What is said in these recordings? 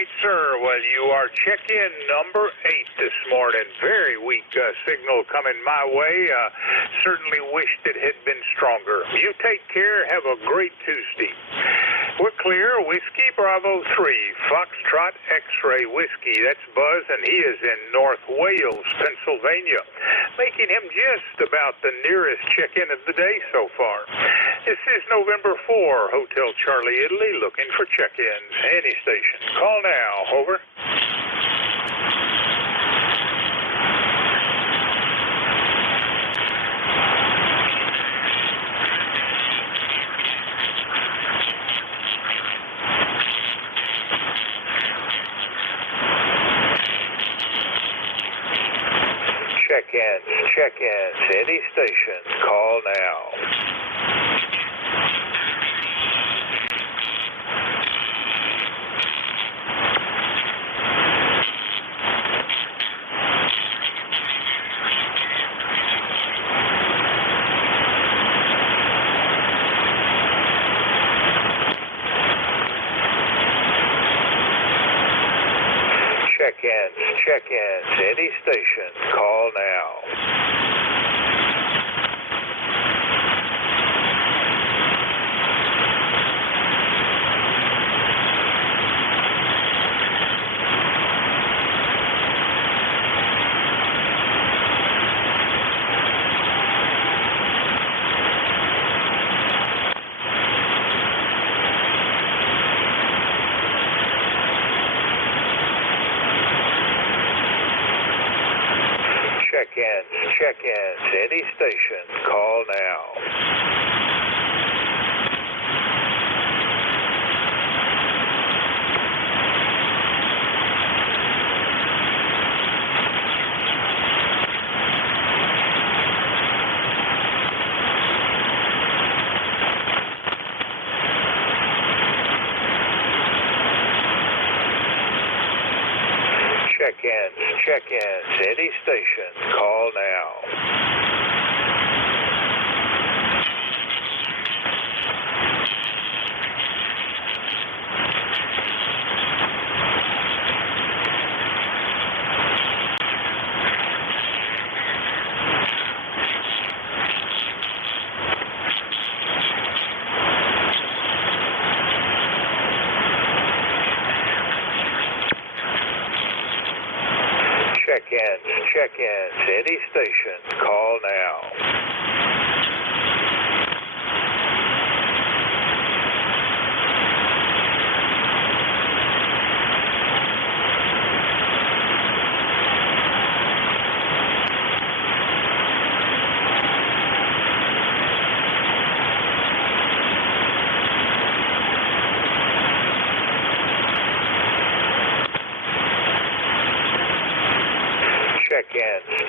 right, sir. Well, you are check-in number 8 this morning. Very weak signal coming my way. Certainly wished it had been stronger. You take care. Have a great Tuesday. We're clear. Whiskey Bravo 3, Foxtrot X-Ray Whiskey. That's Buzz, and he is in North Wales, Pennsylvania, making him just about the nearest check-in of the day so far. This is November 4, Hotel Charlie, Italy, looking for check-ins. Any station. Call now. Over. Check-ins, any station. Call now. Check-ins, any station. Call now. Check-ins, any station. Call now. Check-ins, any station. Call now. Check-ins, any station. Call now.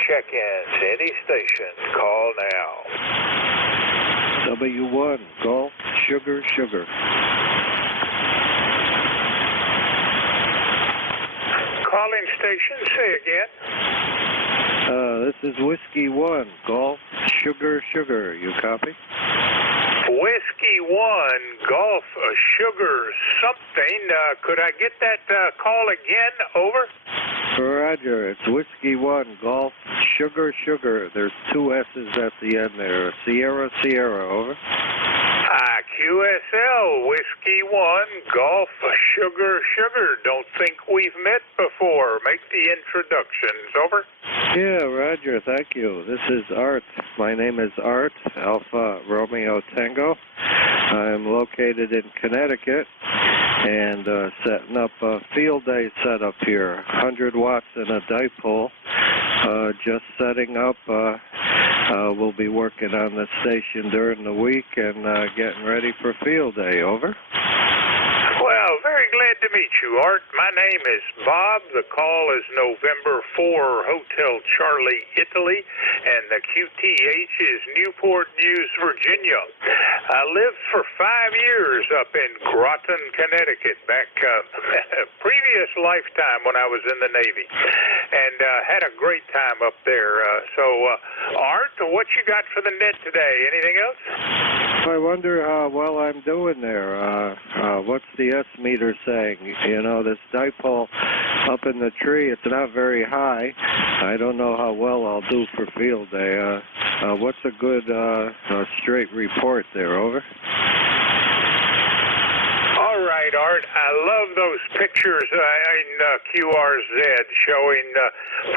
Check-ins, any station. Call now. W1, Golf, Sugar, Sugar. Calling station, say again. This is Whiskey 1, Golf, Sugar, Sugar. You copy? Whiskey 1, Golf, Sugar, something. Could I get that call again? Over. Roger, it's Whiskey 1, Golf, Sugar, Sugar. There's 2 S's at the end there. Sierra, Sierra, over. QSL, Whiskey 1, Golf, Sugar, Sugar. Don't think we've met before. Make the introductions, over. Yeah, Roger, thank you. This is Art. My name is Art, Alpha Romeo Tango. I'm located in Connecticut and setting up a field day setup here. 100 watts in a dipole. Just setting up. We'll be working on the station during the week and getting ready for field day. Over. Well, very glad to meet you, Art. My name is Bob. The call is November 4, Hotel Charlie, Italy, and the QTH is Newport News, Virginia. I lived for 5 years up in Groton, Connecticut, back previous lifetime when I was in the Navy, and had a great time up there. Art, what you got for the net today? Anything else? I wonder how well I'm doing there. What's the S meter say? thing. You know, this dipole up in the tree, it's not very high. I don't know how well I'll do for field day. What's a good straight report there? Over. All right, Art. I love those pictures in QRZ showing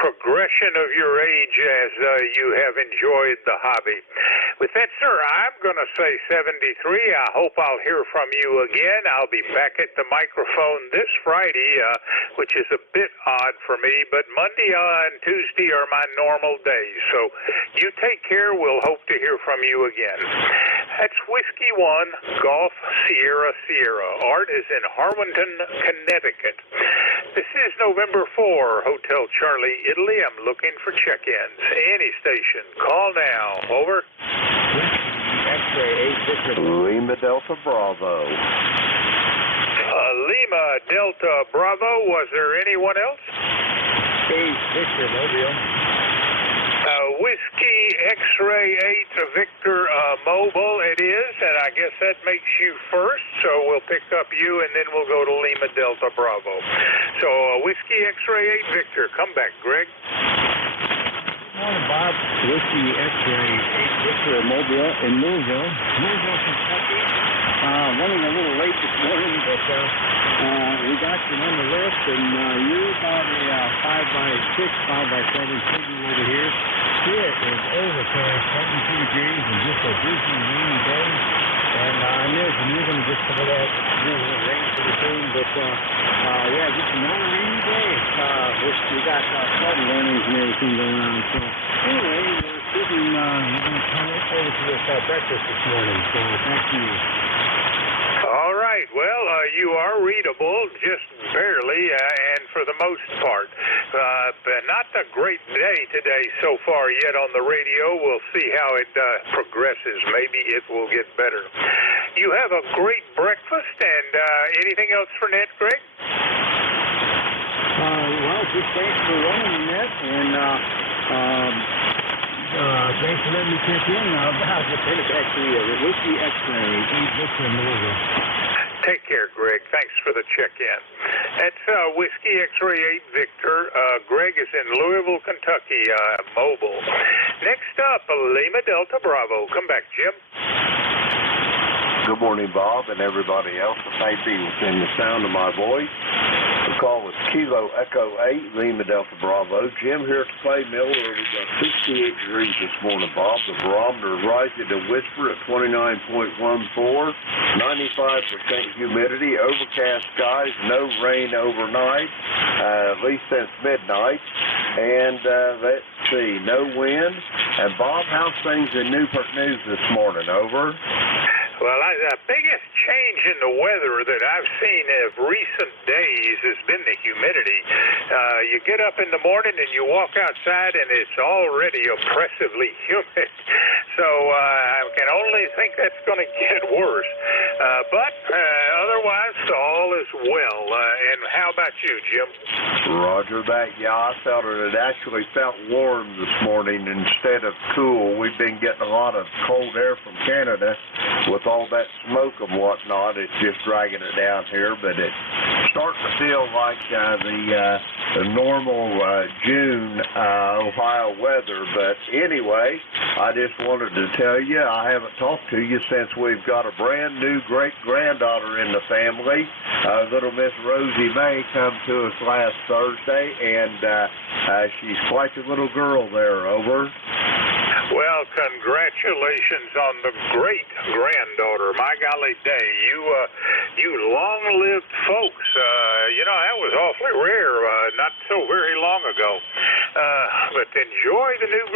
progression of your age as you have enjoyed the hobby. With that, sir, I'm going to say 73. I hope I'll hear from you again. I'll be back at the microphone this Friday, which is a bit odd for me, but Monday and Tuesday are my normal days. So you take care. We'll hope to hear from you again. That's Whiskey 1, Golf Sierra Sierra. Art is in Harwinton, Connecticut. This is November 4, Hotel Charlie, Italy. I'm looking for check-ins. Any station. Call now. Over. X-ray 8 Lima Delta Bravo. Lima Delta Bravo. Was there anyone else? 8 Victor Mobile. Whiskey X-ray 8 Victor Mobile it is, and I guess that makes you first, so we'll pick up you, and then we'll go to Lima Delta Bravo. So Whiskey X-ray 8 Victor, come back, Greg. Good morning, Bob. Whiskey X-ray 8 Victor Mobile in Louisville, Kentucky. Running a little late this morning, but we got you on the list, and you about a 5x6, 5x7 signal over here. It is overcast, 72 degrees, and just a busy rainy day. And I imagine you're going to get some of that rain pretty soon, but yeah, just another rainy day. We got flood warnings and everything going on. So anyway, we're sitting, we're going to come over to this breakfast this morning. So thank you. All right. Well, you are readable, just barely, and for the most part. Not a great day today so far yet on the radio. We'll see how it progresses. Maybe it will get better. You have a great breakfast, and anything else for Ned, Greg? Well, just thanks for running the net, and thanks for letting me check in. I'll just turn it back to you. Whiskey X-ray 8 Victor Mobile. Take care, Greg. Thanks for the check-in. That's Whiskey X-ray 8 Victor. Greg is in Louisville, Kentucky, mobile. Next up, Lima Delta Bravo. Come back, Jim. Good morning, Bob, and everybody else that may be within the sound of my voice. The call was Kilo Echo 8, Lima Delta Bravo. Jim here at the Clay Mill, where we got 68 degrees this morning, Bob. The barometer rising to whisper at 29.14, 95% humidity, overcast skies, no rain overnight, at least since midnight. And let's see, no wind. And Bob, how's things in Newport News this morning? Over. Well, the biggest change in the weather that I've seen of recent days has been the humidity. You get up in the morning and you walk outside and it's already oppressively humid. So I can only think that's going to get worse. But otherwise, all is well. And how about you, Jim? Roger that. Yeah, I felt it actually felt warm this morning instead of cool. We've been getting a lot of cold air from Canada with all that smoke and whatnot. It's just dragging it down here, but it's starting to feel like the normal June Ohio weather. But anyway, I just wanted to tell you I haven't talked to you since we've got a brand new great-granddaughter in the family. Little Miss Rosie May come to us last Thursday, and she's quite a little girl there. Over. Well, congratulations on the great granddaughter. My golly day, you long-lived folks. That was awfully rare, not so very long ago. But enjoy the new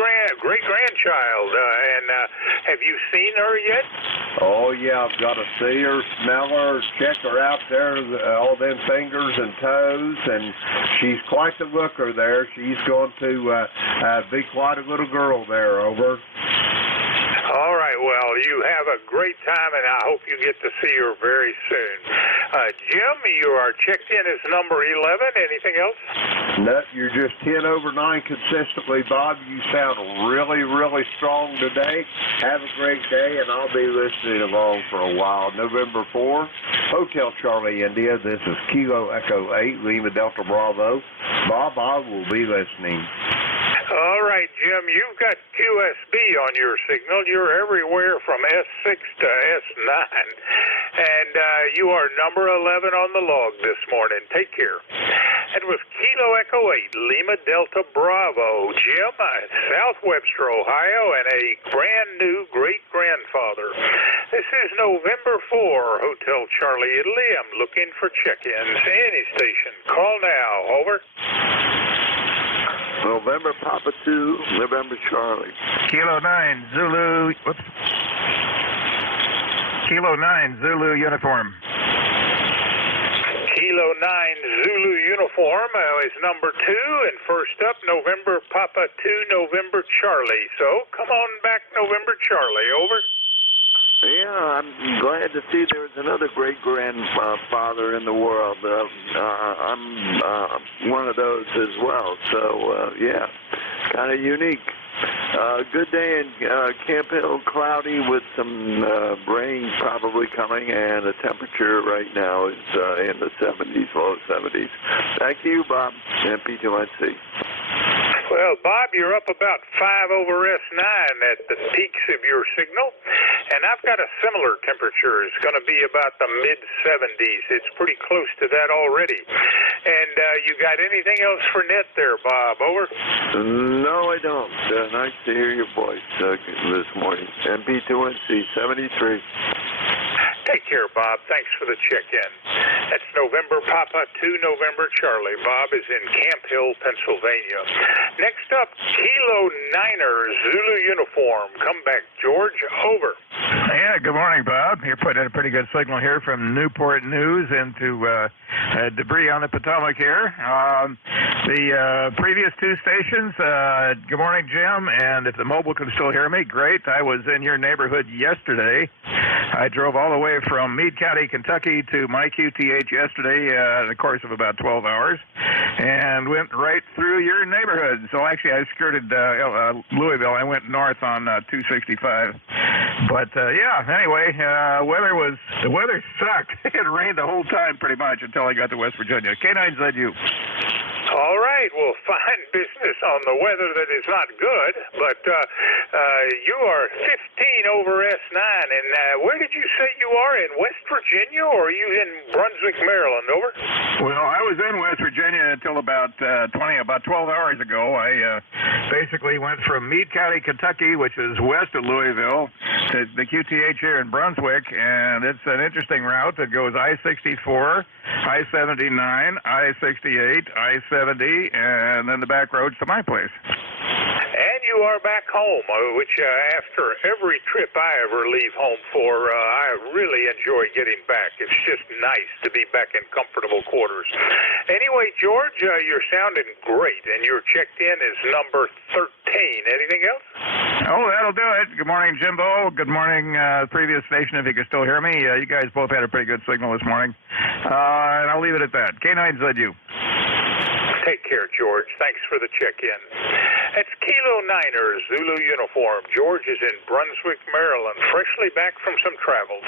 great-grandchild. And have you seen her yet? Oh, yeah, I've got to see her, smell her, check her out there, all them fingers and toes, and she's quite the looker there. She's going to be quite a little girl there. Over. All right. Well, you have a great time, and I hope you get to see her very soon. Jim, you are checked in as number 11. Anything else? No, you're just 10 over 9 consistently, Bob. You sound really, really strong today. Have a great day, and I'll be listening along for a while. November 4, Hotel Charlie, India. This is Kilo Echo 8, Lima Delta Bravo. Bob, I will be listening. All right, Jim, you've got QSB on your signal. You're everywhere from S6 to S9. And you are number 11 on the log this morning. Take care. It was Kilo Echo 8, Lima Delta Bravo. Jim, South Webster, Ohio, and a brand new great-grandfather. This is November 4, Hotel Charlie, Italy. I'm looking for check-ins. Any station. Call now. Over. November Papa 2, November Charlie. Kilo 9, Zulu, whoops. Kilo 9, Zulu uniform. Kilo 9, Zulu uniform is number 2, and first up, November Papa 2, November Charlie. So, come on back, November Charlie. Over. Yeah, I'm glad to see there's another great-grandfather in the world. I'm one of those as well, so, yeah, kind of unique. Good day in Camp Hill, cloudy with some rain probably coming, and the temperature right now is in the 70s, low 70s. Thank you, Bob, and P2NC. Well, Bob, you're up about 5 over S9 at the peaks of your signal, and I've got a similar temperature. It's going to be about the mid-70s. It's pretty close to that already. And you got anything else for net there, Bob? Over? No, I don't. Nice to hear your voice this morning. MP2NC 73. Take care, Bob. Thanks for the check-in. That's November Papa 2, November Charlie. Bob is in Camp Hill, Pennsylvania. Next up, Kilo 9er, Zulu uniform. Come back, George. Over. Yeah, good morning, Bob. You're putting a pretty good signal here from Newport News into debris on the Potomac here. The previous 2 stations, good morning, Jim, and if the mobile can still hear me, great. I was in your neighborhood yesterday. I drove all the way from Meade County, Kentucky to my QTH yesterday in the course of about 12 hours and went right through your neighborhood. So actually I skirted Louisville. I went north on 265. But yeah, anyway, the weather sucked. It rained the whole time pretty much until I got to West Virginia. K9ZU. All right, well, fine business on the weather that is not good, but you are 15 over S9, and where did you say you are, in West Virginia, or are you in Brunswick, Maryland? Over? Well, I was in West Virginia until about 12 hours ago. I basically went from Meade County, Kentucky, which is west of Louisville, to the QTH here in Brunswick, and it's an interesting route that goes I-64, I-79, I-68, I-70, and then the back roads to my place. And you are back home, which after every trip I ever leave home for, I really enjoy getting back. It's just nice to be back in comfortable quarters. Anyway, George, you're sounding great, and you're checked in as number 13. Anything else? Oh, that'll do it. Good morning, Jimbo. Good morning, previous station, if you can still hear me. You guys both had a pretty good signal this morning. And I'll leave it at that. K9ZU. Take care, George. Thanks for the check-in. It's Kilo 9er, Zulu uniform. George is in Brunswick, Maryland, freshly back from some travels.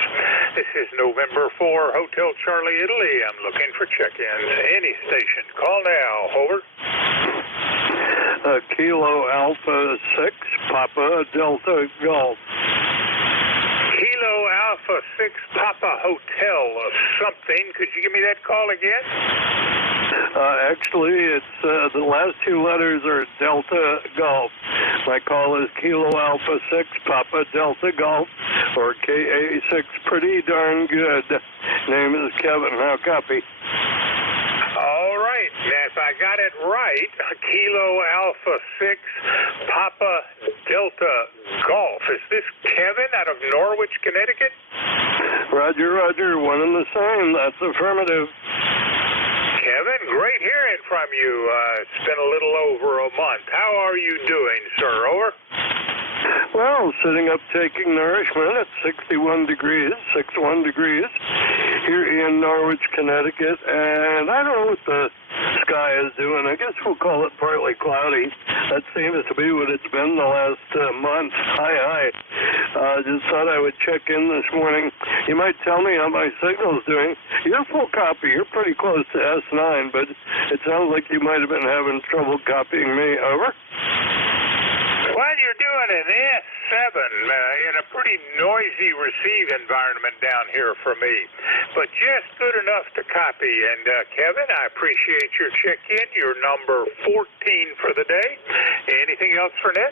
This is November 4, Hotel Charlie, Italy. I'm looking for check-ins. Any station. Call now. Over. Kilo Alpha 6, Papa Delta Golf. Kilo Alpha 6, Papa Hotel something. Could you give me that call again? Actually, it's the last 2 letters are Delta Golf. My call is Kilo Alpha 6, Papa Delta Golf, or KA6. Pretty darn good. Name is Kevin. How copy? All right. Now, if I got it right, Kilo Alpha 6, Papa Delta Golf. Is this Kevin out of Norwich, Connecticut? Roger, roger. One and the same. That's affirmative. Kevin, great hearing from you. It's been a little over a month. How are you doing, sir? Over? Well, sitting up taking nourishment at 61 degrees here in Norwich, Connecticut, and I don't know what the sky is doing. I guess we'll call it partly cloudy. That seems to be what it's been the last month. Hi. Just thought I would check in this morning. You might tell me how my signal's doing. You're full copy. You're pretty close to S9, but it sounds like you might have been having trouble copying me. Over? Well, you're doing an S7 in a pretty noisy receive environment down here for me, but just good enough to copy. And Kevin, I appreciate your check-in. You're number 14 for the day. Anything else for Ned?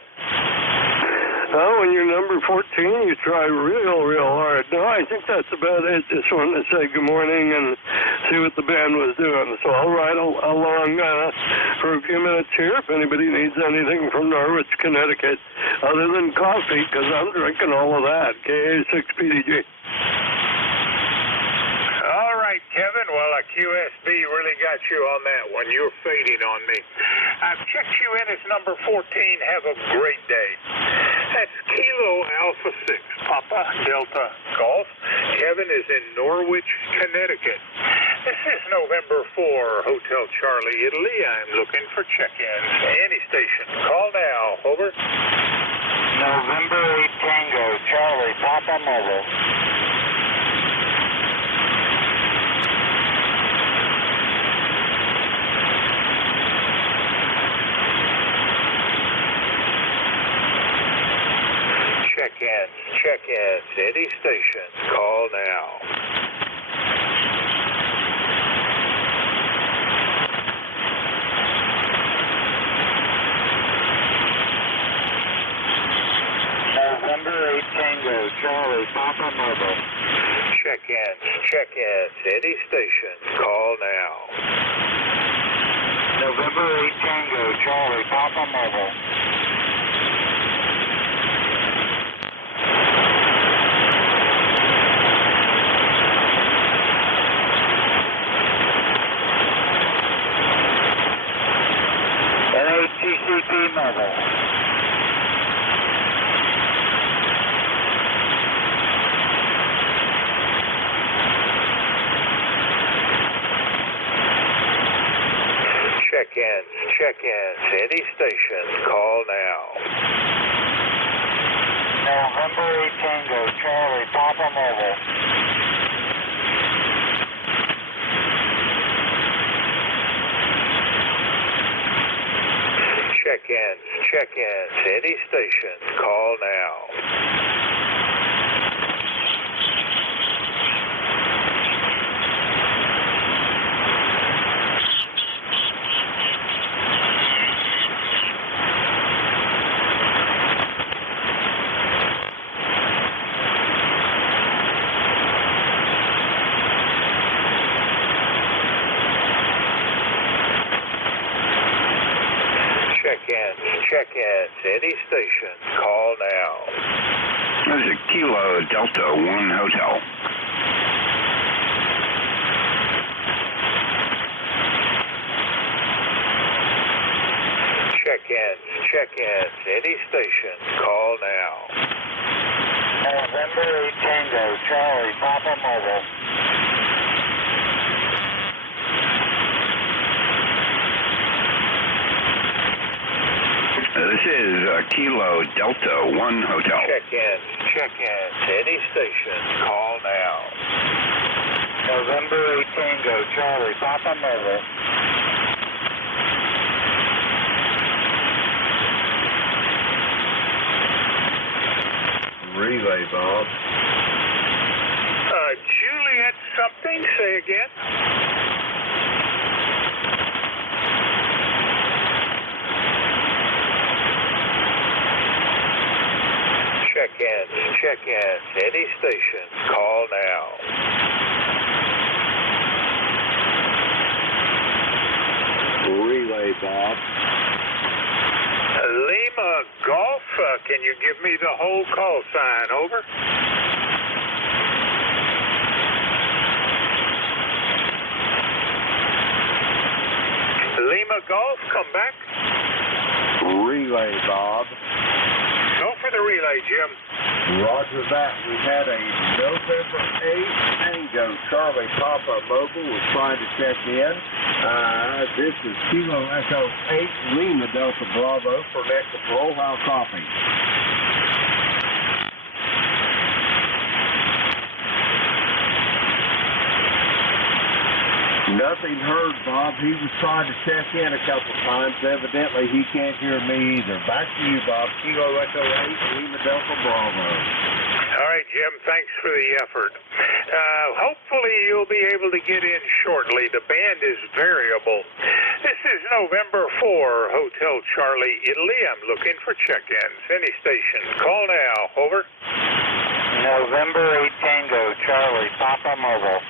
Well, when you're number 14, you try real hard. No, I think that's about it. Just wanted to say good morning and see what the band was doing. So I'll ride along for a few minutes here if anybody needs anything from Norwich, Connecticut, other than coffee, because I'm drinking all of that. KA6PDG. All right, Kevin. Well, a QSB really got you on that one. You're fading on me. I've checked you in as number 14. Have a great day. That's Kilo Alpha 6, Papa Delta Golf. Kevin is in Norwich, Connecticut. This is November 4, Hotel Charlie, Italy. I'm looking for check-ins. Any station. Call now. Over. November 8 Tango, Charlie, Papa Mobile. Check-ins, any station, call now. November 8 Tango, Charlie, Papa Mobile. Check-ins, any station, call now. November 8 Tango, Charlie, Papa Mobile. TCP Mobile. Check-ins, any station, call now. November 8 Tango, Charlie, Papa Mobile. Check-ins, any station, call now. Check-ins, any station, call now. This is Kilo Delta 1 Hotel. Check-ins, any station, call now. November 8 Tango, Charlie, Papa Mobile. This is Kilo Delta 1 Hotel. Check-ins, any station, call now. November 8 Tango, Charlie, Papa Mobile. Relay, Bob. Juliet something, say again. Check-ins, any station, call now. Relay, Bob. Lima Golf, can you give me the whole call sign, over? Lima Golf, come back. Relay, Bob. Go for the the relay, Jim. Roger that. We had a November 8 Tango Charlie Papa Mobile was trying to check in. This is Kilo Echo 8 Lima Delta Bravo for Net Control. How copy? Nothing heard, Bob. He was trying to check in a couple times. Evidently, he can't hear me either. Back to you, Bob. Kilo Echo 8, Lima Delta Bravo. All right, Jim, thanks for the effort. Hopefully you'll be able to get in shortly. The band is variable. This is November 4, Hotel Charlie, Italy. I'm looking for check-ins. Any station. Call now. Over. November 8 Tango Charlie Papa Mobile.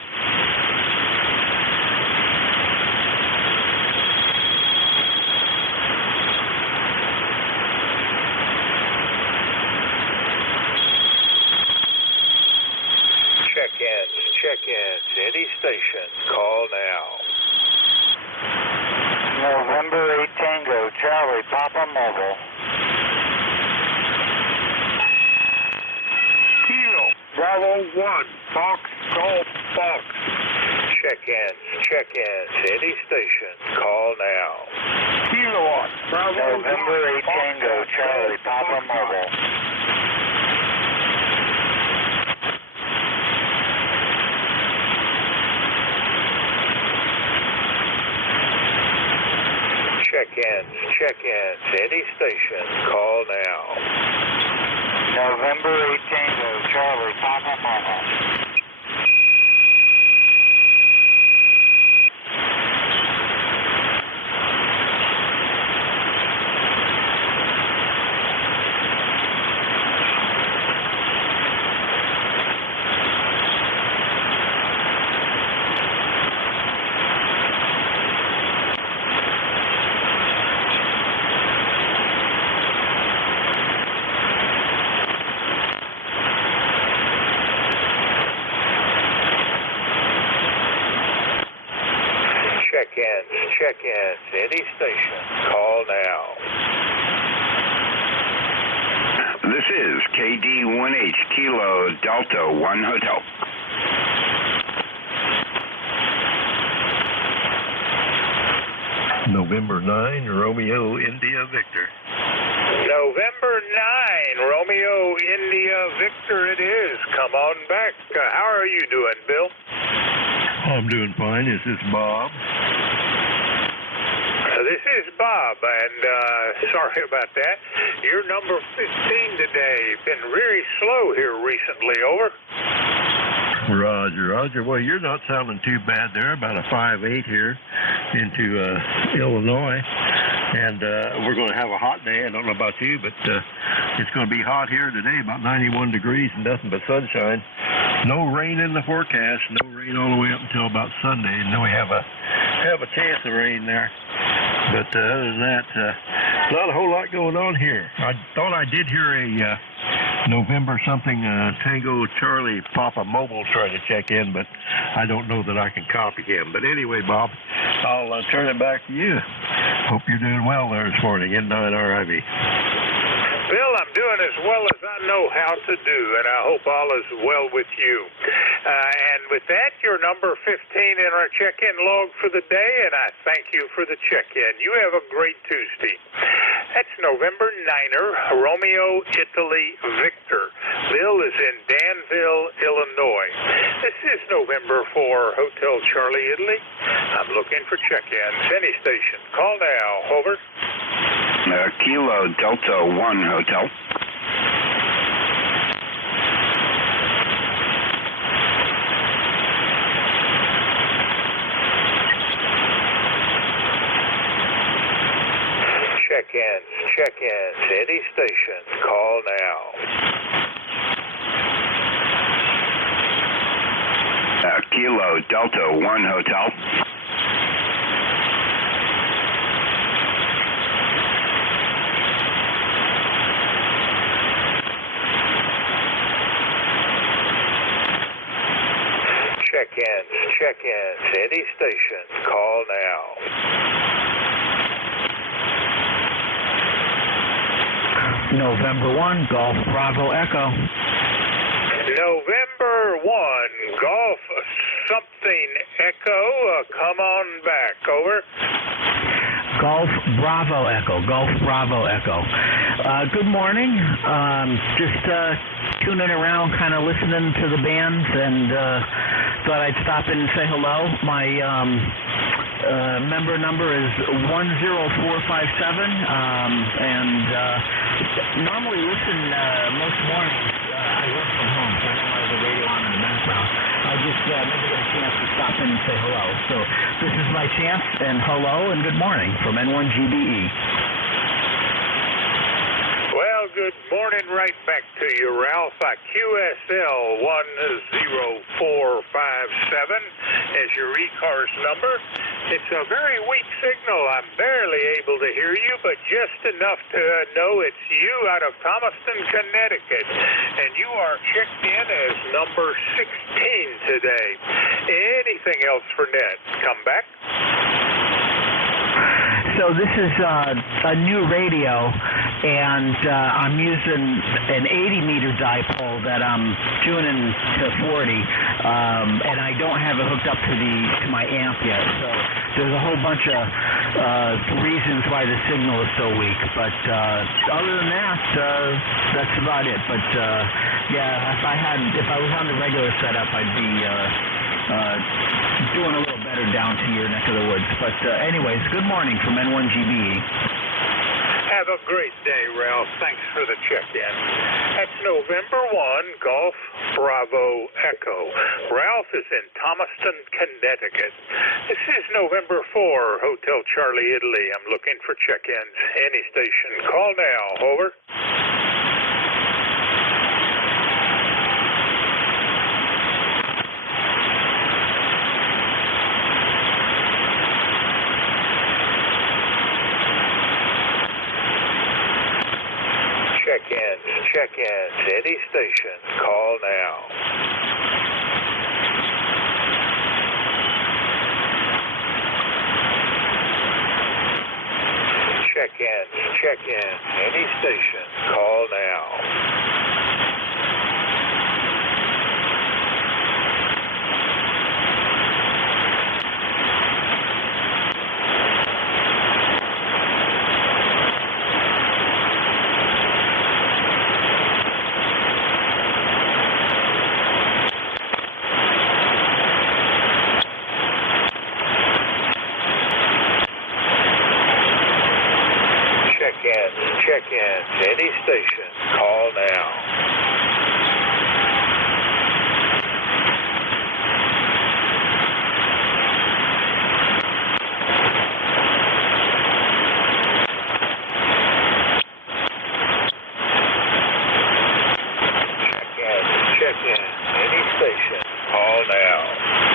Check-ins, any station, call now. November 8 Tango Charlie Papa Mobile. Kilo, Bravo 1, Fox, Golf, Fox. Check-ins, any station, call now. Kilowatt, Bravo November 8 Tango Charlie Papa Mobile. Check-ins, any station, call now. November 8 Tango Charlie Papa Mobile. Check-ins, any station, call now. This is KD1H Kilo Delta 1 Hotel. November 9, Romeo India Victor. November 9, Romeo India Victor it is. Come on back. How are you doing, Bill? I'm doing fine. Is this Bob? This is Bob, and sorry about that. You're number 15 today. Been very slow here recently, over. Roger. Well, you're not sounding too bad there. About a 5.8 here into Illinois. And we're going to have a hot day. I don't know about you, but it's going to be hot here today, about 91 degrees and nothing but sunshine. No rain in the forecast. No rain all the way up until about Sunday. And then we have a chance of rain there. But other than that, not a whole lot going on here. I thought I did hear a November something Tango Charlie Papa Mobile trying to check in, but I don't know that I can copy him. But anyway, Bob, I'll turn it back to you. Hope you're doing well there this morning, N9RIV. Bill, I'm doing as well as I know how to do, and I hope all is well with you. And with that, you're number 15 in our check-in log for the day, and I thank you for the check-in. You have a great Tuesday. That's November 9er, Romeo Italy Victor. Bill is in Danville, Illinois. This is November 4, Hotel Charlie, Italy. I'm looking for check-ins. Any station. Call now. Over. Kilo Delta 1 Hotel. Check-ins, any station, call now. Kilo Delta 1 Hotel. Check-ins, any station, call now. November 1, Golf Bravo Echo. November 1, Golf something Echo, come on back, over. Golf Bravo Echo, Golf Bravo Echo. Good morning. Just tuning around, kind of listening to the bands, and thought I'd stop in and say hello. My member number is 10457, and normally listen most mornings. I work from home, so I don't have the radio on in the background. I just never get a chance to stop in and say hello. So this is my chance, and hello and good morning from N1GBE. Well, good morning right back to you, Ralph. QSL 10457 is your ECARS number. It's a very weak signal. I'm barely able to hear you, but just enough to know it's you out of Thomaston, Connecticut. And you are checked in as number 16 today. Anything else for Ned? Come back. So this is a new radio, and I'm using an 80-meter dipole that I'm tuning to 40, and I don't have it hooked up to my amp yet. So there's a whole bunch of reasons why the signal is so weak. But other than that, that's about it. But yeah, if I was on the regular setup, I'd be doing a little better down to your neck of the woods. But anyways, good morning from N1GBE. Have a great day, Ralph. Thanks for the check-in. That's November 1, Golf Bravo Echo. Ralph is in Thomaston, Connecticut. This is November 4, Hotel Charlie, Italy. I'm looking for check-ins. Any station. Call now. Over. Check-ins, any station, call now. Check-ins, any station, call now. Check-ins, any station, call now. Check-in, any station, call now.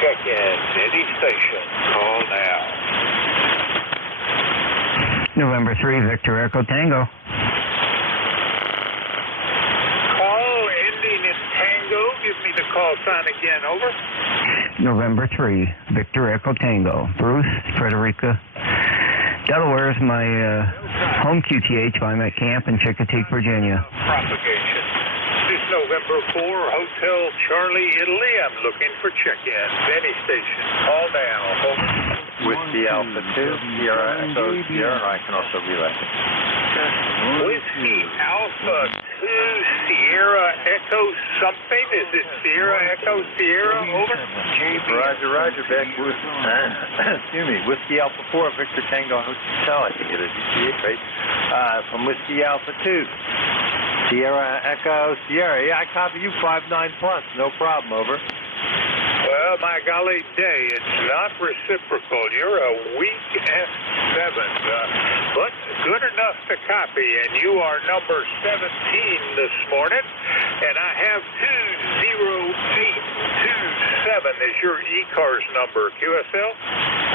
Check-in, any station, call now. November 3, Victor Echo Tango. Call ending in Tango. Give me the call sign again, over. November 3, Victor Echo Tango. Bruce, Frederica. Delaware is my home QTH while I'm at camp in Chicoteague, Virginia. Propagation. This is November 4, Hotel Charlie, Italy. I'm looking for check-ins. Any station. Call now. Whiskey Alpha 2, Sierra Echo Sierra, and I can also relay. Whiskey Alpha 2, Sierra Echo something? Is it Sierra Echo Sierra? Over. Roger, back with, excuse me, Whiskey Alpha 4, Victor Tango Hotel, I think it is. You see it, right? From Whiskey Alpha 2. Sierra Echo Sierra. Yeah, I copy you 59+. No problem, over. Well, my golly day, it's not reciprocal. You're a weak F7, but good enough to copy, and you are number 17 this morning, and I have 20827 is your ECARS number. QSL?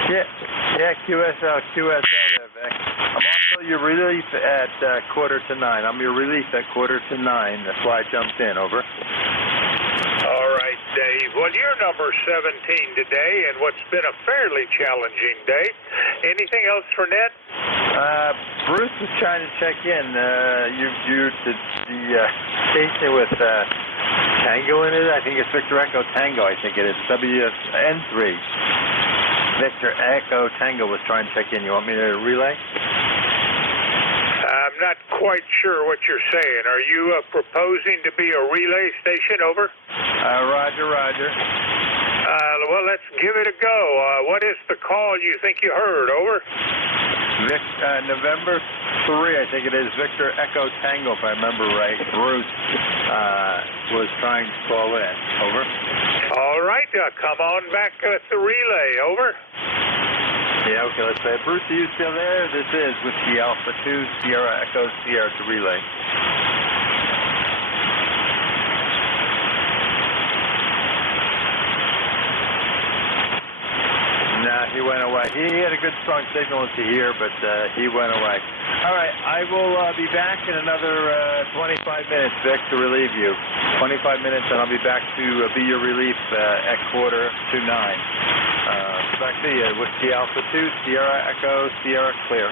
Yeah, QSL there, Vic. I'm also your relief at 8:45. I'm your relief at 8:45. That's why I jumped in. Over. All right, Dave. Well, you're number 17 today, and what's been a fairly challenging day. Anything else for Ned? Bruce is trying to check in. You the station with Tango in it. I think it's Victor Echo Tango. I think it is WN3. Victor Echo Tango was trying to check in. You want me to relay? I'm not quite sure what you're saying. Are you proposing to be a relay station? Over. Roger, roger. Well, let's give it a go. What is the call you think you heard? Over. November 3, I think it is, Victor Echo Tango, if I remember right. Bruce was trying to call in. Over. All right, come on back at the relay. Over. Yeah, okay, let's say, Bruce, are you still there? This is Whiskey Alpha 2, Sierra Echo Sierra to relay. Nah, he went away. He had a good strong signal to hear, but he went away. All right, I will be back in another 25 minutes, Vic, to relieve you. 25 minutes, and I'll be back to be your relief at 8:45. Back to you, Whiskey Alpha 2, Sierra Echo, Sierra Clear.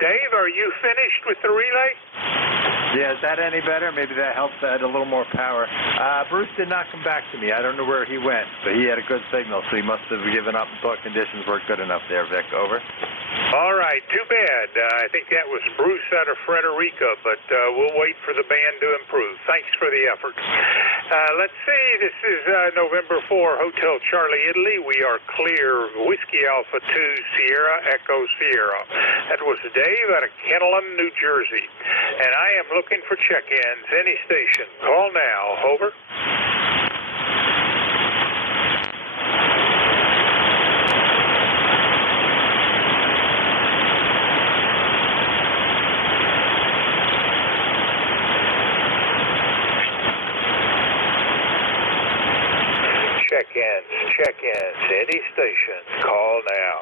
Dave, are you finished with the relay? Yeah, is that any better? Maybe that helps add a little more power. Bruce did not come back to me. I don't know where he went, but he had a good signal, so he must have given up and thought conditions weren't good enough there, Vic. Over. All right, too bad. I think that was Bruce out of Frederica, but we'll wait for the band to improve. Thanks for the effort. Let's see, this is November 4, Hotel Charlie, Italy. We are clear, Whiskey Alpha 2, Sierra Echo Sierra. That was Dave out of Kennelon, New Jersey. And I am looking for check-ins. Any station. Call now. Over. Check-ins. Any station. Call now.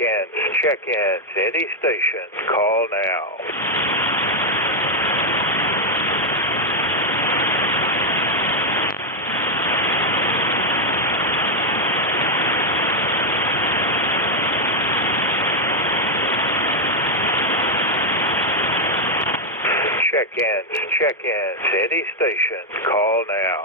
Check-ins. Any station. Call now. Check-ins. Any station. Call now.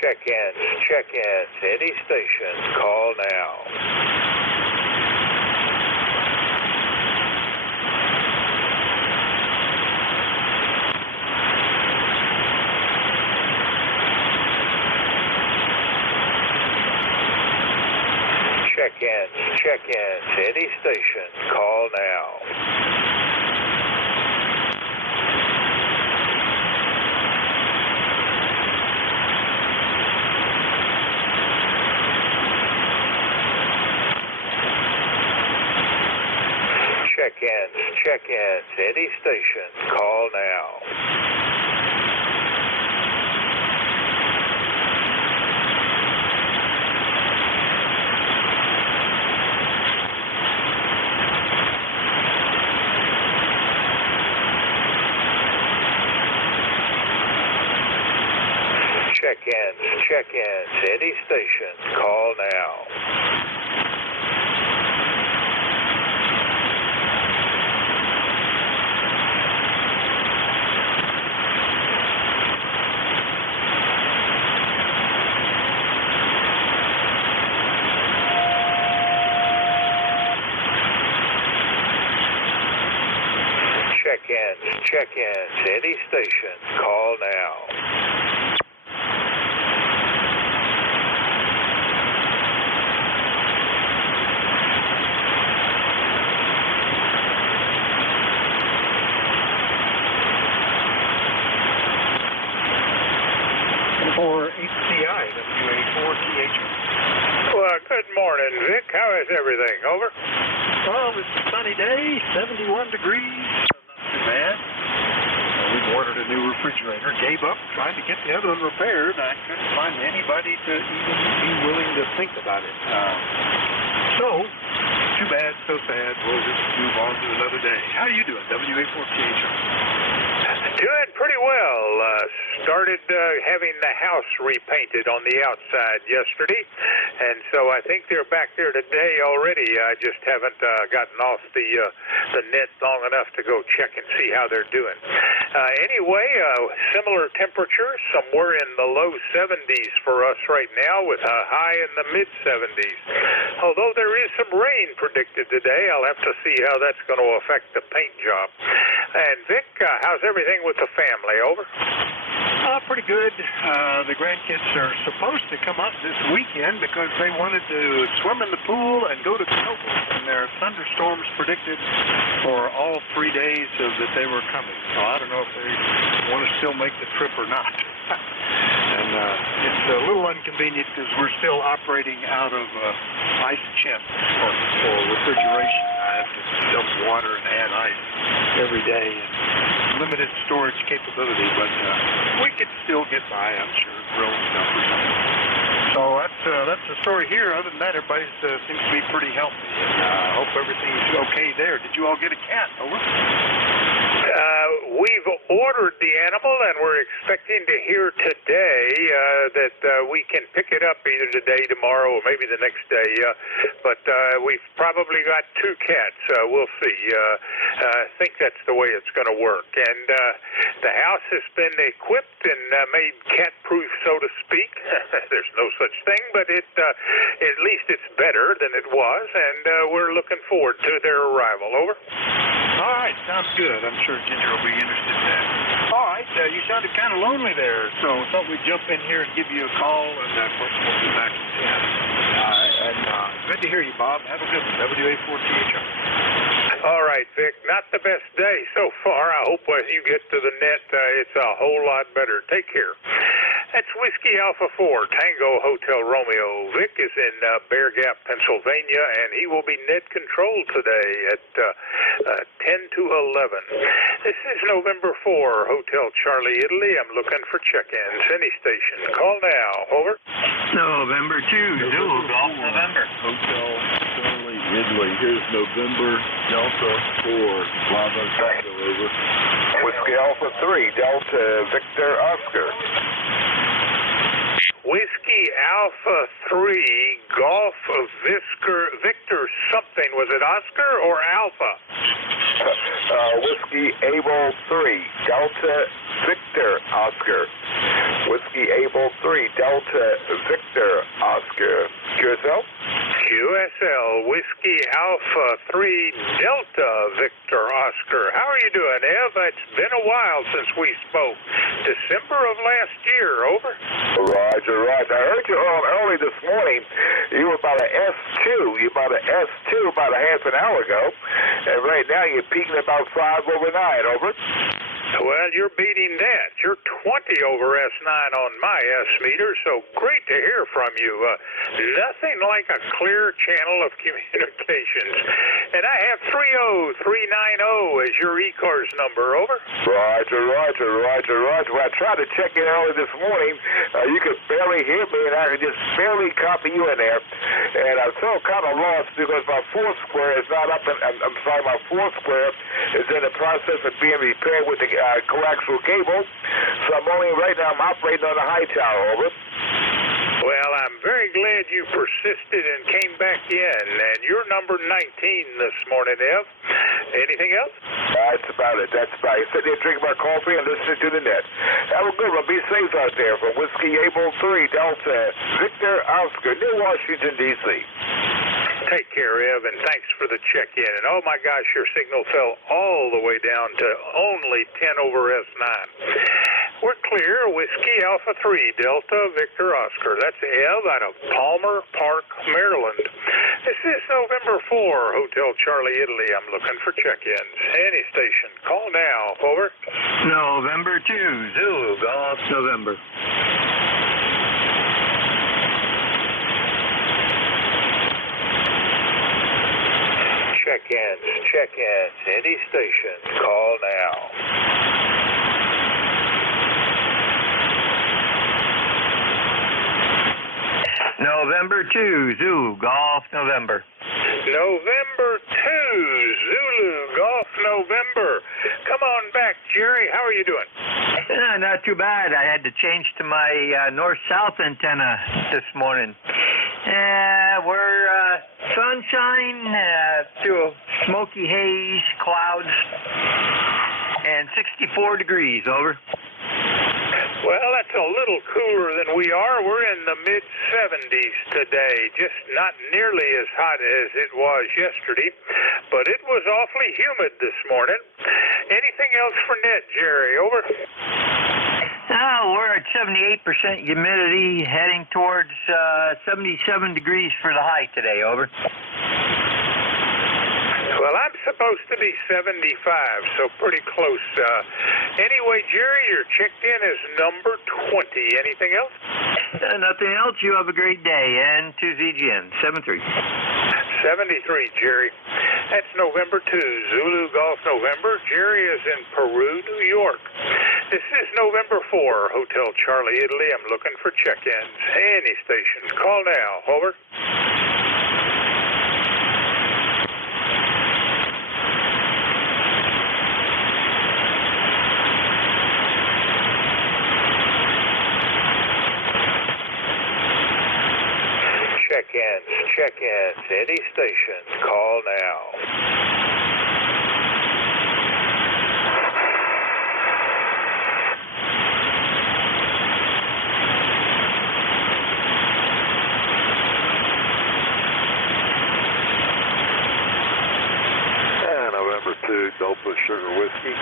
Check-ins. Any station. Call now. Check-ins. Any station. Call now. Check-ins. Any station. Call now. Check-ins. Any station. Call now. check-ins, any station, call now. For HCI, WA4TH. Well, good morning, Vic. How is everything? Over. Well, it's a sunny day, 71 degrees. Not too bad. We've ordered a new refrigerator. Gave up trying to get the other one repaired. I couldn't find anybody to even be willing to think about it. So, too bad, so sad. We'll just move on to another day. How are you doing, WA4TH? Doing pretty well. Started having the house repainted on the outside yesterday, and so I think they're back there today already. I just haven't gotten off the net long enough to go check and see how they're doing. Anyway, similar temperatures, somewhere in the low 70s for us right now, with a high in the mid 70s. Although there is some rain predicted today, I'll have to see how that's going to affect the paint job. And Vic, how's everything with the family? Over. Pretty good. The grandkids are supposed to come up this weekend because they wanted to swim in the pool and go to Cobble, and there are thunderstorms predicted for all 3 days that they were coming. So I don't know if they want to still make the trip or not. And it's a little inconvenient because we're still operating out of ice chest for refrigeration. I have to dump water and add ice every day. And limited storage capability, but we could still get by, I'm sure, growing stuff or something. So that's the story here. Other than that, everybody seems to be pretty healthy, and I hope everything's okay there. Did you all get a cat? Over. We've ordered the animal, and we're expecting to hear today that we can pick it up either today, tomorrow, or maybe the next day. But we've probably got 2 cats. We'll see. I think that's the way it's going to work. And the house has been equipped and made cat-proof, so to speak. There's no such thing, but at least it's better than it was, and we're looking forward to their arrival. Over. All right, sounds good. I'm sure Ginger will be interested in that. All right, you sounded kind of lonely there, so I thought we'd jump in here and give you a call, and of course we'll be back at 10. Good to hear you, Bob. Have a good one. WA4TH. All right, Vic. Not the best day so far. I hope when you get to the net, it's a whole lot better. Take care. That's Whiskey Alpha 4, Tango Hotel Romeo. Vic is in Bear Gap, Pennsylvania, and he will be net controlled today at 10 to 11. This is November 4, Hotel Charlie, Italy. I'm looking for check-ins. Any station. Call now. Over. November 2, Zulu Golf November. Hotel Charlie, Italy. Here's November Delta 4, Bravo Tango. Over. Whiskey Alpha 3, Delta Victor Oscar. Whiskey Alpha 3, Golf Victor something. Was it Oscar or Alpha? Whiskey Able 3, Delta Victor Oscar. Whiskey Able 3, Delta Victor Oscar. QSL? QSL, Whiskey Alpha 3, Delta Victor Oscar. How are you doing, Ev? It's been a while since we spoke. December of last year. Over. Roger. I heard you early this morning. You were about an S2. You were about an S2 about a half an hour ago. And right now you're peaking about 5 over 9. Over. Well, you're beating that. You're 20 over S9 on my S meter, so great to hear from you. Nothing like a clear channel of communications. And I have 30390 as your ECARS number. Over. Roger. Well, I tried to check in early this morning. You could barely hear me, and I could just barely copy you in there. And I felt kind of lost because my 4 square is not up. My 4 square is in the process of being repaired with the coaxial cable. So I'm operating on a high tower. Over. Well, I'm very glad you persisted and came back in, and you're number 19 this morning, Ev. Anything else? That's about it. Sitting here drinking my coffee and listening to the net. Have a good one. Be safe out there. From Whiskey Able 3, Delta Victor Oscar, New Washington, D.C. Take care, Ev, and thanks for the check-in. And oh my gosh, your signal fell all the way down to only 10 over S9. We're clear. Whiskey Alpha 3, Delta Victor Oscar. That's Ev out of Palmer Park, Maryland. This is November 4, Hotel Charlie, Italy. I'm looking for check-ins. Any station. Call now. Over. November 2, Zulu, Golf, November. Check-ins. Any station. Call now. November 2, Zulu, Golf, November. November 2, Zulu, Golf, November. Come on back, Jerry. How are you doing? Not too bad. I had to change to my north-south antenna this morning. We're sunshine through a smoky haze, clouds, and 64 degrees, over. Well, that's a little cooler than we are. We're in the mid-70s today, just not nearly as hot as it was yesterday, but it was awfully humid this morning. Anything else for net, Jerry? Over. We're at 78% humidity, heading towards 77 degrees for the high today, over. Well, I'm supposed to be 75, so pretty close. Anyway, Jerry, you're checked in as number 20. Anything else? Nothing else. You have a great day. And to ZGN, 73. 73, Jerry. That's November 2, Zulu Golf November. Jerry is in Peru, New York. This is November 4, Hotel Charlie, Italy. I'm looking for check-ins. Any stations. Call now. Over. Check-ins. Any stations. Call now. November 2, Delta Sugar Whiskey.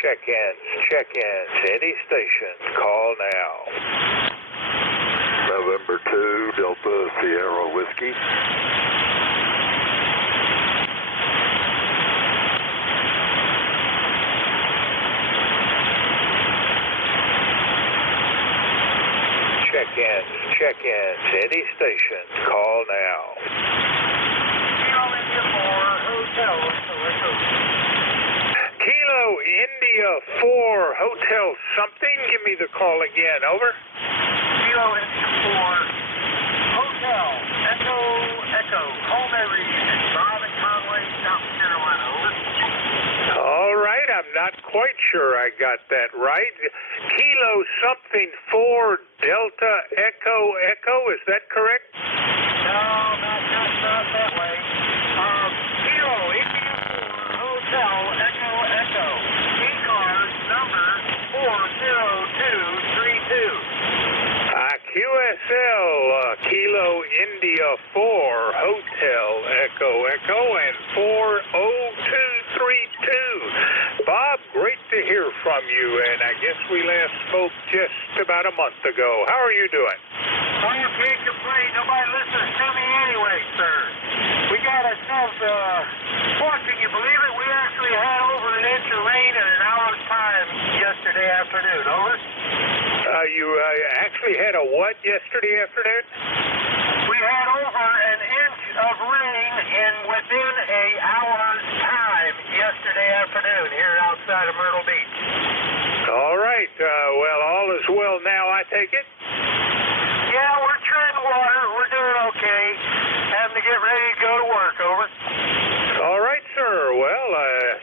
Check-ins. Any stations. Call now. November 2, Delta Sierra Whiskey. Check-ins. Any stations. Call now. Kilo India 4 Hotel something. Give me the call again. Over. Kilo India 4 Hotel Echo Colmary, Bob and Conway, South Carolina. Over. All right. I'm not quite sure I got that right. Kilo something 4 Delta Echo. Is that correct? No, not that way. Kilo India 4 Hotel Echo. ECARS number 40232. QSL Kilo India 4 Hotel Echo and 40232. Bob, great to hear from you, and I guess we last spoke just about a month ago. How are you doing? Well, you can't complain. Nobody listens to me anyway, sir. We got ourselves, can you believe it? We actually had over an inch of rain in an hour's time yesterday afternoon. Over. You actually had a what yesterday afternoon? We had over an inch of rain within an hour's time yesterday afternoon here outside of Myrtle Beach. All right. Well, all is well now, I take it? Yeah, we're treading water. We're doing okay. Having to get ready to go to work. Over. All right, sir. Well,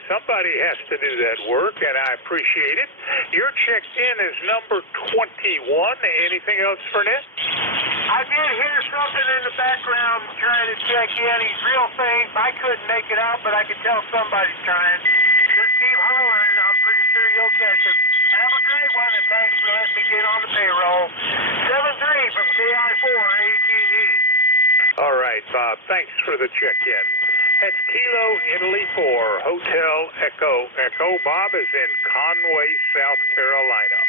somebody has to do that work, and I appreciate it. You're checked in as number 21. Anything else for Ned? I did hear something in the background trying to check in. He's real faint. I couldn't make it out, but I could tell somebody's trying. Just keep hollering. I'm pretty sure you'll catch him. Have a great one, and thanks for letting me get on the payroll. 7-3 from KI4. All right, Bob. Thanks for the check-in. That's Kilo Italy 4, Hotel Echo. Bob is in Conway, South Carolina.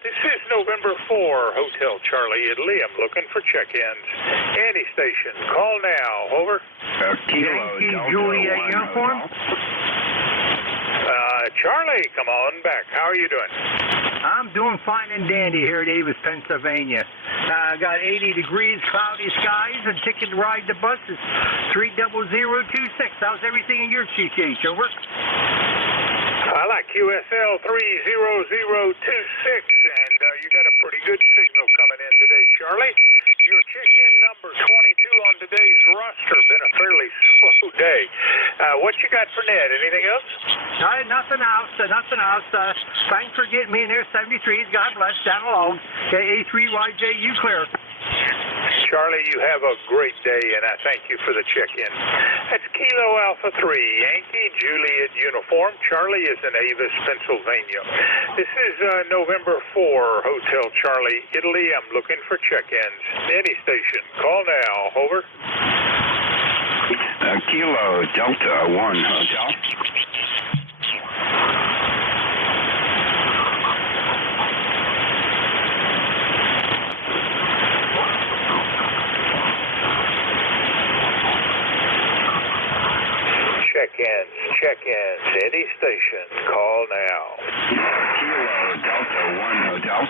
This is November 4, Hotel Charlie Italy. I'm looking for check-ins. Any station. Call now. Over. Kilo Delta Juliet 1 uniform? Charlie, come on back. How are you doing? I'm doing fine and dandy here at Avis, Pennsylvania. Got 80 degrees, cloudy skies, and ticket to ride the bus is 30026. How's everything in your CCH? Over. I like QSL 30026, and you got a pretty good signal coming in today, Charlie. Your check-in number 22 on today's roster. Been a fairly slow day. What you got for Ned? Anything else? Nothing else. Thanks for getting me in there. 73s. God bless. Down alone. A3YJ, you clear. Charlie, you have a great day, and I thank you for the check-in. That's Kilo Alpha 3, Yankee Juliet uniform. Charlie is in Avis, Pennsylvania. This is November 4, Hotel Charlie, Italy. I'm looking for check-ins. Any station. Call now. Over. Kilo Delta 1 Hotel. Check-ins. Any station. Call now. Kilo Delta 1 Hotel.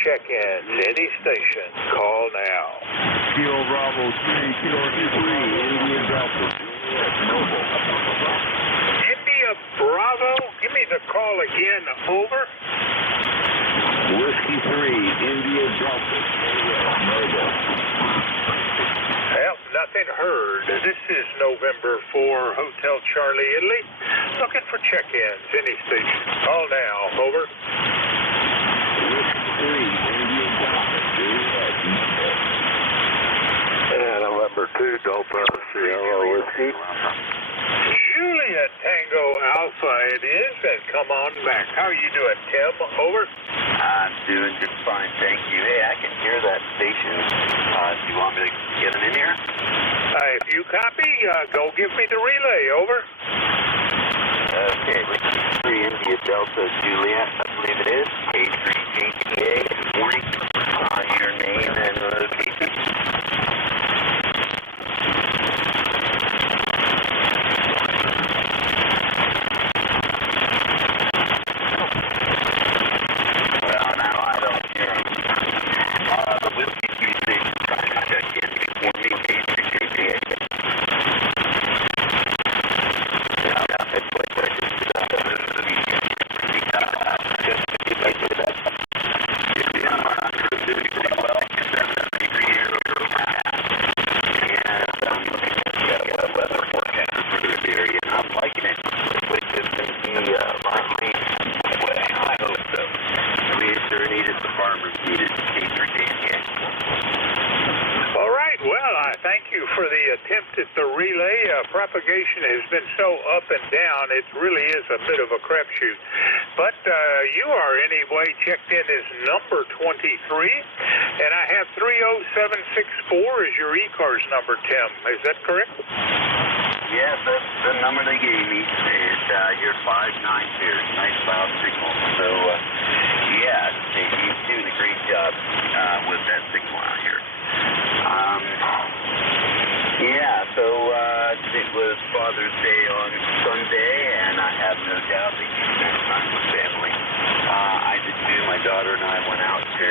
Check-ins. Any station. Call now. Kilo Bravo 3, Kilo 3, India Delta. India Bravo. Give me the call again. Over. Whiskey 3, India Delta. Well, nothing heard. This is November 4, Hotel Charlie, Italy. Looking for check-ins. Any station. Call now. Over. November 2, Delta Sierra Whiskey. Juliet Tango Alpha it is, and come on back. How are you doing, Tim? Over. I'm doing just fine, thank you. Hey, I can hear that station. Do you want me to get them in here? If you copy, go give me the relay. Over. Okay, let's see. 3 India Delta Juliet, I believe it is. K3JTA, good morning. Your name and location. Well, now I don't hear them. The whiskey 36 is trying to check in before me, K3JTA. Propagation has been so up and down, it really is a bit of a crapshoot. But you are anyway checked in as number 23, and I have 30764 as your ECARS number, Tim. Is that correct? Yes, that's the number they gave me. It's your 59 here. Nice loud signal. So, yeah, you're doing a great job with that signal out here. Yeah, so it was Father's Day on Sunday, and I have no doubt that you spent time with family. I did too. My daughter and I went out to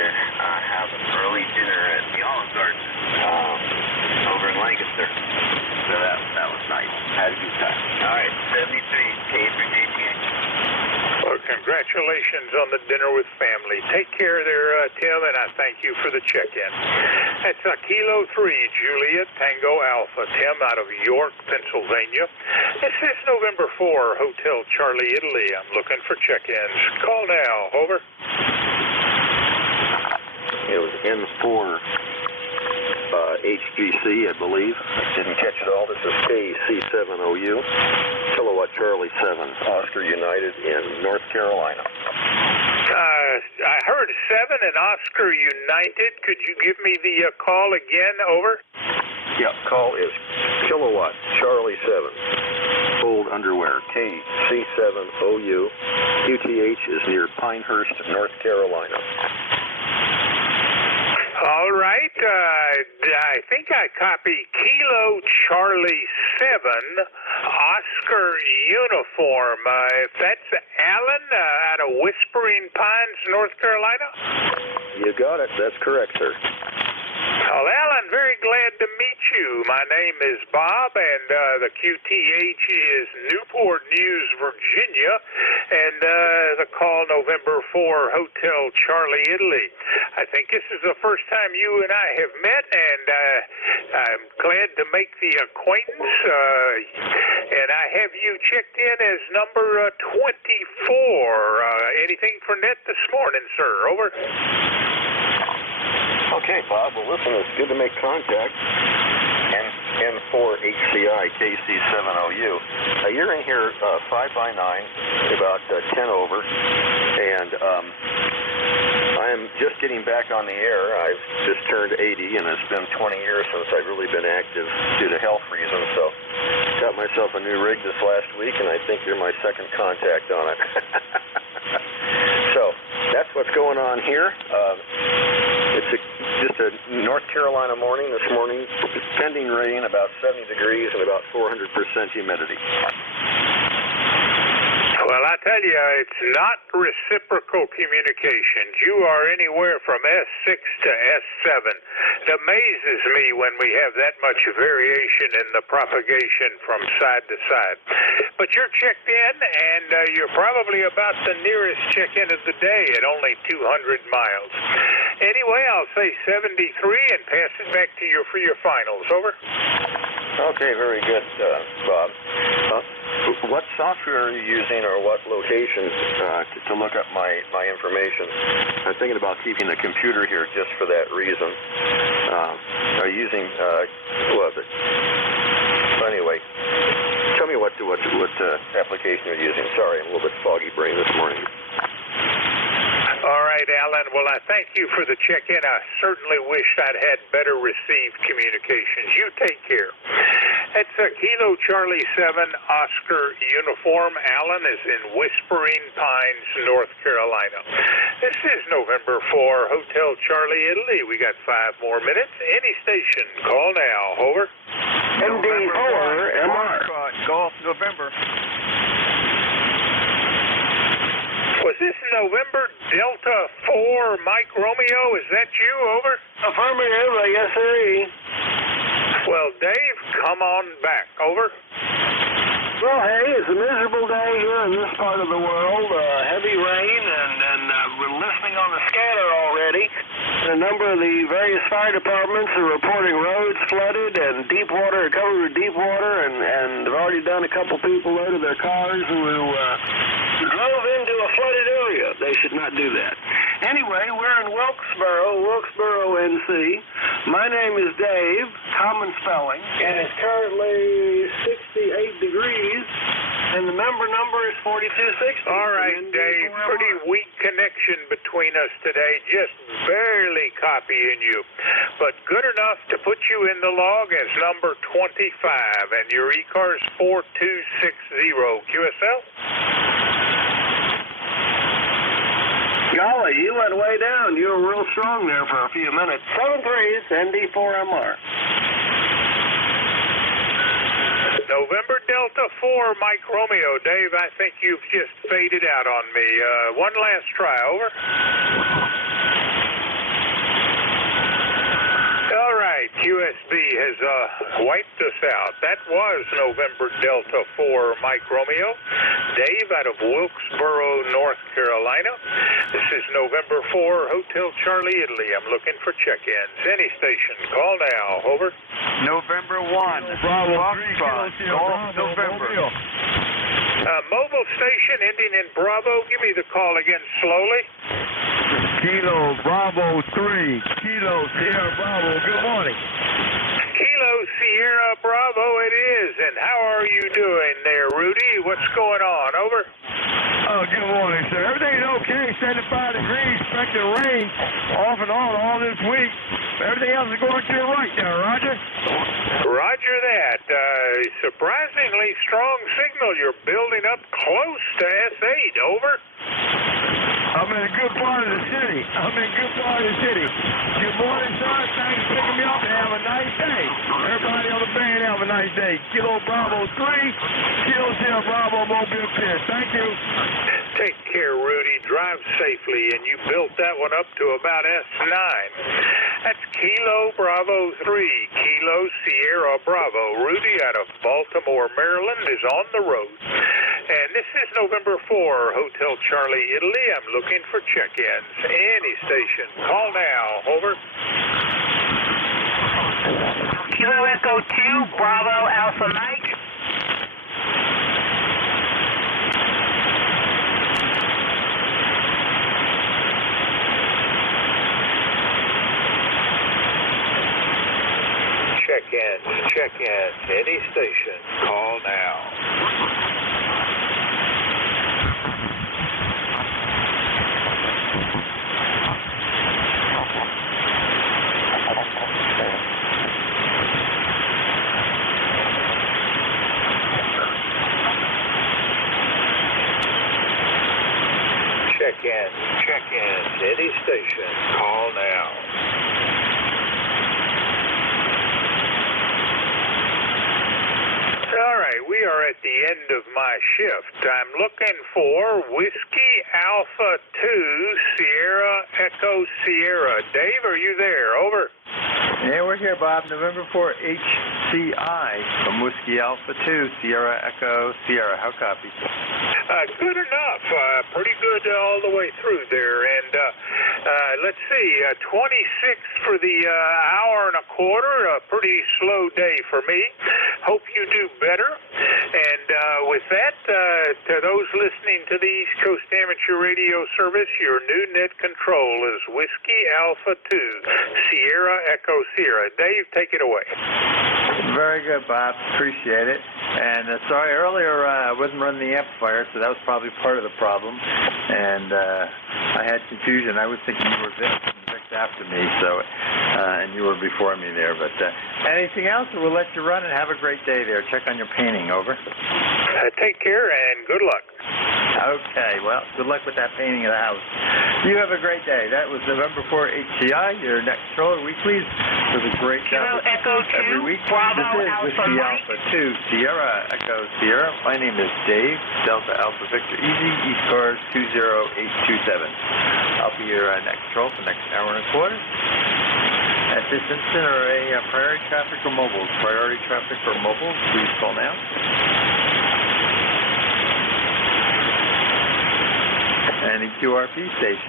have an early dinner at the Olive Garden over in Lancaster. So that was nice. Had a good time. All right, 73 K3JTA. Well, congratulations on the dinner with family. Take care there, Tim, and I thank you for the check-in. That's Kilo 3, Juliet Tango Alpha, Tim out of York, Pennsylvania. This is November 4, Hotel Charlie, Italy. I'm looking for check-ins. Call now. Over. It was N4, HGC, I believe. Didn't catch it all. This is KC7OU, Kilowatt Charlie 7, Oscar United in North Carolina. I heard 7 and Oscar United. Could you give me the call again? Over. Yeah, call is Kilowatt Charlie 7. Old underwear, KC7OU. QTH is near Pinehurst, North Carolina. All right. I think I copy Kilo Charlie 7, Oscar Uniform. If that's Alan out of Whispering Pines, North Carolina? You got it. That's correct, sir. Well, Alan, very glad to meet you. My name is Bob, and the QTH is Newport News, Virginia, and the call November 4, Hotel Charlie, Italy. I think this is the first time you and I have met, and I'm glad to make the acquaintance. And I have you checked in as number 24. Anything for net this morning, sir? Over. Okay, Bob. Well, listen, it's good to make contact. N4HCI KC7OU. You're in here 5 by 9, about 10 over, and I am just getting back on the air. I've just turned 80, and it's been 20 years since I've really been active due to health reasons, so got myself a new rig this last week, and I think you're my second contact on it. So that's what's going on here. It's just a North Carolina morning this morning, pending rain, about 70 degrees and about 400% humidity. Well, I tell you, it's not reciprocal communications. You are anywhere from S6 to S7. It amazes me when we have that much variation in the propagation from side to side. But you're checked in, and you're probably about the nearest check-in of the day at only 200 miles. Anyway, I'll say 73 and pass it back to you for your finals. Over. Okay, very good, Bob. What software are you using, or what location to look up my information? I'm thinking about keeping the computer here just for that reason. Are you using anyway, tell me what application you're using. Sorry, I'm a little bit foggy brain this morning. All right, Alan. Well, I thank you for the check-in. I certainly wish I'd had better received communications. You take care. That's Kilo Charlie 7, Oscar Uniform. Alan is in Whispering Pines, North Carolina. This is November 4, Hotel Charlie, Italy. We got 5 more minutes. Any station, call now. Over. NJ2US, MR. Golf November. Was this November Delta 4 Mike Romeo? Is that you? Over. Affirmative, yes, sir. Well, Dave, come on back. Over. Well, hey, it's a miserable day here in this part of the world. Heavy rain, and we're listening on the scanner already. A number of the various fire departments are reporting roads flooded and deep water, covered with deep water, and they've already done a couple people out of their cars who drove into a flooded area. They should not do that. Anyway, we're in Wilkesboro, NC. My name is Dave, common spelling, and it's currently 68 degrees, and the member number is 4260. All right, Dave, pretty weak connection between us today, just barely copying you, but good enough to put you in the log as number 25, and your ECARS 4260. QSL? Golly, you went way down. You were real strong there for a few minutes. 73s, ND4MR. November Delta 4, Mike Romeo. Dave, I think you've just faded out on me. One last try. Over. All right, QSB has wiped us out. That was November Delta 4, Mike Romeo. Dave out of Wilkesboro, North Carolina. This is November 4, Hotel Charlie, Italy. I'm looking for check-ins. Any station, call now. Over. November 1. Bravo 3, Golf November. Mobile station ending in Bravo. Give me the call again slowly. Kilo Bravo. Bravo 3, Kilo Sierra Bravo. Good morning. Kilo Sierra Bravo it is. And how are you doing there, Rudy? What's going on? Over. Oh, good morning, sir. Everything's okay. 75 degrees. Expected rain off and on all this week. Everything else is going to your right there, Roger. Roger that. Surprisingly strong signal. You're building up close to S8. Over. I'm in a good part of the city. Good morning, sir. Thanks for picking me up and have a nice day. Everybody on the band, have a nice day. Kilo Bravo 3, Kilo Sierra Bravo, Mobile Pierce. Thank you. Take care, Rudy. Drive safely, and you built that one up to about S9. That's Kilo Bravo 3, Kilo Sierra Bravo. Rudy out of Baltimore, Maryland is on the road. And this is November 4, Hotel Charlie, Italy. I'm looking for check-ins. Any station. Call now. Over. Kilo Echo 2, Bravo Alpha Mike. Check-ins. Any station. Call now. Check-ins. Any station. Call now. All right, we are at the end of my shift. I'm looking for Whiskey Alpha 2, Sierra Echo Sierra. Dave, are you there? Over. Yeah, we're here, Bob. November 4, HCI from Whiskey Alpha 2, Sierra Echo Sierra. How copy? Good enough. Pretty good all the way through there. And let's see, 26 for the hour and a quarter. A pretty slow day for me. Hope you do better. And with that, to those listening to the East Coast Amateur Radio Service, your new net control is Whiskey Alpha 2, Sierra Echo Sierra. Dave, take it away. Very good, Bob. Appreciate it. And sorry, earlier I wasn't running the amplifier, so that was probably part of the problem. And I had confusion. I was thinking you were Vic after me, so and you were before me there. But anything else, we'll let you run and have a great day there. Check on your painting. Over. Take care and good luck. Okay, well, good luck with that painting of the house. You have a great day. That was November 4 HCI, your next controller weeklies. It was a great job every week. Bravo, this is Whiskey Alpha 2, Sierra Echo Sierra. My name is Dave, Delta Alpha Victor Easy, ECARS 20827. I'll be your next control for the next hour and a quarter. At this instant, are a priority traffic or mobiles? Priority traffic or mobiles, please call now. Any QRP stations.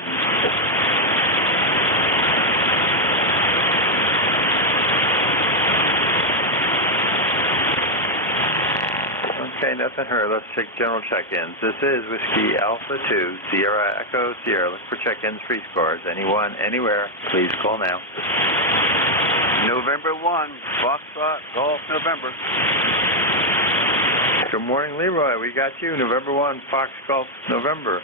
Okay, nothing heard. Let's check general check-ins. This is Whiskey Alpha 2, Sierra Echo Sierra. Look for check-ins, free scores. Anyone, anywhere, please call now. November 1, Foxtrot, Golf, November. Good morning, Leroy. We got you. November 1, Fox Golf, November.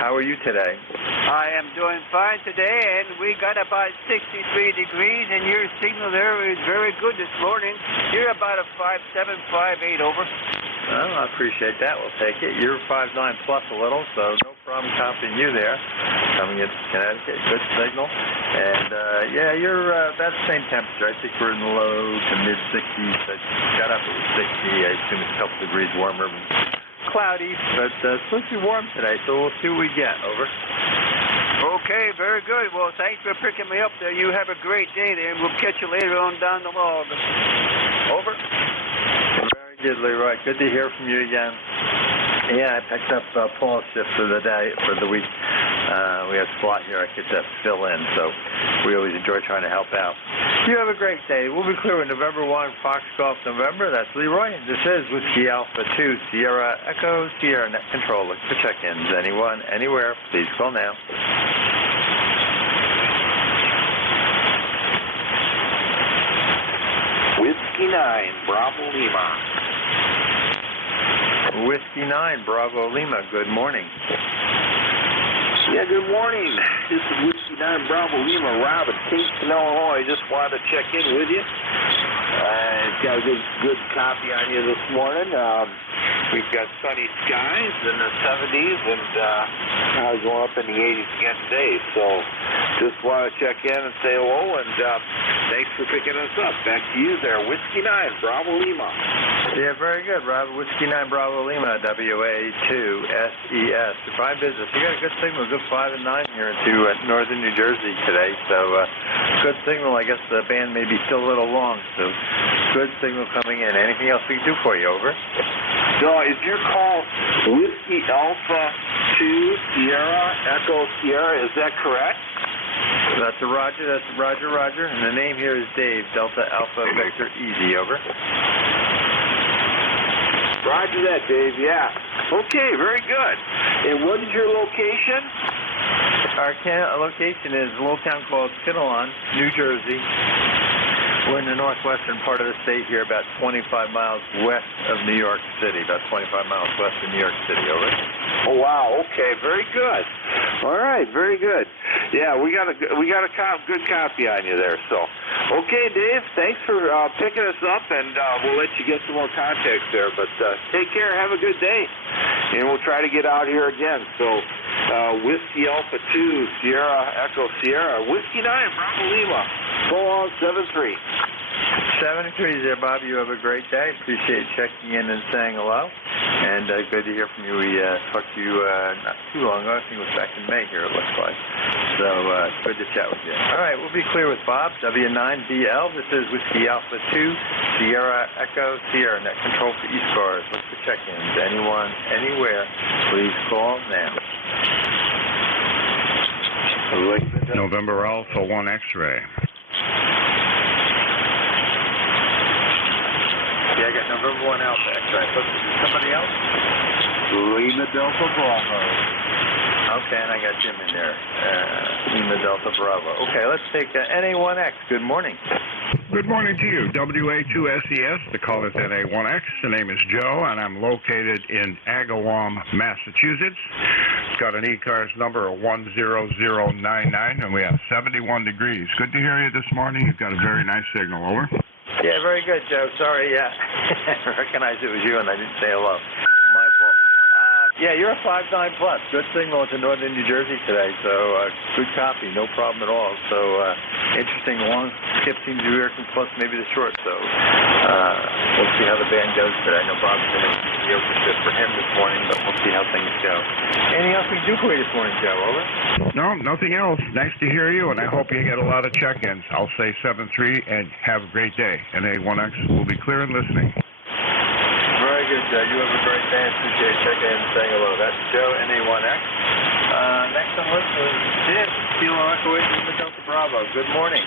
How are you today? I am doing fine today, and we got about 63 degrees, and your signal there is very good this morning. You're about a 5.7, 5.8 over. Well, I appreciate that. We'll take it. You're 5.9 plus a little, so no problem copying you there. Coming into Connecticut, good signal. And, yeah, you're about the same temperature. I think we're in the low to mid-60s, but got up, it was 60. I assume it's a couple degrees warmer. Cloudy, but supposed to be warm today, so we'll see what we get. Over. Okay, very good. Well, thanks for picking me up there. You have a great day there, and we'll catch you later on down the log. Over. Very good, Leroy. Good to hear from you again. Yeah, I picked up Paul's shift for the day, for the week. We have a slot here I get to fill in, so we always enjoy trying to help out. You have a great day. We'll be clear with November 1, Fox Golf November. That's Leroy. This is Whiskey Alpha 2, Sierra Echo Sierra Net Control. Look for check-ins. Anyone, anywhere, please call now. 9, Bravo Lima. Whiskey 9, Bravo Lima, good morning. Yeah, good morning. This is Whiskey 9, Bravo Lima, Rob at Kingston, Illinois. Just wanted to check in with you. Got a good copy on you this morning. We've got sunny skies in the 70s and going up in the 80s again today. So just want to check in and say hello, and thanks for picking us up. Back to you there, Whiskey 9, Bravo Lima. Yeah, very good, Rob. Whiskey 9, Bravo Lima, WA2SES. Fine business. You got a good signal, good 5 and 9 here into northern New Jersey today. So good signal. I guess the band may be still a little long, so good signal coming in. Anything else we can do for you? Over. So is your call Whiskey Alpha 2 Sierra Echo Sierra? Is that correct? That's a Roger. That's Roger, Roger. And the name here is Dave, Delta Alpha Victor Easy. Over. Roger that, Dave. Yeah. Okay, very good. And what is your location? Our location is a little town called Kinnelon, New Jersey. We're in the northwestern part of the state here, about 25 miles west of New York City, about 25 miles west of New York City, over. Oh, wow. Okay, very good. All right, very good. Yeah, we got a good copy on you there. So, okay, Dave, thanks for picking us up, and we'll let you get some more context there. But take care, have a good day, and we'll try to get out here again. So, Whiskey Alpha 2 Sierra Echo Sierra, Whiskey 9 Bravo Lima. Go on 73. 73 there, Bob. You have a great day. Appreciate checking in and saying hello. And good to hear from you. We talked to you not too long ago. I think it was back in May here, it looks like. So good to chat with you. All right, we'll be clear with Bob, W9BL. This is Whiskey Alpha 2, Sierra Echo Sierra. Net control for ECARS. Look for check-ins. Anyone, anywhere, please call now. November Alpha 1 X-ray. Yeah, I got November 1 Alpha X-ray. Somebody else? Lima Delta Bravo. Okay, and I got Jim in there. Lima Delta Bravo. Okay, let's take NA1X. Good morning. Good morning to you. WA2SES. The call is NA1X. The name is Joe, and I'm located in Agawam, Massachusetts. It's got an ECARS number of 10099, and we have 71 degrees. Good to hear you this morning. You've got a very nice signal. Over. Yeah, very good, Joe. Sorry, I recognized it was you, and I didn't say hello. My fault. Yeah, you're a 5.9 plus. Good signal into northern New Jersey today, so good copy, no problem at all. So interesting, the long skip seems to be working, plus maybe the short. So we'll see how the band goes today. I know Bob's going to be the open shift for him this morning, but we'll see how things go. Anything else we can do for you this morning, Joe? Over. No, nothing else. Nice to hear you, and I hope you get a lot of check-ins. I'll say 7-3, and have a great day. NA1X will be clear and listening. Very good, Joe. You have a great day. Appreciate checking in and saying hello. That's Joe, NA1X. Next on the list is Jim, Kilo Echo 8, Lima Delta Bravo. Good morning.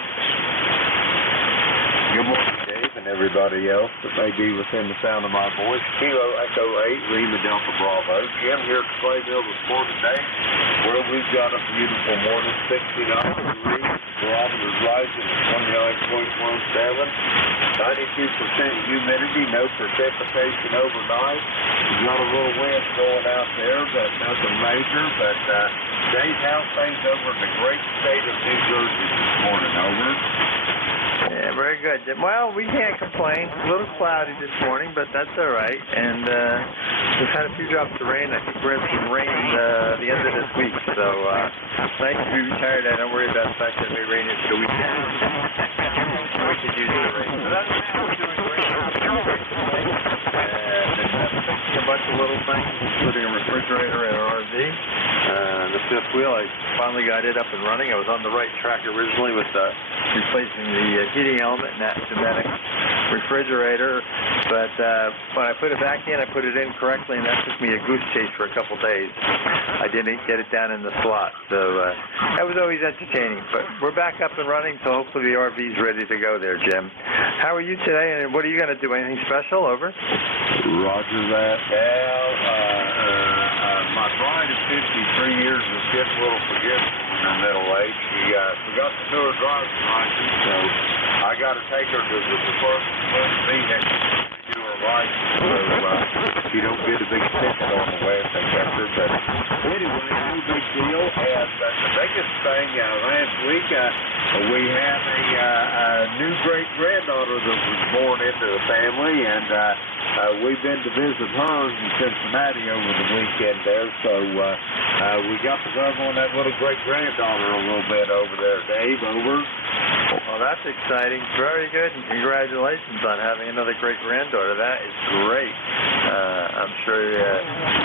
Good morning, Dave, and everybody else that may be within the sound of my voice. Kilo Echo 8, Lima Delta Bravo. Jim here at Clayville this morning today, where we've got a beautiful morning, 69 degrees. Barometer is rising at 29.17. 92% humidity, no precipitation overnight. We've got a little wind going out there, but nothing major. But Dave, how's things over in the great state of New Jersey this morning? Over. Yeah, very good. Well, we can't complain. A little cloudy this morning, but that's all right. And we've had a few drops of rain. I think we're in some rain the end of this week. So nice to be retired. I don't worry about the fact that it may rain into the weekend. We could use the rain. So that's what we're doing great. And fixing a bunch of little things, including a refrigerator and an RV. The fifth wheel, I finally got it up and running. I was on the right track originally with replacing the heating element in that pneumatic refrigerator, but when I put it back in, I put it in correctly, and that took me a goose chase for a couple days. I didn't get it down in the slot, so that was always entertaining. But we're back up and running, so hopefully the RV's ready to go there, Jim. How are you today, and what are you going to do? Anything special? Over. Roger that. Well, my bride of 53 years is getting a little forgetful in her middle age. She forgot to do her driver's license, so I I got to take her to the first vehicle to do her license, so she don't get a big ticket on the way if they catch her. But anyway, no big deal. And the biggest thing, last week we had a new great-granddaughter that was born into the family, and we've been to visit her in Cincinnati over the weekend there, so we got to love on that little great-granddaughter a little bit over there, Dave. Over. Well, that's exciting. Very good, and congratulations on having another great-granddaughter. That is great. I'm sure you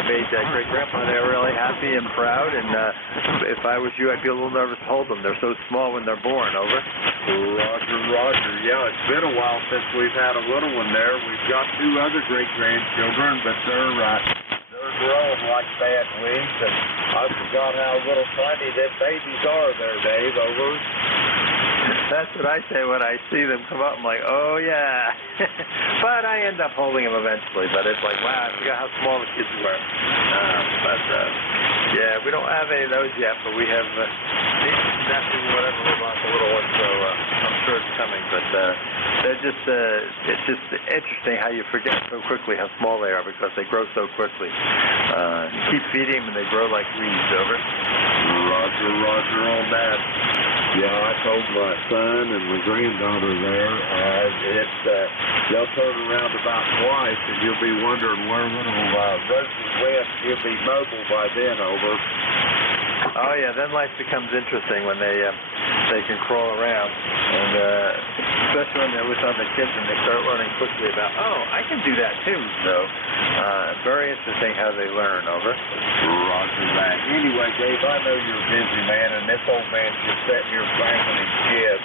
made that great-grandpa there really happy and proud, and if I was you, I'd be a little nervous to hold them. They're so small when they're born. Over. Roger. Yeah, it's been a while since we've had a little one there. We've got 2 other great-grandchildren, but they're growing like bad wigs, and I forgot how little tiny that babies are there, Dave. Over. That's what I say when I see them come up. I'm like, oh, yeah. But I end up holding them eventually. But it's like, wow, I forgot how small the kids were. Yeah, we don't have any of those yet, but we have nieces, nephews, whatever, we want the little ones, so I'm sure it's coming. But they're just, it's just interesting how you forget so quickly how small they are because they grow so quickly. You keep feeding them and they grow like weeds. Over. Roger on that. Yeah, I told my son and my granddaughter there, they'll turn around about twice, and you'll be wondering where little Rosie went. She'll be mobile by then. Over. Oh yeah, then life becomes interesting when they can crawl around, and especially when they're with other kids and they start learning quickly about, oh, I can do that too. So very interesting how they learn. Over. Roger that. Anyway, Dave, I know you're a busy man, and this old man's just sitting here banging his kids,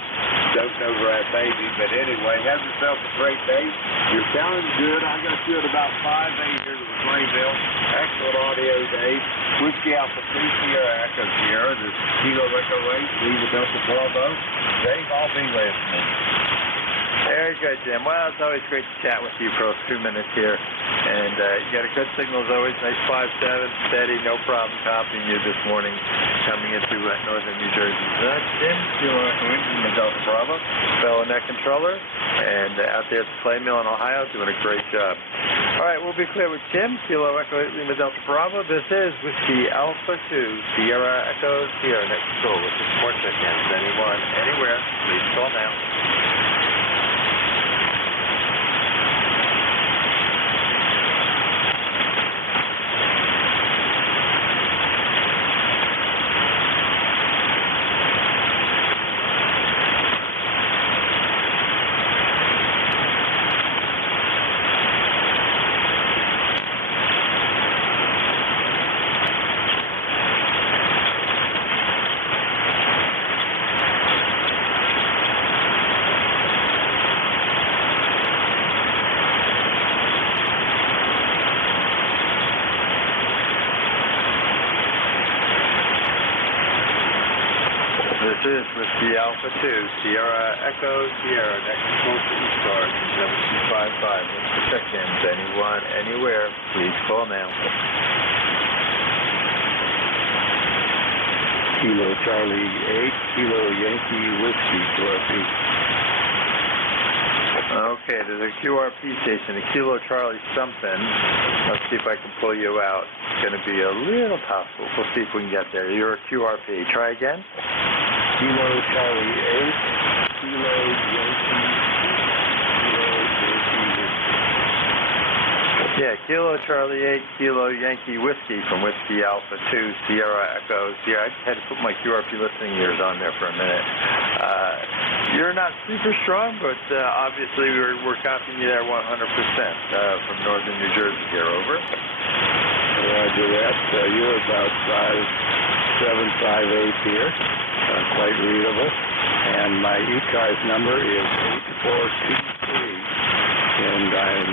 doting over that baby. But anyway, have yourself a great day. You're sounding good. I got you at about 5'8" here to the Greenville. Excellent audio, Dave. Whiskey Alpha 2 Sierra Echo Sierra. This is Kilo Echo 8, Lima Delta Bravo. Dave, I'll be listening. Very good, Jim. Well, it's always great to chat with you for a few minutes here. And you got a good signal as always. Nice 5-7, steady, no problem copying you this morning coming into northern New Jersey. That's Jim, Kilo Echo 8, Lima Delta Bravo, fellow net controller, and out there at the clay mill in Ohio doing a great job. All right, we'll be clear with Jim, Kilo Echo 8, Lima Delta Bravo. This is Whiskey Alpha 2, Sierra Echo Sierra Net Control with the support check-ins. Anyone, anywhere, please call now. This is Whiskey Alpha 2, Sierra Echo Sierra, next control to ECARS, number 255. Look for check-ins. Anyone, anywhere, please call now. Kilo Charlie 8, Kilo Yankee Whiskey, QRP. Okay, there's a QRP station, a Kilo Charlie something. Let's see if I can pull you out. It's going to be a little possible. We'll see if we can get there. You're a QRP. Try again. Kilo Charlie 8, Kilo Yankee, Kilo Yankee. Yeah, Kilo Charlie 8, Kilo Yankee Whiskey from Whiskey Alpha 2, Sierra Echo Sierra. I just had to put my QRP listening ears on there for a minute. You're not super strong, but obviously we're copying you there 100% from northern New Jersey here. Over. Roger that. You're about 5'7", 5'8" here. Quite readable. And my ECARS number is 8423. And I'm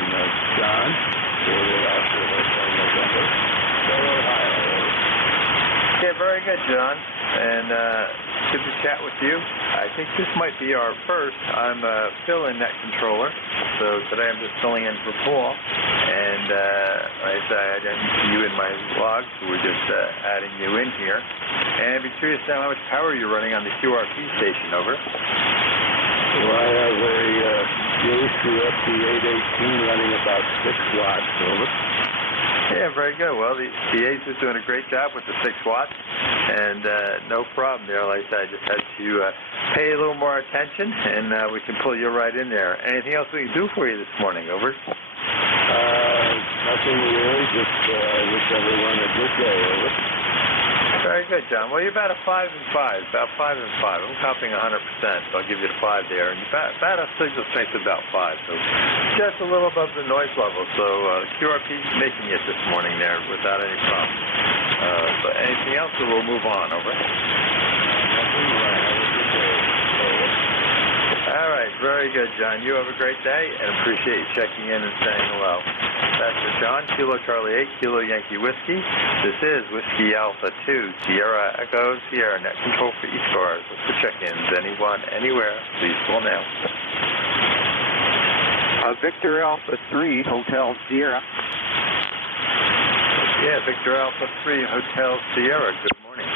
John. Okay, very good, John. And good to chat with you. I think this might be our first. I'm fill-in net controller. So today I'm just filling in for Paul. And like I said, I didn't see you in my log, so we're just adding you in here. And I'd be curious to know how much power you're running on the QRP station. Over. Well, I have a ECARS 818 running about 6 watts. Over. Yeah, very good. Well, the A's is doing a great job with the 6 watts, and no problem there. Like I said, I just had to pay a little more attention, and we can pull you right in there. Anything else we can do for you this morning? Over. Nothing really. Just wish everyone a good day. Over. Very good, John. Well, you're about a 5 and 5, about 5 and 5. I'm copying 100%, so I'll give you the 5 there. And about a signal strength about 5, so just a little above the noise level. So QRP is making it this morning there without any problem. But anything else, or we'll move on. Over. All right, very good, John. You have a great day, and appreciate you checking in and saying hello. That's for John, Kilo Charlie 8, Kilo Yankee Whiskey. This is Whiskey Alpha 2, Sierra Echo, Sierra Net Control for ECARS. For check-ins, anyone, anywhere, please call now. Victor Alpha 3, Hotel Sierra. Yeah, Victor Alpha 3, Hotel Sierra. Good morning.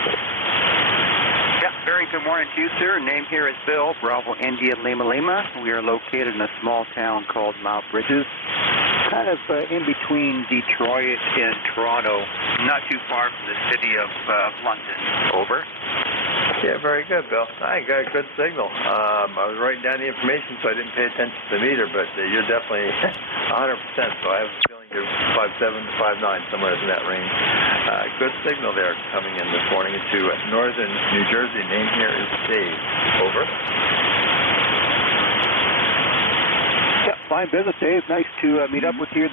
Yeah, very good morning to you, sir. Name here is Bill, Bravo India Lima Lima. We are located in a small town called Mount Bridges, kind of in between Detroit and Toronto, not too far from the city of London. Over. Yeah, very good, Bill. I got a good signal. I was writing down the information, so I didn't pay attention to the meter, but you're definitely 100%, so I have a feeling you're 5.7 to 5.9, somewhere in that range. Good signal there coming in this morning to northern New Jersey. Name here is Dave. Over. Fine business, Dave. Nice to meet up with you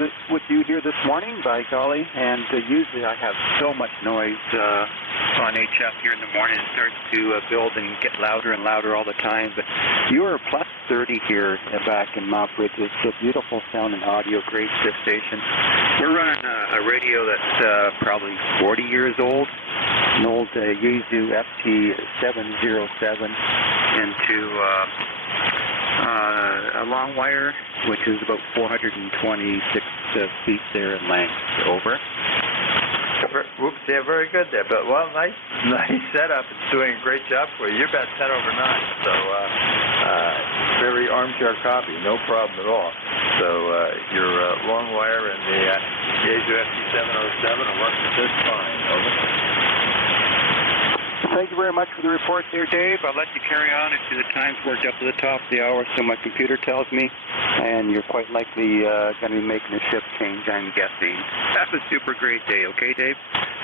here this morning, by golly. And usually I have so much noise on HF here in the morning. It starts to build and get louder and louder all the time. But you are plus 30 here back in Mount Bridges. So beautiful sound and audio, great shift station. We're running a radio that's probably 40 years old, an old Yaesu FT707 into a long wire, which is about 426 feet there in length. Over. Whoops, yeah, very good there. But, well, nice setup. It's doing a great job for you. You're about 10 over 9, so very armchair copy, no problem at all. So your long wire and the Yaesu FT707 are working just fine. Over. Thank you very much for the report there, Dave. I'll let you carry on. I see the time's worked up to the top of the hour, so my computer tells me, and you're quite likely going to be making a shift change, I'm guessing. Have a super great day, okay, Dave?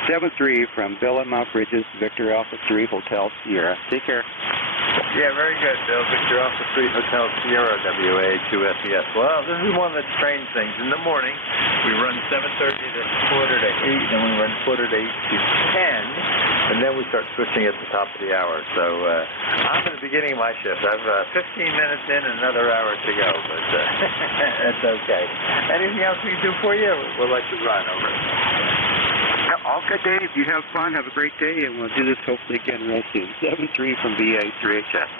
7-3 from Bill at Mount Bridges, Victor Alpha 3, Hotel Sierra. Take care. Yeah, very good, Bill. Victor Alpha 3, Hotel Sierra, WA2SES. Well, this is one of the strange things. In the morning, we run 7:30 to quarter to 8, and we run quarter to 8 to 10, and then we start switching at the top of the hour. So I'm at the beginning of my shift. I've 15 minutes in and another hour to go, but that's okay. Anything else we can do for you? We'll let you run. Over. All good, Dave. You have fun. Have a great day, and we'll do this hopefully again real soon. 7-3 from BA3HS.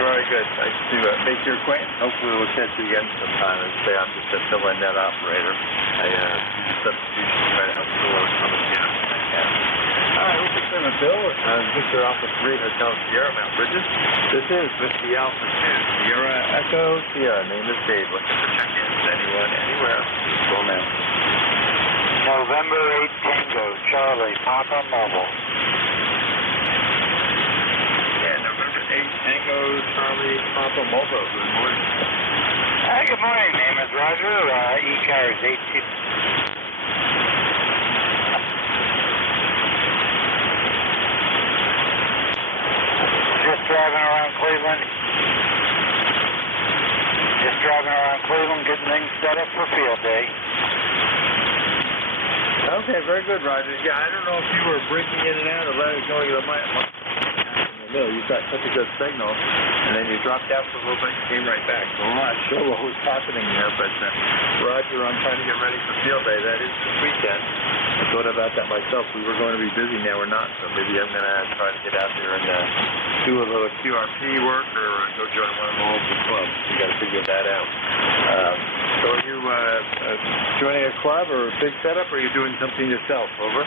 Very good. Nice to make your acquaintance. Hopefully we'll catch you again sometime. And say I'm just a fill-in net operator. I substitution try to help you overcome the gap. All right, we'll put in a bill. Victor Alpha 3, Hotel Sierra, Mount Bridges. This is Whiskey Alpha 2, Sierra Echo Sierra. Name is Dave. Looking for check-ins. Anyone, anywhere. Please call now. November 8 Tango, Charlie, Papa Mobile. Yeah, November 8 Tango, Charlie, Papa Mobile. Good morning. Hi, good morning. Name is Roger. ECARS 82. Just driving around Cleveland. Getting things set up for field day. Okay, very good, Roger. Yeah, I don't know if you were breaking in and out or letting go of the mic. You've got such a good signal, and then you dropped out for a little bit and came right back. So I'm not sure what was happening there, but Roger, I'm trying to get ready for field day. That is this weekend. I thought about that myself. We were going to be busy, now we're not, so maybe I'm going to try to get out there and do a little QRP work or go join one of the local clubs. We got to figure that out. So are you joining a club or a big setup, or are you doing something yourself? Over.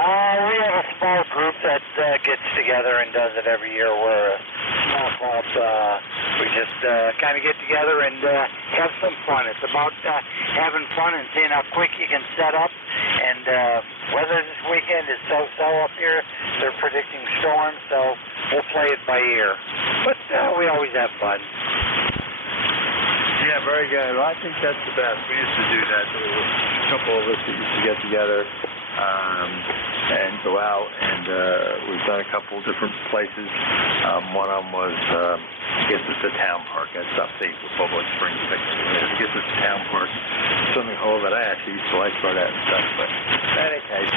We have a small group that gets together and does it every year. We're a small club. We just kind of get together and have some fun. It's about having fun and seeing how quick you can set up. And weather this weekend is so-so up here. They're predicting storms, so we'll play it by ear. But we always have fun. Yeah, very good. Well, I think that's the best. We used to do that. There were a couple of us that used to get together and go out, and we've done a couple of different places. One of them was, I guess it's a town park. That's upstate with Public Springs. I guess it's a town park swimming hole that I actually used to like for that and stuff. But in any case,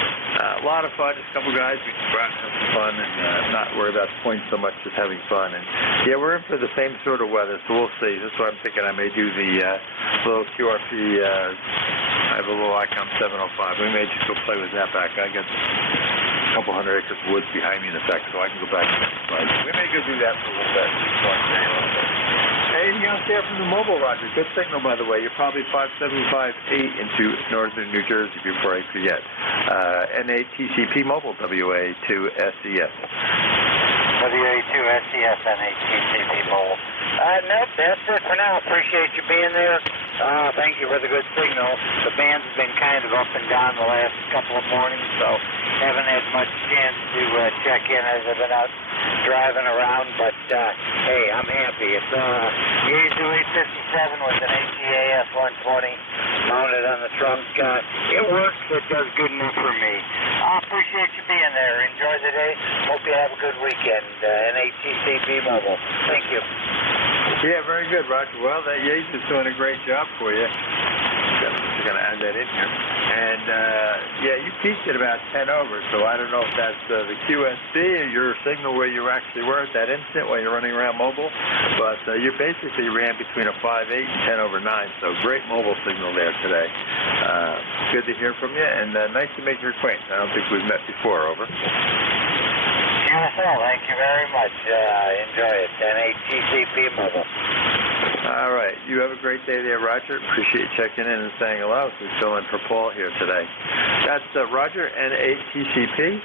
a lot of fun. Just a couple guys. We can go out and have some fun and not worry about the points so much, just having fun. And yeah, we're in for the same sort of weather, so we'll see. That's why I'm thinking I may do the little QRP. I have a little Icon 705. We may just go play with that back. I got a couple hundred acres of woods behind me in effect, so I can go back and play. We may go do that for a little bit. Anything else there from the mobile, Roger? Good signal, by the way. You're probably 5758 into northern New Jersey before I forget. NATCP Mobile, WA2SES. WA2SES, NATCP Mobile. Nope, that's it for now. Appreciate you being there. Thank you for the good signal. The band's been kind of up and down the last couple of mornings, so haven't had much chance to check in as I've been out driving around, but hey, I'm happy. It's Yaesu 857 with an ATAS 120 mounted on the trunk. It works. It does good enough for me. I appreciate you being there. Enjoy the day. Hope you have a good weekend. NATCP Mobile. Thank you. Yeah, very good, Roger. Well, that Yates is doing a great job for you. We're going to add that in here. And, yeah, you peaked at about 10 over, so I don't know if that's the QSC or your signal where you actually were at that instant while you're running around mobile, but you basically ran between a 5.8 and 10 over 9, so great mobile signal there today. Good to hear from you, and nice to make your acquaintance. I don't think we've met before, over. QSL, thank you very much. Enjoy it. NATCP Mobile. All right. You have a great day there, Roger. Appreciate checking in and saying hello. We fill in for Paul here today. That's Roger, NATCP.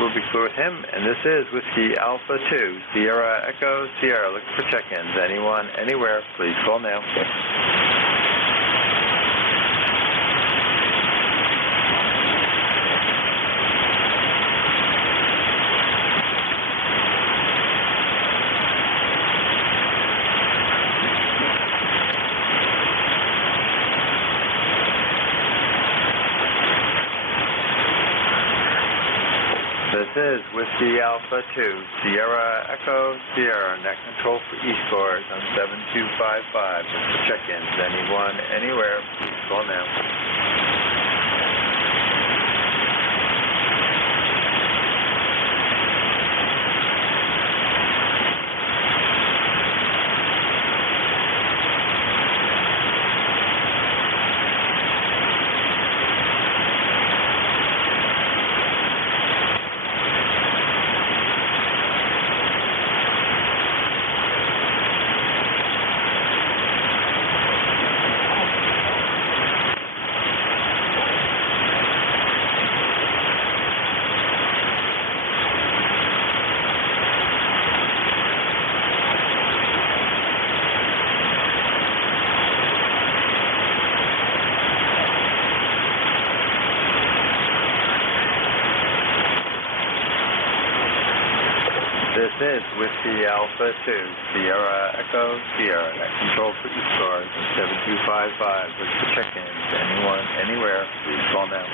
We'll be clear with him. And this is Whiskey Alpha 2, Sierra Echo Sierra. Looking for check-ins. Anyone, anywhere, please call now. This is Whiskey Alpha 2, Sierra Echo Sierra, net control for ECARS on 7255. For check-ins, anyone, anywhere, please call now. This is Whiskey Alpha 2, Sierra Echo Sierra, net control for ECARS on 7255. Look for check-ins. Anyone, anywhere, please call now.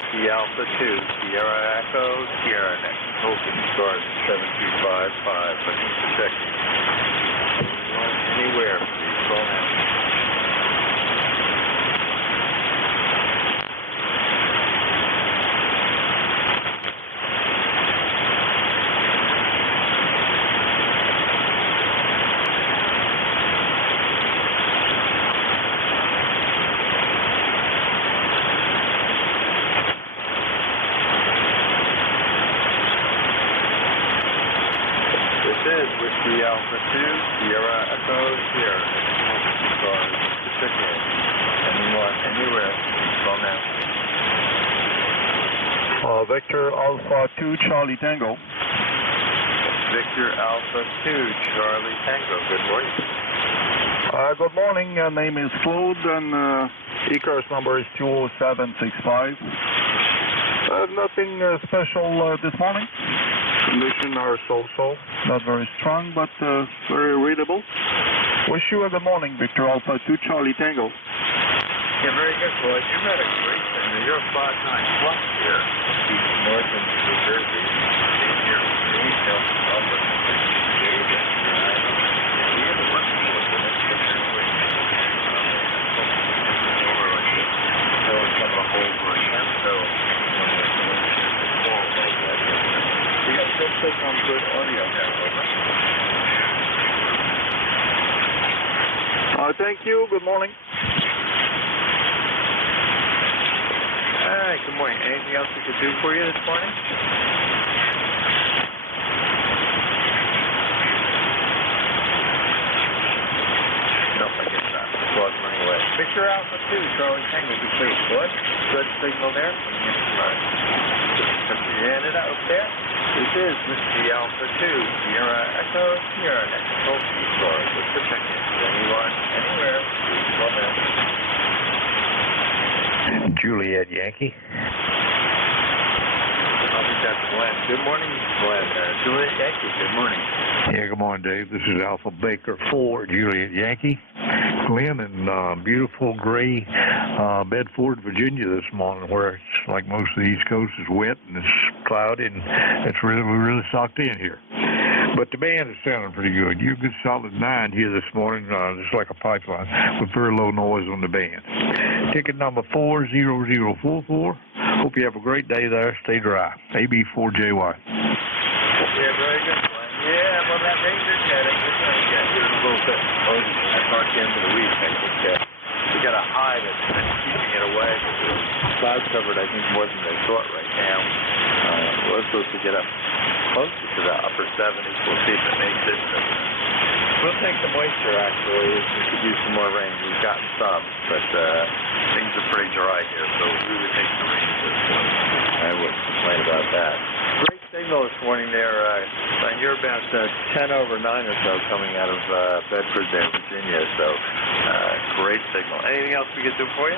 Whiskey Alpha 2, Sierra Echo, Sierra Next Control ECARS 7355. Looking for checking. Anywhere, please call now. Whiskey Alpha 2, Sierra Echo, Sierra. ECARS to check in. Anyone, anywhere, call now. Victor Alpha 2, Charlie Tango. Victor Alpha 2, Charlie Tango. Good morning. Good morning. Name is Claude, and ECARS number is 20765. Nothing special this morning. Conditions are so-so, not very strong, but very readable. Wish you a good morning, Victor Alpha 2, Charlie Tango. Yeah, very good, Floyd. You've had a great thing. You're 5-9 plus here, north in New Jersey. Here, Greenville, Alpha 68, and we have a bunch of people that are quick. So it's coming a whole again, so we got good signal, good audio now, over. Thank you. Good morning. All right, good morning. Anything else we could do for you this morning? Nope, I guess not. Just lost money away. Victor Alpha 2, Charlie Tango, complete. What? Good signal there. You ended up there. This is Whiskey Alpha 2, Sierra Echo, Sierra Next Control ECARS. What's the check-in? Anyone, anywhere, please call now. Juliet Yankee. I'll be that's Glenn. Good morning, Glenn. Juliet Yankee, good morning. Yeah, good morning, Dave. This is Alpha Baker 4, Juliet Yankee. Glenn in beautiful gray Bedford, Virginia this morning, where it's like most of the East Coast is wet and it's cloudy and we're really socked in here. But the band is sounding pretty good. You're a good solid 9 here this morning, just like a pipeline, with very low noise on the band. Ticket number 40044. Hope you have a great day there. Stay dry. AB4JY. Yeah, very good, Glenn. Yeah, well, that rain is getting. We're going to get here in a little bit. Towards the end of the week, I think we got a high that's keeping it away. Cloud covered, I think, more than they thought right now. We're supposed to get up closer to the upper 70s. We'll see if it makes it. We'll take the moisture, actually. We could use some more rain. We've gotten some, but things are pretty dry here, so we would take the rain at this point. I wouldn't complain about that. Great signal this morning there. You're about 10 over 9 or so coming out of Bedford there, Virginia, so great signal. Anything else we could do for you?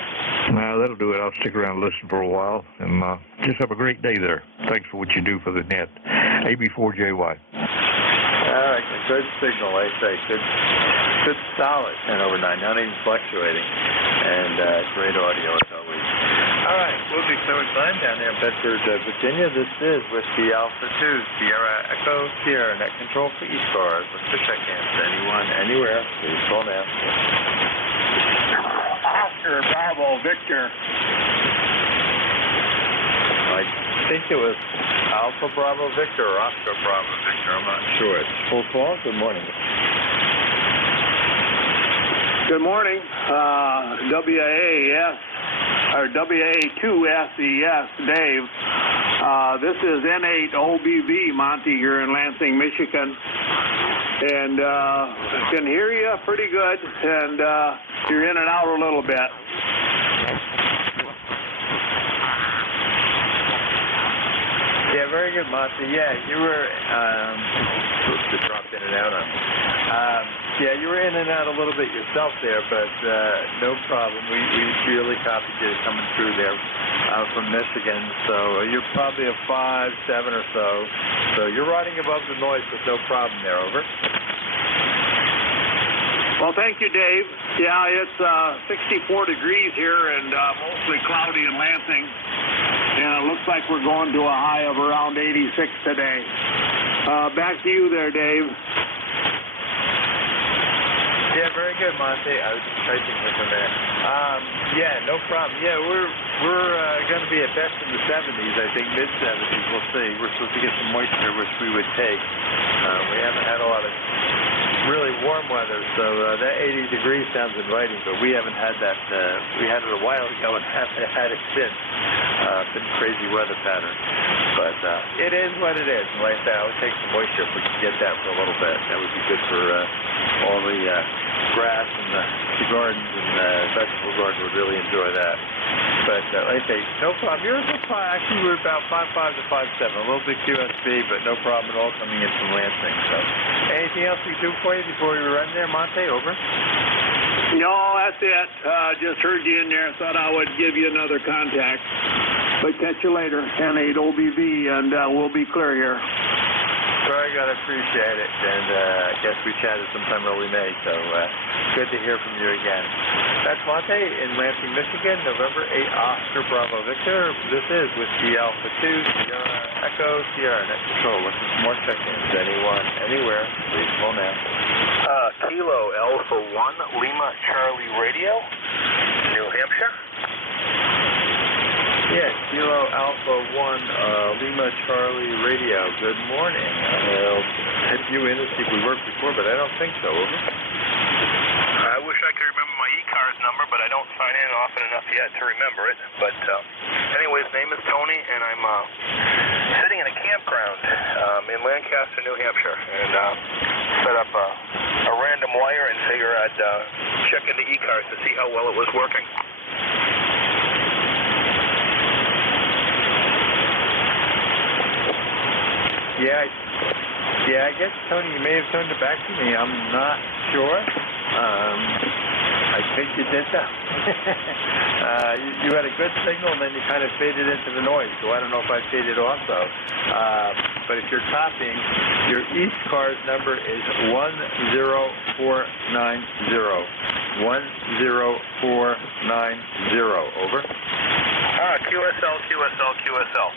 No, that'll do it. I'll stick around and listen for a while, and just have a great day there. Thanks for what you do for the net. AB4JY. All right, good signal, I say. Good solid 10 over 9, not even fluctuating, and great audio as always. All right, we'll be so excited down there in Bedford, Virginia. This is Whiskey Alpha 2, Sierra Echo, Sierra Net Control for ECARS. Let's go check in. Anyone, anywhere, please call now. Oscar, Bravo, Victor. I think it was Alpha Bravo Victor or Oscar Bravo Victor. I'm not sure. It's full call. Good morning. Good morning. WAS or WA2SES, Dave. This is N8OBV Monty here in Lansing, Michigan. And can hear you pretty good, and you're in and out a little bit. Yeah, very good, Monty. Yeah, you were supposed to drop in and out on me. Yeah, you were in and out a little bit yourself there, but no problem. We really copied you coming through there from Michigan. So you're probably a 5-7 or so. So you're riding above the noise with no problem there. Over. Well, thank you, Dave. Yeah, it's 64 degrees here and mostly cloudy in Lansing. and it looks like we're going to a high of around 86 today. Back to you there, Dave. Yeah, very good, Monte. I was just typing with him there. Yeah, no problem. Yeah, we're going to be at best in the 70s, I think, mid-70s. We'll see. We're supposed to get some moisture, which we would take. We haven't had a lot of really warm weather, so that 80 degrees sounds inviting, but we haven't had that. We had it a while ago and haven't had it since. Been crazy weather pattern. But it is what it is. And like I said, I would take some moisture if we could get that for a little bit. That would be good for all the grass and the gardens, and the vegetable garden would really enjoy that. But like I say, no problem. You're a good spot. Actually, we're about 5.5 to 5.7. A little bit QSB, but no problem at all coming in from Lansing. So anything else we can do for you before we run there, Monte? Over. No, that's it. Just heard you in there. Thought I would give you another contact. But catch you later. 10-8 OBV, and we'll be clear here. Very good. I appreciate it. And I guess we chatted sometime early May, so good to hear from you again. That's Monte in Lansing, Michigan, November 8, Oscar Bravo Victor. This is Whiskey Alpha 2, Sierra Echo, Sierra Net Control. Looking for more check-ins. Anyone, anywhere, please call now. Kilo Alpha 1, Lima Charlie Radio, New Hampshire. Yeah, Kilo Alpha 1, Lima Charlie Radio. Good morning. I'll hit you in to see if we worked before, but I don't think so. Over. I wish I could remember my ECARS number, but I don't sign in often enough yet to remember it. But anyways, name is Tony, and I'm sitting in a campground in Lancaster, New Hampshire, and set up a random wire and figure I'd check into ECARS to see how well it was working. Yeah, I guess, Tony, you may have turned it back to me. I'm not sure. I think you did that. You had a good signal, and then you kind of faded into the noise, so I don't know if I faded also. But if you're copying, your ECARS number is 10490. 10490. Over. QSL.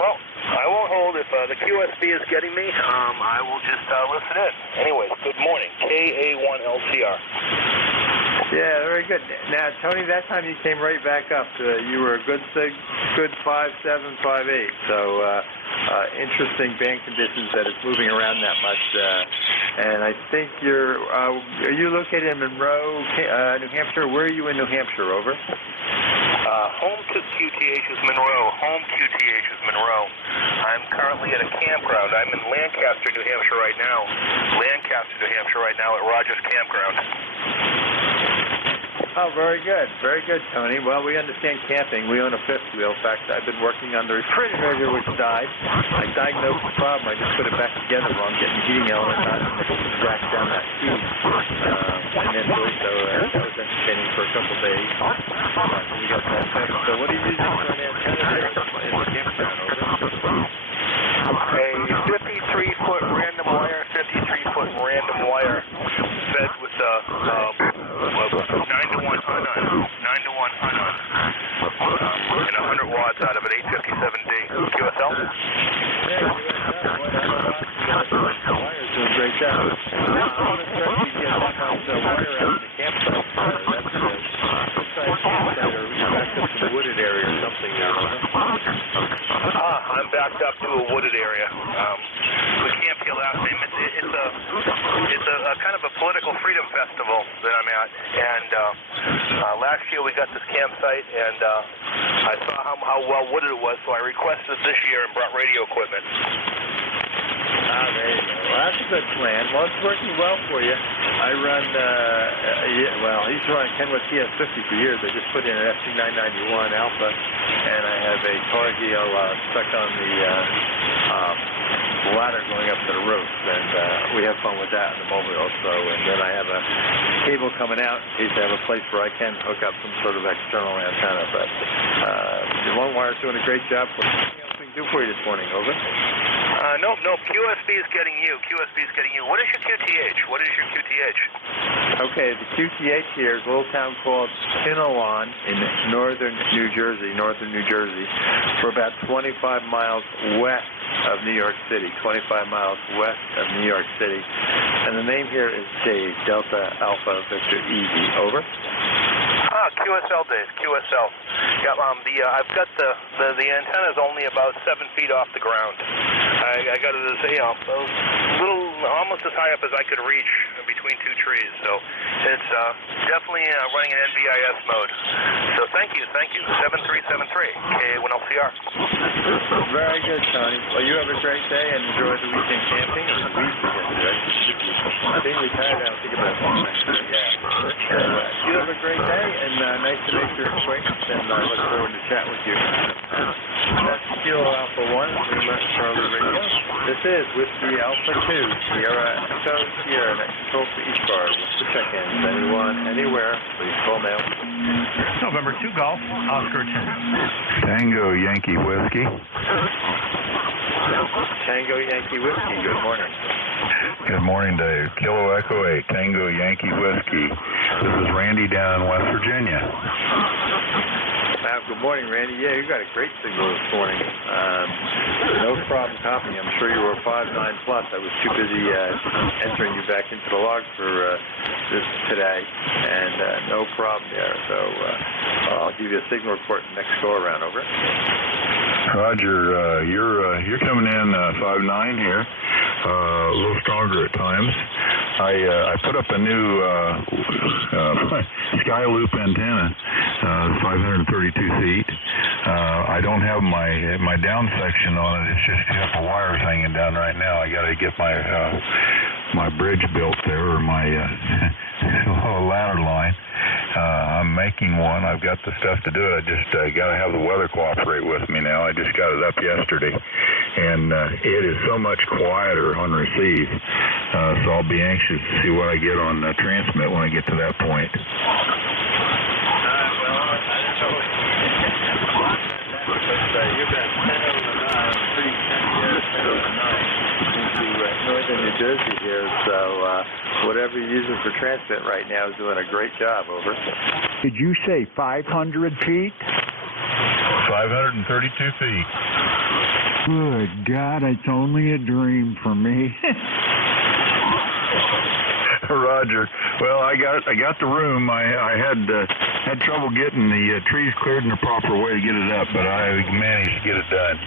Well, I won't hold. If the QSB is getting me, I will just listen in. Anyways, good morning. KA1LCR. Yeah, very good. Now, Tony, that time you came right back up. You were a good 5.7, 5.8. So interesting band conditions that it's moving around that much. And I think are you located in Monroe, New Hampshire? Where are you in New Hampshire? Over. Home to QTH is Monroe. Home QTH is Monroe. I'm currently at a campground. I'm in Lancaster, New Hampshire right now. At Rogers Campground. Oh, very good, Tony. Well, we understand camping. We own a fifth wheel. In fact, I've been working on the refrigerator, which died. I diagnosed the problem. I just put it back together while I'm getting the heating element out and jack down that key. And then so that was entertaining for a couple days. We got that fixed. So what are you using for an antenna there in the campground? A 53-foot random wire, fed with 9-to-1 unknown, and 100 watts out of it, 857D. QSL? Wire's doing a great job. I want to start to get sometimes wire out in the campsite. That's campsite or back up to the wooded area or something there. I'm backed up to a wooded area. We can't peel out. It's a kind of a political freedom festival that I'm at, and last year we got this campsite, and I saw how well wooded it was, so I requested this year and brought radio equipment. There you go. Well, that's a good plan. Well, it's working well for you. I run, I used to run a Kenwood TS50 for years. I just put in an FC991 Alpha, and I have a Cargill stuck on the ladder going up to the roof, and we have fun with that in the mobile. So, and then I have a cable coming out in case I have a place where I can hook up some sort of external antenna. But the one wire's doing a great job for me. can do for you this morning? Over. Nope. QSB is getting you. What is your QTH? Okay, the QTH here is a little town called Pinelon in northern New Jersey. We're about 25 miles west of New York City. And the name here is Dave, Delta Alpha Victor Easy. Over. QSL, Dave. QSL. Yeah, I've got the antenna is only about 7 feet off the ground. I got it as almost as high up as I could reach between two trees. So it's definitely running in NVIS mode. So thank you. 7373 K1LCR. Very good, Tony. Well, you have a great day and enjoy the weekend camping. I'm being retired. I don't think about it. Yeah. You have a great day and nice to make your acquaintance, and I look forward to chatting with you. That's Kilo Alpha 1, Charlie Radio. This is Whiskey Alpha 2, Sierra Echo Sierra, next control for ECARS. What's the check-in? Anyone, anywhere, please call now. November 2 Golf, Oscar 10. Tango Yankee Whiskey. Tango Yankee Whiskey, good morning. Good morning, Dave. Kilo Echo 8, Tango Yankee Whiskey. This is Randy down in West Virginia. Good morning, Randy. Yeah, you got a great signal this morning. No problem copying. I'm sure you were 5.9 plus. I was too busy entering you back into the log for this today, and no problem there. So I'll give you a signal report next go around. Over. Roger. You're coming in 5.9 here. A little stronger at times. I put up a new sky loop antenna, 532 feet. I don't have my down section on it. It's just a couple wires hanging down right now. I got to get my bridge built there, or my ladder line. I'm making one. I've got the stuff to do it. I just got to have the weather cooperate with me now. I just got it up yesterday, and it is so much quieter on receive. So I'll be anxious to see what I get on transmit when I get to that point. You've been 10 over 9 into northern New Jersey here, so whatever you're using for transmit right now is doing a great job. Over. Did you say 500 feet? 532 feet. Good God, it's only a dream for me. Roger. Well, I got the room. I had trouble getting the trees cleared in the proper way to get it up, but I managed to get it done.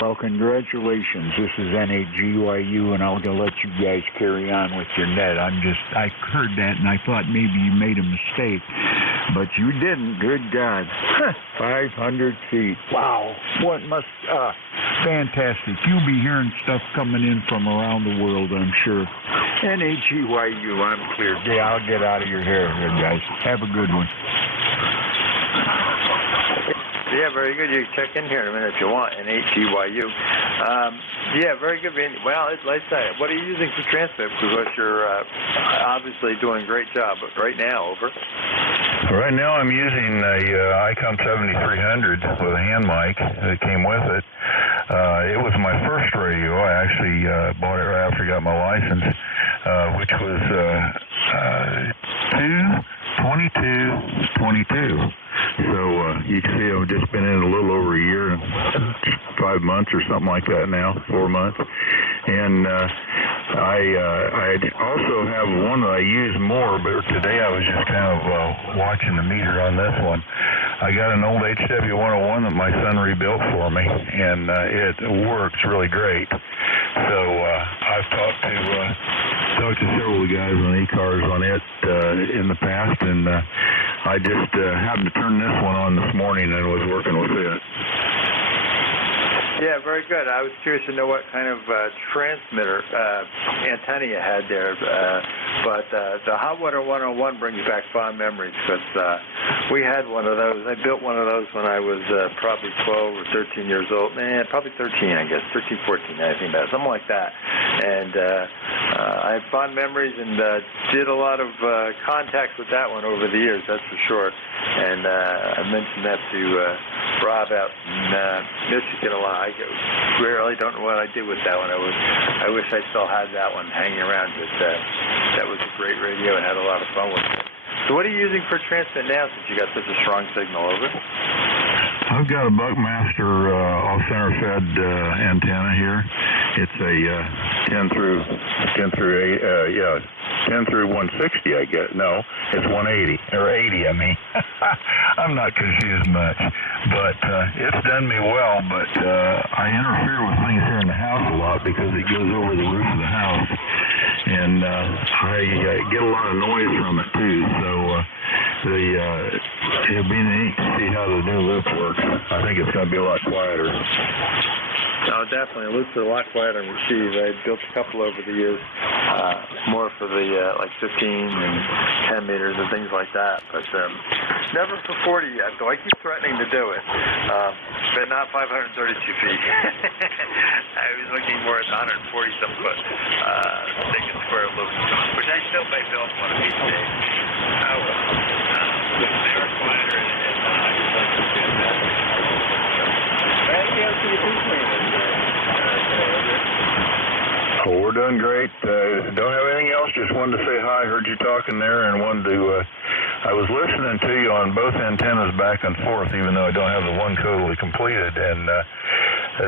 Well, congratulations. This is NJ2US, and I'll let you guys carry on with your net. I heard that, and I thought maybe you made a mistake, but you didn't. Good God. 500 feet. Wow. Fantastic. You'll be hearing stuff coming in from around the world, I'm sure. NJ2US, I'm clear. Yeah, I'll get out of your hair here, guys. Have a good one. Yeah, very good. You can check in here in a minute if you want. NJ2US. Yeah, very good. Well, let's say, what are you using for transmit? Because you're obviously doing a great job. But right now, over. Right now, I'm using a ICOM 7300 with a hand mic that came with it. It was my first radio. I actually bought it right after I got my license, which was 22. So you can see I've just been in a little over a year and 5 months or something like that now, 4 months. And I also have one that I use more, but today I was just kind of watching the meter on this one. I got an old HW101 that my son rebuilt for me, and it works really great. So I've talked to several guys on ECARS on it in the past, and I just happened to turn this one on this morning and was working with it. Yeah, very good. I was curious to know what kind of transmitter antenna you had there. But the Hot Water 101 brings back fond memories because we had one of those. I built one of those when I was probably 12 or 13 years old. Probably 13, I guess. 13, 14, I think that. Something like that. And I have fond memories and did a lot of contacts with that one over the years, that's for sure. And I mentioned that to Rob out in Michigan a lot. I really don't know what I did with that one. I wish I still had that one hanging around, but that was a great radio and had a lot of fun with it. So what are you using for transmit now since you got such a strong signal? Over? I've got a Buckmaster off-center fed antenna here. It's a 10 through 160, I guess. No, it's 180 or 80. I mean, I'm not confused much, but it's done me well. But I interfere with things here in the house a lot because it goes over the roof of the house, and I get a lot of noise from it too. So it'll be neat to see how the new loop works. I think it's going to be a lot quieter. No, definitely. Loops are a lot quieter and receive. I built a couple over the years, more for the like 15 and 10 meters and things like that. But never for 40 yet, though I keep threatening to do it. But not 532 feet. I was looking more at 140-some foot thick and square loop, which I still may build one of these days. Oh, well. They were quieter and I just like to do that. Well, we're doing great. Don't have anything else. Just wanted to say hi. Heard you talking there, and wanted to. I was listening to you on both antennas back and forth, even though I don't have the one totally completed. And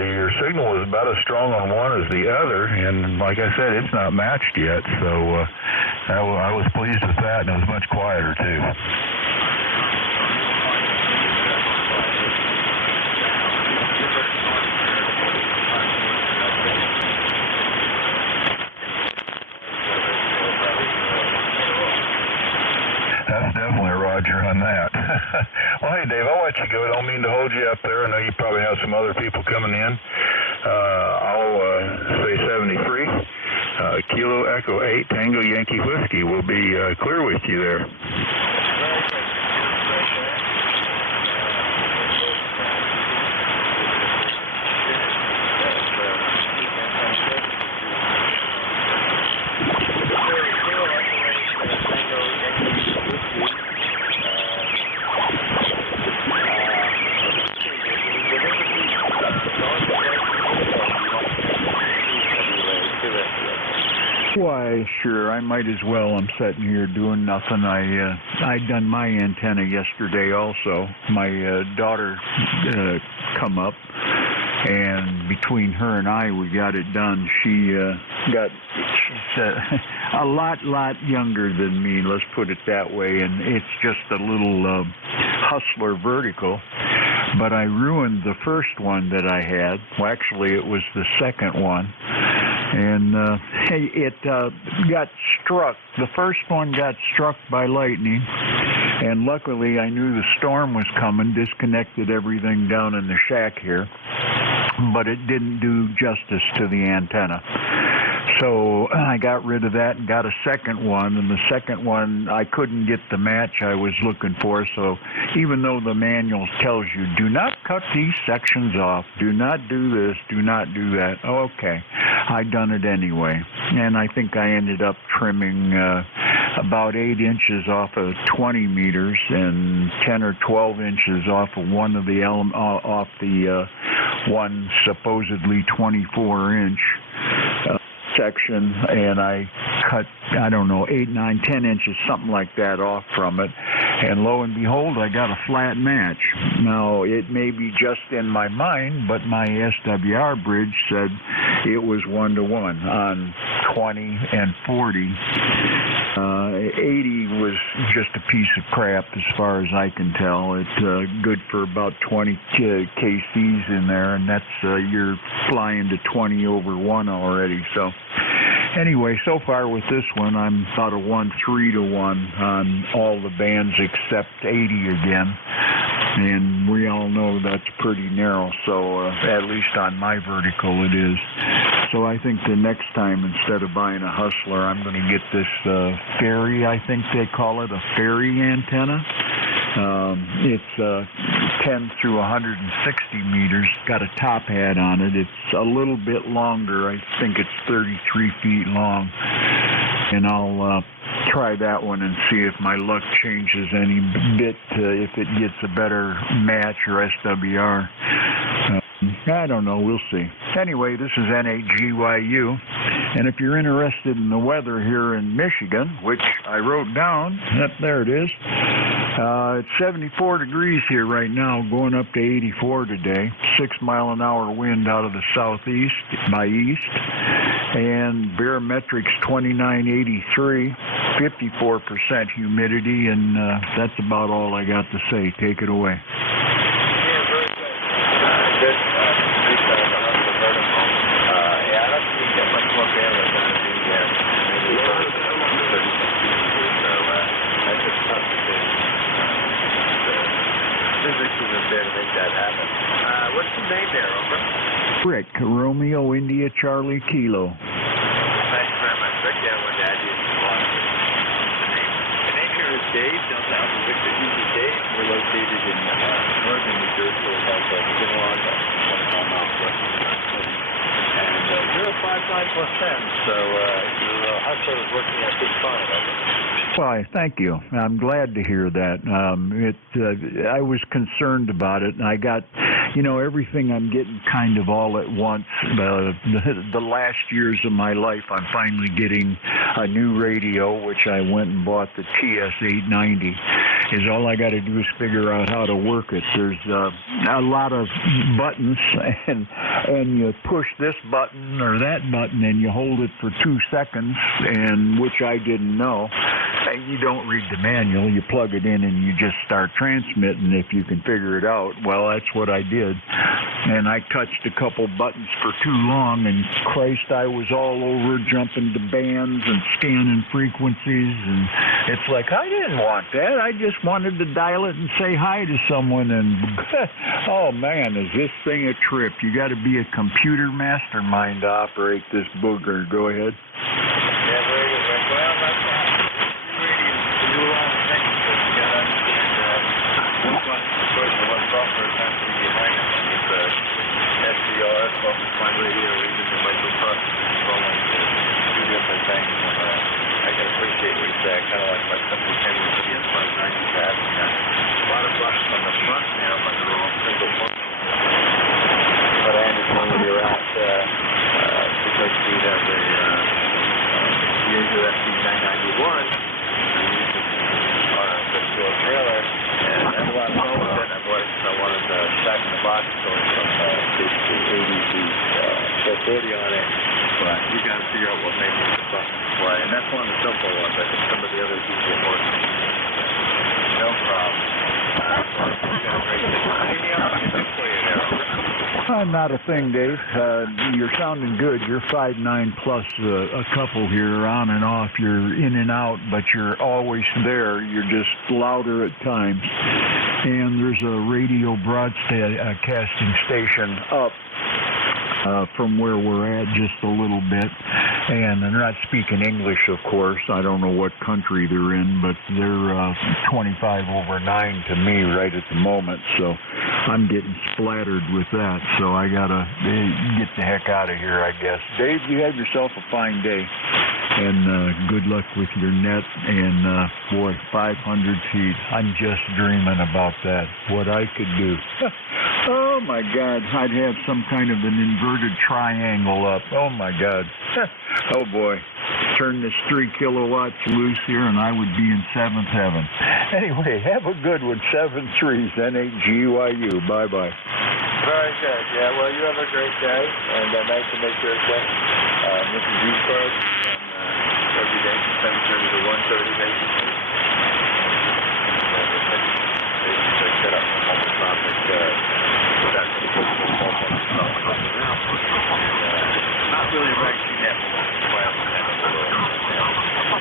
your signal is about as strong on one as the other. And like I said, it's not matched yet. So I was pleased with that, and it was much quieter too. That's definitely Roger on that. Well, hey, Dave, I'll let you go. I don't mean to hold you up there. I know you probably have some other people coming in. I'll say 73. Kilo Echo 8 Tango Yankee Whiskey. We'll be clear with you there. Why, sure, I might as well. I'm sitting here doing nothing. I done my antenna yesterday also. My daughter come up, and between her and I, we got it done. She's a lot younger than me, let's put it that way, and it's just a little Hustler vertical. But I ruined the first one that I had. Well, actually, it was the second one. And it got struck. The first one got struck by lightning, and luckily I knew the storm was coming, disconnected everything down in the shack here, but it didn't do justice to the antenna. So I got rid of that and got a second one, and the second one I couldn't get the match I was looking for, so even though the manual tells you, do not cut these sections off, do not do this, do not do that, okay, I done it anyway. And I think I ended up trimming about 8 inches off of 20 meters and 10 or 12 inches off of one of the one supposedly 24-inch section, and I cut, I don't know, 8, 9, 10 inches, something like that off from it, and lo and behold, I got a flat match. Now, it may be just in my mind, but my SWR bridge said it was 1-to-1 on 20 and 40. 80 was just a piece of crap as far as I can tell. It's good for about 20 KCs in there, and that's you're flying to 20 over 1 already. So anyway, so far with this one, I'm about a 1-3-to-1 on all the bands except 80 again. And we all know that's pretty narrow, so at least on my vertical it is. So I think the next time, instead of buying a Hustler, I'm going to get this Fairy, I think they call it, a Fairy antenna. It's 10 through 160 meters, got a top hat on it. It's a little bit longer. I think it's 33 feet long. and I'll try that one and see if my luck changes any bit, if it gets a better match or SWR. I don't know. We'll see. Anyway, this is NAGYU, and if you're interested in the weather here in Michigan, which I wrote down, yep, there it is. It's 74 degrees here right now, going up to 84 today. 6-mile-an-hour wind out of the southeast by east, and barometrics 2983, 54% humidity, and that's about all I got to say. Take it away. What's the name there, over? Rick, Romeo India Charlie Kilo. Thank you very much, Rick. Yeah, when Dad used to watch the name here is Dave, Delta Alpha Victor Easy Dave. We're located in northern New Jersey, about 20 miles west of the city. And 059 plus 10, so your hustler is working at this time, over. Why, thank you. I'm glad to hear that. I was concerned about it, and I got, everything I'm getting kind of all at once. The last years of my life, I'm finally getting a new radio, which I went and bought the TS-890. Is all I got to do is figure out how to work it. There's a lot of buttons, and you push this button or that button, and you hold it for 2 seconds, and which I didn't know. And you don't read the manual. You plug it in, and you just start transmitting if you can figure it out. Well, that's what I did. And I touched a couple buttons for too long, and Christ, I was all over jumping to bands and scanning frequencies, and it's like, I didn't want that. I just wanted to dial it and say hi to someone, and oh man, is this thing a trip. You got to be a computer mastermind to operate this booger. Go ahead. Yeah, very good, Rick. Well, that's radio to do a lot of things, but you got to understand what buttons to push and what software has to be behind it. It's SDR, software defined radio, or even the microprocessor controlling two different things. I can appreciate what you say. I kind of like my simple Kenny TS-590 tab. A lot of buttons on the front now, but they're all single function. But I understand where you're at because we have a Yaesu FD991 on a 6-wheel trailer, and I have a lot of fun with it. I wanted to stack in the box going from basically 80 to 440 on it. But you got to figure out what makes the buttons play, and that's one of the simple ones. I think some of the others you get more. No problem. You got a great thing. Anything else I can do for you there? Not a thing, Dave. You're sounding good. You're 5'9" plus a couple here, on and off. You're in and out, but you're always there. You're just louder at times. And there's a radio broadcasting station up from where we're at just a little bit, and they're not speaking English, of course. I don't know what country they're in, but they're 25 over 9 to me right at the moment, so I'm getting splattered with that, so I gotta get the heck out of here, I guess. Dave, you have yourself a fine day, and good luck with your net, and boy, 500 feet, I'm just dreaming about that, what I could do. Oh my God, I'd have some kind of an inverted triangle up. Oh my God. Oh boy. Turn this 3 kilowatts loose here and I would be in 7th heaven. Anyway, have a good one. 7-3s, NAGYU. Bye-bye. Very good. Yeah, well, you have a great day, and nice to make your acquaintance. This is ECARS from every day from 7:30 to 1:30 basically. They set up a multi-topic not really a vaccine yet,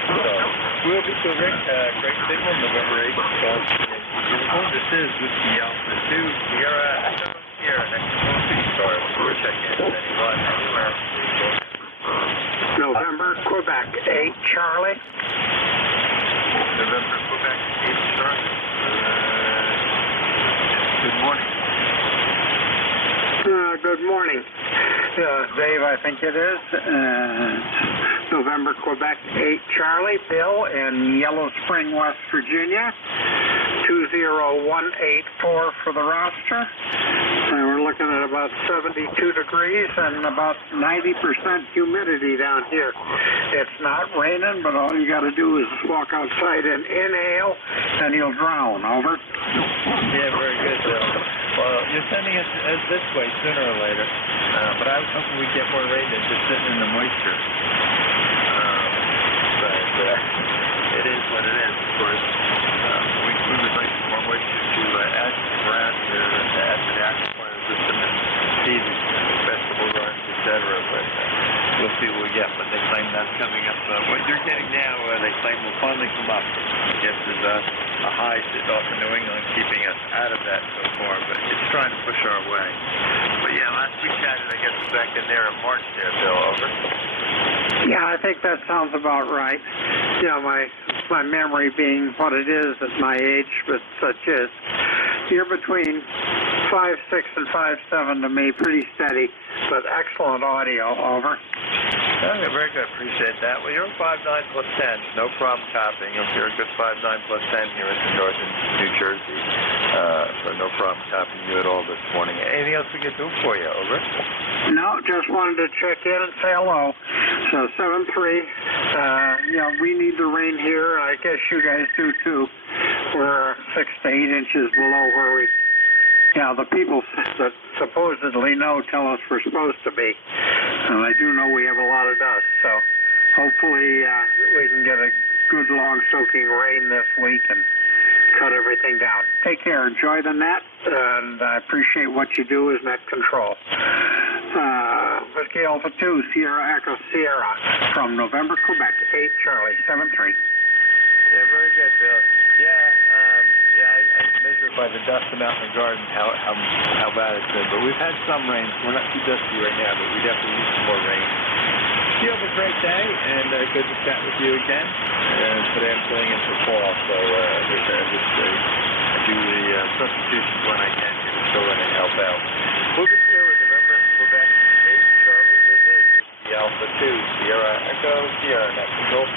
so we'll be to Rick, great signal, November 8th. This is Whiskey Alpha 2, Sierra, next to Stars. We're checking in at anyone, anywhere. November, Quebec 8, Charlie. November, Quebec 8, Charlie. Good morning. Good morning. Dave, I think it is. November. November, Quebec 8 Charlie, Bill in Yellow Spring, West Virginia. 20184 for the roster. And we're looking at about 72 degrees and about 90% humidity down here. It's not raining, but all you got to do is walk outside and inhale, and you'll drown. Over. Yeah, very good, Bill. Well, you're sending us this way sooner or later, but I was hoping we'd get more rain than just sitting in the moisture. But it is what it is, of course. We would like some more moisture to add to the grass, to add to the aquifer system and seed vegetable gardens, etc. But we'll see what we get. But they claim that's coming up. What you're getting now, they claim will finally come up. I guess there's a high sitting off in New England, keeping us out of that so far. But it's trying to push our way. But yeah, last we chatted, I guess we're back in there in March there, Bill. Over. Yeah, I think that sounds about right. You know, my memory being what it is at my age, but such is. You're between 5.6 and 5.7 to me, pretty steady, but excellent audio. Over. Okay, very good. Appreciate that. Well, you're 5.9 plus 10. No problem copying. You're a good 5.9 plus 10 here in Northern New Jersey. So no problem copying you at all this morning. Anything else we can do for you? Over. No, just wanted to check in and say hello. So 7.3. You know, we need the rain here. I guess you guys do too. We're 6 to 8 inches below where we. You know, the people that supposedly know tell us we're supposed to be. And I do know we have a lot of dust, so hopefully we can get a good long soaking rain this week and cut everything down. Take care. Enjoy the net, and I appreciate what you do as net control. Whiskey Alpha 2, Sierra Echo Sierra, from November, Quebec, 8 Charlie, 7-3. Yeah, very good, Bill. I'm measured by the dust amount in the garden, how bad it's been. But we've had some rain. We're not too dusty right now, but we definitely need some more rain. You have a great day, and good to chat with you again. And today I'm filling in for Paul, so I do the substitutions when I can to fill in and help out. Moving here with November, Quebec 8 Charlie. This is the Alpha 2, Sierra Echo Sierra, net control.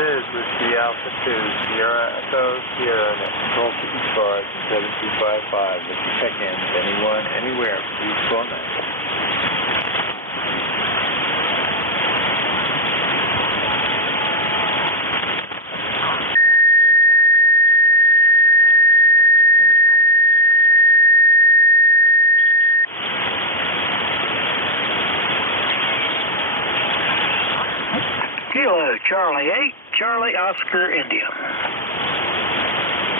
Whiskey Alpha 2, Sierra Echo Sierra, net control to ECARS 7255. If you check in, anyone, anywhere, please call now. Kilo Charlie 8, Charlie Oscar India.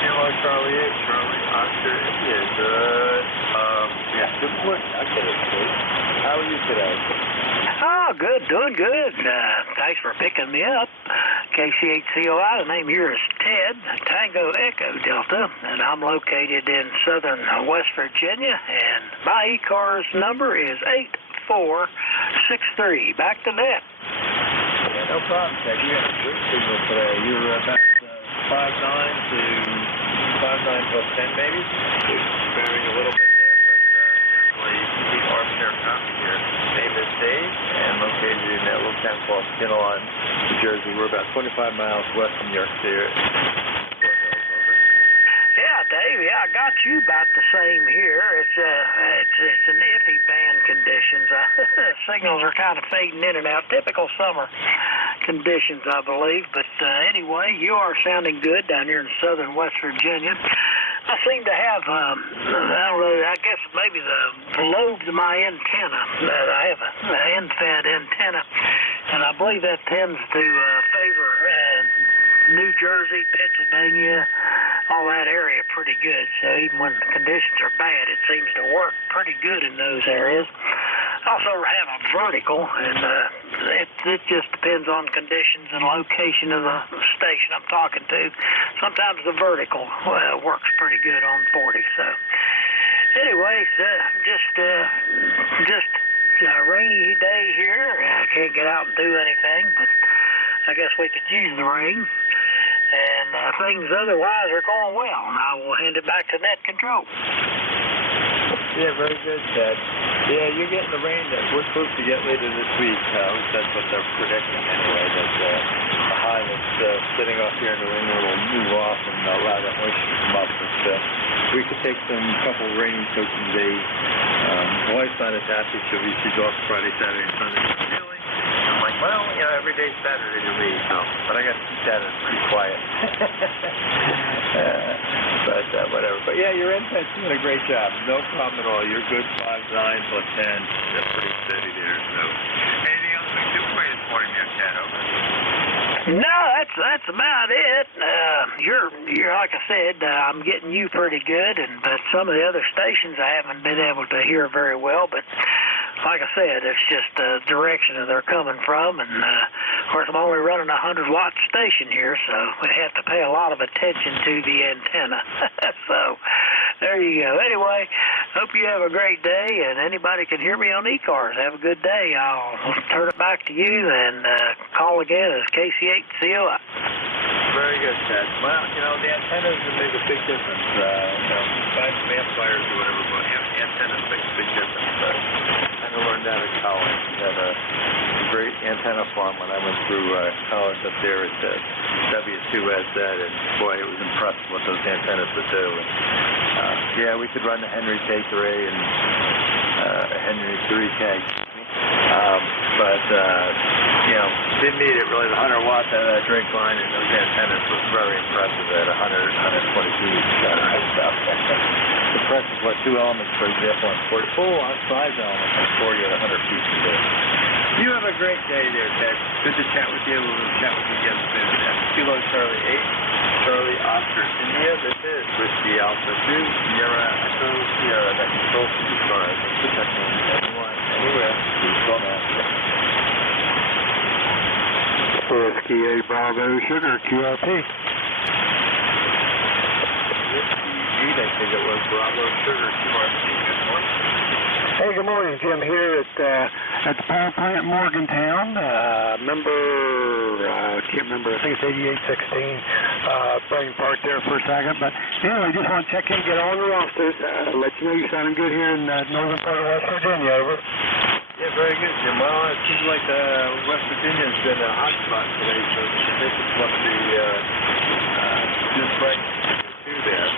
Kilo Charlie 8, Charlie Oscar India. Good. Good morning. I get it, please. How are you today? Oh, good, doing good. Thanks for picking me up. KC8COI, the name here is Ted, Tango Echo Delta, and I'm located in southern West Virginia, and my ECARS number is 8463. Back to net. No problem, Ted. You had a good signal today. You were about 5.9 to 5.9 plus 10, maybe. It's varying a little bit there, but definitely keep our share copy here. Name is Dave, and located in that little town called Kinnelon, New Jersey. We're about 25 miles west from New York City. Yeah, Dave. Yeah, I got you about the same here. It's an iffy band conditions. Signals are kind of fading in and out. Typical summer conditions, I believe. But anyway, you are sounding good down here in southern West Virginia. I seem to have, I don't know, I guess maybe the lobes of my antenna. I have an end-fed antenna, and I believe that tends to favor New Jersey, Pennsylvania, all that area pretty good. So even when conditions are bad, it seems to work pretty good in those areas. I also have a vertical, and it just depends on conditions and location of the station I'm talking to. Sometimes the vertical works pretty good on 40. So anyways, just a rainy day here. I can't get out and do anything, but I guess we could use the rain. And things otherwise are going well, and I will hand it back to net control. Yeah, very good, Ted. Yeah, you're getting the rain that we're supposed to get later this week. That's what they're predicting anyway, that the high that's sitting off here in New England will move off and allow that moisture to come up. But we could take some couple rainy soaking days. My wife's not as happy. She's off Friday, Saturday, and Sunday. Really? I'm like, well, you know, every day's Saturday to me, so, but I got to keep that pretty quiet. But whatever. But yeah, your NPET's doing a great job. No problem at all. You're good 5, 9, plus 10. They're pretty steady there. So, anything else we can do for you this morning, Ted? Over. No, that's about it. You're like I said, I'm getting you pretty good, but some of the other stations I haven't been able to hear very well. But like I said, it's just the direction that they're coming from, and of course I'm only running a 100-watt station here, so we have to pay a lot of attention to the antenna. So there you go. Anyway, hope you have a great day, and anybody can hear me on ECARS. Have a good day. I'll turn it back to you and call again as KC8COI. Very good, Ted. Well, you know, the antennas make a big difference. You know, besides some amplifiers or whatever, but the antennas make a big difference. I learned that at college. We had a great antenna farm when I went through college up there at NJ2US, and boy, it was impressive what those antennas would do. And, yeah, we could run the Henry Take Array and Henry 3K. But you know, didn't need it really. The 100 watts out of that drink line and those antennas was very impressive at 100, 120 feet. Impressive what 2 elements, for example, on 40, full on 5 elements on 40 at 100 feet can do. You have a great day there, Ted. Good to chat with you. We'll chat with you again soon. Kilo Charlie 8, Charlie Oscar India. This is Whiskey Alpha 2, Sierra Echo Sierra. That controls ECARS and protecting anyone, anywhere. Please go now. Whiskey 8 Bravo Sugar QRP. I think it was Bravo Sugar QRP. Good morning. Hey, good morning. Jim here at the power plant in Morgantown. I can't remember. I think it's 8816. Brain parked there for a second. But anyway, just want to check in, get on the rosters. Let you know you're sounding good here in northern part of West Virginia. Over. Yeah, very good, Jim. Well, it seems like West Virginia's been a hot spot today, so the conditions must be just right to there.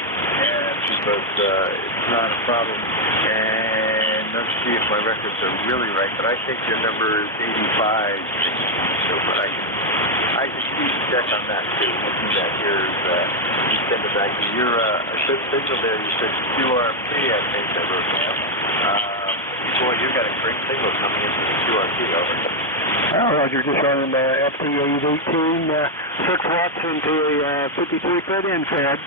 And because it's not a problem. And let's see if my records are really right, but I think your number is 85. So, but I can check on that too. Looking at yours, you send it back to your a good signal there. You said QRP, I think I wrote down. Boy, you got a great signal coming into the QRP, over. Oh, Roger, just running FT818, 6 watts into a 53-foot end-fed.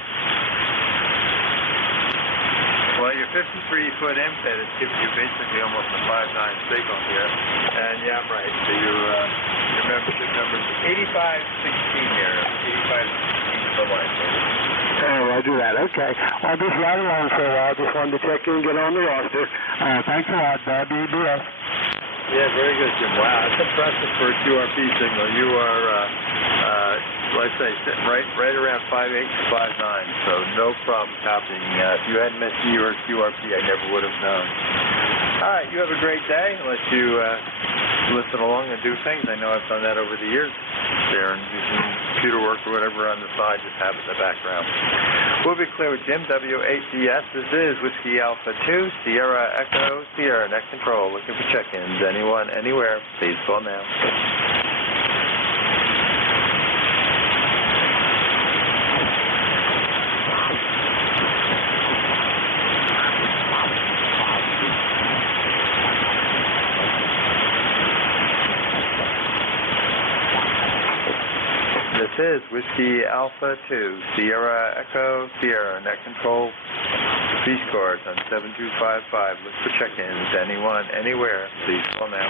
Well, your 53-foot end-fed is giving you basically almost a 5.9 signal here. And yeah, I'm right. So your membership number is 8516 here. 8516 is the line, baby. Oh, Roger that. Okay. Well, just right along for a while. Just wanted to check in and get on the roster. Thanks a lot, Bob. BBS. Yeah, very good, Jim. Wow, it's impressive for a QRP signal. You are, like I say, sitting right around 5.8 to 5.9, so no problem copying. If you hadn't mentioned you were QRP, I never would have known. All right, you have a great day. Unless you listen along and do things. I know I've done that over the years there and do some computer work or whatever on the side, just have it in the background. We'll be clear with Jim, W8DS. This is Whiskey Alpha 2, Sierra Echo, Sierra Net Control. Looking for check-ins. Anyone, anywhere, please call now. This is Whiskey Alpha 2, Sierra Echo, Sierra Net Control, Peace Corps on 7255. Look for check-ins. Anyone, anywhere, please call now.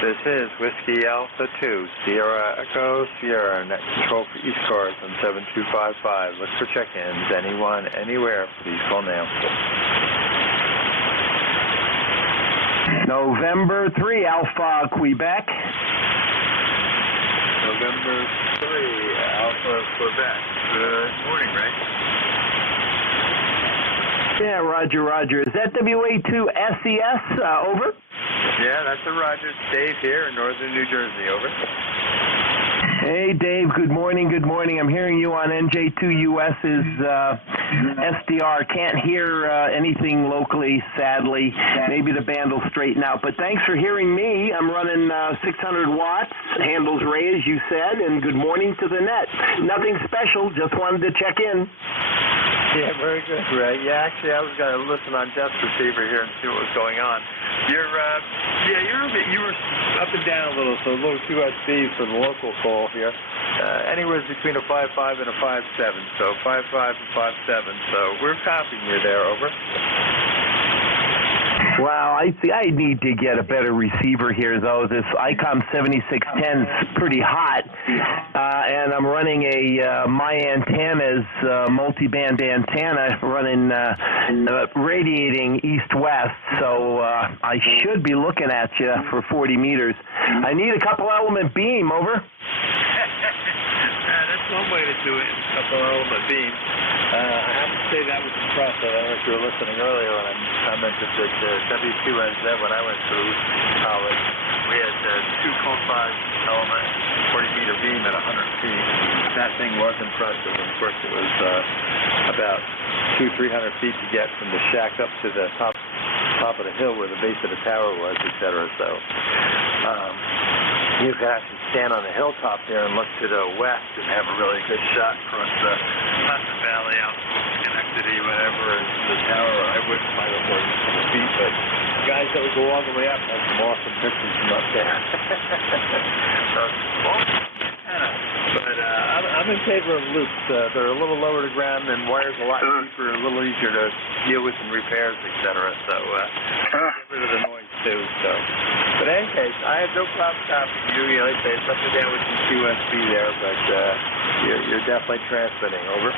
This is Whiskey Alpha 2, Sierra Echo, Sierra Net Control for East Corps on 7255. Look for check-ins. Anyone, anywhere, please call now. November 3, Alpha, Quebec. November 3, Alpha, Quebec. Good morning, Ray. Yeah, Roger, Roger. Is that WA2SES? Over? Yeah, that's a Roger. Dave here in northern New Jersey. Over. Hey, Dave. Good morning. Good morning. I'm hearing you on NJ2US's SDR. Can't hear anything locally, sadly. Maybe the band will straighten out. But thanks for hearing me. I'm running 600 watts. Handles Ray, as you said. And good morning to the net. Nothing special. Just wanted to check in. Yeah, very good, Ray. Yeah, actually, I was going to listen on Jeff's receiver here and see what was going on. You were up and down a little, so a little QSB for the local call here. Anywhere between a 5.5 and a 5.7, so 5.5 and 5.7. So we're copying you there. Over. Wow, I need to get a better receiver here, though. This ICOM 7610 is pretty hot, and I'm running a My Antennas multi-band antenna running radiating east-west, so I should be looking at you for 40 meters. I need a couple-element beam. Over. That's one way to do it, a couple-element beam. I have to say that was impressive. I don't know if you were listening earlier when I commented that W2NZ when I went through college, we had two cone-5 element 40-meter beam at 100 feet. That thing was impressive. And of course, it was about 200-300 feet to get from the shack up to the top of the hill where the base of the tower was, etc. So you could actually stand on the hilltop there and look to the west and have a really good shot across the Hudson Valley out to Schenectady, whatever, and the tower. I wouldn't find it more than 2 feet, but guys that would go all the way up had some awesome pictures from up there. But I'm in favor of loops. They're a little lower to ground and wires a lot deeper, a little easier to deal with in repairs, etc. So get rid of the noise too. So, but in any case, I have no problem copying you. You know, like I say, it's up and down with some QSB there, but you're definitely transmitting. Over.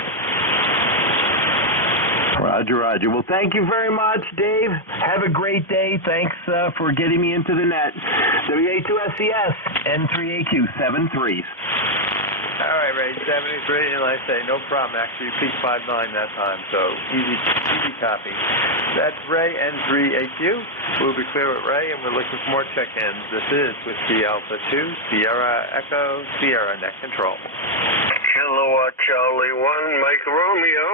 Roger, Roger. Well, thank you very much, Dave. Have a great day. Thanks for getting me into the net. WA2SES, N3AQ, 73s. All right, Ray, 73, and like I say, no problem. Actually, you peaked 5.9 that time, so easy copy. That's Ray, N3AQ. We'll be clear with Ray, and we're looking for more check-ins. This is Whiskey Alpha 2, Sierra Echo, Sierra Net Control. Kilowatt Charlie 1, Mike Romeo.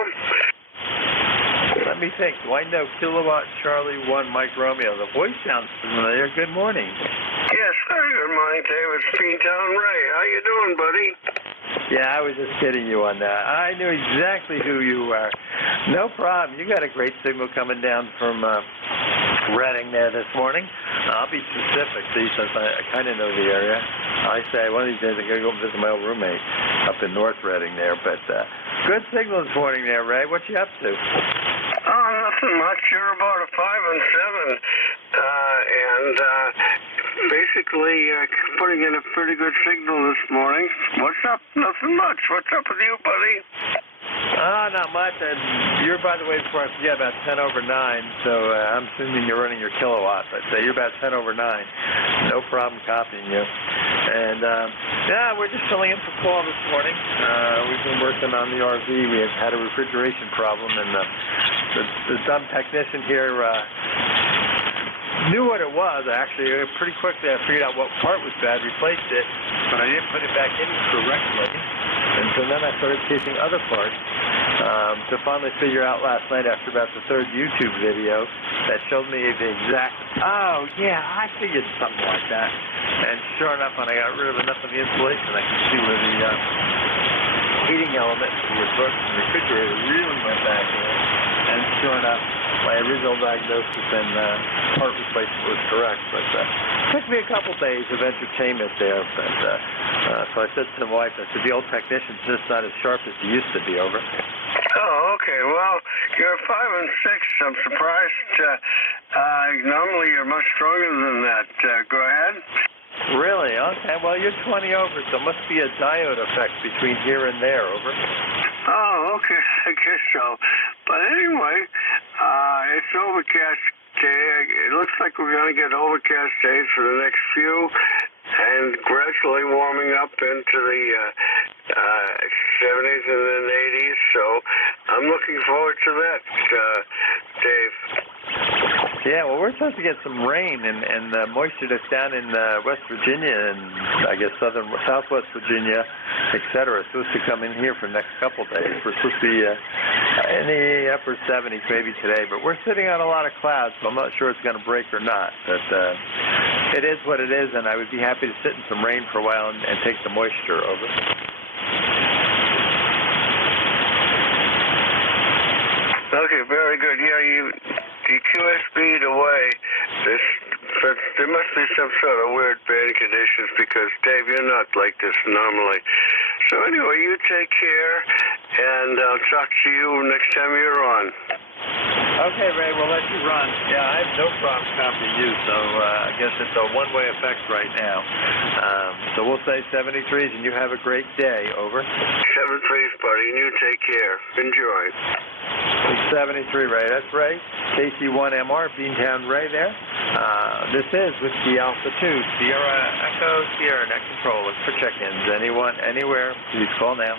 Let me think. Do I know Kilowatt Charlie 1, Mike Romeo? The voice sounds familiar. Good morning. Yes, very good morning, David. Steamtown Ray. How you doing, buddy? Yeah, I was just kidding you on that. I knew exactly who you are. No problem. You got a great signal coming down from Reading there this morning. I'll be specific, see, since I kind of know the area. I say one of these days I got to go visit my old roommate up in North Reading there. But good signal this morning there, Ray. What you up to? Oh, nothing much. You're about a 5 and 7, and basically putting in a pretty good signal this morning. What's up? Nothing much. What's up with you, buddy? Not much. You're, by the way, before I forget, about 10 over 9, so I'm assuming you're running your kilowatt, but you're about 10 over 9. No problem copying you. And, we're just filling in for fall this morning. We've been working on the RV. We have had a refrigeration problem, and the dumb technician here knew what it was. Actually, pretty quickly I figured out what part was bad, replaced it, but I didn't put it back in correctly. And so then I started chasing other parts to finally figure out last night after about the third YouTube video that showed me the exact, I figured something like that. And sure enough, when I got rid of enough of the insulation, I could see where the heating element for the refrigerator really went back in. And sure enough, my original diagnosis and part replacement was correct. But it took me a couple days of entertainment there. But so I said to the wife, I said, the old technician's just not as sharp as he used to be, over. Oh, okay. Well, you're 5 and 6. I'm surprised. Normally you're much stronger than that. Go ahead. Really? Okay. Well, you're 20 over, so it must be a diode effect between here and there, over. Oh, okay. I guess so. But anyway, it's overcast day. It looks like we're going to get overcast days for the next few, and gradually warming up into the 70s and then 80s. So I'm looking forward to that, Dave. Yeah, well, we're supposed to get some rain and moisture that's down in West Virginia and I guess southwest Virginia, etc. It's supposed to come in here for the next couple of days. We're supposed to be in the upper 70s maybe today, but we're sitting on a lot of clouds, so I'm not sure it's going to break or not. But it is what it is, and I would be happy to sit in some rain for a while and take the moisture, over. Okay, very good. Yeah, you QSB'd away. There must be some sort of weird band conditions because, Dave, you're not like this normally. So anyway, you take care, and I'll talk to you next time you're on. Okay, Ray, we'll let you run. Yeah, I have no problem copying you, so I guess it's a one-way effect right now. So we'll say 73s, and you have a great day, over. 73s, buddy, and you take care. Enjoy. 73, Ray. That's Ray. KC1MR, Beantown Ray there. This is Whiskey Alpha 2, Sierra Echo, Sierra Net Control. Look for check-ins. Anyone, anywhere, please call now.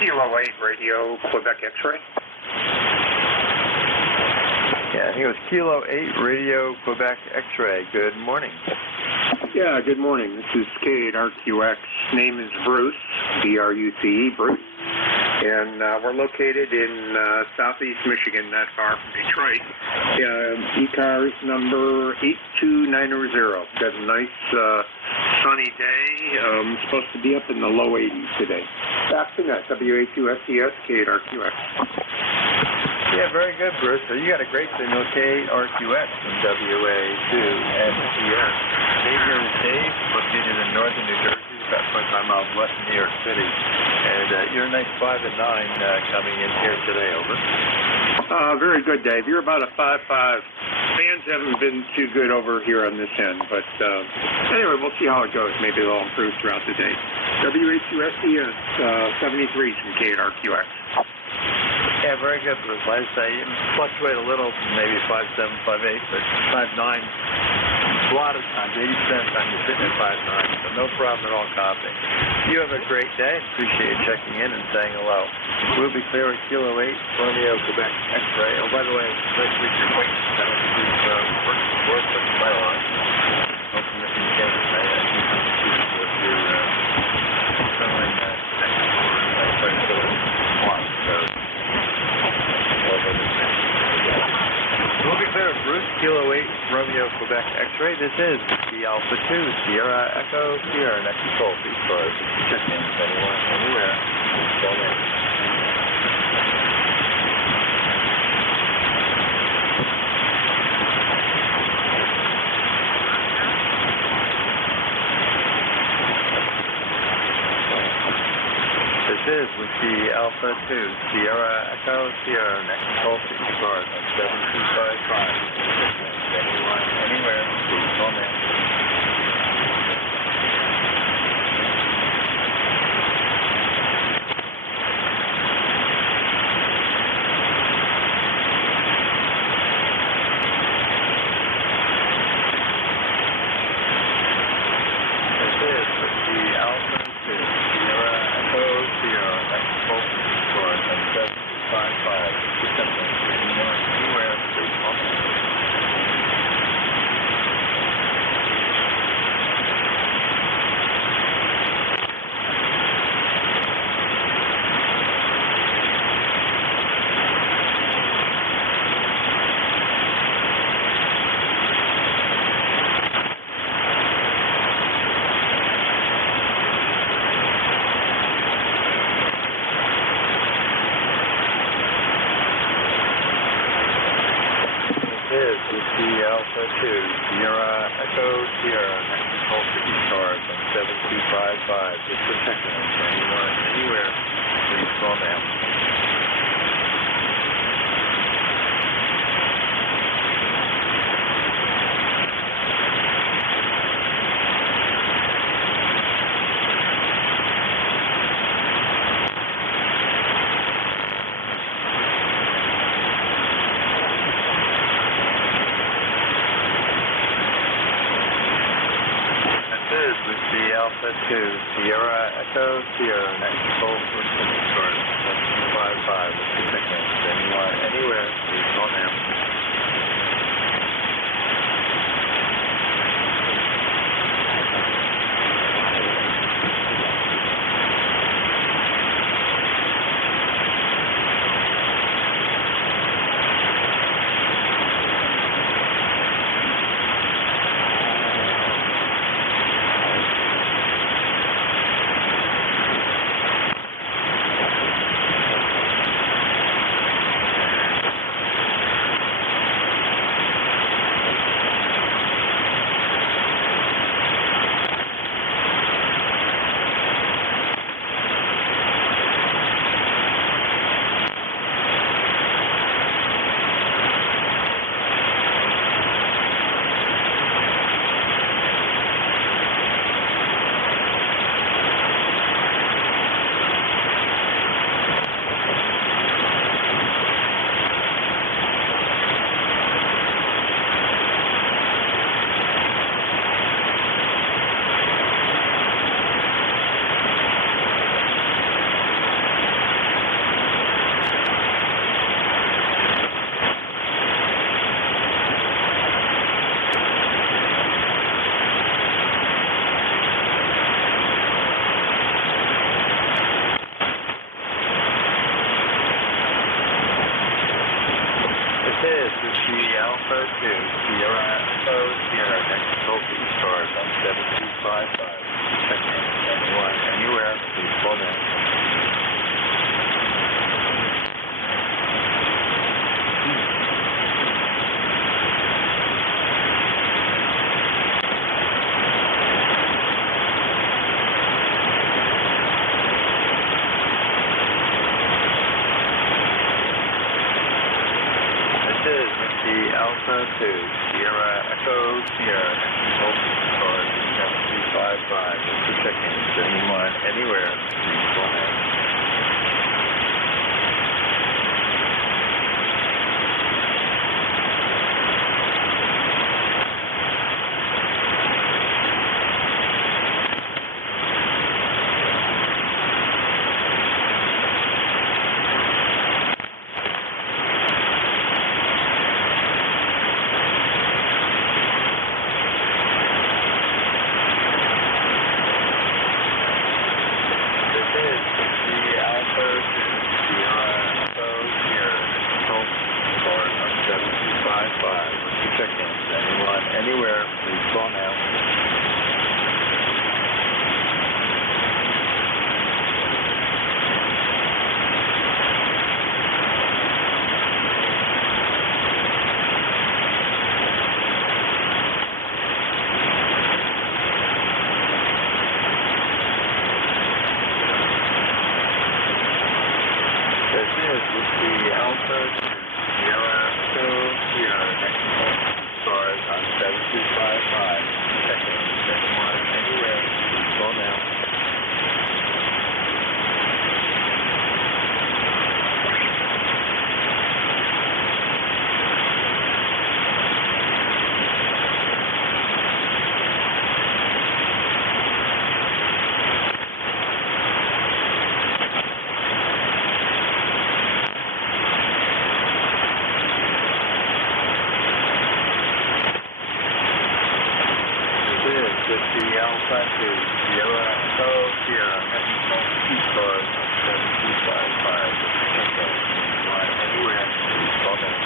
Kilo 8 Radio, Quebec X-Ray. Yeah, I think it was Kilo 8 Radio, Quebec X-Ray. Good morning. Yeah, good morning. This is K8RQX. Name is Bruce, B-R-U-C-E, Bruce. And we're located in southeast Michigan, not far from Detroit. ECARS number 82900. Got a nice sunny day. Supposed to be up in the low 80s today. Back to that, W-A-2-S-E-S, K8RQX. Yeah, very good, Bruce. So you got a great signal, K8RQX from WA2SES. Dave here is Dave, located in northern New Jersey, about 25 miles west of New York City. And you're a nice 5 and 9 coming in here today, over. Very good, Dave. You're about a 5-5. Fans haven't been too good over here on this end, but anyway, we'll see how it goes. Maybe they'll improve throughout the day. WA2SES 73s from K8RQX. Yeah, very good, Bruce. Like I say, you fluctuate a little, maybe 5.7, 5.8, but 5.9, a lot of times, 80% of the time you're sitting at 5.9, so no problem at all copying. You have a great day. Appreciate you checking in and saying hello. We'll be clear at Kilo 8, Romeo, Quebec X-Ray. Oh, by the way, nice to meet your acquaintance. I don't think we've worked before, but you might on. Hopefully if you can, I with your selling try to fill in one. We'll be clear, Bruce, Kilo 8, Romeo, Quebec X-Ray. this is the Alpha 2, Sierra Echo, Sierra, next control, please start. Check in, anyone, anywhere, go in. This is with the Alpha 2, Sierra Echo, Sierra, next control, please start on 7255. Anyone, anywhere, please call in. This is with the Alpha 2, Sierra Echo, Sierra, next control, please start on 7255. Anyone, anywhere, please call in. Is with the Alpha 2, Sierra Echo, Sierra, next control to ECARS on 7255. Just for checking in. Anyone, anywhere, please call now. Is with the Alpha 2, Sierra Echo, Sierra, next control for ECARS 7255. Just for checking in. Anyone, anywhere, please call now. Is with the Alpha 2, Sierra Echo, Sierra, next control to ECARS on 7255. Check in. Anyone, anywhere, please call in. Is with the Alpha 2, Sierra Echo, Sierra, next control to ECARS 7255. Just for checking. Anyone, anywhere, please call in. Is Check in. Anyone, anywhere, please call now. Alpha 2, Sierra Echo, Sierra, ECARS 7255, anywhere, please call now.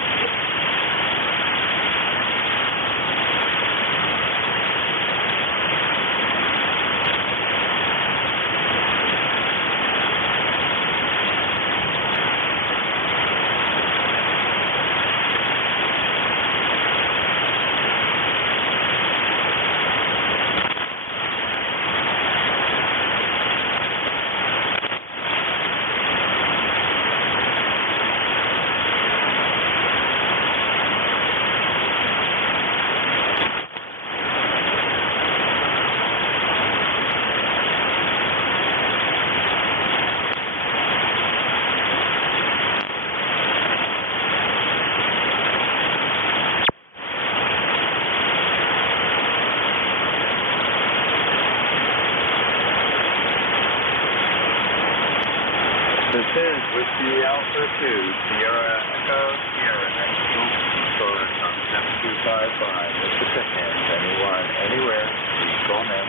This is Whiskey Alpha 2, Sierra Echo, Sierra, National Storage on 7255. Mr. Pickens, anyone, anywhere, please call now.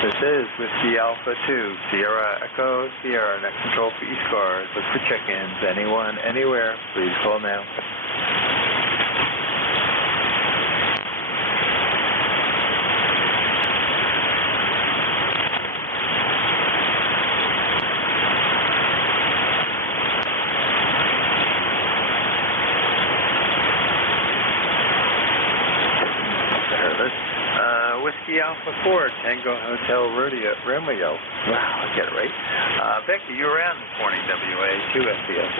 This is Whiskey Alpha 2, Sierra Echo, Sierra, next control for ECARS. Look for check-ins. Anyone, anywhere, please call now. Whiskey Alpha 4, Tango Hotel Romeo. Wow, I get it right. Becky, you around this morning, WA2SES?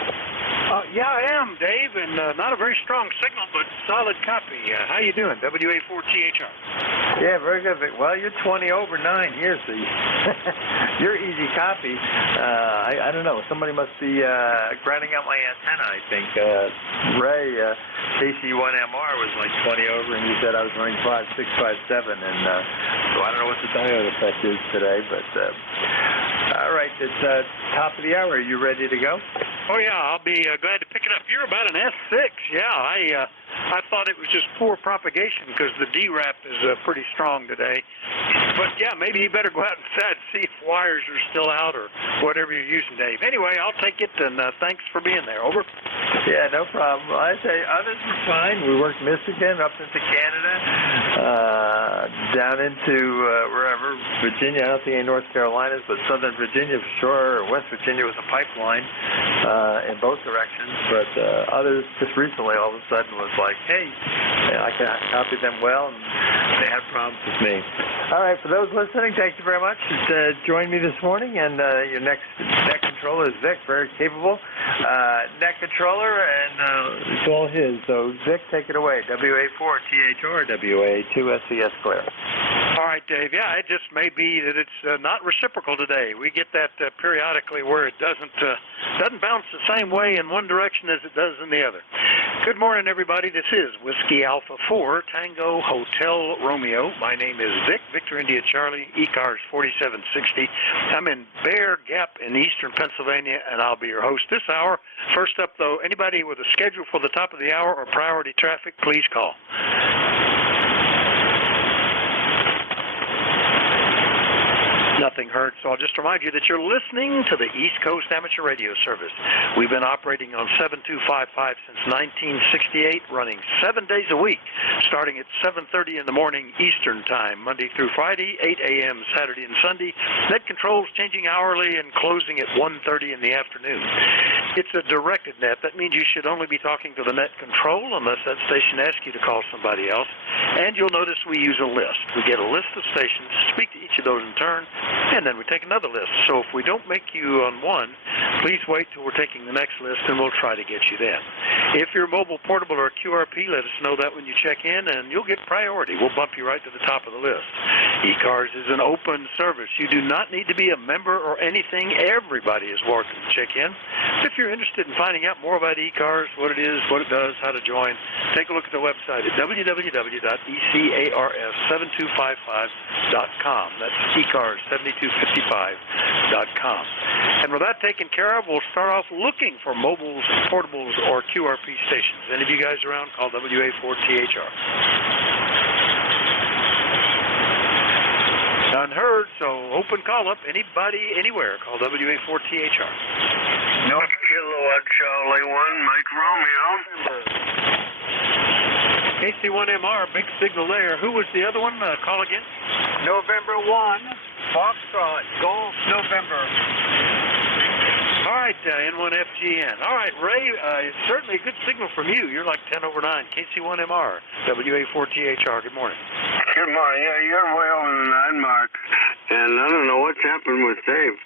Yeah, I am, Dave, and not a very strong signal, but solid copy. How you doing, WA4THR? Yeah, very good, Vic. Well, you're 20 over 9 here, so you're easy copy. I don't know. Somebody must be grinding out my antenna, I think. Ray, KC1MR was like 20 over, and you said I was running 5657, and so I don't know what the diode effect is today, but all right, it's top of the hour. Are you ready to go? Oh, yeah, I'll be glad to pick it up. You're about an S6. Yeah, I thought it was just poor propagation because the DRAP is pretty strong today. But, yeah, maybe you better go out inside and see if wires are still out or whatever you're using, Dave. Anyway, I'll take it, and thanks for being there. Over. Yeah, no problem. I say others were fine. We worked Michigan up into Canada, down into wherever, Virginia. I don't think any North Carolinas, but Southern Virginia for sure, or West Virginia was a pipeline in both directions. But others just recently all of a sudden was like, hey, I can copy them well, and they had problems with me. All right, for those listening, thank you very much for joining me this morning. And your next net controller is Vic, very capable net controller, and it's all his. So, Vic, take it away. WA4THR, WA2SES clear. All right, Dave. Yeah, it just may be that it's not reciprocal today. We get that periodically where it doesn't bounce the same way in one direction as it does in the other. Good morning, everybody. This is Whiskey Alpha 4, Tango Hotel Romeo. My name is Vic, Victor India Charlie, ECARS 4760. I'm in Bear Gap in eastern Pennsylvania, and I'll be your host this hour. First up, though, anybody with a schedule for the top of the hour or priority traffic, please call. Nothing heard, so I'll just remind you that you're listening to the East Coast Amateur Radio Service. We've been operating on 7255 since 1968, running 7 days a week, starting at 7:30 in the morning Eastern Time, Monday through Friday, 8 a.m. Saturday and Sunday. Net controls changing hourly and closing at 1:30 in the afternoon. It's a directed net. That means you should only be talking to the net control unless that station asks you to call somebody else. And you'll notice we use a list. We get a list of stations, speak to each of those in turn, and then we take another list. So if we don't make you on one, please wait till we're taking the next list, and we'll try to get you then. If you're mobile, portable, or QRP, let us know that when you check in, and you'll get priority. We'll bump you right to the top of the list. ECARS is an open service. You do not need to be a member or anything. Everybody is welcome to check in. If you're interested in finding out more about ECARS, what it is, what it does, how to join, take a look at the website at www.ECARS7255.com. That's ECARS7255.com. And with that taken care of, we'll start off looking for mobiles, portables, or QRP stations. Any of you guys around, call WA4THR. Unheard, so open call up. Anybody, anywhere, call WA4THR. North Kilowatt Charlie 1, Mike Romeo. KC1MR, big signal there. Who was the other one? Call again. November 1, Foxtrot, Golf, November. All right, N1FGN. All right, Ray, certainly a good signal from you. You're like 10 over 9. KC1MR, WA4THR. Good morning. Good morning. Yeah, you're way over the 9 mark. And I don't know what's happened with Dave.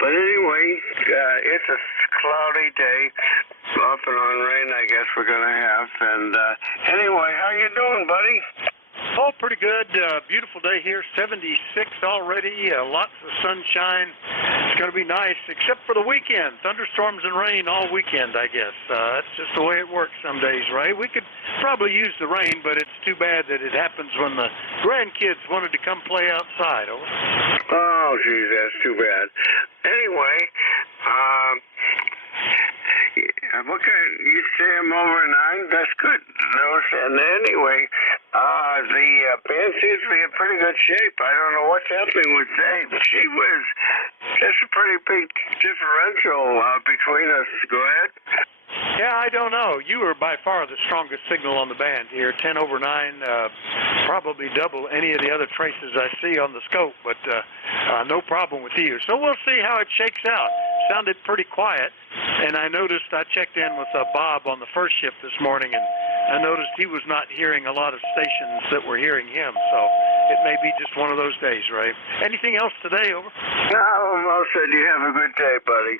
But anyway, it's a cloudy day. Off and on rain, I guess we're going to have. And anyway, how you doing, buddy? Oh, pretty good. Beautiful day here. 76 already. Lots of sunshine. It's going to be nice, except for the weekend. Thunderstorms and rain all weekend, I guess. That's just the way it works some days, right? We could probably use the rain, but it's too bad that it happens when the grandkids wanted to come play outside. Over. Oh, geez, that's too bad. Anyway, okay, you say I'm over 9. That's good. And anyway, the band seems to be in pretty good shape. I don't know what's happening with Dave. She was just a pretty big differential between us. Go ahead. Yeah, I don't know. You are by far the strongest signal on the band here. 10 over 9, probably double any of the other traces I see on the scope, but no problem with you. So we'll see how it shakes out. Sounded pretty quiet, and I noticed I checked in with Bob on the first shift this morning, and I noticed he was not hearing a lot of stations that were hearing him, so it may be just one of those days, Ray. Anything else today, over? No, Mo said you have a good day, buddy.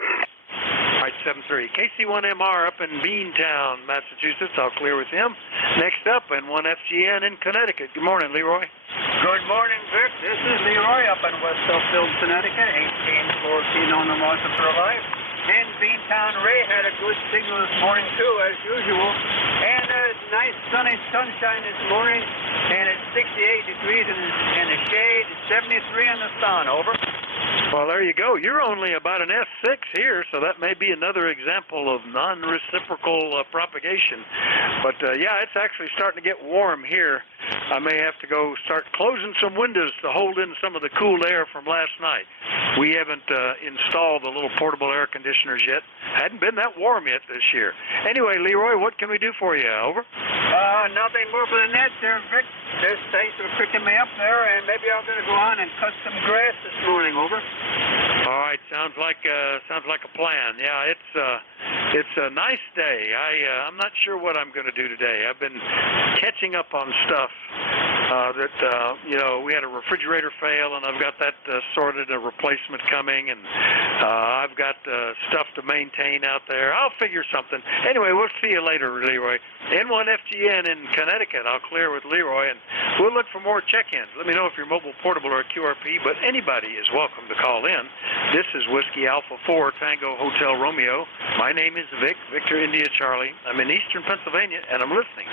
All right, 7-3. KC1MR up in Beantown, Massachusetts. I'll clear with him. Next up, N1FGN in Connecticut. Good morning, Leroy. Good morning, Vic. This is Leroy up in West Southfield, Connecticut. 1814 on the market for life. And Beantown Ray had a good signal this morning, too, as usual. And nice sunny sunshine this morning. And it's 68 degrees in the shade. It's 73 in the sun. Over. Well, there you go. You're only about an S6 here, so that may be another example of non-reciprocal propagation. But, yeah, it's actually starting to get warm here. I may have to go start closing some windows to hold in some of the cool air from last night. We haven't installed the little portable air conditioners yet. Hadn't been that warm yet this year. Anyway, Leroy, what can we do for you? Over. Nothing more for the net there, Vic. This thanks for picking me up there, and maybe I'm going to go on and cut some grass this morning. Over. All right, sounds like a plan. Yeah, it's a nice day. I'm not sure what I'm going to do today. I've been catching up on stuff we had a refrigerator fail, and I've got that sorted, a replacement coming, and I've got stuff to maintain out there. I'll figure something. Anyway, we'll see you later, Leroy. N1FGN in Connecticut. I'll clear with Leroy, and we'll look for more check-ins. Let me know if you're mobile, portable, or QRP, but anybody is welcome to call in. This is Whiskey Alpha 4 Tango Hotel Romeo. My name is Vic, Victor India Charlie. I'm in eastern Pennsylvania, and I'm listening.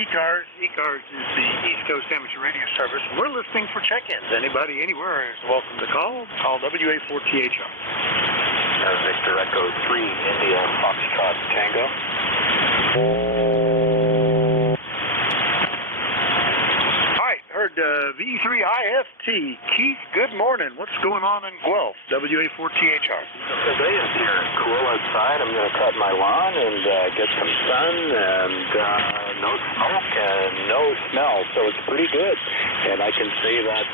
ECARS. ECARS is the East Coast Amateur Radio Service. We're listening for check-ins. Anybody anywhere is welcome to call. Call WA4THR. Victor Echo 3, India, Foxtrot, Tango. All right, heard V3IFT. Keith, good morning. What's going on in Guelph? WA4THR. The day is here. Cool outside. I'm going to cut my lawn and get some sun and no smoke and no smell, so it's pretty good. And I can say that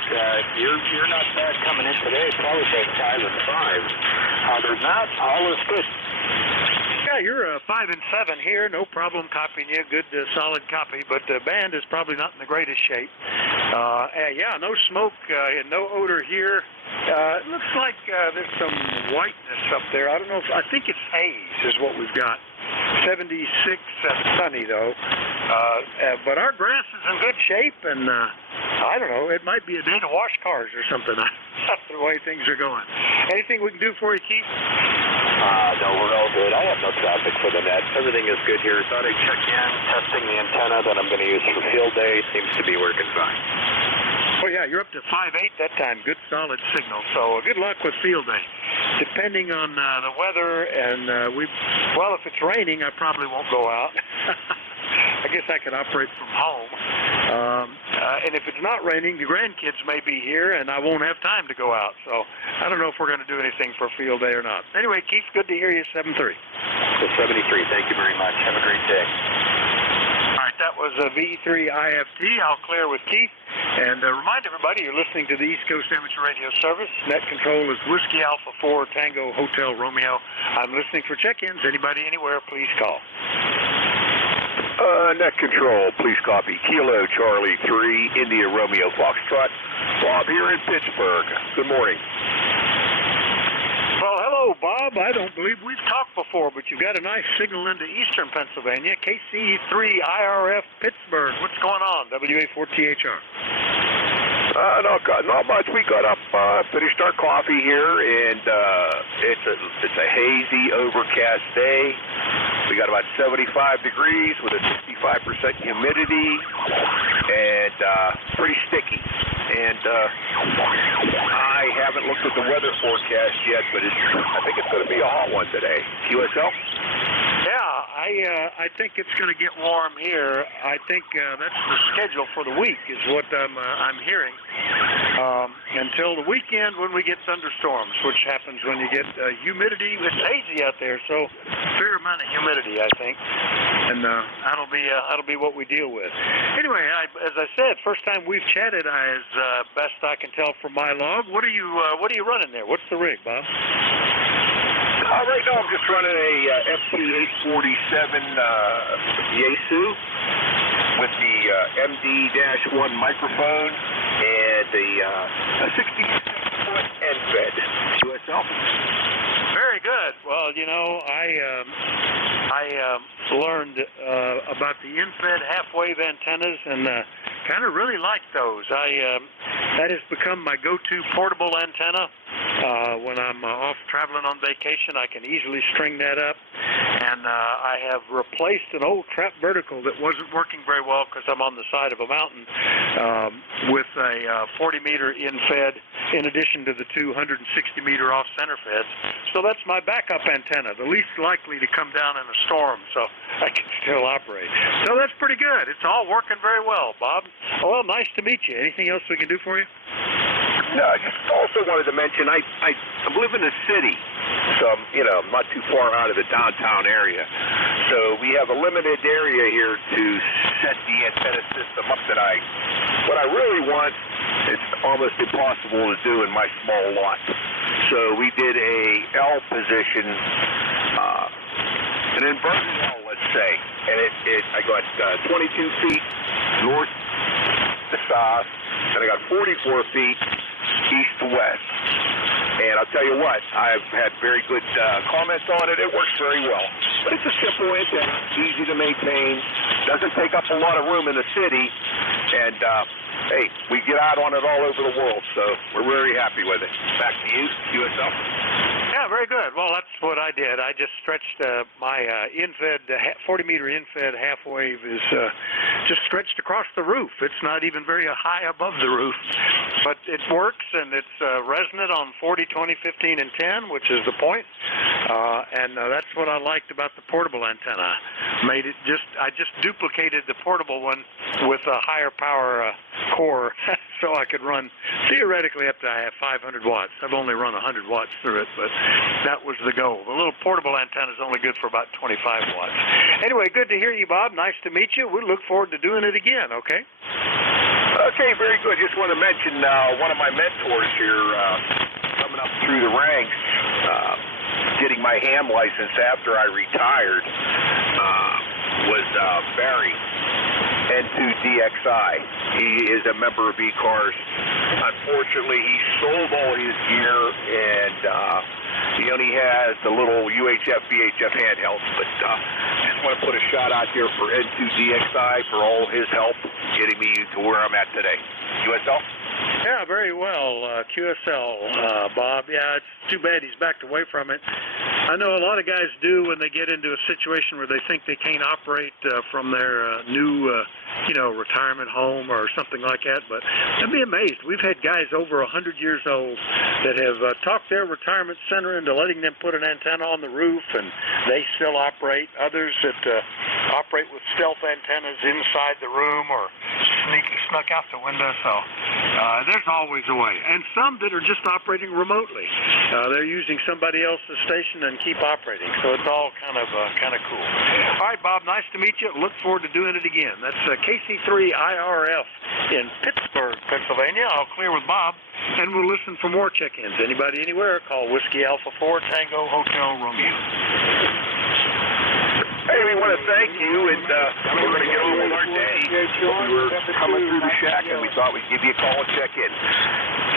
you're not bad coming in today. Probably take 5 and 5. Other than that, all is good. Yeah, you're 5 and 7 here. No problem copying you. Good, solid copy. But the band is probably not in the greatest shape. Yeah, no smoke, no odor here. It looks like there's some whiteness up there. I don't know. I think it's haze is what we've got. 76 sunny though. But our grass is in good shape, and I don't know. It might be a day to wash cars or something. That's the way things are going. Anything we can do for you, Keith? No, we're all good. I have no traffic for the net. Everything is good here. Thought I'd check in, testing the antenna that I'm going to use for field day. Seems to be working fine. Oh, yeah, you're up to 5.8 that time. Good, solid signal. So good luck with field day. Depending on the weather, and well, if it's raining, I probably won't go out. I guess I could operate from home. And if it's not raining, the grandkids may be here, and I won't have time to go out. So I don't know if we're going to do anything for field day or not. Anyway, Keith, good to hear you, 7-3. So 73, thank you very much. Have a great day. All right, that was V3IFT. I'll clear with Keith. And remind everybody, you're listening to the East Coast Amateur Radio Service. Net control is Whiskey Alpha 4 Tango Hotel Romeo. I'm listening for check-ins. Anybody anywhere, please call. Net control, please copy. Kilo Charlie 3, India Romeo Foxtrot. Bob here in Pittsburgh. Good morning. Well, hello, Bob. I don't believe we've talked before, but you've got a nice signal into eastern Pennsylvania. KC3IRF Pittsburgh. What's going on? WA4THR. Not much. We got up, finished our coffee here, and it's a hazy, overcast day. We got about 75 degrees with a 65% humidity, and pretty sticky. And I haven't looked at the weather forecast yet, but I think it's going to be a hot one today. QSL? Yeah, I think it's going to get warm here. I think that's the schedule for the week is what I'm hearing. Until the weekend when we get thunderstorms, which happens when you get humidity. It's hazy out there, so fair amount of humidity, I think. And that'll be what we deal with. Anyway, as I said, first time we've chatted, as best I can tell from my log. What are you running there? What's the rig, Bob? Right now I'm just running a FT847 Yaesu with the MD-1 microphone and a 66-foot NFED. QSL. Very good. Well, you know, I learned about the NFED half-wave antennas and kind of really like those. That has become my go-to portable antenna. When I'm off traveling on vacation, I can easily string that up. And I have replaced an old trap vertical that wasn't working very well because I'm on the side of a mountain with a 40-meter in-fed in addition to the 260-meter off-center feds. So that's my backup antenna, the least likely to come down in a storm, so I can still operate. So that's pretty good. It's all working very well, Bob. Well, nice to meet you. Anything else we can do for you? No, I just also wanted to mention I live in a city, so I'm not too far out of the downtown area. So we have a limited area here to set the antenna system up that what I really want is almost impossible to do in my small lot. So we did a L position, an inverted L, let's say, and I got 22 feet north to south, and I got 44 feet east to west. And I'll tell you what, I've had very good comments on it. It works very well. But it's a simple antenna, easy to maintain, doesn't take up a lot of room in the city, and hey, we get out on it all over the world, so we're very happy with it. Back to you, QSL. Yeah, Yeah, very good. Well, that's what I did. I just stretched my in-fed, 40-meter in-fed half wave is just stretched across the roof. It's not even very high above the roof, but it works, and it's resonant on 40, 20, 15, and 10, which is the point. And that's what I liked about the portable antenna. I just duplicated the portable one with a higher power core, so I could run theoretically up to 500 watts. I've only run 100 watts through it, but that was the goal. The little portable antenna is only good for about 25 watts. Anyway, good to hear you, Bob. Nice to meet you. We look forward to doing it again, okay? Okay, very good. Just want to mention one of my mentors here coming up through the ranks, getting my ham license after I retired, was Barry, N2DXI. He is a member of ECARS. Unfortunately, he sold all his gear, and he only has the little UHF, VHF handhelds. But just want to put a shout out here for N2DXI for all his help getting me to where I'm at today. USL? Yeah, very well, QSL, Bob. Yeah, it's too bad he's backed away from it. I know a lot of guys do when they get into a situation where they think they can't operate from their new, retirement home or something like that, but I'd be amazed. We've had guys over 100 years old that have talked their retirement center into letting them put an antenna on the roof, and they still operate. Others that operate with stealth antennas inside the room or snuck out the window, so there's always a way. And some that are just operating remotely. They're using somebody else's station and keep operating, so it's all kind of cool. All right, Bob, nice to meet you. Look forward to doing it again. That's KC3IRF in Pittsburgh, Pennsylvania. I'll clear with Bob, and we'll listen for more check-ins. Anybody anywhere, call Whiskey Alpha 4 Tango Hotel Romeo. Hey, we want to thank you, and we're going to get on with our day. We were coming through the shack, and we thought we'd give you a call and check in.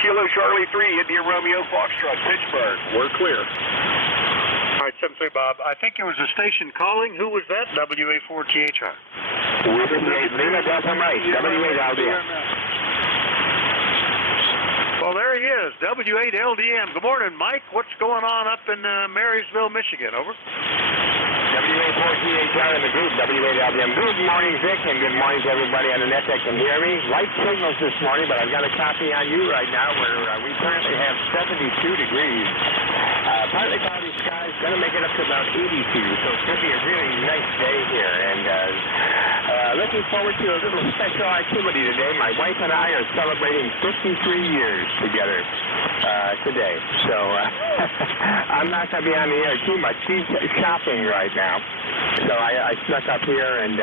Kilo Charlie 3, India Romeo Foxtrot, Pittsburgh. We're clear. All right, 7-3, Bob. I think it was a station calling. Who was that? WA4THR. Lima Delta Mike, W8LDM. Well, there he is, W8LDM. Good morning, Mike. What's going on up in Marysville, Michigan? Over. W84THR in the group, W8LDM. Good morning, Vic, and good morning to everybody on the net that can hear me. Light signals this morning, but I've got a copy on you right now where we currently have 72 degrees. Partly cloudy skies, going to make it up to about 82, so it's going to be a really nice day here. And looking forward to a little special activity today. My wife and I are celebrating 53 years together today. So I'm not going to be on the air too much. She's shopping right now. So I snuck up here and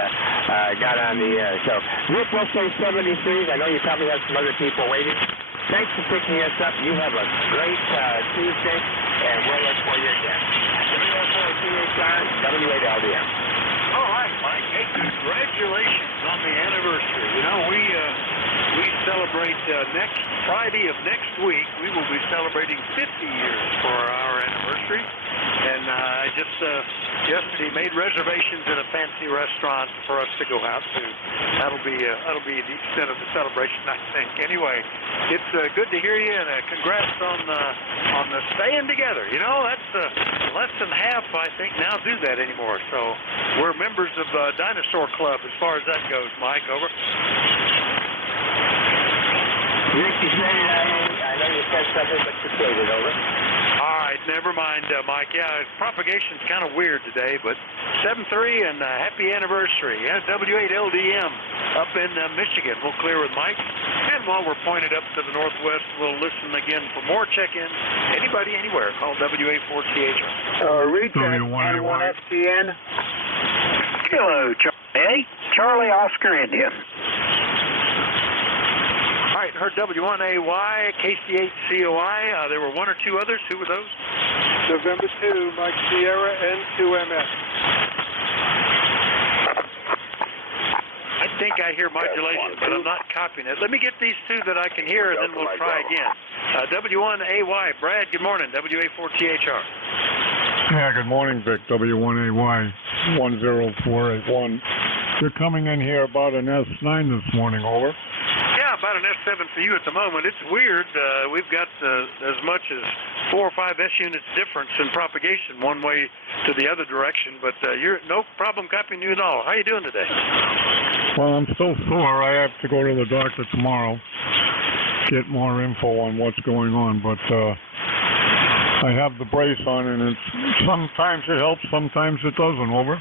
got on the air. So Rick, we'll say 73. I know you probably have some other people waiting. Thanks for picking us up. You have a great Tuesday, and we'll look for you again. W4THR, W8LDM. All right, Mike. Hey, congratulations on the anniversary. You know, we celebrate next Friday of next week. We will be celebrating 50 years for our anniversary. And I just yesterday made reservations at a fancy restaurant for us to go out to. That'll be the extent of the celebration, I think. Anyway, it's good to hear you, and congrats on the staying together. You know, that's less than half, I think, now do that anymore. So we're members of Dinosaur Club as far as that goes. Mike, over. Rick, you said it. I know you said something, but you said it, over. All right, never mind, Mike. Yeah, propagation's kind of weird today, but 7-3 and happy anniversary. Yeah, W8LDM up in Michigan. We'll clear with Mike. And while we're pointed up to the northwest, we'll listen again for more check-ins. Anybody, anywhere, call WA4THR. Reach N1FTN. Kilo Charlie, Charlie Oscar India. All right, heard W1AY, KC8COI. There were one or two others. Who were those? November 2, Mike Sierra, N2MS. I think I hear modulation, but I'm not copying it. Let me get these two that I can hear, and then we'll try again. W1AY, Brad, good morning. WA4THR. Yeah, good morning, Vic. W1AY 10481. They're coming in here about an S9 this morning, over. Yeah, about an S7 for you at the moment. It's weird. We've got as much as 4 or 5 S units difference in propagation one way to the other direction, but you're no problem copying you at all. How you doing today? Well, I'm still sore. I have to go to the doctor tomorrow, get more info on what's going on, but I have the brace on, and sometimes it helps, sometimes it doesn't. Over.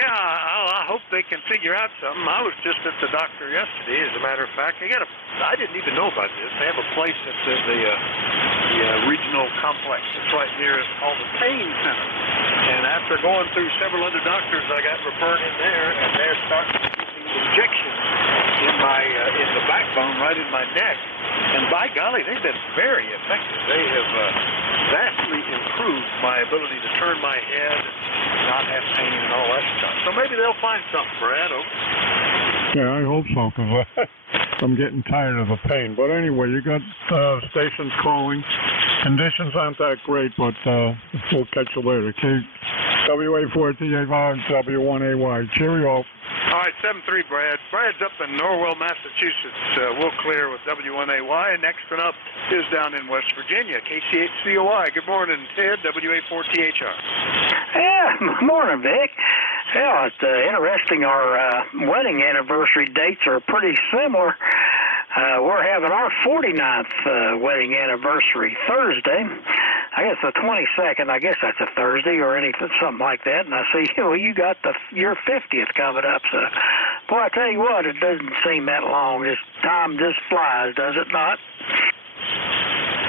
Yeah, I hope they can figure out something. I was just at the doctor yesterday, as a matter of fact. I didn't even know about this. They have a place at the regional complex. It's right near. It's called the Pain Center. And after going through several other doctors, I got referred in there, and they're starting to give me injections in the backbone, right in my neck. And by golly, they've been very effective. They have vastly improved my ability to turn my head and not have pain and all that stuff. So maybe they'll find something, Brad. Yeah, I hope so, because I'm getting tired of the pain. But anyway, you got stations calling. Conditions aren't that great, but we'll catch you later. WA4TAY, W1AY. Cheerio. All right, 7-3, Brad. Brad's up in Norwell, Massachusetts. We'll clear with W1AY. Next one up is down in West Virginia, KC8COI. Good morning, Ted, WA4THR. Yeah, morning, Vic. Yeah, it's interesting. Our wedding anniversary dates are pretty similar. We're having our 49th wedding anniversary Thursday. I guess the 22nd. I guess that's a Thursday or anything, something like that. And I see, well, you got your 50th coming up. So, boy, I tell you what, it doesn't seem that long. Time just flies, does it not?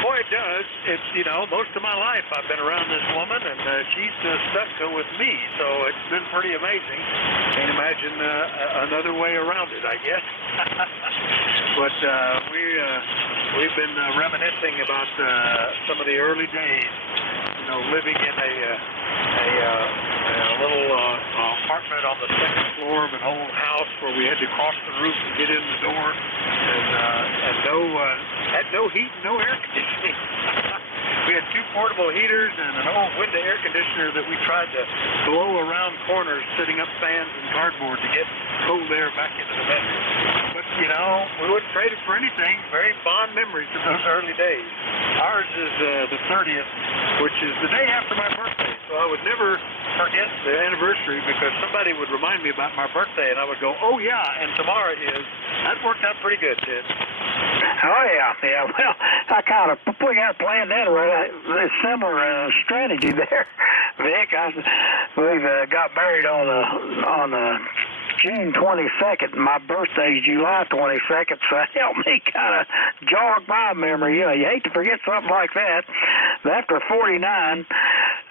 Boy, it does. It's, most of my life I've been around this woman, and she's stuck with me, so it's been pretty amazing. Can't imagine another way around it, I guess. But we've been reminiscing about some of the early days, living in a little apartment on the second floor of an old house where we had to cross the roof to get in the door, and had no heat, no air conditioning. We had 2 portable heaters and an old window air conditioner that we tried to blow around corners, setting up fans and cardboard to get cold air back into the bedroom. But, we wouldn't trade it for anything. Very fond memories of those early days. Ours is the 30th, which is the day after my birthday. So I would never forget the anniversary because somebody would remind me about my birthday, and I would go, oh, yeah, and tomorrow is. That worked out pretty good, Ted. Oh, yeah. Well, I kind of planned that right. A similar strategy there, Vic. We've got married on June 22nd. My birthday is July 22nd, so that helped me kind of jog my memory. You hate to forget something like that. But after 49,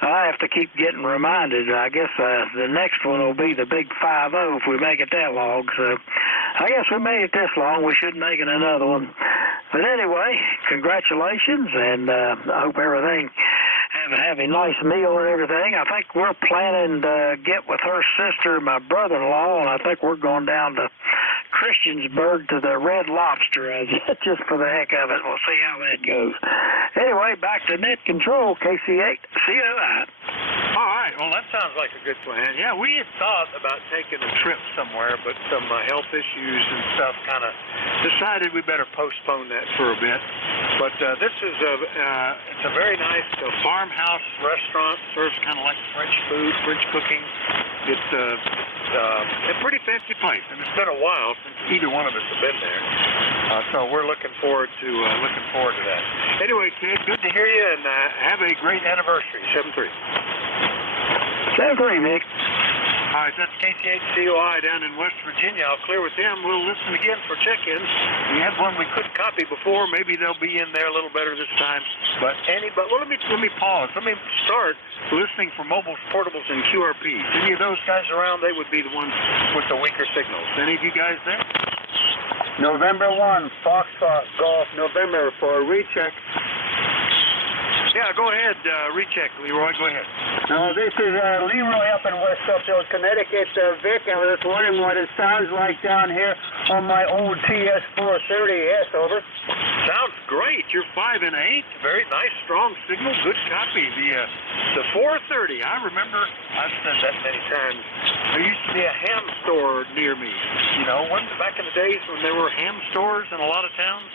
I have to keep getting reminded. I guess the next one will be the big 5-0 if we make it that long. So I guess we made it this long. We should make it another one. But anyway, congratulations, and I hope everything have a nice meal and everything. I think we're planning to get with her sister, my brother-in-law, and I think we're going down to Christiansburg to the Red Lobster just for the heck of it. We'll see how that goes. Anyway, back to net control, KC8COI. All right. Well, that sounds like a good plan. Yeah, we had thought about taking a trip somewhere, but some health issues and stuff kind of decided we better postpone that for a bit. But this is it's a very nice farmhouse restaurant. Serves kind of like French food, French cooking. It's a pretty fancy place, and it's been a while since either one of us have been there. So we're looking forward to that. Anyway, Ted, good to hear you, and have a great anniversary. 7-3. 7-3, Nick. All right, that's KC8COI down in West Virginia. I'll clear with them. We'll listen again for check-ins. We had one we couldn't copy before. Maybe they'll be in there a little better this time. But let me pause. Let me start listening for mobiles, portables, and QRPs. Any of those guys around, they would be the ones with the weaker signals. Any of you guys there? November 1, Foxtrot Golf November for a recheck. Yeah, go ahead, recheck, Leroy. Go ahead. This is Leroy up in West Suffield, Connecticut. Vic, I was just wondering what it sounds like down here on my old TS430S, over. Sounds great. You're 5 and 8. Very nice, strong signal. Good copy. The 430. I remember. I've said that many times. There used to be a ham store near me. You know, back in the days when there were ham stores in a lot of towns.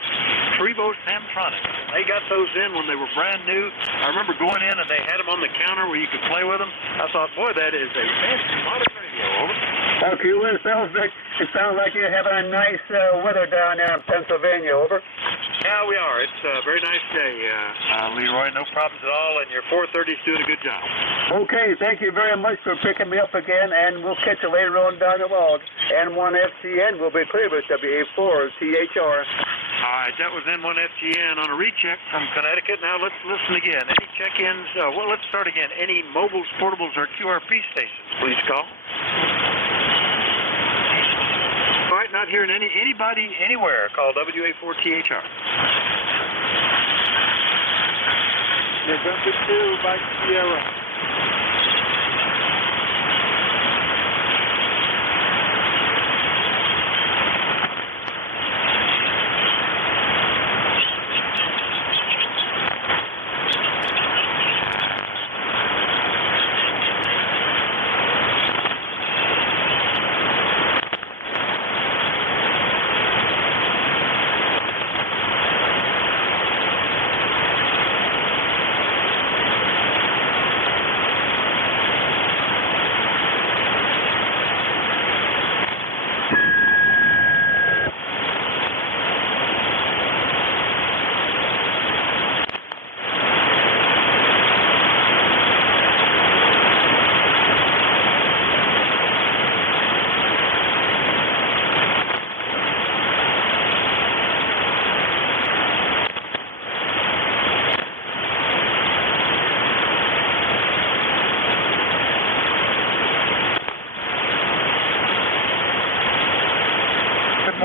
Trevo's Hamtronics. They got those in when they were brand new. I remember going in and they had them on the counter where you could play with them. I thought, boy, that is a fancy modern radio. Over. Okay, well, it sounds like you're having a nice weather down there in Pennsylvania, over. Yeah, we are. It's a very nice day, Leroy. No problems at all, and your 430's doing a good job. Okay, thank you very much for picking me up again, and we'll catch you later on down the road. N1FCN will be clear with WA4THR. All right, that was N1FGN on a recheck from Connecticut. Now let's listen again. Any check-ins? Well, let's start again. Any mobiles, portables, or QRP stations, please call. All right, not hearing anybody anywhere. Call WA4THR. November 2 by Sierra.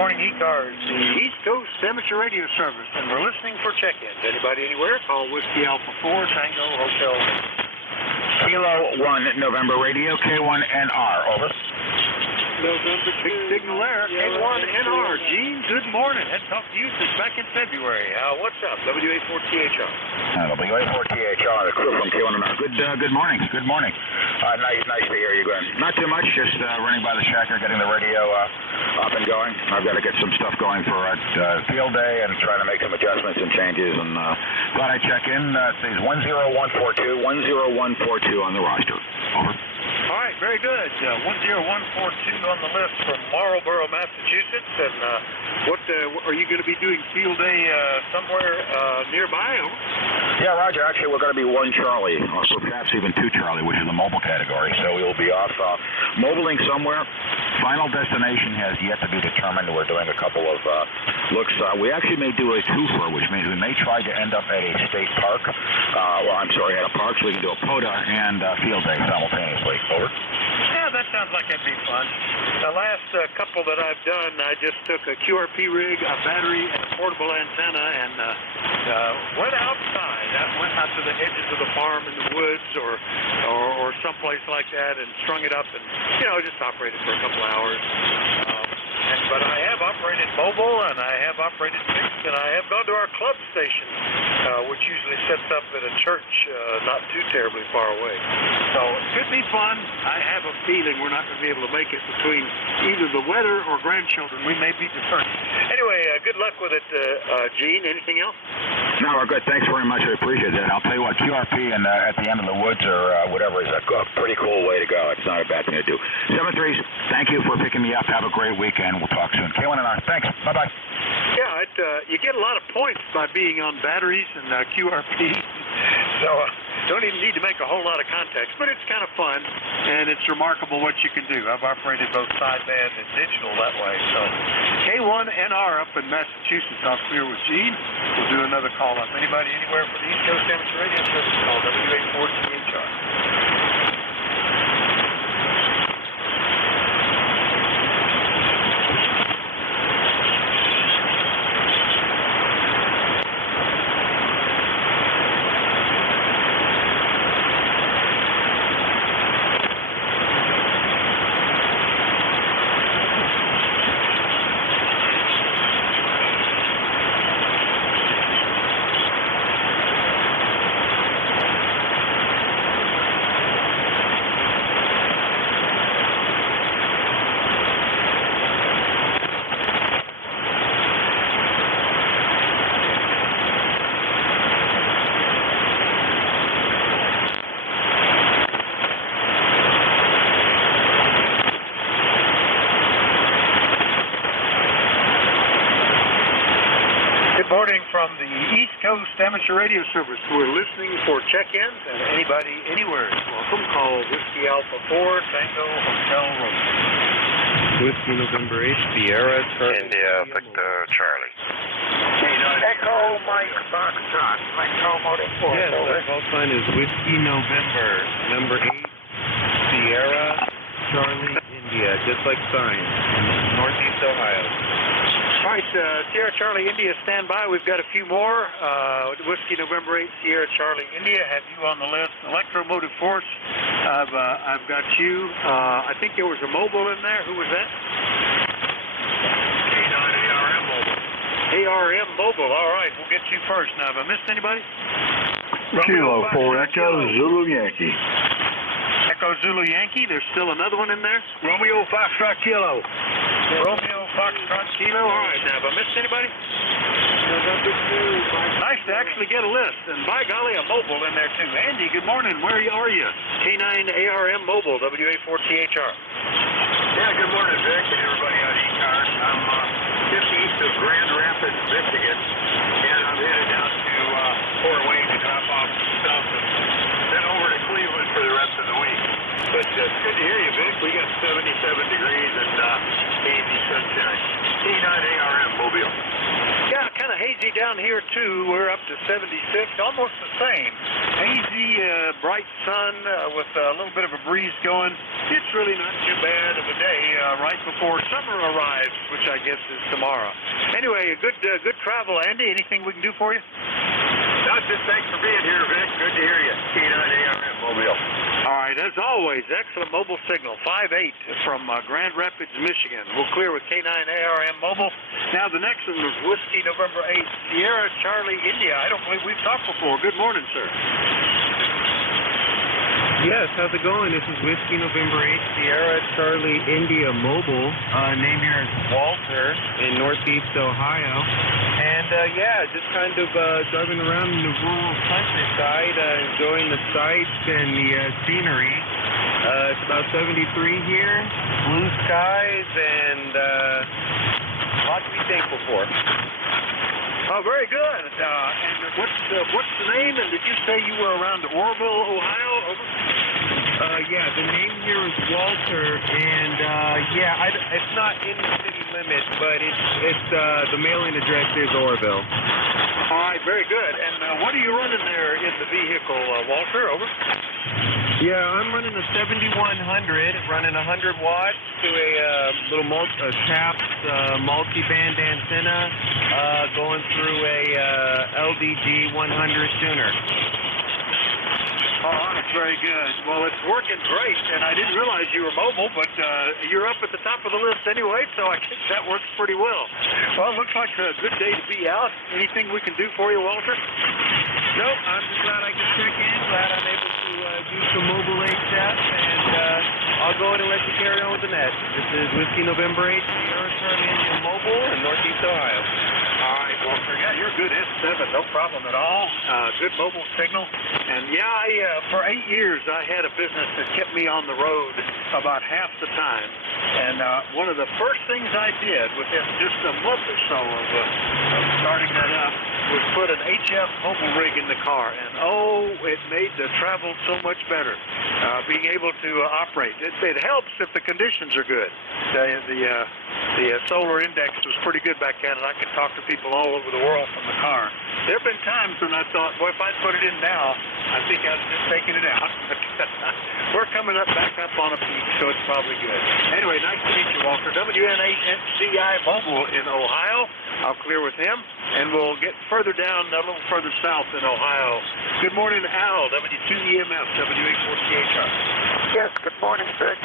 ECARS, the East Coast Amateur Radio Service, and we're listening for check-ins. Anybody anywhere? Call Whiskey Alpha 4 Tango Hotel. Kilo 1 November Radio, K1NR, over. November 2. Big signal there. K1NR. Gene, good morning. Had talked to you since back in February. What's up? WA4THR. WA4THR, the crew from K1NR. Good morning. Good morning. Nice to hear you, Glenn. Not too much, just running by the shack here, getting the radio up and going. I've got to get some stuff going for field day and trying to make some adjustments and changes, and thought I'd check in. It says 10142 on the roster. Over. All right, very good. 10142 on the list from Marlborough, Massachusetts. And what are you going to be doing field day somewhere nearby? Over? Yeah, Roger. Actually, we're going to be 1 Charlie, or perhaps even 2 Charlie, which is the mobile category. So we'll be off mobiling somewhere. Final destination has yet to be determined. We're doing a couple of looks. We actually may do a twofer, which means we may try to end up at a state park. At a park, so we can do a POTA and field day simultaneously. Over. Yeah, that sounds like it'd be fun. The last couple that I've done, I just took a QRP rig, a battery, and a portable antenna, and went outside. I went out to the edges of the farm in the woods or someplace like that and strung it up and, just operated for a couple hours. But I have operated mobile, and I have operated fixed, and I have gone to our club station, which usually sets up at a church not too terribly far away. So it could be fun. I have a feeling we're not going to be able to make it between either the weather or grandchildren. We may be deferred. Anyway, good luck with it, Gene. Anything else? No, we're good. Thanks very much. I appreciate that. I'll tell you what, QRP and at the end of the woods or whatever is a pretty cool way to go. It's not a bad thing to do. 7-3s, thank you for picking me up. Have a great weekend. We'll talk soon. K1NR, thanks. Bye-bye. Yeah, you get a lot of points by being on batteries and QRP. So don't even need to make a whole lot of contacts, but it's kind of fun, and it's remarkable what you can do. I've operated both sideband and digital that way. So K1NR up in Massachusetts, I'll clear with Gene. We'll do another call up. Anybody anywhere for the East Coast Amateur Radio Service, call WA4THR. reporting from the East Coast Amateur Radio Service. We're listening for check-ins, and anybody anywhere is welcome. Call Whiskey Alpha 4 Tango Hotel Room. Whiskey November 8, Sierra, Charlie. India, Victor, Charlie. Echo Mike Foxtrot, Mike Motor 4. Yes, our call sign is Whiskey November, number 8, Sierra, Charlie, India, just like sign, Northeast Ohio. All right, Sierra Charlie India, stand by. We've got a few more. Whiskey November 8, Sierra Charlie India, have you on the list. Electromotive Force, I've got you. I think there was a mobile in there. Who was that? ARM Mobile. ARM Mobile, all right. We'll get you first. Now, have I missed anybody? Kilo 4 Echo Zulu Yankee. Echo Zulu Yankee, there's still another one in there. Romeo Foxtrot Kilo. Romeo Foxtrot Kilo, all right. Now, have I missed anybody? Nice to actually get a list, and by golly, a mobile in there too. Andy, good morning. Where are you? K9 ARM Mobile, WA4THR. Yeah, good morning, Vic, and everybody on ECARS. I'm just east of Grand Rapids, Michigan, and I'm headed down to Fort Wayne to drop off some stuff, and then over to Cleveland for the rest of the week. But it's good to hear you, Vic. We got 77 degrees and hazy sunshine. K9 ARM Mobile. Yeah, kind of hazy down here too. We're up to 76, almost the same. Hazy, bright sun with a little bit of a breeze going. It's really not too bad of a day right before summer arrives, which I guess is tomorrow. Anyway, good travel, Andy. Anything we can do for you? No, just thanks for being here, Vic. Good to hear you. K9 ARM Mobile. All right, as always, excellent mobile signal. 5-8 from Grand Rapids, Michigan. We'll clear with K9 ARM Mobile. Now, the next one was Whiskey November 8, Sierra Charlie India. I don't believe we've talked before. Good morning, sir. Yes, how's it going? This is Whiskey November 8, Sierra Charlie India Mobile. Name here is Walter in Northeast Ohio. And just kind of driving around in the rural countryside, enjoying the sights and the scenery. It's about 73 here, blue skies, and lots to be thankful for. Oh, very good. And what's the name? And did you say you were around Orville, Ohio? Over? The name here is Walter, and it's not in the city limits, but it's the mailing address is Orville. All right, very good. And what are you running there in the vehicle, Walter? Over. Yeah, I'm running a 7100, running 100 watts to a little TAPS multi-band antenna, going through a LDG 100 tuner. Oh, that's very good. Well, it's working great, and I didn't realize you were mobile, but you're up at the top of the list anyway, so I think that works pretty well. Well, it looks like a good day to be out. Anything we can do for you, Walter? Nope, I'm just glad I could check in, glad I'm able to do some mobile ATEP, and I'll go ahead and let you carry on with the net. This is Whiskey November 8, Sierra Charlie India Mobile in Northeast Ohio. All right, Walter. Yeah, you're good S7, no problem at all. Good mobile signal. And for 8 years, I had a business that kept me on the road about half the time. And one of the first things I did within just a month or so of starting that up was put an HF mobile rig in the car. And it made the travel so much better. Being able to operate. It helps if the conditions are good. The solar index was pretty good back then, and I could talk to people all over the world from the car. There have been times when I thought, boy, if I put it in now, I think I'd just taken it out. We're coming back up on a peak, so it's probably good. Anyway, nice to meet you, Walter. WN8NCI Mobile in Ohio. I'll clear with him, and we'll get further down, a little further south in Ohio. Good morning, Al, W2EMF, WA4THR. Yes, good morning, Vic.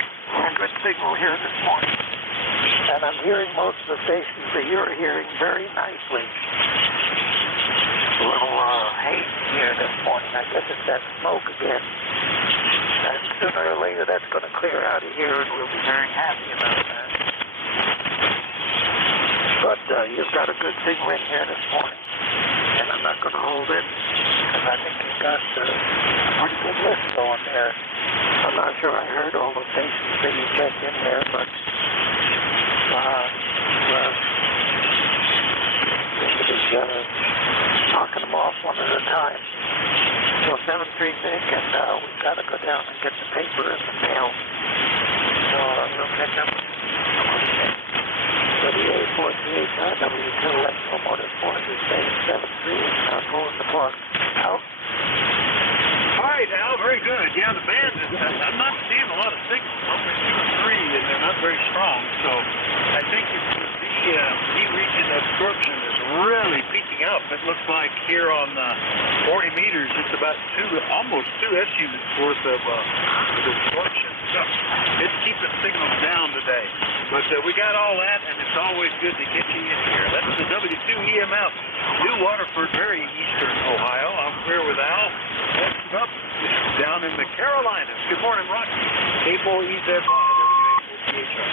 Good signal here this morning. And I'm hearing most of the stations that you're hearing very nicely. A little haze here this morning. I guess it's that smoke again. And sooner or later that's going to clear out of here, and we'll be very happy about that. But you've got a good signal in here this morning. And I'm not going to hold it, because I think you've got a pretty good list going there. I'm not sure I heard all the stations that you checked in there, but it was Street, Vic, and we've got to go down and get the paper in the mail. So we'll catch up. WA4THR, W2US, Motor 4, 73, going to park. Out. All right, Al, very good. Yeah, the band is, I'm not seeing a lot of signals, only 2 or 3, and they're not very strong. So I think the heat region absorption is really peaking up. It looks like here on 40 meters, it's about almost 2 S units worth of absorption. So it's keeping signals down today. But we got all that, and it's always good to get you in here. That's the W2EMF, New Waterford, very eastern Ohio. I'm clear with Al. Next up, down in the Carolinas. Good morning, Rocky. K4EZY, WA4THR.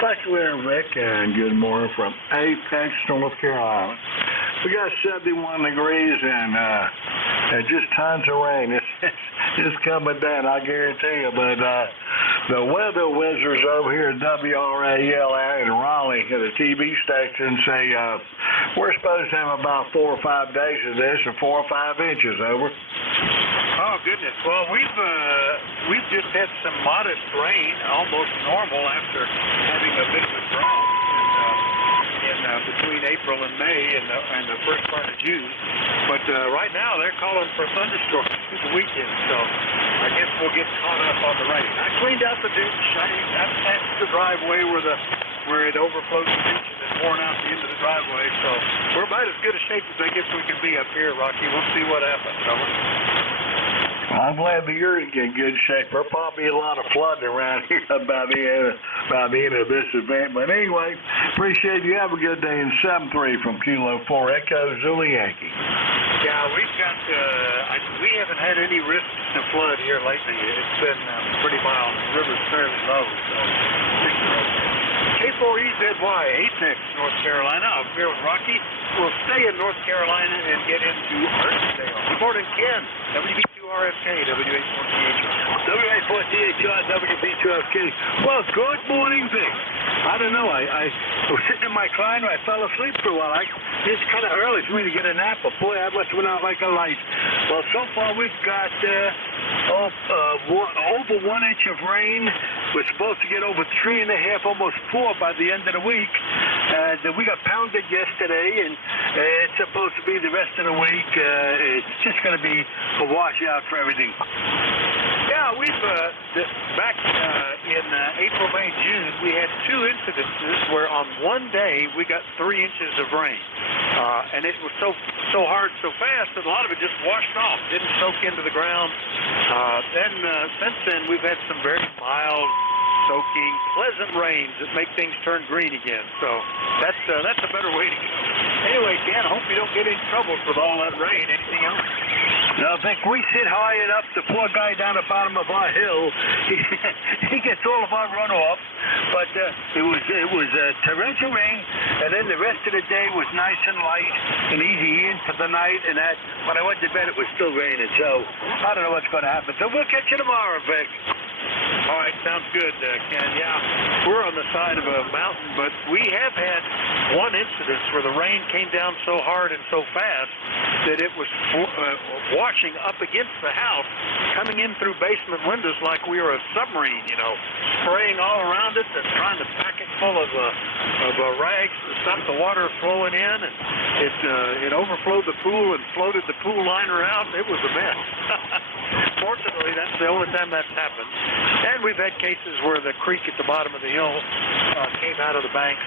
Thank you there, Vic, and good morning from Apex, North Carolina. We got 71 degrees and just tons of rain. It's coming down, I guarantee you. But the weather wizards over here at WRAL out in Raleigh at the TV station say we're supposed to have about 4 or 5 days of this and 4 or 5 inches over. Oh, goodness. Well, we've just had some modest rain, almost normal after having a bit of a drought between April and May and the first part of June. But right now they're calling for thunderstorms through the weekend, so I guess we'll get caught up on the rain. I cleaned out the ditch. I patched the driveway where it overflowed the ditch and worn out the end of the driveway. So we're about as good a shape as I guess we can be up here, Rocky. We'll see what happens. Over. Well, I'm glad that you're in good shape. There'll probably be a lot of flooding around here by the end of this event. But anyway, appreciate you. Have a good day. And 7-3 from Kilo 4 Echo Zulu Yankee. Yeah, we've got. We haven't had any risks to flood here lately. It's been pretty mild. The river's fairly low, so K4EZY, Apex, North Carolina. I'm here with Rocky. We'll stay in North Carolina and get into Archdale. Good morning, Ken. WB2RFK, WA4THR. WA4THR, WB2RFK. Well, good morning, Vic. I don't know. I was sitting in my recliner. I fell asleep for a while. It's kind of early for me to get a nap, but boy, I must have went out like a light. Well, so far we've got over 1 inch of rain. We're supposed to get over 3.5, almost 4 by the end of the week. We got pounded yesterday, and it's supposed to be the rest of the week. It's just going to be a washout for everything. Yeah, we've back in April, May, June, we had 2 incidences where on one day we got 3 inches of rain, and it was so hard, so fast that a lot of it just washed off, didn't soak into the ground. Then since then, we've had some very mild, soaking, pleasant rains that make things turn green again. So that's a better way to go. Anyway, Ken, I hope you don't get in trouble with all that rain. Anything else? No, Vic, we sit high enough. The poor guy down the bottom of our hill, he gets all of our runoff. But it was torrential rain, and then the rest of the day was nice and light and easy into the night. And that when I went to bed, it was still raining. So I don't know what's going to happen. So we'll catch you tomorrow, Vic. All right, sounds good, Ken. Yeah, we're on the side of a mountain, but we have had one incident where the rain came down so hard and so fast that it was washing up against the house, coming in through basement windows like we were a submarine, spraying all around it and trying to pack it full of rags to stop the water flowing in, and it overflowed the pool and floated the pool liner out. It was a mess. Fortunately, that's the only time that's happened. And we've had cases where the creek at the bottom of the hill came out of the banks.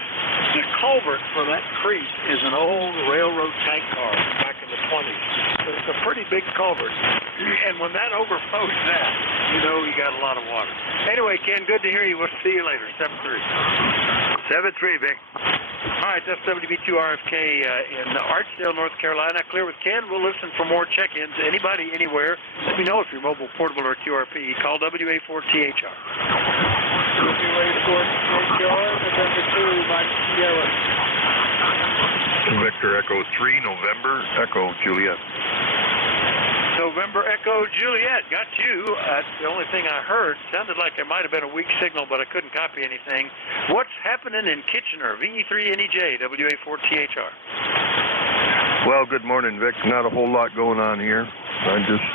The culvert for that creek is an old railroad tank car back in the 20s. So it's a pretty big culvert. And when that overflows that, you got a lot of water. Anyway, Ken, good to hear you. We'll see you later. 7-3. 7-3, Vic. All right, that's WB2RFK in Archdale, North Carolina. Clear with Ken. We'll listen for more check-ins. Anybody, anywhere, let me know if you're mobile, portable, or QRP. Call WA4THR. WA4THR, November 2, Mike Sierra. Victor Echo 3, November Echo Juliet. November Echo Juliet, got you. That's the only thing I heard. Sounded like there might have been a weak signal, but I couldn't copy anything. What's happening in Kitchener? VE3NEJ, WA4THR. Well, good morning, Vic. Not a whole lot going on here. I just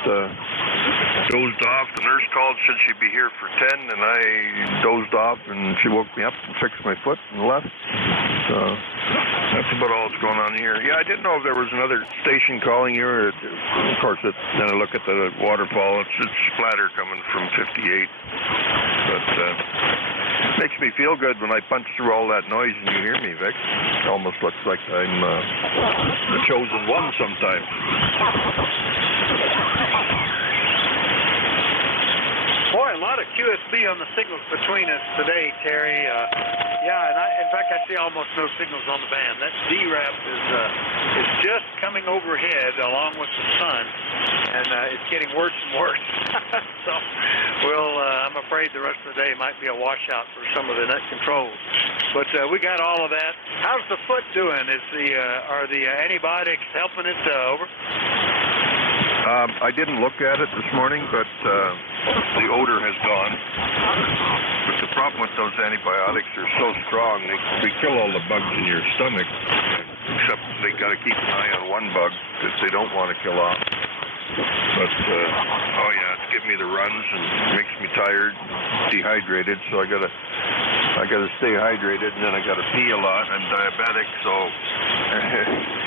dozed off. The nurse called, said she'd be here for 10, and I dozed off, and she woke me up and fixed my foot and left. So that's about all that's going on here. Yeah, I didn't know if there was another station calling you, or of course, then I look at the waterfall. It's splatter coming from 58. But makes me feel good when I punch through all that noise and you hear me, Vic. It almost looks like I'm the chosen one sometimes. Boy, a lot of QSB on the signals between us today, Terry. Yeah, and in fact, I see almost no signals on the band. That D-Rap is just coming overhead along with the sun, and it's getting worse and worse. So, I'm afraid the rest of the day might be a washout for some of the net controls. But we got all of that. How's the foot doing? Are the antibiotics helping it over? I didn't look at it this morning, but the odor has gone. But the problem with those antibiotics, they're so strong, they kill all the bugs in your stomach, except they got to keep an eye on one bug that they don't want to kill off. But, it's giving me the runs and makes me tired, dehydrated, so I gotta stay hydrated, and then I gotta pee a lot. I'm diabetic, so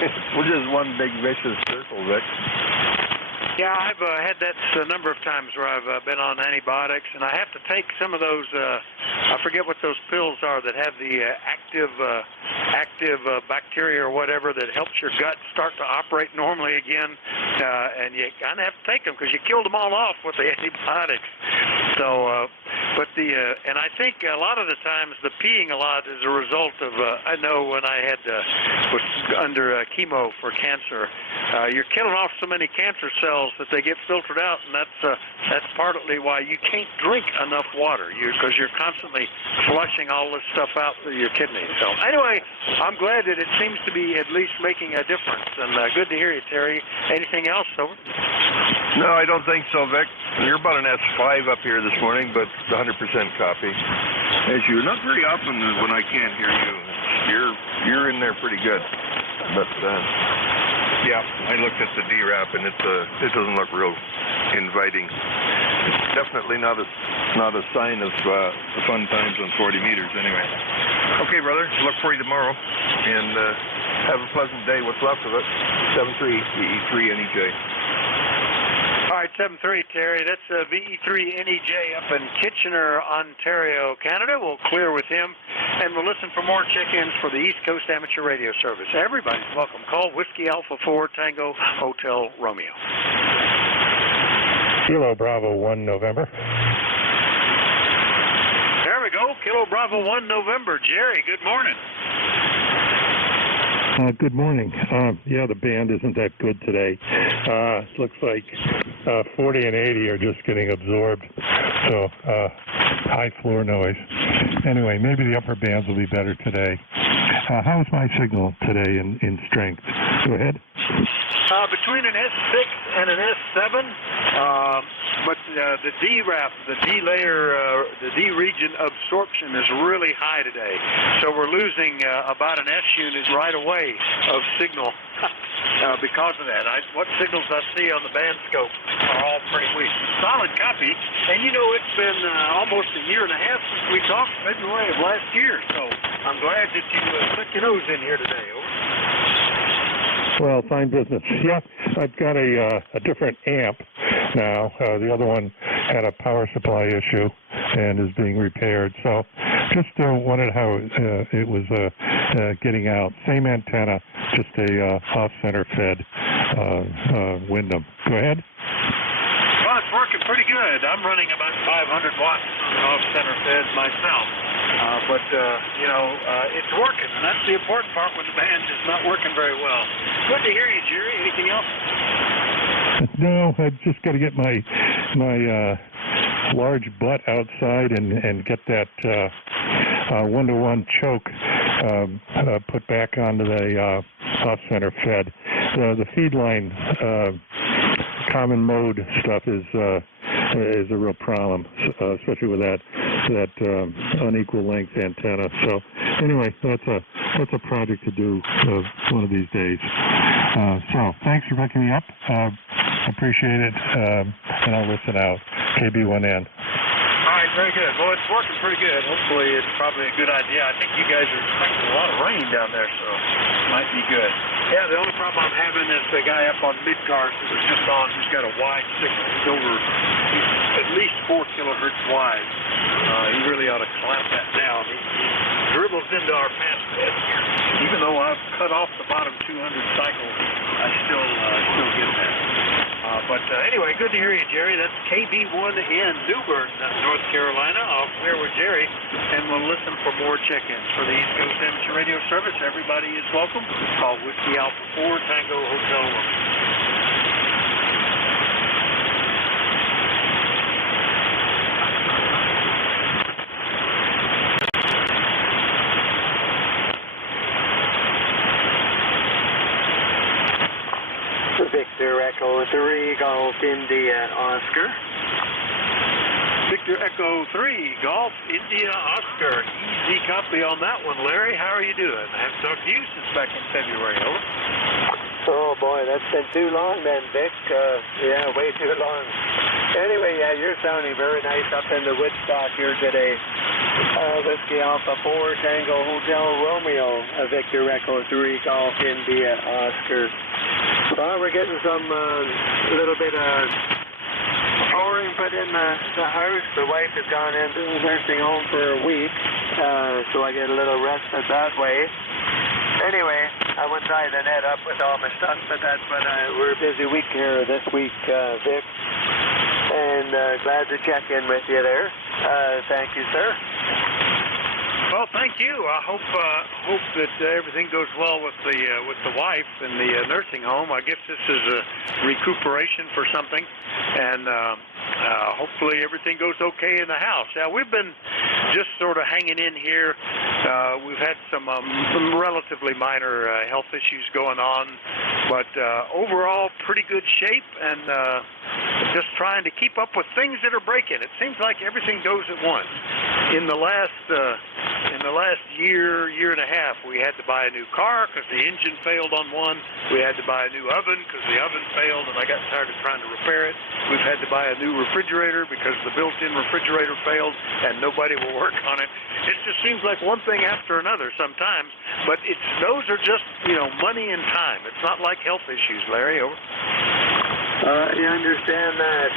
it's just one big vicious circle, Vic. Yeah, I've had that a number of times where I've been on antibiotics, and I have to take some of those, I forget what those pills are that have the active bacteria or whatever that helps your gut start to operate normally again, and you kind of have to take them because you killed them all off with the antibiotics. So, and I think a lot of the times the peeing a lot is a result of, I know when I was under chemo for cancer, you're killing off so many cancer cells that they get filtered out, and that's partly why you can't drink enough water, because you're constantly flushing all this stuff out through your kidneys. So anyway, I'm glad that it seems to be at least making a difference, and good to hear you, Terry. Anything else, over? No, I don't think so, Vic. You're about an S5 up here this morning, but 100% copy. As you, not very often when I can't hear you. You're in there pretty good, but yeah, I looked at the D-Rap, and it doesn't look real inviting. It's definitely not a sign of fun times on 40 meters anyway. Okay, brother, look for you tomorrow, and have a pleasant day. What's left of it? 7-3, VE3 NEJ. All right, 7-3, Terry. That's VE3 NEJ up in Kitchener, Ontario, Canada. We'll clear with him, and we'll listen for more check-ins for the East Coast Amateur Radio Service. Everybody's welcome. Call Whiskey Alpha 4 Tango Hotel Romeo. Kilo Bravo 1 November. There we go. Kilo Bravo 1 November. Jerry, good morning. Good morning. The band isn't that good today. Looks like 40 and 80 are just getting absorbed, so high floor noise. Anyway, maybe the upper bands will be better today. How's my signal today in strength? Go ahead. Between an S6 and an S7, but the D-Rap, the D-layer, the D-region absorption is really high today. So we're losing about an S unit right away of signal because of that. What signals I see on the band scope are all pretty weak. Solid copy. And it's been almost a year and a half since we talked February of last year. So I'm glad that you took your nose in here today. Over. Well, fine business. Yeah, I've got a different amp now. The other one had a power supply issue and is being repaired. So just wondered how it was getting out. Same antenna, just a off-center fed Wyndham. Go ahead. Well, it's working pretty good. I'm running about 500 watts off-center fed myself. But it's working, and that's the important part when the band is not working very well. Good to hear you, Jerry. Anything else? No, I've just got to get my large butt outside and get that 1-to-1 choke put back onto the off-center fed. The feed line common mode stuff is a real problem, especially with that unequal length antenna. So anyway, that's a project to do one of these days. So thanks for picking me up. Appreciate it, and I'll listen out. KB1N. All right, very good. Well, it's working pretty good. Hopefully, it's probably a good idea. I think you guys are expecting a lot of rain down there, so it might be good. Yeah, the only problem I'm having is the guy up on ECARS that was just on, who's got a wide signal. He's at least 4 kilohertz wide. He really ought to clamp that down. He dribbles into our pass bed. Even though I've cut off the bottom 200 cycles, I still get that. But anyway, good to hear you, Jerry. That's KB1 in New Bern, North Carolina. I'll clear with Jerry, and we'll listen for more check-ins. For the East Coast Amateur Radio Service, everybody is welcome. Call Whiskey Alpha 4 Tango Hotel Romeo. Victor Echo 3 Golf India Oscar. Victor Echo 3 Golf India Oscar. Easy copy on that one, Larry. How are you doing? I haven't talked to you since back in February, over. Oh boy, that's been too long then, Vic. Yeah, way too long. Anyway, yeah, you're sounding very nice up in the Woodstock here today. Whiskey Alpha 4 Tango Hotel Romeo. Victor Echo 3 Golf India Oscar. Well, we're getting some little bit of flooring put in the house. The wife has gone into the nursing home for a week, so I get a little respite that way. Anyway, I went tie the net up with all my stuff, but that's what we're a busy week here this week, Vic. And glad to check in with you there. Thank you, sir. Well, thank you. I hope that everything goes well with the wife in the nursing home. I guess this is a recuperation for something, and hopefully everything goes okay in the house. Yeah, we've been just sort of hanging in here. We've had some relatively minor health issues going on, but overall pretty good shape, and just trying to keep up with things that are breaking. It seems like everything goes at once. In the last year and a half, we had to buy a new car because the engine failed on one. We had to buy a new oven because the oven failed, and I got tired of trying to repair it. We've had to buy a new refrigerator because the built-in refrigerator failed, and nobody will work on it. It just seems like one thing after another sometimes, but those are just, money and time. It's not like health issues, Larry. Over. You understand that.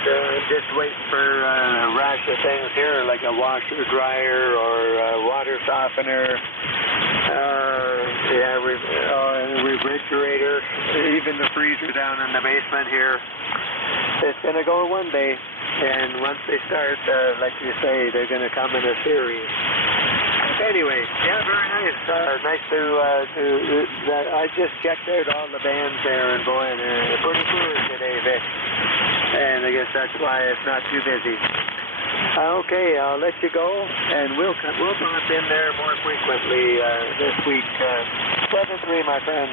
Just waiting for a rash of things here, like a washer, dryer, or a water softener, refrigerator, even the freezer down in the basement here. It's going to go one day, and once they start, like you say, they're going to come in a series. Anyway, yeah, very nice. Nice to I just checked out all the bands there, and boy, they're pretty cool today, Vic. And I guess that's why it's not too busy. Okay, I'll let you go, and we'll pop in there more frequently this week. 7-3, my friend.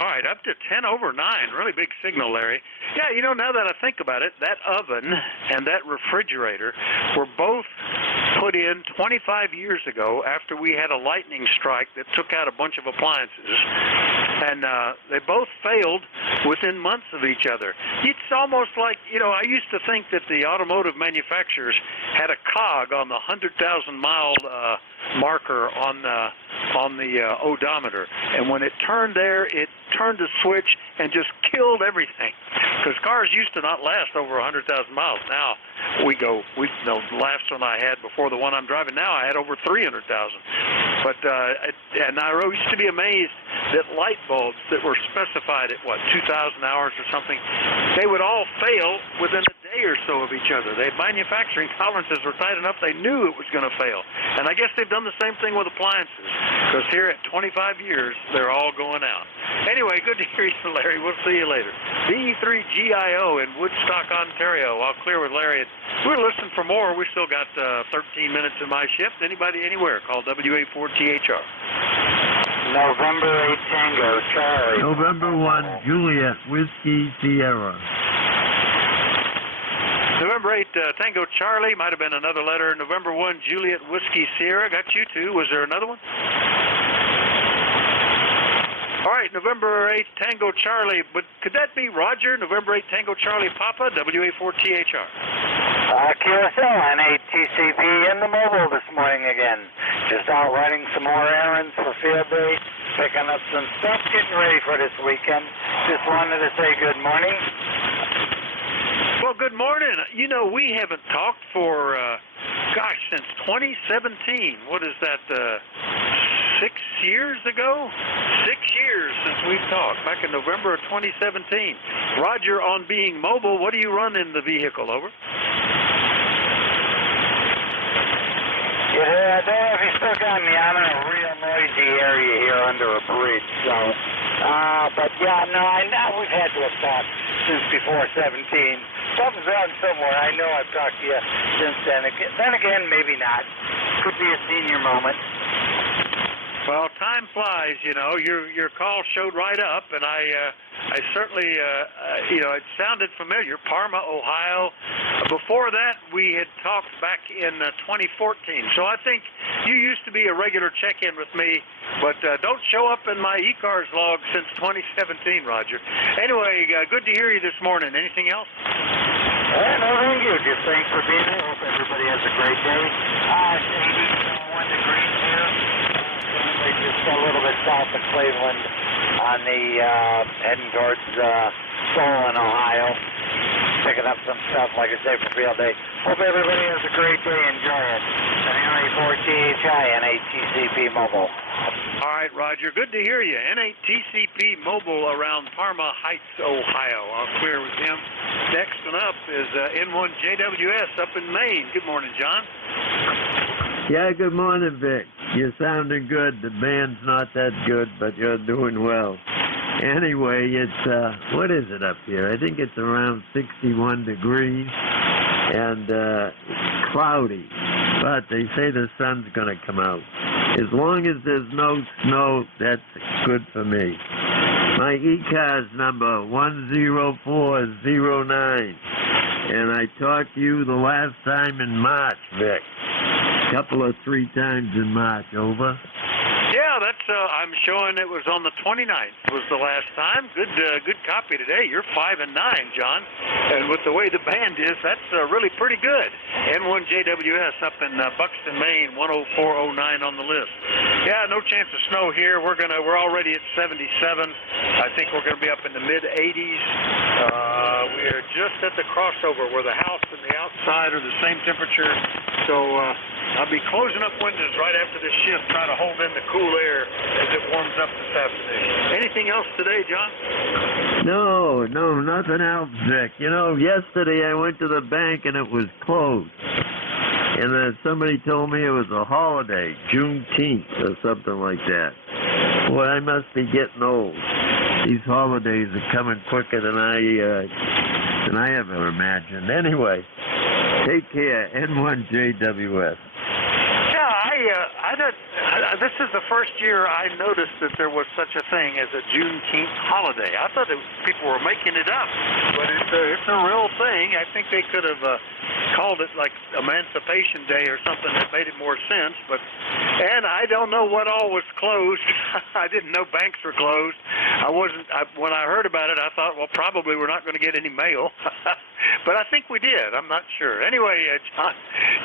All right, up to 10 over 9. Really big signal, Larry. Yeah, now that I think about it, that oven and that refrigerator were both put in 25 years ago after we had a lightning strike that took out a bunch of appliances. And they both failed within months of each other. It's almost like, I used to think that the automotive manufacturers had a cog on the 100,000-mile marker on the odometer. And when it turned there, it turned the switch and just killed everything. Because cars used to not last over 100,000 miles. Now, the last one I had before the one I'm driving now, I had over 300,000. But, and I used to be amazed that light bulbs that were specified at, 2,000 hours or something, they would all fail within a day or so of each other. The manufacturing tolerances were tight enough they knew it was going to fail. And I guess they've done the same thing with appliances, because here at 25 years, they're all going out. Anyway, good to hear you, Larry. We'll see you later. DE3GIO in Woodstock, Ontario. I'll clear with Larry. We're listening for more. We still got 13 minutes in my shift. Anybody anywhere, call WA4THR. November 8 Tango, Charlie. November 1, Juliet, Whiskey, Sierra. November 8, Tango Charlie. Might have been another letter. November 1, Juliet, Whiskey, Sierra. Got you two. Was there another one? All right, November 8 Tango Charlie, but could that be Roger, November 8 Tango Charlie Papa, WA4THR? QSL, N8TCP in the mobile this morning again. Just out running some more errands for field day, picking up some stuff, getting ready for this weekend. Just wanted to say good morning. Well, good morning. You know, we haven't talked for, since 2017. What is that, 6 years ago? 6 years since we've talked, back in November of 2017. Roger, on being mobile, what do you run in the vehicle, over? Yeah, I don't know if you still got me. I'm in a real noisy area here under a bridge, so, but yeah, no, I know we've had to have talked since before 17. Something's on somewhere. I know I've talked to you since then. Then again, maybe not. Could be a senior moment. Well, time flies, you know. Your call showed right up, and I certainly, it sounded familiar. Parma, Ohio. Before that, we had talked back in 2014. So I think you used to be a regular check-in with me, but don't show up in my ECARS log since 2017, Roger. Anyway, good to hear you this morning. Anything else? No, thank you. Just thanks for being here. Hope everybody has a great day. It's 81 degrees here. Just a little bit south of Cleveland on the heading towards Solon, Ohio. Picking up some stuff, like I say, for field day. Hope everybody has a great day. Enjoy it. N8TCP N8TCP Mobile. All right, Roger. Good to hear you. N8TCP Mobile around Parma Heights, Ohio. I'll clear with him. Next one up is N1JWS up in Maine. Good morning, John. Yeah, good morning, Vic. You're sounding good. The band's not that good, but you're doing well. Anyway, it's, what is it up here? I think it's around 61 degrees and cloudy. But they say the sun's going to come out. As long as there's no snow, that's good for me. My ECARS number 10409. And I talked to you the last time in March, Vic. Couple of 3 times in March, over. Yeah, that's, I'm showing it was on the 29th was the last time. Good copy today. You're 5 and 9, John. And with the way the band is, that's really pretty good. N1JWS up in Buxton, Maine, 10409 on the list. Yeah, no chance of snow here. We're already at 77. I think we're gonna be up in the mid 80s. We're just at the crossover where the house and the outside are the same temperature. So I'll be closing up windows right after this shift, trying to hold in the cool air as it warms up this afternoon. Anything else today, John? No, nothing else, Vic. You know, yesterday I went to the bank and it was closed. And somebody told me it was a holiday, Juneteenth or something like that. Boy, I must be getting old. These holidays are coming quicker than I ever imagined. Anyway, take care, N1JWS. This is the first year I noticed that there was such a thing as a Juneteenth holiday. I thought people were making it up, but it's a real thing. I think they could have called it like Emancipation Day or something that made it more sense. And I don't know what all was closed. I didn't know banks were closed. When I heard about it, I thought, well, probably we're not going to get any mail. But I think we did. I'm not sure. Anyway, John,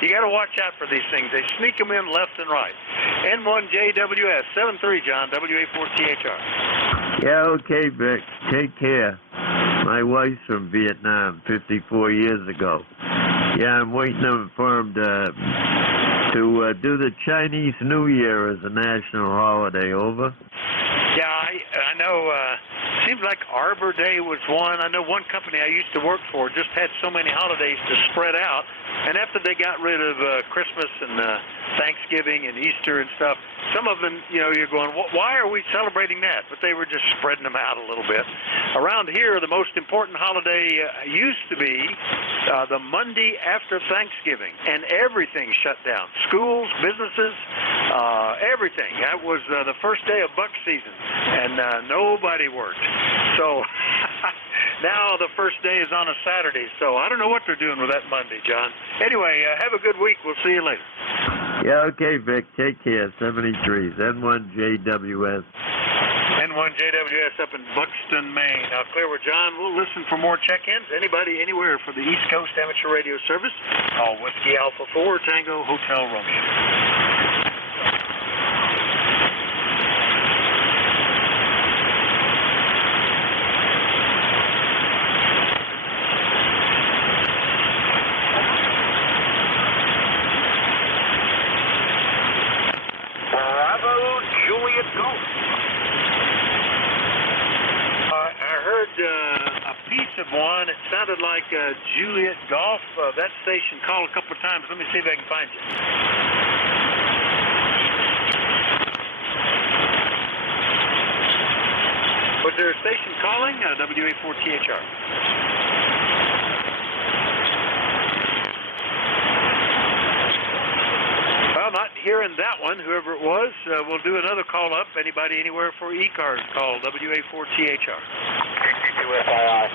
you got to watch out for these things. They sneak them in left and right. N1JWS 73, John, WA4THR. Yeah, okay, Vic. Take care. My wife's from Vietnam 54 years ago. Yeah, I'm waiting for him to do the Chinese New Year as a national holiday, over. Yeah, I know. Seems like Arbor Day was one. I know one company I used to work for just had so many holidays to spread out. And after they got rid of Christmas and Thanksgiving and Easter and stuff, some of them, you're going, why are we celebrating that? But they were just spreading them out a little bit. Around here, the most important holiday used to be the Monday after Thanksgiving, and everything shut down. Schools, businesses, everything. That was the first day of buck season, and nobody worked. So now the first day is on a Saturday, so I don't know what they're doing with that Monday, John. Anyway, have a good week. We'll see you later. Yeah, okay, Vic. Take care. 73s. N1JWS. N1JWS up in Buxton, Maine. Now, clear with John. We'll listen for more check-ins. Anybody, anywhere for the East Coast Amateur Radio Service, call Whiskey Alpha 4 Tango Hotel Romeo. A piece of one. It sounded like Juliet Golf. That station called a couple of times. Let me see if I can find you. Was there a station calling? WA4THR. Well, not hearing that one, whoever it was. We'll do another call up. Anybody anywhere for ECARS, call WA4THR. NJ2US.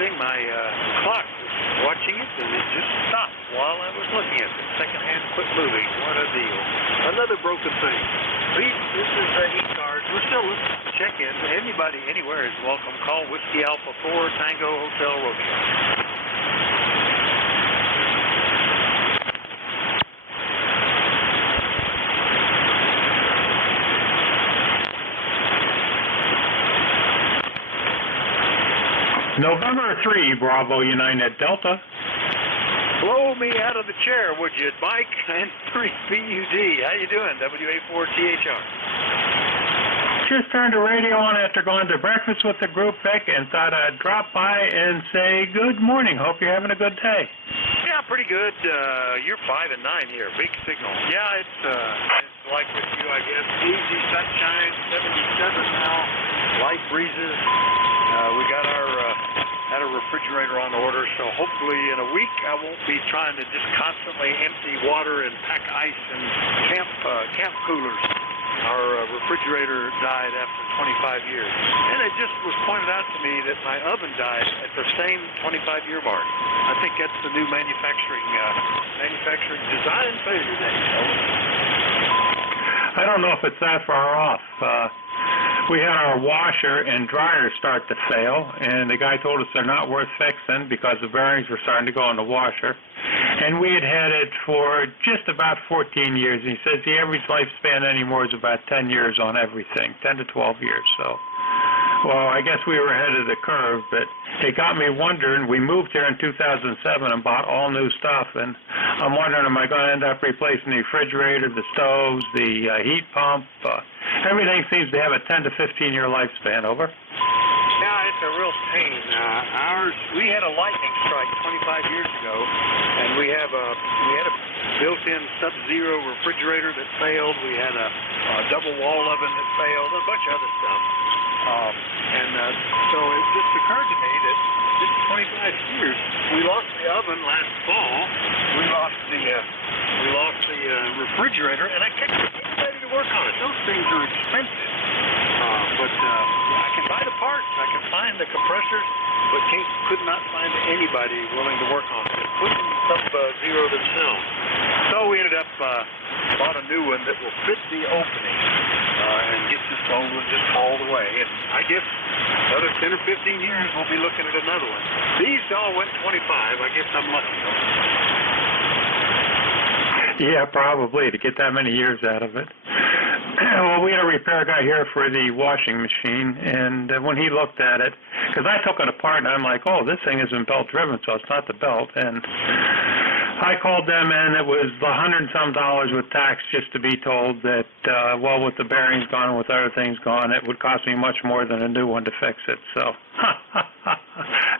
My clock was watching it, and it just stopped while I was looking at it. Second hand quit moving. What a deal. Another broken thing. Please, this is ECARS. We're still listening to check-in. Anybody, anywhere is welcome. Call Whiskey Alpha 4 Tango Hotel Romeo. November 3, Bravo United Delta. Blow me out of the chair, would you, Mike? And 3BUD. How you doing, WA4THR? Just turned the radio on after going to breakfast with the group, Vic, and thought I'd drop by and say good morning. Hope you're having a good day. Yeah, pretty good. You're 5 and 9 here. Big signal. Yeah, it's like with you, I guess. Easy sunshine, 77 now. Light breezes. We got our refrigerator on order, so hopefully in a week I won't be trying to just constantly empty water and pack ice and camp coolers. Our refrigerator died after 25 years, and it just was pointed out to me that my oven died at the same 25-year mark. I think that's the new manufacturing design failure day. I don't know if it's that far off. We had our washer and dryer start to fail, and the guy told us they're not worth fixing because the bearings were starting to go in the washer. And we had had it for just about 14 years. And he says the average lifespan anymore is about 10 years on everything, 10 to 12 years. So, well, I guess we were ahead of the curve, but it got me wondering. We moved here in 2007 and bought all new stuff, and I'm wondering, am I going to end up replacing the refrigerator, the stoves, the heat pump? Everything seems to have a 10 to 15-year lifespan. Over. Yeah, it's a real pain. We had a lightning strike 25 years ago, and we had a built-in sub-zero refrigerator that failed. We had a double wall oven that failed, a bunch of other stuff. So it just occurred to me that this 25 years, we lost the oven last fall. We lost the refrigerator, and I couldn't get anybody to work on it. Those things are expensive. But I can buy the parts. I can find the compressors, but could not find anybody willing to work on it. Putting zero themselves. So we ended up bought a new one that will fit the opening and get this over just all the way. And I guess another 10 or 15 years we'll be looking at another one. These all went 25. I guess I'm lucky. Yeah, probably, to get that many years out of it. Well, we had a repair guy here for the washing machine, and when he looked at it, because I took it apart, and I'm like, oh, this thing isn't belt-driven, so it's not the belt. And I called them, and it was $100 and some with tax just to be told that, well, with the bearings gone and with other things gone, it would cost me much more than a new one to fix it. So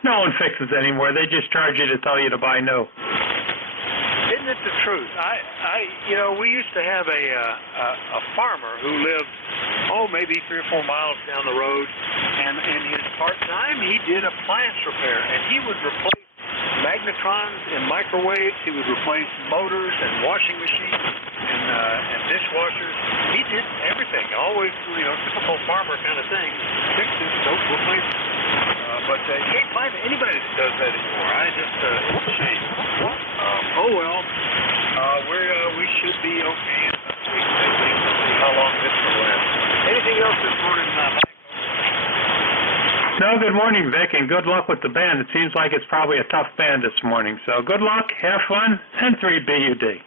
no one fixes anymore. They just charge you to tell you to buy new. Isn't it the truth? We used to have a farmer who lived, maybe 3 or 4 miles down the road, and in his part-time, he did appliance repair, and he would replace magnetrons and microwaves. He would replace motors and washing machines and dishwashers. He did everything. Always, typical farmer kind of thing. Fix this, don't replace it. But you can't find anybody that does that anymore. It's a shame. We should be okay. How long this will last. Anything else this morning, Mike? No, good morning, Vic, and good luck with the band. It seems like it's probably a tough band this morning. So good luck, have fun, and 3BUD.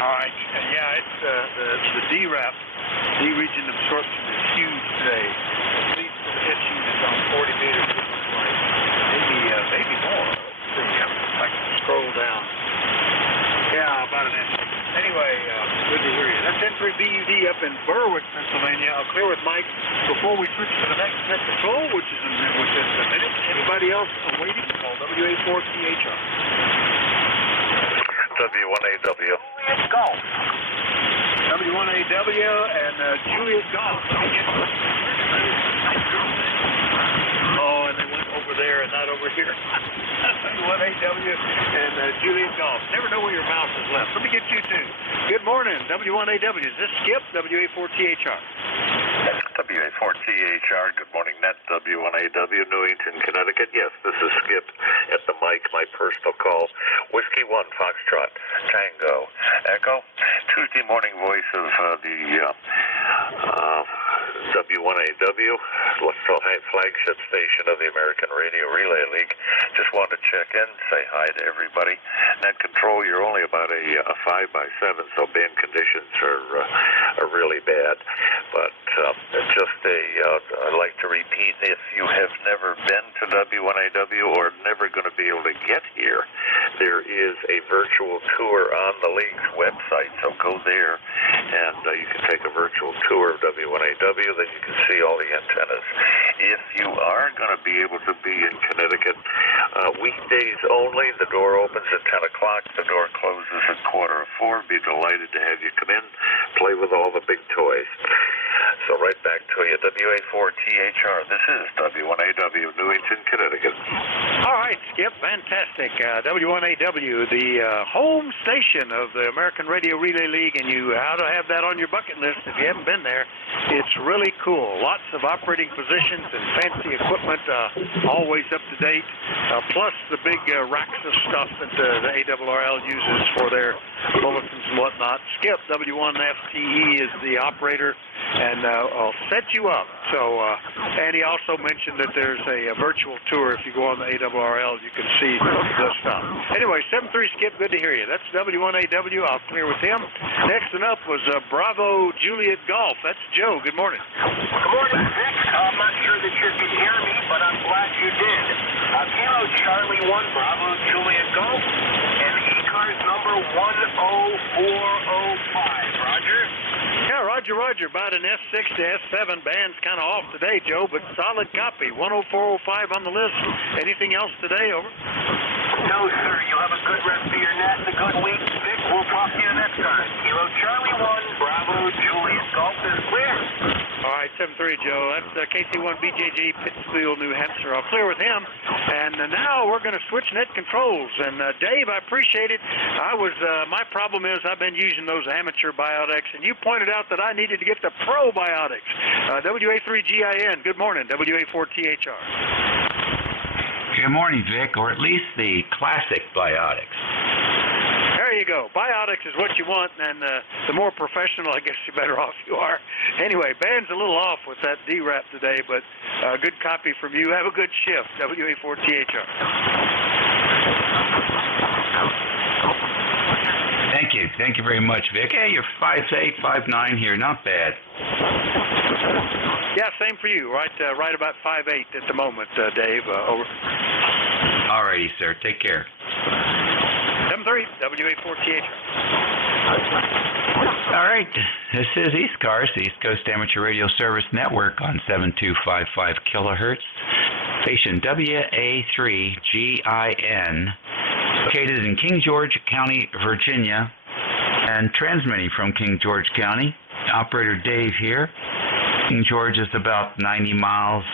All right. Yeah, it's the D-RAP, D-region absorption is huge today. At least the pitch unit on 40 meters, it looks like. Maybe more. I can scroll down. Yeah, about an inch. Anyway, good to hear you. That's N3BUD up in Berwick, Pennsylvania. I'll clear with Mike before we switch to the next net control, which is within a minute. Anybody else awaiting? Call WA4THR. W1AW. Golf. W1AW and Juliet Golf. Oh, and they went over there and not over here. W1AW and Juliet Golf. Never know where your mouse is left. Let me get you two. Good morning, W1AW. Is this Skip? WA4THR. WA4THR. Good morning, Net. W1AW, Newington, Connecticut. Yes, this is Skip at the mic, my personal call. Whiskey 1, Foxtrot, Tango, Echo. Tuesday morning voice of the W1AW, flagship station of the American Radio Relay League. Just wanted to check in, say hi to everybody. Net control, you're only about a 5x7, so band conditions are really bad. But I'd like to repeat, if you have never been to W1AW or never going to be able to get here, there is a virtual tour on the league's website, so go there and you can take a virtual tour of W1AW, then you can see all the antennas. If you are going to be able to be in Connecticut, weekdays only, the door opens at 10 o'clock, the door closes at 3:45. Be delighted to have you come in, play with all the big toys. So right back to you, WA4THR. This is W1AW, Newington, Connecticut. All right, Skip, fantastic. W1AW, the home station of the American Radio Relay League, and you ought to have that on your bucket list if you haven't been there. It's really cool. Lots of operating positions and fancy equipment, always up to date, plus the big racks of stuff that the ARRL uses for their bulletins and whatnot. Skip, W1FTE, is the operator, and I'll set you up. So, and he also mentioned that there's a virtual tour. If you go on the ARRL, you can see the stuff. Anyway, 73 Skip, good to hear you. That's W1AW. I'll clear with him. Next one up was Bravo Juliet Golf. That's Joe. Good morning. Good morning, Vic. I'm not sure that you can hear me, but I'm glad you did. Kilo Charlie 1, Bravo Juliet Golf, and ECARS number 10405. Roger? Yeah, Roger. About an S6 to S7. Band's kind of off today, Joe, but solid copy. 10405 on the list. Anything else today? Over. No, sir. You have a good rest of your net and a good week, Vic. We'll talk to you next time. Kilo Charlie 1, Bravo Juliet Golf is clear. All right, 7-3, Joe. That's KC1 BJG, Pittsfield, New Hampshire. I'll clear with him. And now we're going to switch net controls. And Dave, I appreciate it. My problem is I've been using those amateur biotics, and you pointed out that I needed to get the probiotics. WA3GIN, good morning. WA4THR. Good morning, Vic, or at least the classic biotics. biotics is what you want, and the more professional, I guess, the better off you are. Anyway, band's a little off with that D-Rap today, but good copy from you. Have a good shift, WA4THR. Thank you very much, Vic. Hey, you're 5'8", 5'9" here. Not bad. Yeah, same for you. Right about 5'8" at the moment, Dave. Over. All righty, sir. Take care. 7-3, WA4TH. All right. This is ECARS, the East Coast Amateur Radio Service Network on 7255 kilohertz. Station WA3GIN, located in King George County, Virginia, and transmitting from King George County. Operator Dave here. King George is about 90 miles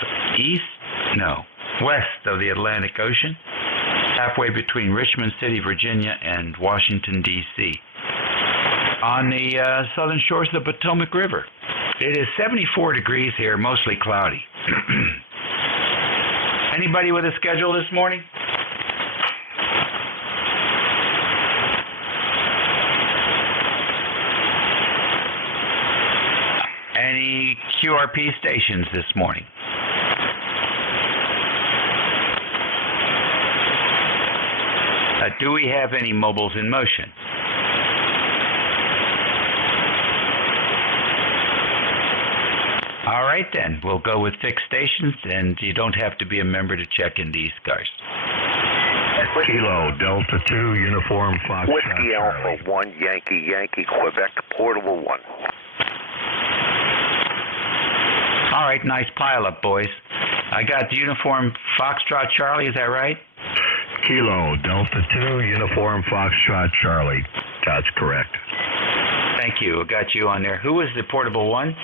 west of the Atlantic Ocean, halfway between Richmond City, Virginia, and Washington, D.C., on the southern shores of the Potomac River. It is 74 degrees here, mostly cloudy. Anybody with a schedule this morning? Any QRP stations this morning? Do we have any mobiles in motion? All right, then. We'll go with fixed stations, and you don't have to be a member to check in these cars. Kilo, Delta 2, Uniform, Fox. Whiskey Alpha 1, Yankee, Quebec, Portable 1. All right, nice pileup, boys. I got the Uniform Foxtrot Charlie, is that right? Kilo, Delta 2, Uniform, Foxtrot Charlie. That's correct. Thank you. I got you on there. Who was the Portable 1?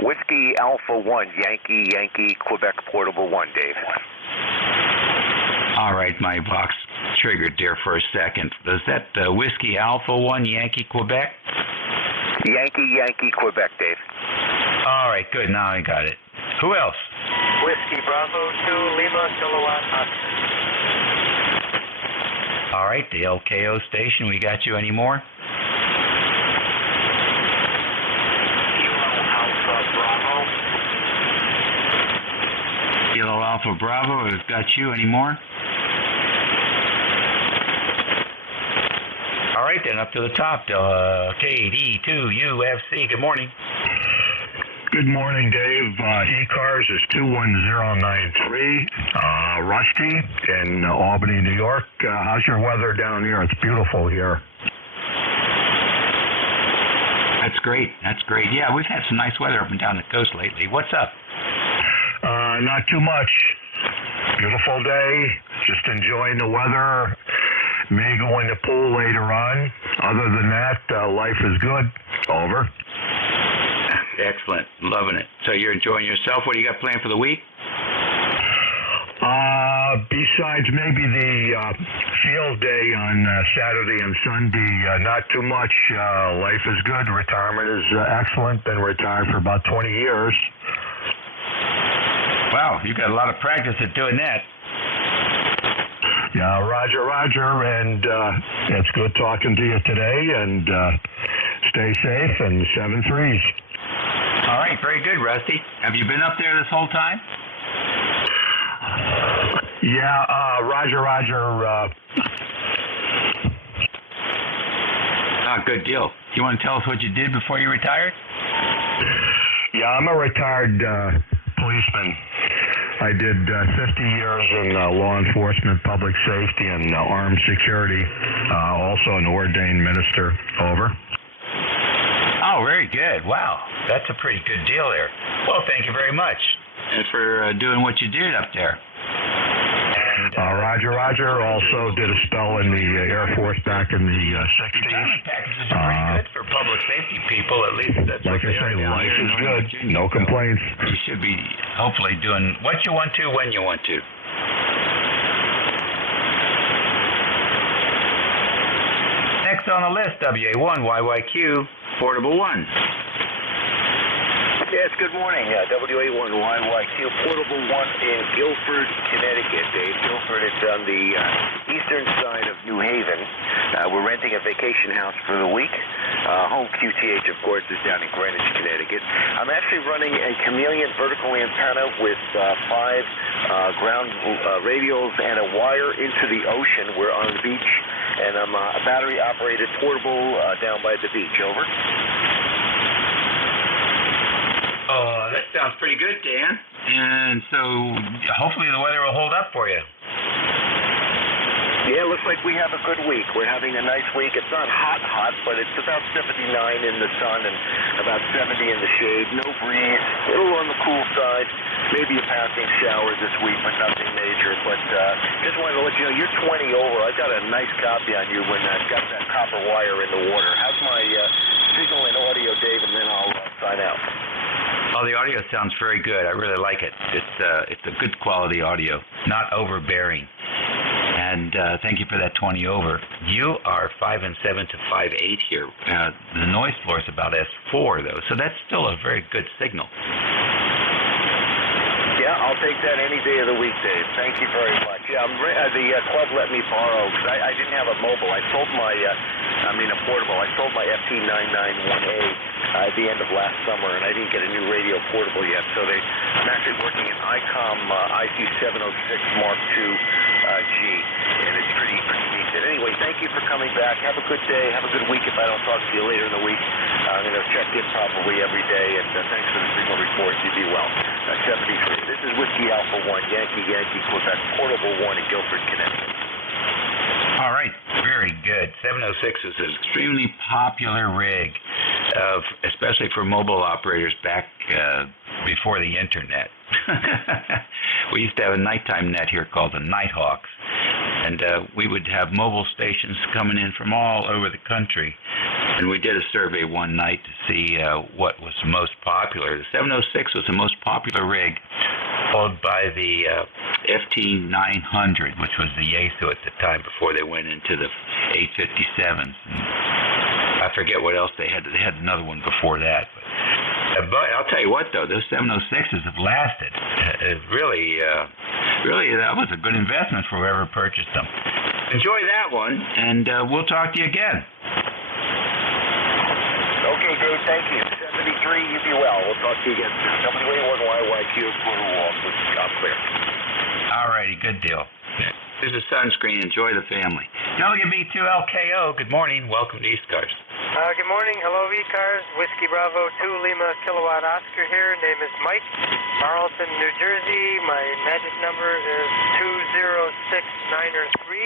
Whiskey Alpha 1, Yankee, Quebec, Portable 1, Dave. All right, my box triggered there for a second. Is that Whiskey Alpha 1, Yankee, Quebec? Yankee, Quebec, Dave. All right, good. Now I got it. Who else? Whiskey Bravo 2, Lima, Kilowatt, Oscar. All right, the LKO station. We got you any more? Kilo Alpha Bravo, we've got you. Any more? All right, then, up to the top. KD2UFC, good morning. Good morning, Dave. ECARS is 21093. Rusty in Albany, New York. How's your weather down here? It's beautiful here. That's great. Yeah, we've had some nice weather up and down the coast lately. What's up? Not too much. Beautiful day. Just enjoying the weather. May go in the pool later on. Other than that, life is good. Over. Excellent. Loving it. So you're enjoying yourself. What do you got planned for the week? Besides maybe the field day on Saturday and Sunday, not too much. Life is good. Retirement is excellent. Been retired for about 20 years. Wow, you got a lot of practice at doing that. Yeah, Roger, and it's good talking to you today, and stay safe, and 7-3s. All right, very good, Rusty. Have you been up there this whole time? Yeah, Roger. Good deal. You want to tell us what you did before you retired? Yeah, I'm a retired policeman. I did 50 years in law enforcement, public safety, and armed security. Also an ordained minister. Over. Oh, very good. Wow, that's a pretty good deal there. Well, thank you very much for doing what you did up there. And, Roger. Also did a spell in the Air Force back in the 60s. Retirement packages are pretty good for public safety people. At least that's like what I say, life is good. Virginia. No complaints. You should be hopefully doing what you want to when you want to. Next on the list, WA1YYQ, Portable 1. Yes, good morning. WA1YYQ, Portable 1 in Guilford, Connecticut, Dave. Guilford, it's on the eastern side of New Haven. We're renting a vacation house for the week. Home QTH, of course, is down in Greenwich, Connecticut. I'm actually running a chameleon vertical antenna with 5 ground radials and a wire into the ocean. We're on the beach, and I'm a battery-operated portable down by the beach. Over. Oh, that sounds pretty good, Dan. And so hopefully the weather will hold up for you. Yeah, it looks like we have a good week. We're having a nice week. It's not hot, but it's about 79 in the sun and about 70 in the shade. No breeze, a little on the cool side. Maybe a passing shower this week, but nothing major. But just wanted to let you know, you're 20 over. I've got a nice copy on you when I've got that copper wire in the water. How's my signal and audio, Dave, and then I'll sign out. Oh, the audio sounds very good. I really like it. It's a good quality audio, not overbearing. And thank you for that 20 over. You are 5 and 7 to 5.8 here. The noise floor is about S4 though, so that's still a very good signal. Yeah, I'll take that any day of the week, Dave. Thank you very much. Yeah, the club let me borrow because I didn't have a mobile. I sold a portable. I sold my FT991A at the end of last summer, and I didn't get a new radio portable yet. So I'm actually working an ICOM IC706 Mark II G, and it's pretty decent. Anyway, thank you for coming back. Have a good day. Have a good week. If I don't talk to you later in the week, I'm going to check in probably every day. And thanks for the signal report. You be well. 73. This is Whiskey Alpha 1, Yankee, Quebec, Portable 1 in Guilford, Connecticut. All right, very good. 706 is an extremely popular rig, especially for mobile operators back before the internet. We used to have a nighttime net here called the Nighthawks, and we would have mobile stations coming in from all over the country. And we did a survey one night to see what was most popular. The 706 was the most popular rig, followed by the FT900, which was the Yaesu at the time before they went into the 857s. I forget what else they had. They had another one before that. But I'll tell you what, though, those 706s have lasted. Really, that was a good investment for whoever purchased them. Enjoy that one, and we'll talk to you again. Okay, Dave, thank you. 73, you be well. We'll talk to you again soon. WA1YYQ, Quarter Walk, with Scott Clear. All righty, good deal. This is Sunscreen. Enjoy the family. WB2LKO, good morning. Welcome to ECARS. Good morning. Hello, ECARS. Whiskey Bravo 2 Lima Kilowatt Oscar here. Name is Mike. Marlton, New Jersey. My magic number is 206903.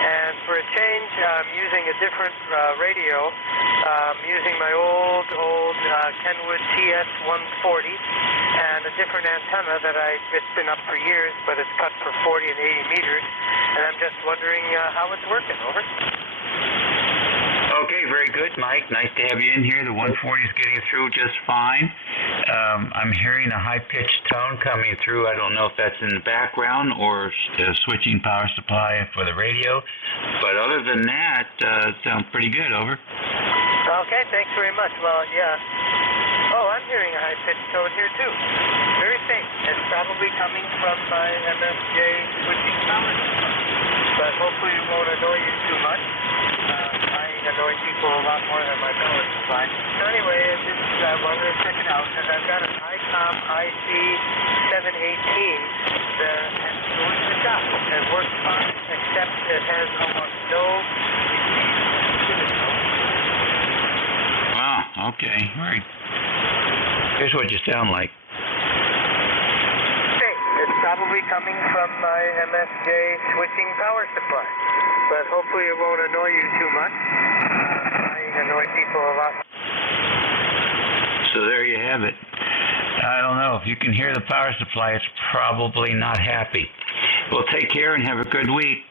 And for a change, I'm using a different radio. I'm using my old Kenwood TS140 and a different antenna that it's been up for years, but it's cut for 40 and 80 meters. And I'm just wondering how it's working. Over. Okay, very good, Mike. Nice to have you in here. The 140 is getting through just fine. I'm hearing a high-pitched tone coming through. I don't know if that's in the background or switching power supply for the radio. But other than that, it sounds pretty good. Over. Okay, thanks very much. Well, yeah. Oh, I'm hearing a high-pitched tone here, too. Very faint. It's probably coming from my MSJ switching power supply. But hopefully it won't annoy you too much. I annoy people a lot more than my power supply. So anyway, I wanted to check it out because I've got an ICOM IC718 and it's doing the job. It works fine, except it has almost no Wow, okay. All right. Here's what you sound like. It's probably coming from my MSJ switching power supply, but hopefully it won't annoy you too much. I annoy people a lot. So there you have it. I don't know. If you can hear the power supply, it's probably not happy. Well, take care and have a good week.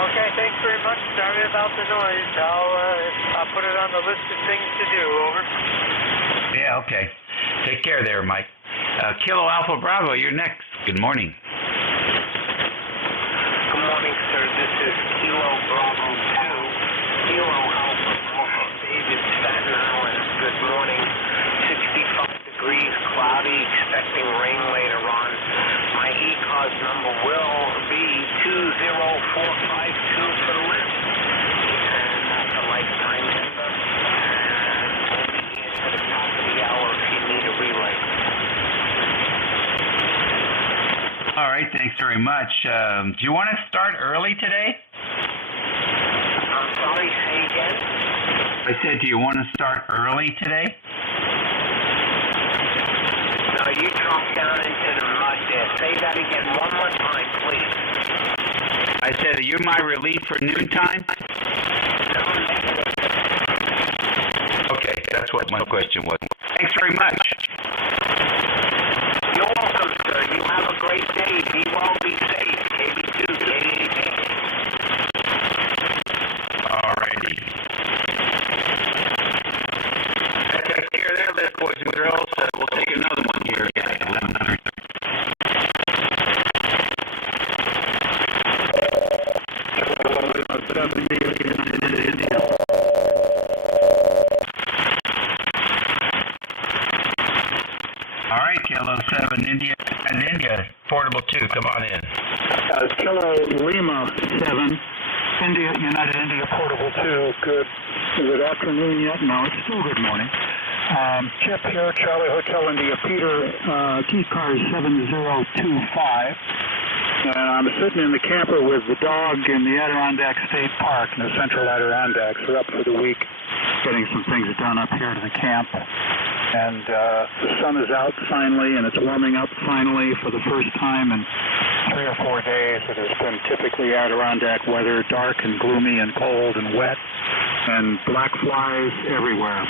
Okay, thanks very much. Sorry about the noise. I'll put it on the list of things to do. Over. Yeah, okay. Take care there, Mike. Kilo Alpha Bravo, you're next. Good morning. Good morning, sir. This is Kilo Bravo 2, Kilo Alpha Bravo, David, Staten Island. Good morning. 65 degrees, cloudy, expecting rain later on. My ECARS number will be 20 Thanks very much. Do you want to start early today? I'm sorry, say again? I said, do you want to start early today? No, you dropped down into the mud there. Say that again one more time, please. I said, are you my relief for noontime? No, negative. Okay, that's what my question was. Thanks very much. You're welcome, sir. You have a great day. Be well, be safe. KB2, KB8. Alrighty. That takes care of that list, boys and girls. We'll take another one here at 11:30. All right, Kilo 7 India and India Portable 2, come on in. Kilo Lima 7, India United India Portable 2. Good afternoon yet? No, it's still good morning. Chip here, Charlie Hotel India Peter, ECARS 7025. And I'm sitting in the camper with the dog in the Adirondack State Park in the central Adirondacks. We're up for the week, getting some things done up here to the camp. And the sun is out finally, and it's warming up finally for the first time in 3 or 4 days. It has been typically Adirondack weather, dark and gloomy and cold and wet, and black flies everywhere.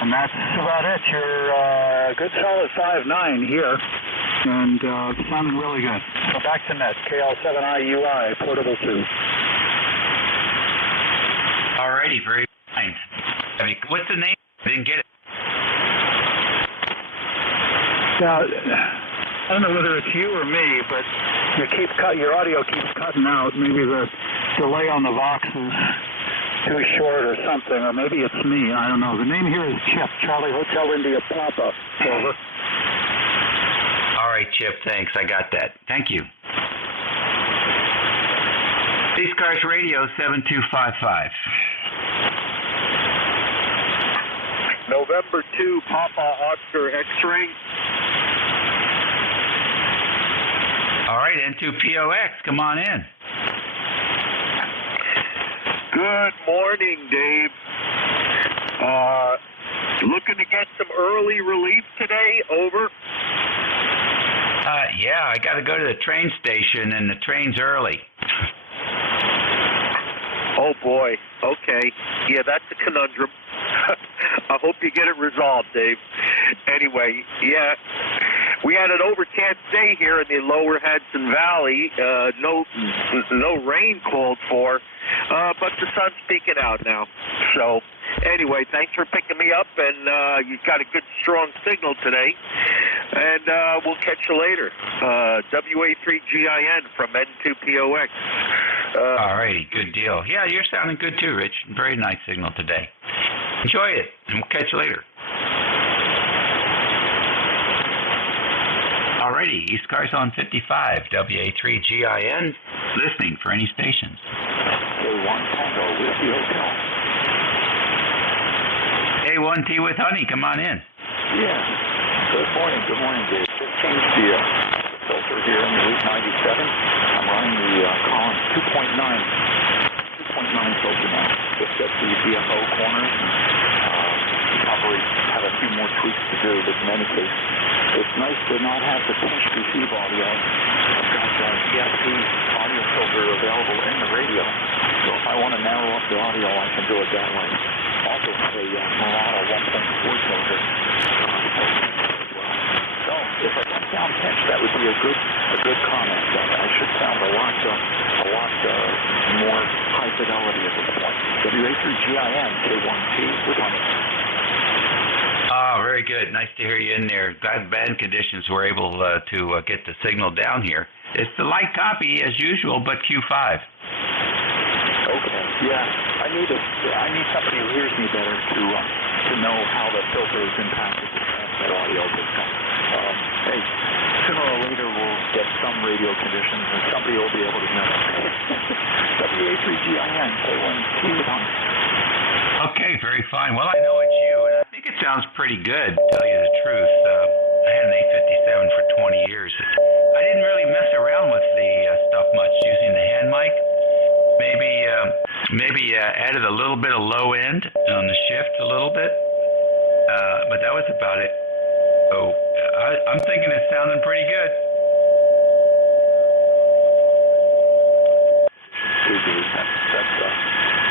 And that's about it. You're a good solid 5'9" here, and sounding really good. So back to net, KL7IUI, Portable 2. All righty, very fine. What's the name? I didn't get it. Now, I don't know whether it's you or me, but your audio keeps cutting out. Maybe the delay on the Vox is too short or something, or maybe it's me. I don't know. The name here is Chip, Charlie Hotel India Papa. Over. All right, Chip, thanks. I got that. Thank you. ECARS Radio 7255. November 2, Papa Oscar X-Ray. All right, N2POX, come on in. Good morning, Dave. Looking to get some early relief today, over? Yeah, I got to go to the train station, and the train's early. Oh, boy. Okay. Yeah, that's a conundrum. I hope you get it resolved, Dave. Anyway, yeah, we had an overcast day here in the lower Hudson Valley. No rain called for, but the sun's peeking out now. So, anyway, thanks for picking me up, and you've got a good, strong signal today. And we'll catch you later. WA3GIN from N2POX. All righty, good deal. Yeah, you're sounding good too, Rich. Very nice signal today. Enjoy it, and we'll catch you later. All righty, ECARS on 55, WA3GIN, listening for any stations. A1 Tango Whiskey Hotel. A1T with Honey, come on in. Yeah. Good morning, Dave. Just changed the filter here in the Route 97. I'm running the Collins 2.9 filter now. Just got the DFO corners, and probably have a few more tweaks to do, but in any case, it's nice to not have to pinch receive audio. I've got the ESP audio filter available in the radio, so if I want to narrow up the audio, I can do it that way. Also have a Murata 1.4 filter. So if I don't sound pinched, that would be a good comment. I should sound a lot more high fidelity at this point. WA3GIN K1T with Honey. Oh, very good. Nice to hear you in there. Glad bad conditions were able to get the signal down here. It's the light copy as usual, but Q5. Okay. Yeah. I need somebody who hears me better to know how the filter is impacted the transmit audio this time. Hey, sooner or later we'll get some radio conditions and somebody will be able to know. WA3GIN K1T with Honey. Okay, very fine. Well, I know it's you, and I think it sounds pretty good, to tell you the truth. I had an 857 for 20 years. I didn't really mess around with the stuff much using the hand mic. Maybe added a little bit of low end on the shift a little bit, but that was about it. So I'm thinking it's sounding pretty good. That's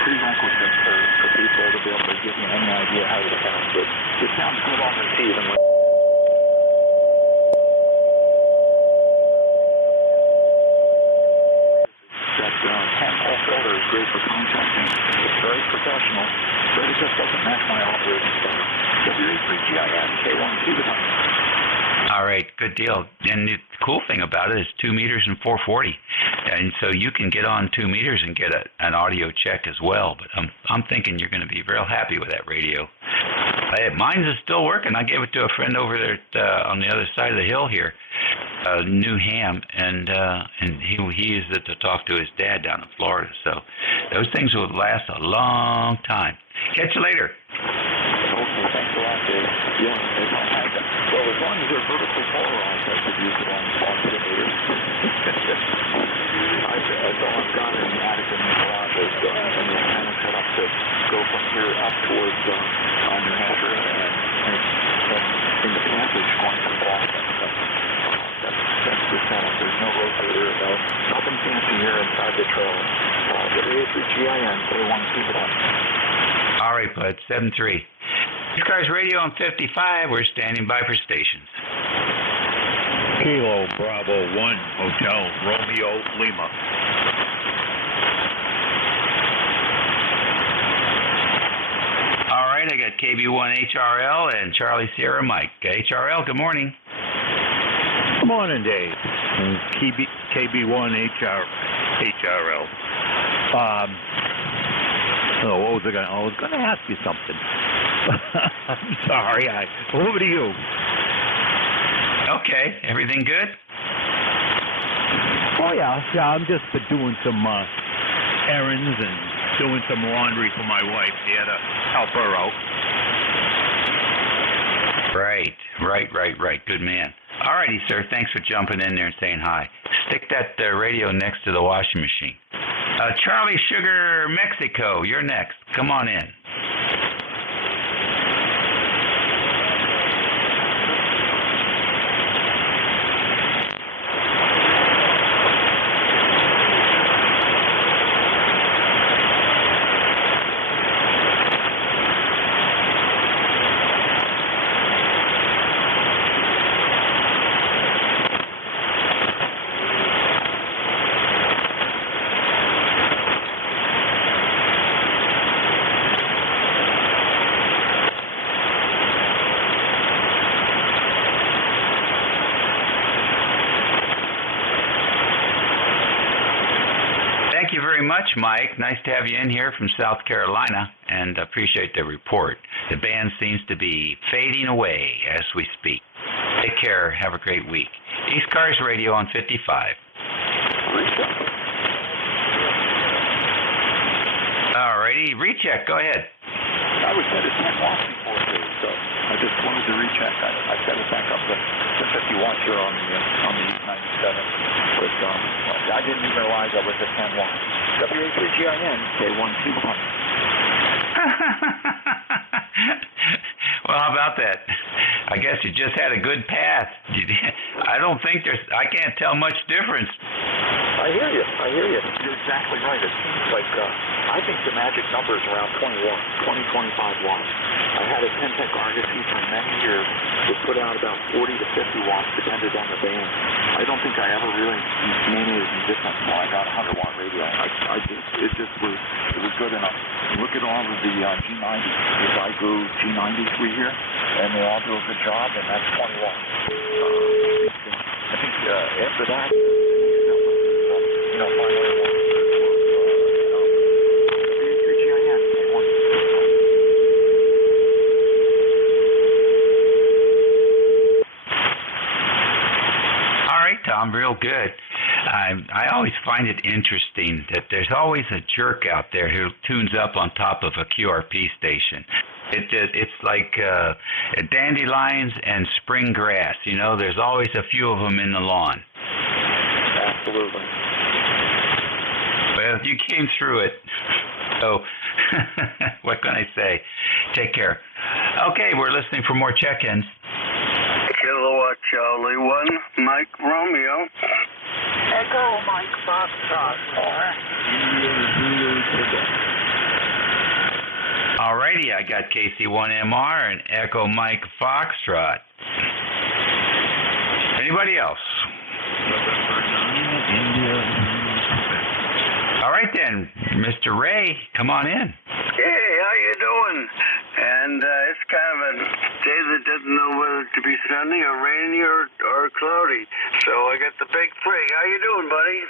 pretty local for people to be able to give you any idea how it sounds, but it sounds good on receive. That 10-hole filter is great for contacting. It's very professional, but it just doesn't match my operating style. WA3GIN K1 All right, good deal. And the cool thing about it is 2 meters and 440, and so you can get on 2 meters and get an audio check as well. But I'm thinking you're going to be real happy with that radio. Mine is still working. I gave it to a friend over there on the other side of the hill here, new ham, and he used it to talk to his dad down in Florida. So those things will last a long time. Catch you later. Okay, thanks a lot, Dave. Yeah, if I had them. Well, as long as they're vertically polarized, I could use it on centimeters. That's all I've got in the attic in the garage is and the antenna set up to go from here up towards New Hampshire and in the passage going from Boston. That's the setup. There's no rotator, nothing fancy here inside the trailer. WA3GIN K1 keep it up. All right, bud, 7-3. ECARS Radio on 55. We're standing by for stations. Kilo Bravo 1 Hotel Romeo Lima. All right, I got KB1HRL and Charlie Sierra Mike. HRL, good morning. Good morning, Dave. KB1HRL. What was I going to? I was going to ask you something. I'm sorry. Over to you. Okay. Everything good? Oh, yeah. I've just been doing some errands and doing some laundry for my wife. She had to help her out. Right. Good man. All righty, sir. Thanks for jumping in there and saying hi. Stick that radio next to the washing machine. Charlie Sugar, Mexico, you're next. Come on in. Mike, nice to have you in here from South Carolina, and appreciate the report. The band seems to be fading away as we speak. Take care. Have a great week. ECARS Radio on 55. All righty, recheck. Go ahead. I was set at 10 watts before too, so I just wanted to recheck. I set it back up to 50 watts here on the 97, but I didn't even realize I was at 10 watts. WA3GIN K1 200. Well, how about that? I guess you just had a good path. I don't think I can't tell much difference. I hear you. You're exactly right. It seems like, I think the magic number is around 20 watts, 20, 25 watts. I had a Pentec Argosy for many years. It put out about 40 to 50 watts, depended on the band. I don't think I ever really made anything different until I got a 100-watt radio. It was good enough. Look at all of the G90s. If I go G93 here, and they all do a good job, and that's 20 watts. I think after that, All right, Tom, real good. I always find it interesting that there's always a jerk out there who tunes up on top of a QRP station. It's like dandelions and spring grass. There's always a few of them in the lawn. absolutely. Well, you came through it. So, what can I say? Take care. Okay, we're listening for more check-ins. Kilowatt Charlie 1, Mike Romeo. Echo Mike Foxtrot 4. Alrighty, I got KC1MR and Echo Mike Foxtrot. Anybody else? All right then, Mr. Ray, come on in. Hey, how you doing? And it's kind of a day that doesn't know whether to be sunny or rainy or cloudy. So I got the big free. How you doing, buddy?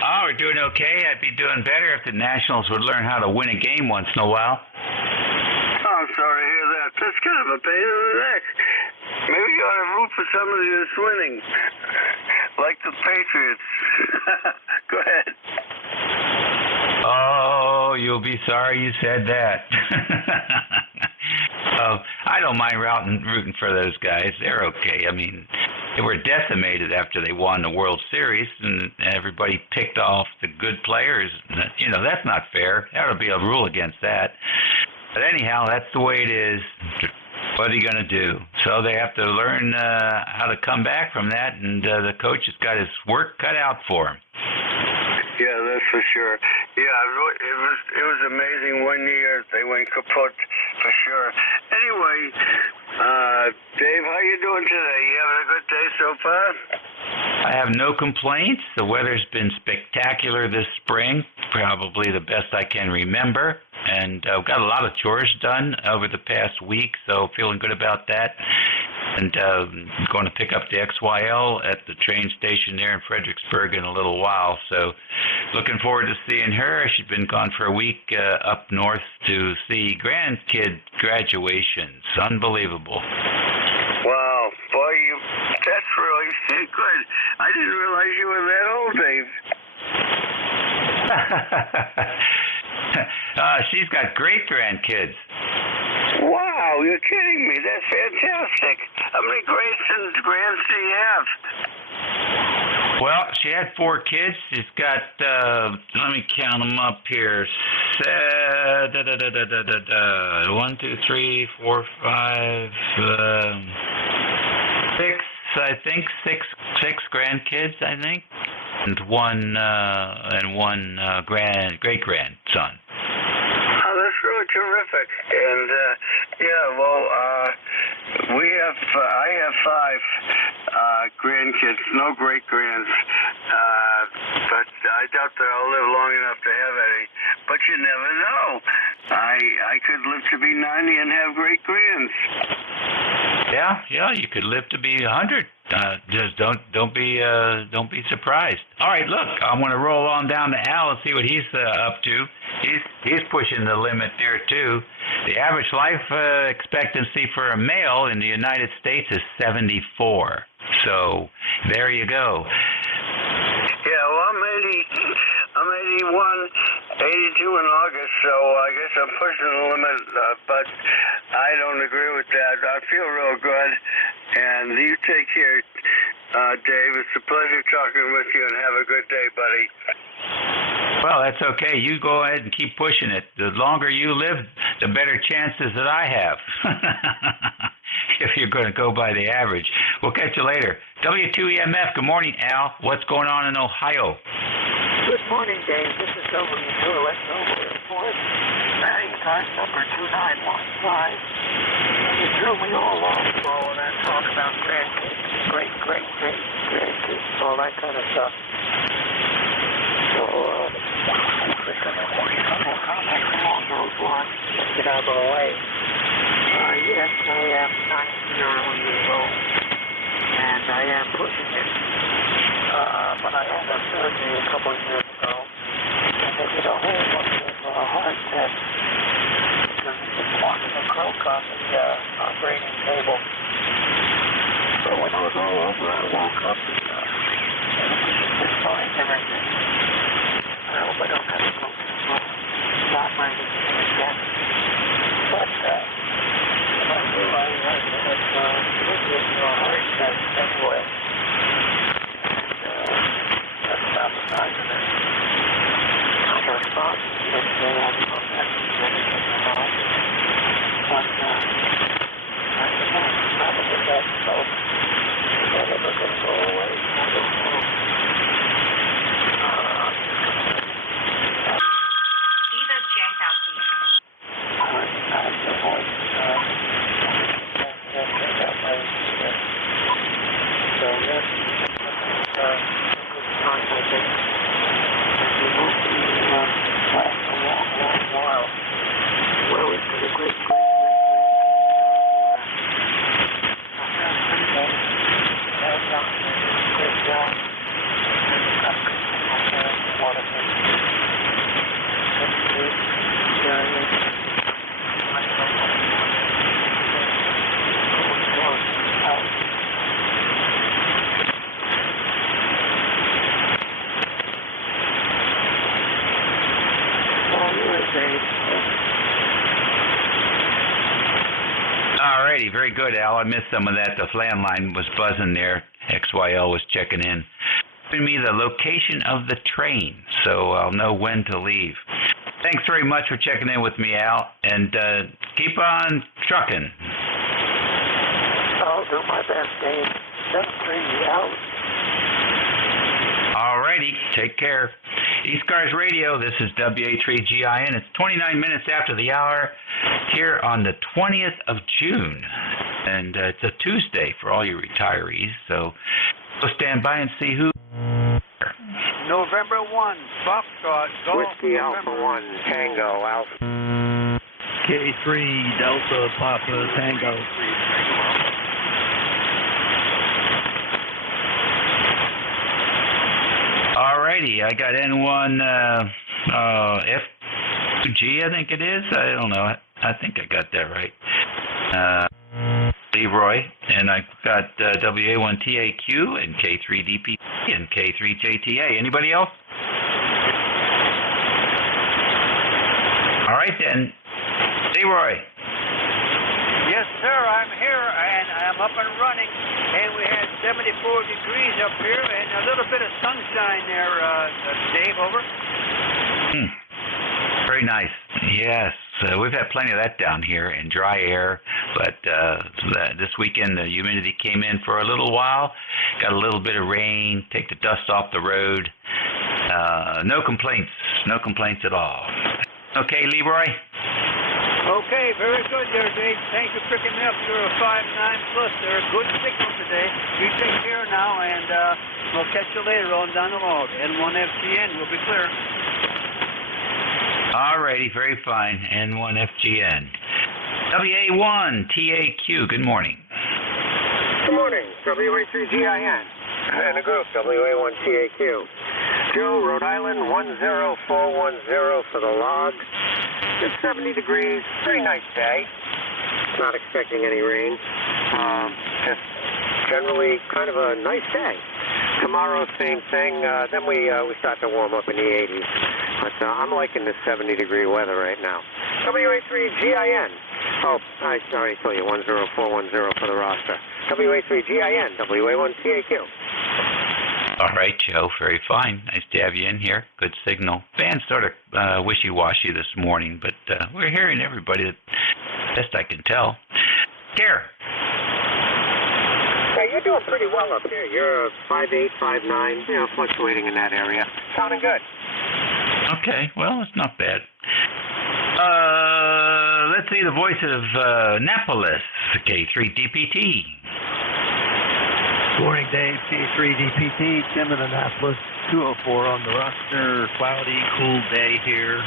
Oh, we're doing okay. I'd be doing better if the Nationals would learn how to win a game once in a while. Oh, I'm sorry to hear that. That's kind of a pain in the neck. Maybe you ought to root for somebody that's winning, like the Patriots. Go ahead. Oh, you'll be sorry you said that. I don't mind rooting for those guys. They're okay. I mean, they were decimated after they won the World Series, and everybody picked off the good players. You know, that's not fair. There ought to be a rule against that. But anyhow, that's the way it is. What are you going to do? So they have to learn how to come back from that, and the coach has got his work cut out for him. Yeah, that's for sure. Yeah, it was amazing. 1 year they went kaput for sure. Anyway, Dave, how you doing today? You having a good day so far? I have no complaints. The weather's been spectacular this spring, probably the best I can remember. And I've got a lot of chores done over the past week, so feeling good about that. And going to pick up the XYL at the train station there in Fredericksburg in a little while. So looking forward to seeing her. She's been gone for a week up north to see grandkid graduations. Unbelievable. Wow, boy, that's really good. I didn't realize you were that old, Dave. She's got great grandkids. Wow, you're kidding me. That's fantastic. How many grands do you have? Well, she had 4 kids. She's got, let me count them up here. 1, 2, 3, 4, 5, 6, I think. Six grandkids, I think. And one great grandson. Oh, that's really terrific. And I have 5 grandkids, no great grands, but I doubt that I'll live long enough to have any. But you never know. I could live to be 90 and have great grands. Yeah, you could live to be 100. Just don't be surprised. All right, look, I'm going to roll on down to Al and see what he's up to. He's pushing the limit there too. The average life expectancy for a male in the United States is 74. So there you go. Yeah, well, I'm 81, 82 in August, so I guess I'm pushing the limit, but I don't agree with that. I feel real good, and you take care, Dave. It's a pleasure talking with you, and have a good day, buddy. Well, that's okay. You go ahead and keep pushing it. The longer you live, the better chances that I have. If you're going to go by the average. We'll catch you later. W2EMF, good morning, Al. What's going on in Ohio? Good morning, Dave. This is W2US Nova Report. ECARS number 2915. You threw me all off when I talk about grandkids, great grandkids, all that kind of stuff. So, we're going to make a couple of comments along those lines. Get out of the way. Yes, I am 90 years old, and I am pushing it. But I had a surgery a couple of years ago, and they did a whole bunch of heart tests because it wanted to croak on the operating table. So when it was all over, I woke up and it's fine, everything. I hope I don't have to go to the doctor again. But I realized that it's a heart test anyway. righty, very good, Al. I missed some of that. The landline was buzzing there. XYL was checking in. Giving me the location of the train, so I'll know when to leave. Thanks very much for checking in with me, Al, and keep on trucking. I'll do my best, Dave. 7-3 out. All righty, take care. ECARS Radio, this is WA3GIN. It's 29 minutes after the hour here on the 20th of June. And it's a Tuesday for all you retirees, so we'll stand by and see who. November 1, Foxtrot, Golf. Whiskey Alpha 1, Tango, Alpha. K3, Delta, Papa, Tango. Alrighty, I got N1 F2G, I think it is. I don't know. I think I got that right. Leroy, and I've got WA1TAQ and K3DP and K3JTA. Anybody else? All right then, Leroy. Yes, sir, I'm here, and I'm up and running, and we had 74 degrees up here, and a little bit of sunshine there, Dave, over. Very nice. Yes, we've had plenty of that down here and dry air, but this weekend the humidity came in for a little while, got a little bit of rain, take the dust off the road. No complaints at all. Okay, Leroy? Okay, very good there, Dave. Thanks for picking me up. You're a 5.9 plus there. Good signal today. You take care now, and we'll catch you later on down the log. N1FGN will be clear. All righty, very fine. N1FGN. WA1TAQ, good morning. Good morning, WA3GIN. And the group, WA1TAQ. Joe, Rhode Island, 10410 for the log. It's 70 degrees, pretty nice day. Not expecting any rain. Just generally kind of a nice day. Tomorrow, same thing. Then we start to warm up in the 80s. But I'm liking this 70-degree weather right now. WA3GIN. Oh, I already told you, 10410 for the roster. WA3GIN, WA1TAQ. All right, Joe, very fine. Nice to have you in here. Good signal. Band's sort of wishy-washy this morning, but we're hearing everybody, best I can tell. Care. Hey, you're doing pretty well up here. You're 5'8", 5'9", fluctuating in that area. Sounding good. Okay, well, it's not bad. Let's see the voice of Annapolis, K3DPT. Morning, Dave. K3DPT, Tim in Annapolis, 204 on the roster. Cloudy, cool day here.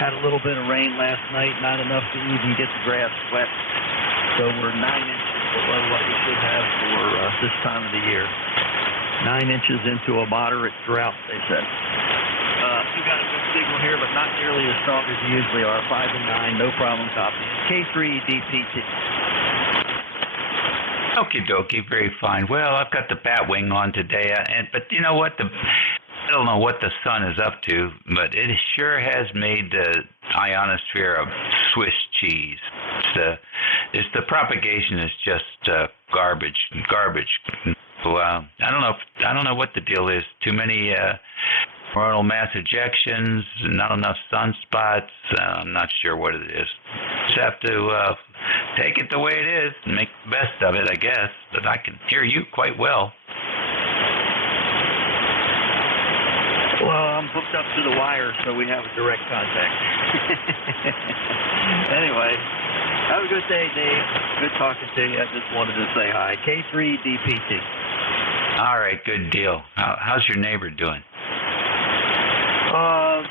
Had a little bit of rain last night, not enough to even get the grass wet. So we're 9 inches below what we should have for this time of the year. 9 inches into a moderate drought, they said. You got a good signal here, but not nearly as strong as you usually are. 5 and 9, no problem copying. K3DPT. Okie dokie, very fine. Well, I've got the bat wing on today, but you know what? I don't know what the sun is up to, but it sure has made the ionosphere a Swiss cheese. The propagation is just garbage. So, I don't know what the deal is. Too many coronal mass ejections, not enough sunspots. I'm not sure what it is. Just have to take it the way it is and make the best of it, I guess. But I can hear you quite well. Well, I'm hooked up to the wire, so we have a direct contact. Anyway, have a good day, Dave. Good talking to you. I just wanted to say hi. K3DPT. All right, good deal. How's your neighbor doing?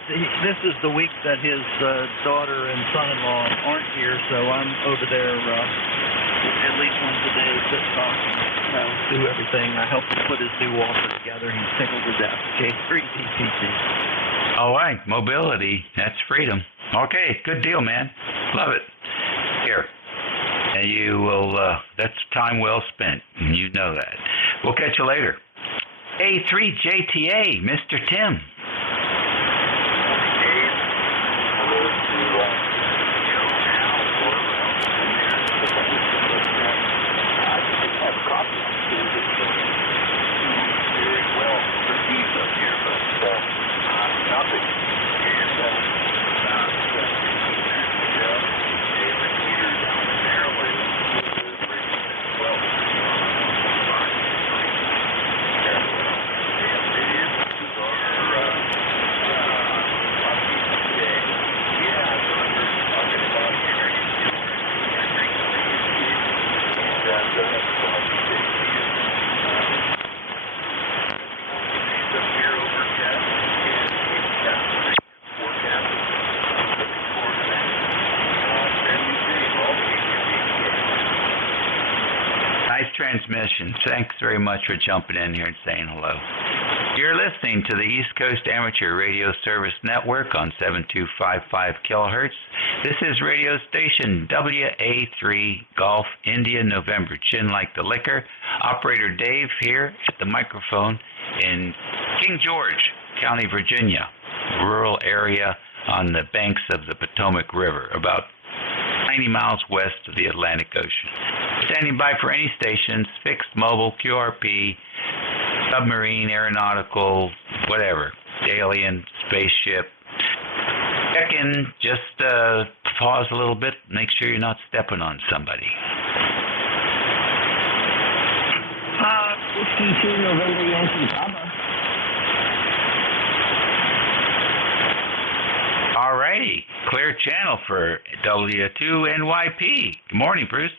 This is the week that his daughter and son-in-law aren't here, so I'm over there at least once a day to talk and do everything. I helped him put his new walker together. He's tickled to death. K3DPT. All right, mobility. That's freedom. Okay, good deal, man. Love it. Here. And you will, that's time well spent. You know that. We'll catch you later. A3JTA, Mr. Tim. transmission. Thanks very much for jumping in here and saying hello. You're listening to the East Coast Amateur Radio Service Network on 7255 kilohertz. This is radio station WA3 Golf India November. Chin like the liquor. Operator Dave here at the microphone in King George County, Virginia, rural area on the banks of the Potomac River, about 90 miles west of the Atlantic Ocean. Standing by for any stations, fixed, mobile, QRP, submarine, aeronautical, whatever, alien, spaceship. Check in, just pause a little bit, make sure you're not stepping on somebody. 52 November Yankee Papa. Alrighty, clear channel for W2NYP. Good morning, Bruce.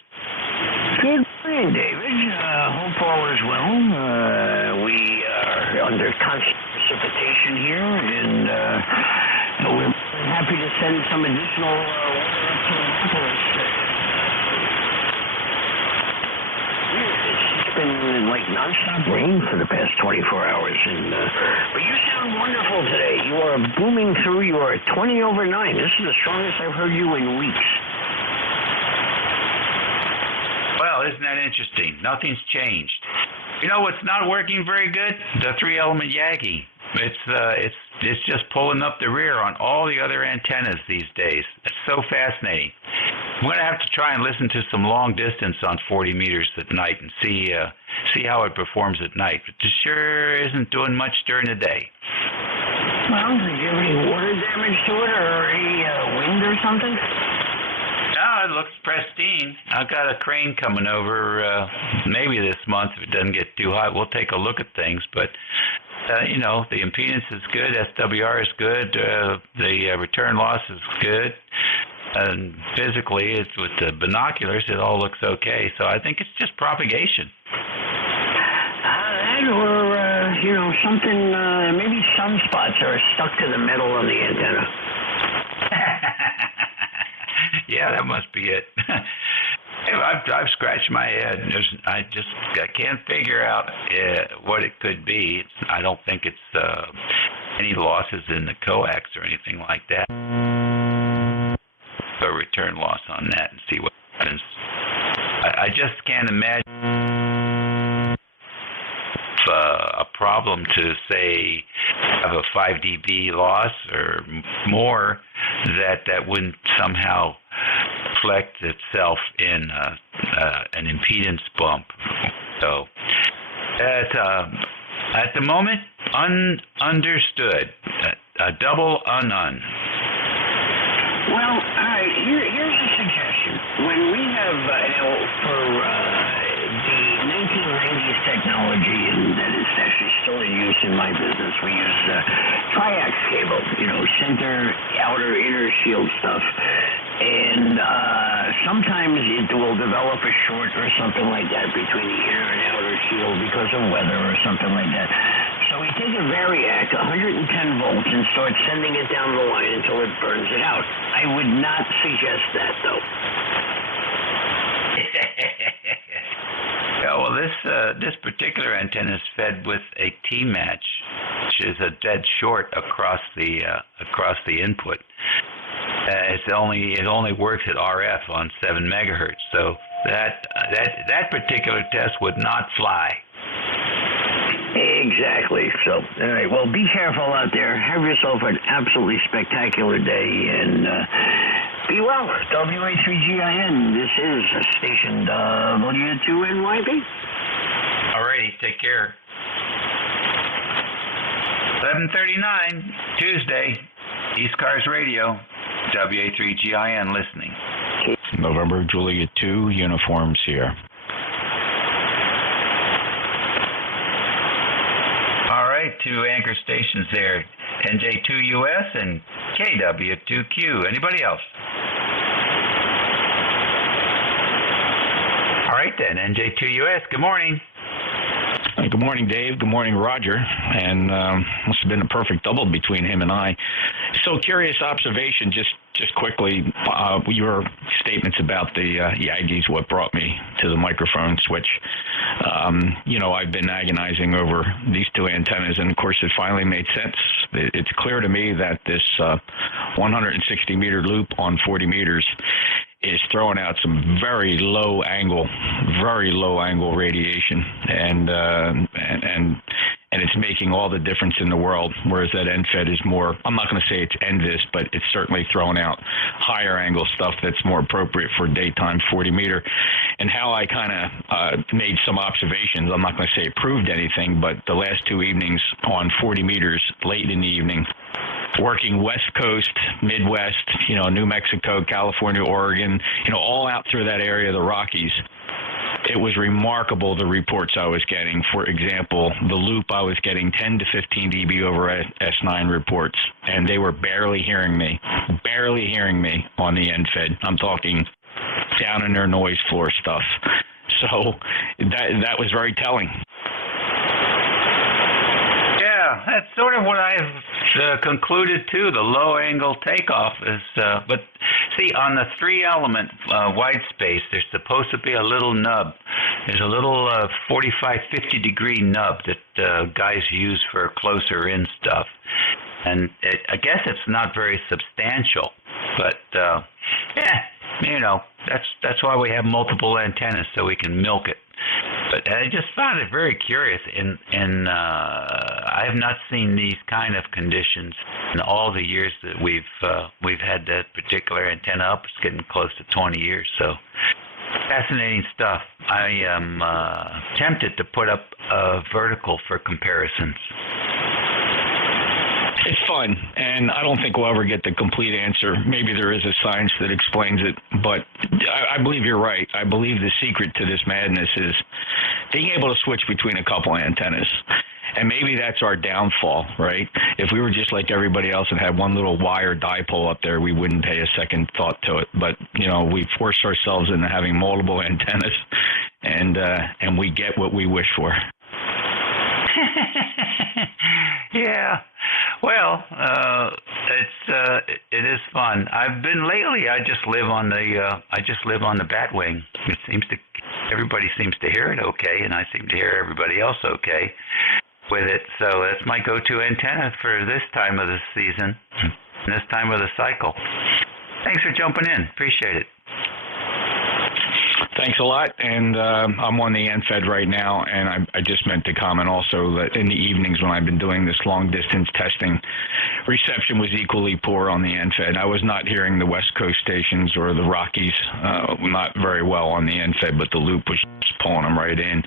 Good morning, David. Hope all is well. We are under constant precipitation here, and we're happy to send some additional water up to Annapolis. It's been like nonstop rain for the past 24 hours, and but you sound wonderful today. You are booming through. You are 20 over 9. This is the strongest I've heard you in weeks. Well, isn't that interesting? Nothing's changed. You know what's not working very good? The 3-element Yagi. It's just pulling up the rear on all the other antennas these days. It's so fascinating. I'm going to have to try and listen to some long distance on 40 meters at night and see how it performs at night. But it sure isn't doing much during the day. Well, did you have any water damage to it or any wind or something? No, it looks pristine. I've got a crane coming over maybe this month if it doesn't get too hot. We'll take a look at things, but you know, the impedance is good, SWR is good, the return loss is good, and physically, it's with the binoculars, it all looks okay. So I think it's just propagation. That or you know, something. Maybe sunspots are stuck to the metal of the antenna. Yeah, that must be it. I've scratched my head. I can't figure out what it could be. I don't think it's any losses in the coax or anything like that. A return loss on that and see what happens. I just can't imagine a problem to say have a 5 dB loss or more that wouldn't somehow reflect itself in an impedance bump. So at the moment, understood. A double unun. Well, all right. Here's a suggestion. When we have for the 1990s technology, and that is actually still in use in my business, we use triax cable. You know, center, outer, inner shield stuff. And sometimes it will develop a short or something like that between the inner and outer shield because of weather or something like that. So we take a variac, 110 volts, and start sending it down the line until it burns it out. I would not suggest that, though. Yeah, well, this particular antenna is fed with a T-match, which is a dead short across the input. It only works at RF on 7 megahertz, so that particular test would not fly. Exactly. So, all right. Well, be careful out there. Have yourself an absolutely spectacular day, and be well. WA3GIN. This is station W2NYB. All righty. Take care. 11:39 Tuesday. ECARS Radio. WA3GIN listening. November Juliet 2 uniforms here. All right, 2 anchor stations there, NJ2US and KW2Q. Anybody else? All right then, NJ2US, good morning. Good morning, Dave. Good morning, Roger. And must have been a perfect double between him and I. So, curious observation, just quickly, your statements about the Yagis, what brought me to the microphone switch. I've been agonizing over these two antennas, and of course it finally made sense. It's clear to me that this 160-meter loop on 40 meters is throwing out some very low angle radiation, and it's making all the difference in the world, whereas that NFED is more, I'm not going to say it's NVIS, but it's certainly throwing out higher angle stuff that's more appropriate for daytime 40 meter. And how I kind of made some observations, I'm not going to say it proved anything, but the last two evenings on 40 meters late in the evening, working West Coast, Midwest, New Mexico, California, Oregon, all out through that area of the Rockies. It was remarkable, the reports I was getting. For example, the loop, I was getting 10 to 15 dB over S9 reports, and they were barely hearing me on the NFED. I'm talking down in their noise floor stuff. So that was very telling. Yeah, that's sort of what I've concluded too. The low angle takeoff is, but see, on the 3-element white space, there's supposed to be a little nub. There's a little 45-50 degree nub that guys use for closer in stuff, and I guess it's not very substantial, but that's why we have multiple antennas, so we can milk it. But I just found it very curious, and I have not seen these kind of conditions in all the years that we've had that particular antenna up. It's getting close to 20 years, so fascinating stuff. I am tempted to put up a vertical for comparisons. It's fun, and I don't think we'll ever get the complete answer. Maybe there is a science that explains it, but I believe you're right. I believe the secret to this madness is being able to switch between a couple antennas. And maybe that's our downfall, right? If we were just like everybody else and had one little wire dipole up there, we wouldn't pay a second thought to it. But, we force ourselves into having multiple antennas, and we get what we wish for. Yeah. Well, it is fun. I've been lately. I just live on the bat wing. Everybody seems to hear it okay, and I seem to hear everybody else okay with it. So that's my go-to antenna for this time of the season, this time of the cycle. Thanks for jumping in. Appreciate it. Thanks a lot, and I'm on the NFED right now, and I just meant to comment also that in the evenings when I've been doing this long-distance testing, reception was equally poor on the NFED. I was not hearing the West Coast stations or the Rockies not very well on the NFED, but the loop was just pulling them right in.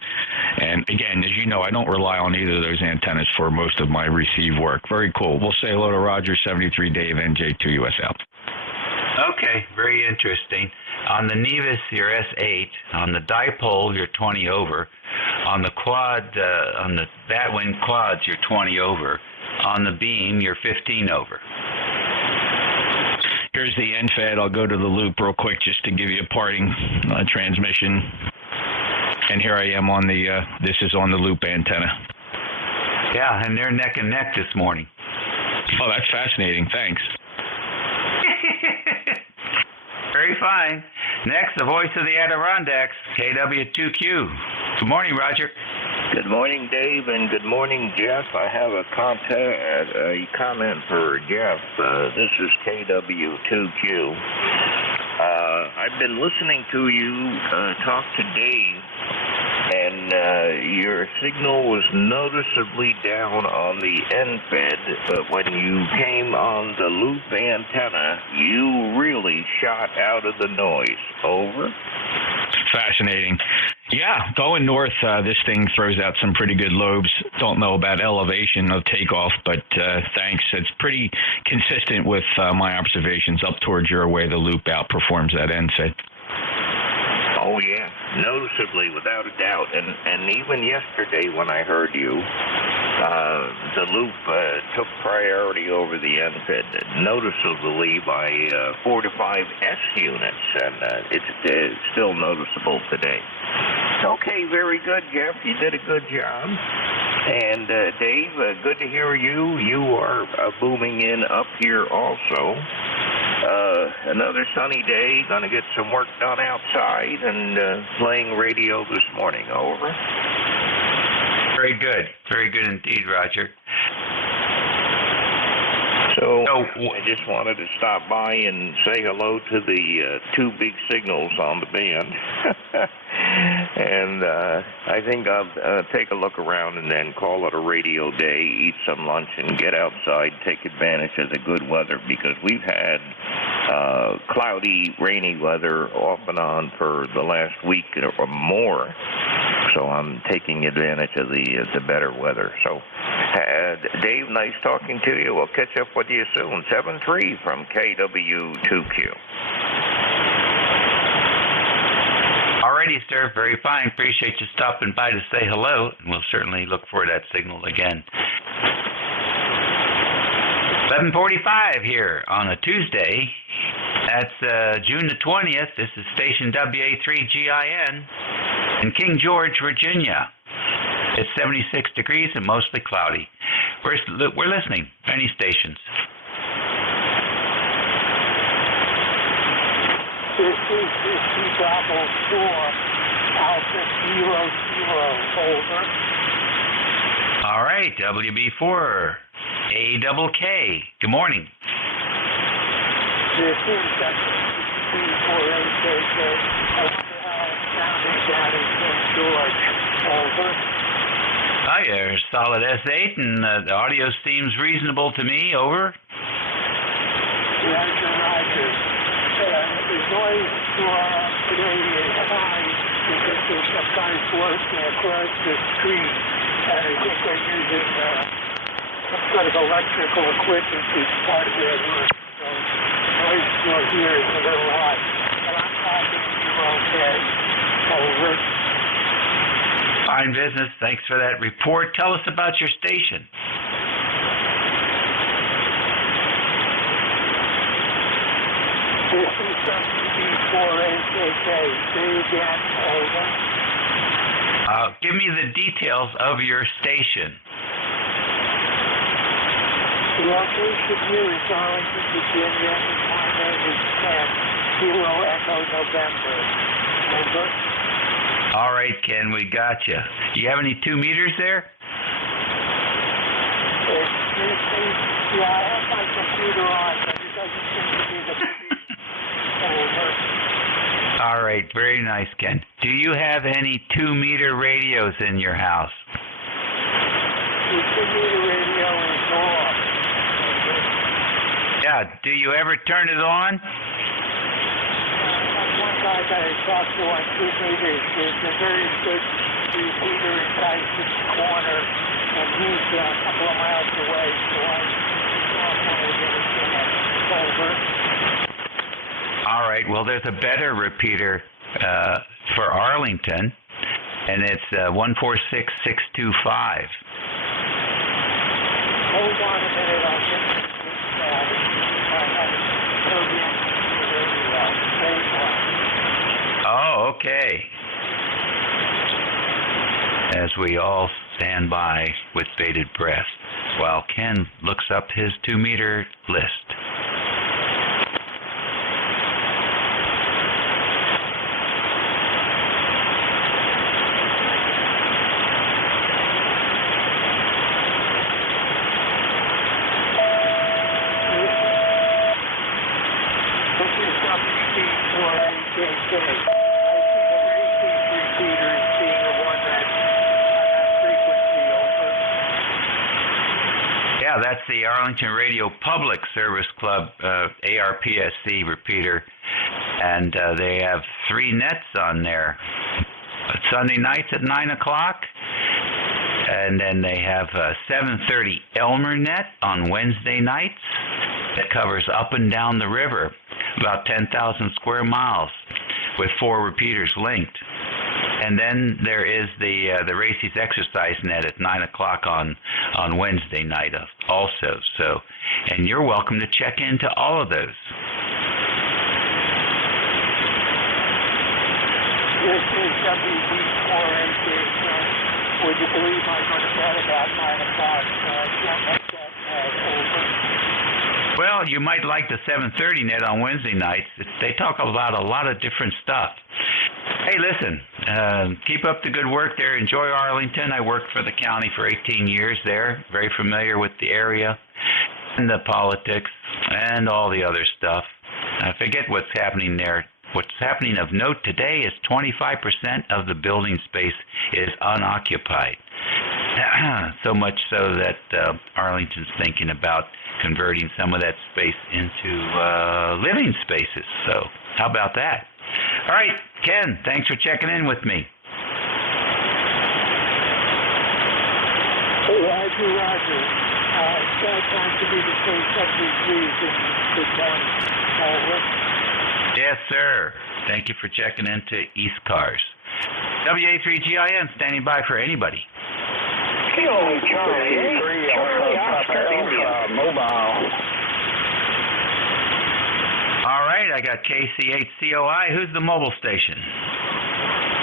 And again, as you know, I don't rely on either of those antennas for most of my receive work. Very cool. We'll say hello to Roger, 73 Dave, NJ2US out. Okay, very interesting. On the Nevis, you're S8. On the dipole, you're 20 over. On the quad, on the batwing quads, you're 20 over. On the beam, you're 15 over. Here's the NFED. I'll go to the loop real quick just to give you a parting transmission. And here I am on the, this is on the loop antenna. Yeah, and they're neck and neck this morning. Oh, that's fascinating. Thanks. Very fine. Next, the voice of the Adirondacks, KW2Q. Good morning, Roger. Good morning, Dave, and good morning, Jeff. I have a comment for Jeff. This is KW2Q. I've been listening to you talk to Dave, and your signal was noticeably down on the NFED, but when you came on the loop antenna, you really shot out of the noise. Over? Fascinating. Yeah, going north, this thing throws out some pretty good lobes. Don't know about elevation of takeoff, but thanks. It's pretty consistent with my observations up towards your way. The loop outperforms that NFED. Oh, yeah, noticeably, without a doubt. And even yesterday when I heard you, the loop took priority over the NFED noticeably by 4 to 5 S units, and it's still noticeable today. Okay, very good, Jeff. You did a good job. And Dave, good to hear you. You are booming in up here also. another sunny day. Going to get some work done outside and playing radio this morning. Over. Very good. Very good indeed, Roger. So I just wanted to stop by and say hello to the two big signals on the band. And I think I'll take a look around and then call it a radio day, eat some lunch, and get outside, take advantage of the good weather, because we've had cloudy, rainy weather off and on for the last week or more. So I'm taking advantage of the better weather. So, Dave, nice talking to you. We'll catch up with you soon. 7-3 from KW2Q. Alrighty, sir. Very fine. Appreciate you stopping by to say hello, and we'll certainly look for that signal again. 11:45 here on a Tuesday. That's June the 20th. This is station WA3GIN in King George, Virginia. It's 76 degrees and mostly cloudy. We're listening. Any stations? This is Bravo 4, Alpha 00, over. All right, WB4, AKK. Good morning. This is WB4, AKK. I wonder how it's sounding down in King George, over. Hi, there's solid S8, and the audio seems reasonable to me, over. Roger. The noise today is high because there's some guys working across the street, and I think they're using some sort of electrical equipment as part of their work. So the noise you'll hear is a little high. But I'm talking to you okay. Over. Fine business. Thanks for that report. Tell us about your station. This is WB4AKK. Say again, over. Give me the details of your station. The location here is Arlington, Virginia. My name is Ken. Kilo Echo November. Over. All right, Ken, we got you. Do you have any 2 meters there? Yeah, I have my computer on, but it doesn't seem to be the over. All right, very nice, Ken. Do you have any 2-meter radios in your house? The 2-meter radio is off. Yeah, do you ever turn it on? One guy that I talked to on 2 meters, there's a very good repeater in Tyson's Corner, and he's a couple of miles away, so I don't want to get it over. All right, well, there's a better repeater for Arlington, and it's 146625. Hold on a minute, I'll get this started. I have a program radio. Oh, okay. As we all stand by with bated breath while Ken looks up his 2-meter list. That's the Arlington Radio Public Service Club, ARPSC repeater, and they have 3 nets on there. Sunday nights at 9 o'clock, and then they have a 7:30 Elmer net on Wednesday nights that covers up and down the river, about 10,000 square miles, with 4 repeaters linked. And then there is the Racy's Exercise Net at 9 o'clock on Wednesday night also. So, and you're welcome to check into all of those. This is WB4AKK. Would you believe I go to bed about 9 o'clock? So I can't make that over. Well, you might like the 7:30 net on Wednesday nights. They talk about a lot of different stuff. Hey, listen, keep up the good work there. Enjoy Arlington. I worked for the county for 18 years there. Very familiar with the area and the politics and all the other stuff. I forget what's happening there. What's happening of note today is 25% of the building space is unoccupied. So much so that Arlington's thinking about converting some of that space into living spaces. So how about that? All right, Ken, thanks for checking in with me. Roger, Roger. It's time to be the first couple of degrees in good morning. Over. Yes, sir. Thank you for checking into ECARS. WA3GIN standing by for anybody. Kilo Charlie 3 Alpha Mobile. All right, I got KC8COI. Who's the mobile station?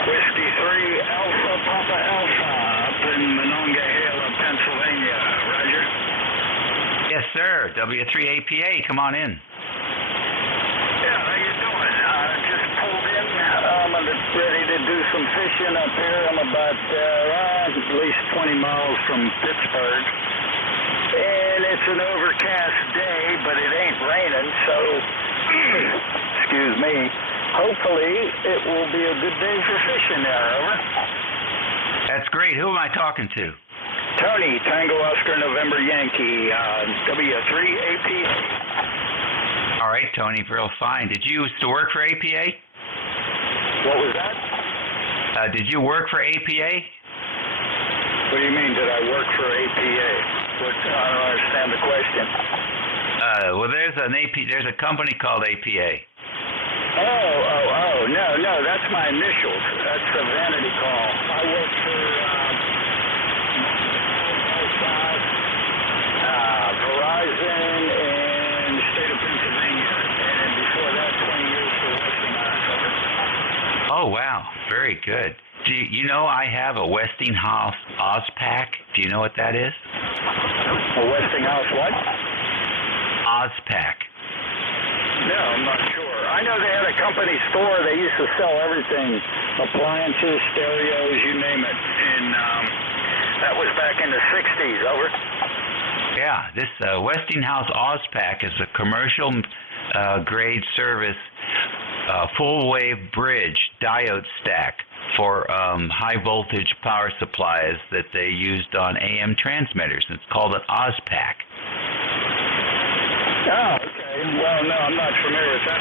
Whiskey 3 Alpha Papa Alpha up in Monongahela, Pennsylvania. Roger. Yes, sir. W3APA, come on in. Yeah, how you doing? Just pulled in. I'm ready to do some fishing up here. I'm about at least 20 miles from Pittsburgh. And it's an overcast day, but it ain't raining, so, excuse me, hopefully it will be a good day for fishing there, over. That's great. Who am I talking to? Tony, Tango Oscar November Yankee, W3APA. All right, Tony, real fine. Did you used to work for APA? What was that? Did you work for APA? What do you mean, did I work for APA? I don't understand the question. Well, there's a company called APA. Oh, no, that's my initials. That's a vanity call. I work for Verizon in the state of Pennsylvania, and before that, 20 years for Westinghouse. Oh, wow, very good. Do you know I have a Westinghouse OzPack? Do you know what that is? A Westinghouse what? OzPack. No, I'm not sure. I know they had a company store. They used to sell everything, appliances, stereos, you name it. And that was back in the 60s, over. Yeah, this Westinghouse OzPack is a commercial grade service full wave bridge diode stack for high voltage power supplies that they used on AM transmitters. It's called an OzPack. Oh, okay. Well, no, I'm not familiar with that.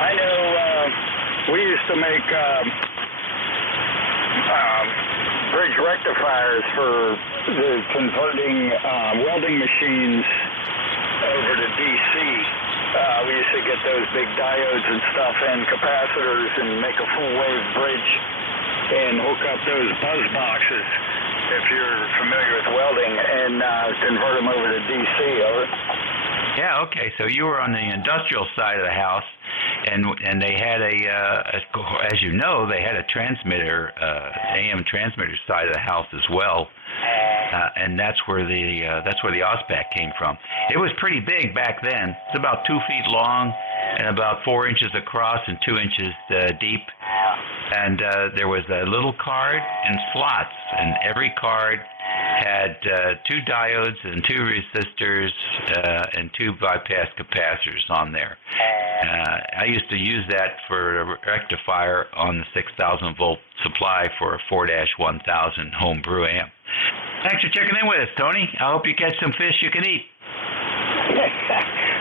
I know we used to make bridge rectifiers for the converting welding machines over to DC. We used to get those big diodes and stuff and capacitors and make a full wave bridge and hook up those buzz boxes, if you're familiar with welding, and convert them over to DC, over. Yeah, okay. So you were on the industrial side of the house, and they had as you know, they had a transmitter, AM transmitter side of the house as well, and that's where the OzPack came from. It was pretty big back then. It's about 2 feet long and about 4 inches across and 2 inches deep. And there was a little card and slots, and every card had 2 diodes and 2 resistors and 2 bypass capacitors on there. I used to use that for a rectifier on the 6,000 volt supply for a 4-1000 home brew amp. Thanks for checking in with us, Tony. I hope you catch some fish you can eat.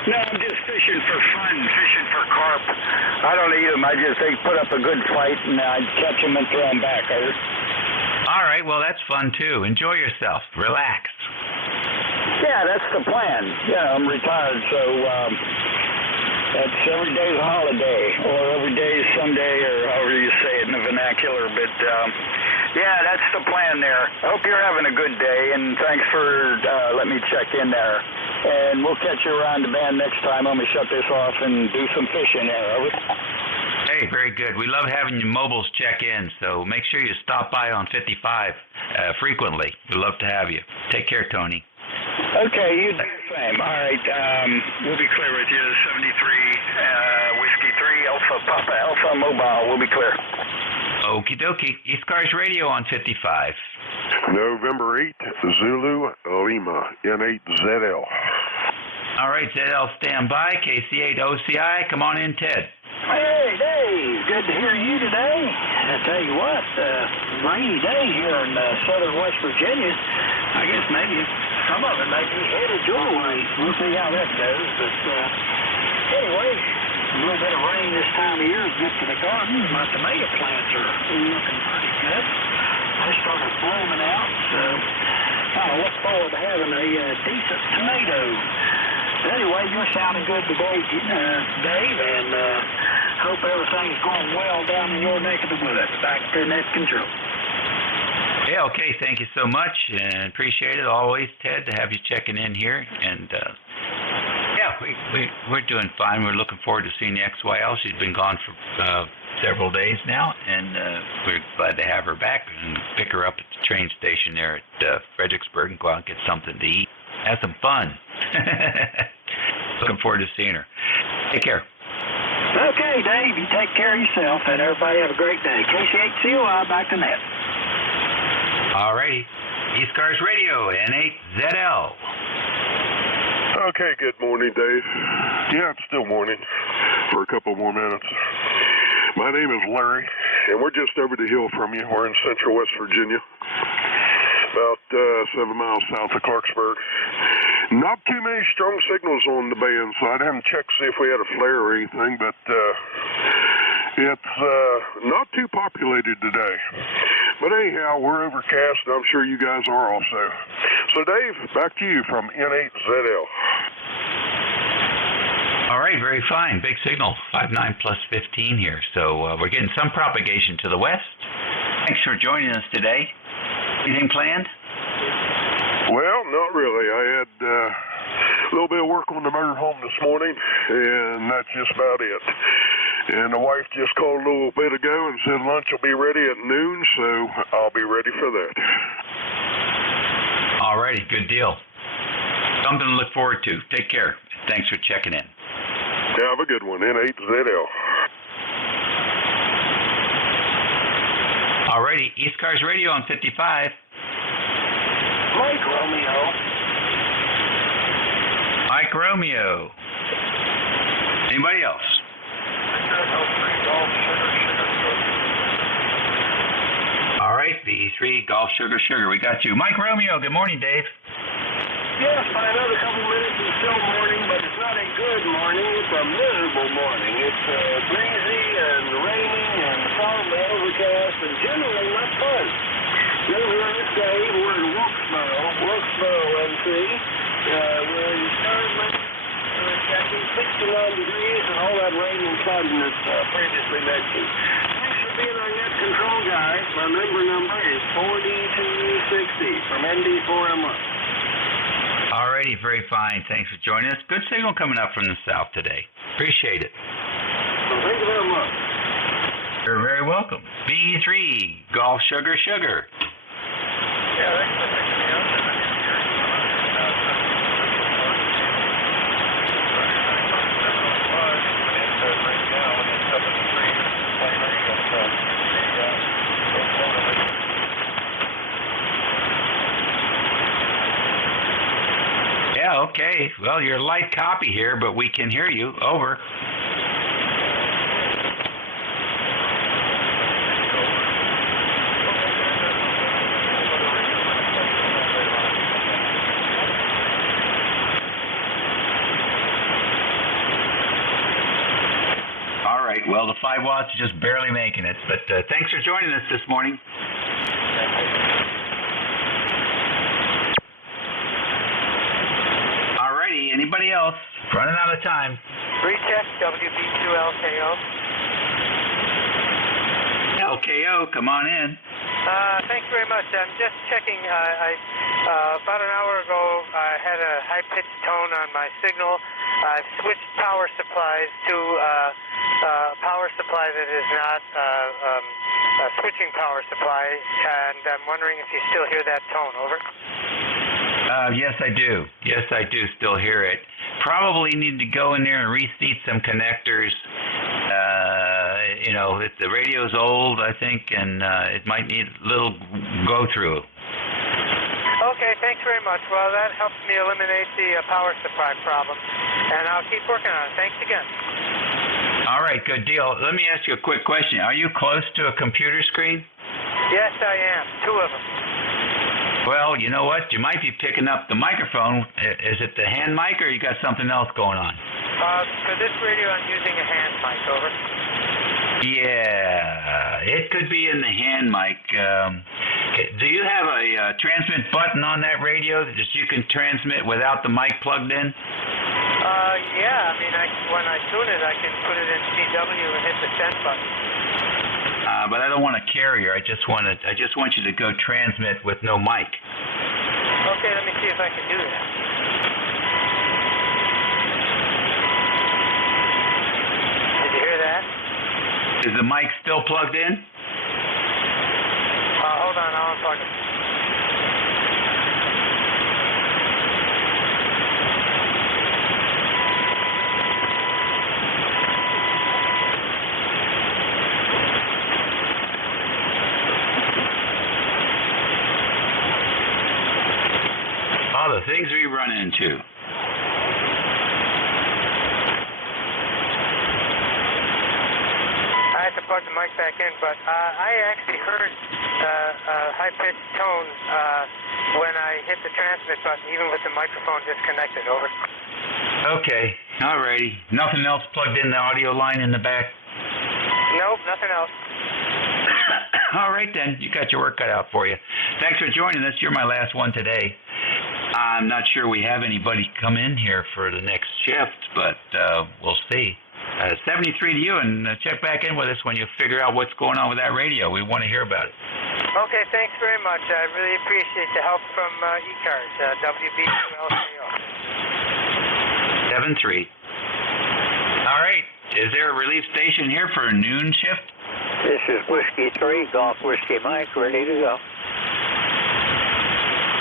No, I'm just fishing for fun, fishing for carp. I don't eat them. They put up a good fight, and I catch them and throw them back. All right, well, that's fun, too. Enjoy yourself. Relax. Yeah, that's the plan. I'm retired, so that's every day's a holiday, or every day's Sunday, or however you say it in the vernacular. But, yeah, that's the plan there. I hope you're having a good day, and thanks for letting me check in there. And we'll catch you around the band next time. I'm going to shut this off and do some fishing there. Over. Hey, very good. We love having you mobiles check in, so make sure you stop by on 55 frequently. We'd love to have you. Take care, Tony. Okay, you do the same. All right, we'll be clear with you. 73 Whiskey 3 Alpha Papa Alpha Mobile. We'll be clear. Okie dokie. ECARS Radio on 55. November 8th, Zulu Lima, N8ZL. All right, ZL, stand by. KC8 OCI. Come on in, Ted. Hey, Dave. Good to hear you today. I tell you what, rainy day here in southern West Virginia. I guess maybe some of it may be headed your way. We'll see how that goes. But anyway, a little bit of rain this time of year is good for the garden. My tomato plants are looking pretty good. They started blooming out, so I look forward to having a decent tomato. Anyway, you're sounding good today, Dave, and hope everything's going well down in your neck of the woods, back to net control. Yeah, okay, thank you so much, and appreciate it always, Ted, to have you checking in here. And, yeah, we're doing fine. We're looking forward to seeing the XYL. She's been gone for several days now, and we're glad to have her back and pick her up at the train station there at Fredericksburg and go out and get something to eat. Have some fun. Looking forward to seeing her. Take care. Okay, Dave, you take care of yourself, and everybody have a great day. KC8COI, back to net. All righty. ECARS Radio, N8ZL. Okay, good morning, Dave. Yeah, it's still morning for a couple more minutes. My name is Larry, and we're just over the hill from you. We're in central West Virginia, about 7 miles south of Clarksburg. Not too many strong signals on the band, so I didn't check to see if we had a flare or anything, but it's not too populated today. But anyhow, we're overcast, and I'm sure you guys are also. So, Dave, back to you from N8ZL. All right, very fine. Big signal, 59 plus 15 here. So we're getting some propagation to the west. Thanks for joining us today. Anything planned? Well, not really. I had a little bit of work on the motorhome this morning, and that's just about it. And the wife just called a little bit ago and said lunch will be ready at noon, so I'll be ready for that. All righty, good deal. Something to look forward to. Take care. Thanks for checking in. Yeah, have a good one. N8ZL. All righty, ECARS Radio on 55. Mike Romeo. Mike Romeo. Anybody else? All right, B3 Golf Sugar Sugar. We got you. Mike Romeo, good morning, Dave. Yes, by another couple minutes it's still morning, but it's not a good morning. It's a miserable morning. It's breezy and raining and cloudy, overcast, and generally not fun. You're here this day. We're in Wilkesboro, NC. We're in currently catching 69 degrees and all that rain and cloudiness previously mentioned. Thanks for being our net control guy. My member number is 4260 from ND4MO. Alrighty, very fine. Thanks for joining us. Good signal coming up from the south today. Appreciate it. Well, thank you very much. You're very welcome. B3 Golf Sugar Sugar. Yeah, thanks for picking me up. Yeah, okay. Well, you're light copy here, but we can hear you. Over. All right. Well, the 5 watts is just barely making it, but thanks for joining us this morning. Anybody else? Running out of time. Recheck WB2LKO. LKO, come on in. Thanks very much. I'm just checking. About an hour ago, I had a high-pitched tone on my signal. I've switched power supplies to power supply that is not a switching power supply, and I'm wondering if you still hear that tone. Over. Yes, I do. Yes, I do still hear it. Probably need to go in there and reseat some connectors. The radio's old, I think, and it might need a little go-through. Okay, thanks very much. Well, that helps me eliminate the power supply problem, and I'll keep working on it. Thanks again. All right, good deal. Let me ask you a quick question. Are you close to a computer screen? Yes, I am. 2 of them. Well, you know what? You might be picking up the microphone. Is it the hand mic, or you got something else going on? For this radio, I'm using a hand mic, over. Yeah, it could be in the hand mic. Do you have a transmit button on that radio that you can transmit without the mic plugged in? Yeah. I mean, when I tune it, I can put it in CW and hit the send button. But I don't want a carrier. I just want you to go transmit with no mic. Okay, let me see if I can do that. Did you hear that? Is the mic still plugged in? Hold on, I'll unplug it. All the things we run into. Plug the mic back in, but I actually heard a high-pitched tone when I hit the transmit button, even with the microphone disconnected, over. Okay, alrighty. Nothing else plugged in the audio line in the back? Nope, nothing else. All right, then. You got your work cut out for you. Thanks for joining us. You're my last one today. I'm not sure we have anybody come in here for the next shift, but we'll see. 73 to you, and check back in with us when you figure out what's going on with that radio. We want to hear about it. Okay, thanks very much. I really appreciate the help from ECARS, WB2LCO. 73. All right. Is there a relief station here for a noon shift? This is Whiskey 3, Golf Whiskey Mike, ready to go.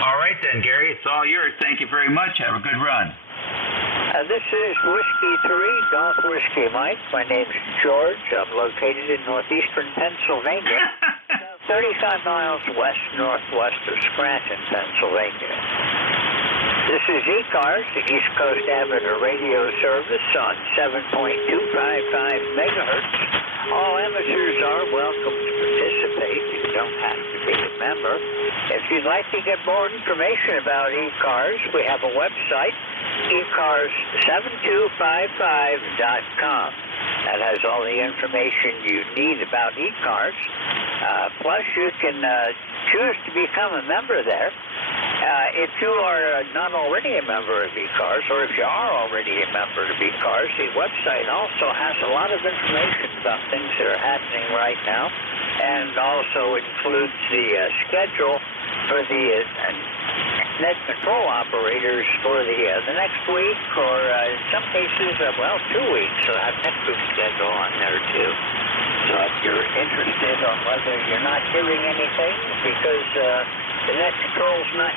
All right then, Gary. It's all yours. Thank you very much. Have a good run. This is Whiskey 3, Golf Whiskey Mike. My name's George. I'm located in northeastern Pennsylvania, 35 miles west-northwest of Scranton, Pennsylvania. This is ECARS, the East Coast Amateur Radio Service on 7.255 megahertz. All amateurs are welcome to participate. You don't have to be a member. If you'd like to get more information about ECARS, we have a website, ECARS7255.com. That has all the information you need about ECARS. Plus, you can choose to become a member there. If you are not already a member of ECARS, or if you are already a member of ECARS, the website also has a lot of information about things that are happening right now, and also includes the schedule for the net control operators for the next week, or in some cases, 2 weeks. So I have next week's schedule on there too. So if you're interested on whether you're not hearing anything because the net control's not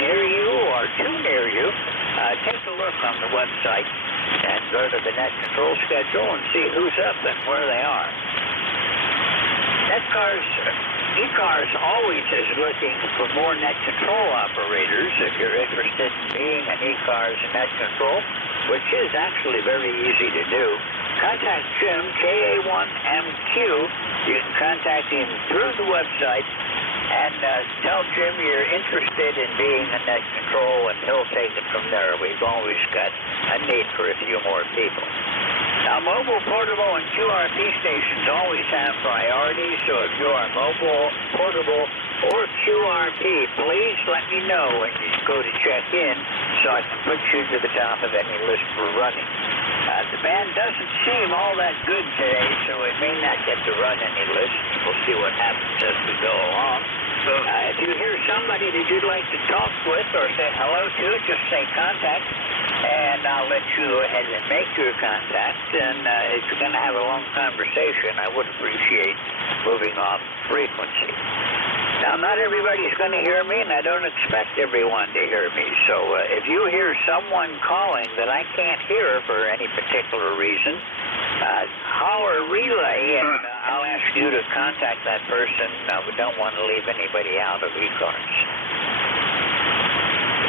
near you or too near you, take a look on the website and go to the net control schedule and see who's up and where they are. ECARS always is looking for more net control operators. If you're interested in being an ECARS net control, which is actually very easy to do, contact Jim, KA1MQ. You can contact him through the website and tell Jim you're interested in being a net control, and he'll take it from there. We've always got a need for a few more people. Now, mobile, portable, and QRP stations always have priority, so if you are mobile, portable, or QRP, please let me know when you go to check in so I can put you to the top of any list we're running. The band doesn't seem all that good today, so it may not get to run any lists. We'll see what happens as we go along. If you hear somebody that you'd like to talk with or say hello to, just say contact, and I'll let you go ahead and make your contact. And if you're going to have a long conversation, I would appreciate moving off frequency. Now, not everybody's going to hear me, and I don't expect everyone to hear me. So if you hear someone calling that I can't hear for any particular reason, holler relay, and I'll ask you to contact that person. We don't want to leave anybody out of ECARS.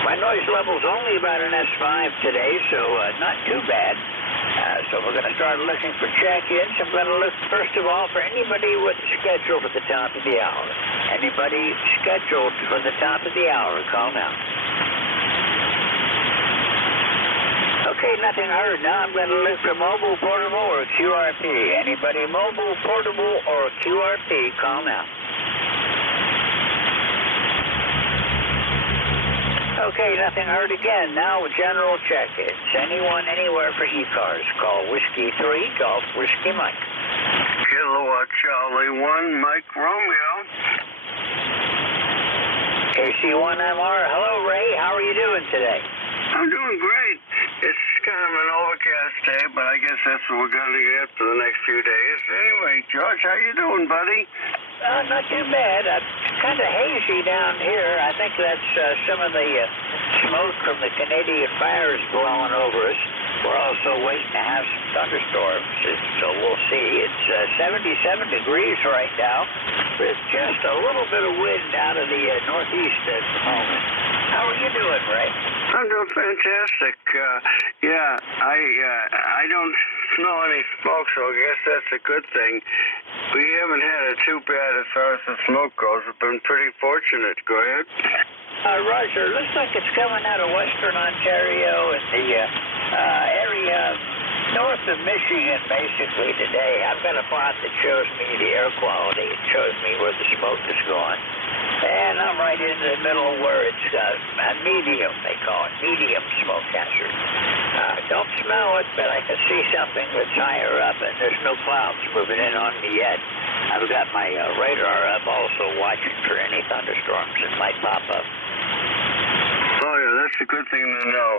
My noise level's only about an S5 today, so not too bad. So we're going to start looking for check-ins. I'm going to look, first of all, for anybody with a schedule for the top of the hour. Anybody scheduled for the top of the hour, call now. Okay, nothing heard. Now I'm going to look for mobile, portable, or QRP. Anybody mobile, portable, or QRP, call now. Okay, nothing heard again. Now general check-ins. Anyone, anywhere for ECARS, call Whiskey 3, Golf Whiskey Mike. Kilowatt Charlie 1, Mike Romeo. KC1MR. Hello, Ray. How are you doing today? I'm doing great. It's kind of an overcast day, but I guess that's what we're going to get for the next few days. Anyway, George, how you doing, buddy? Not too bad. It's kind of hazy down here. I think that's some of the smoke from the Canadian fires blowing over us. We're also waiting to have some thunderstorms, so we'll see. It's 77 degrees right now, with just a little bit of wind out of the northeast at the moment. How are you doing, Ray? I'm doing fantastic. I don't smell any smoke, so I guess that's a good thing. We haven't had it too bad as far as the smoke goes. We've been pretty fortunate. Go ahead. Roger, looks like it's coming out of western Ontario and the area north of Michigan, basically, today. I've got a plot that shows me the air quality. It shows me where the smoke is going. And I'm right in the middle where it's medium, they call it, medium smoke hazard. Don't smell it, but I can see something that's higher up, and there's no clouds moving in on me yet. I've got my radar up, also watching for any thunderstorms that might pop up. Oh, yeah, that's a good thing to know.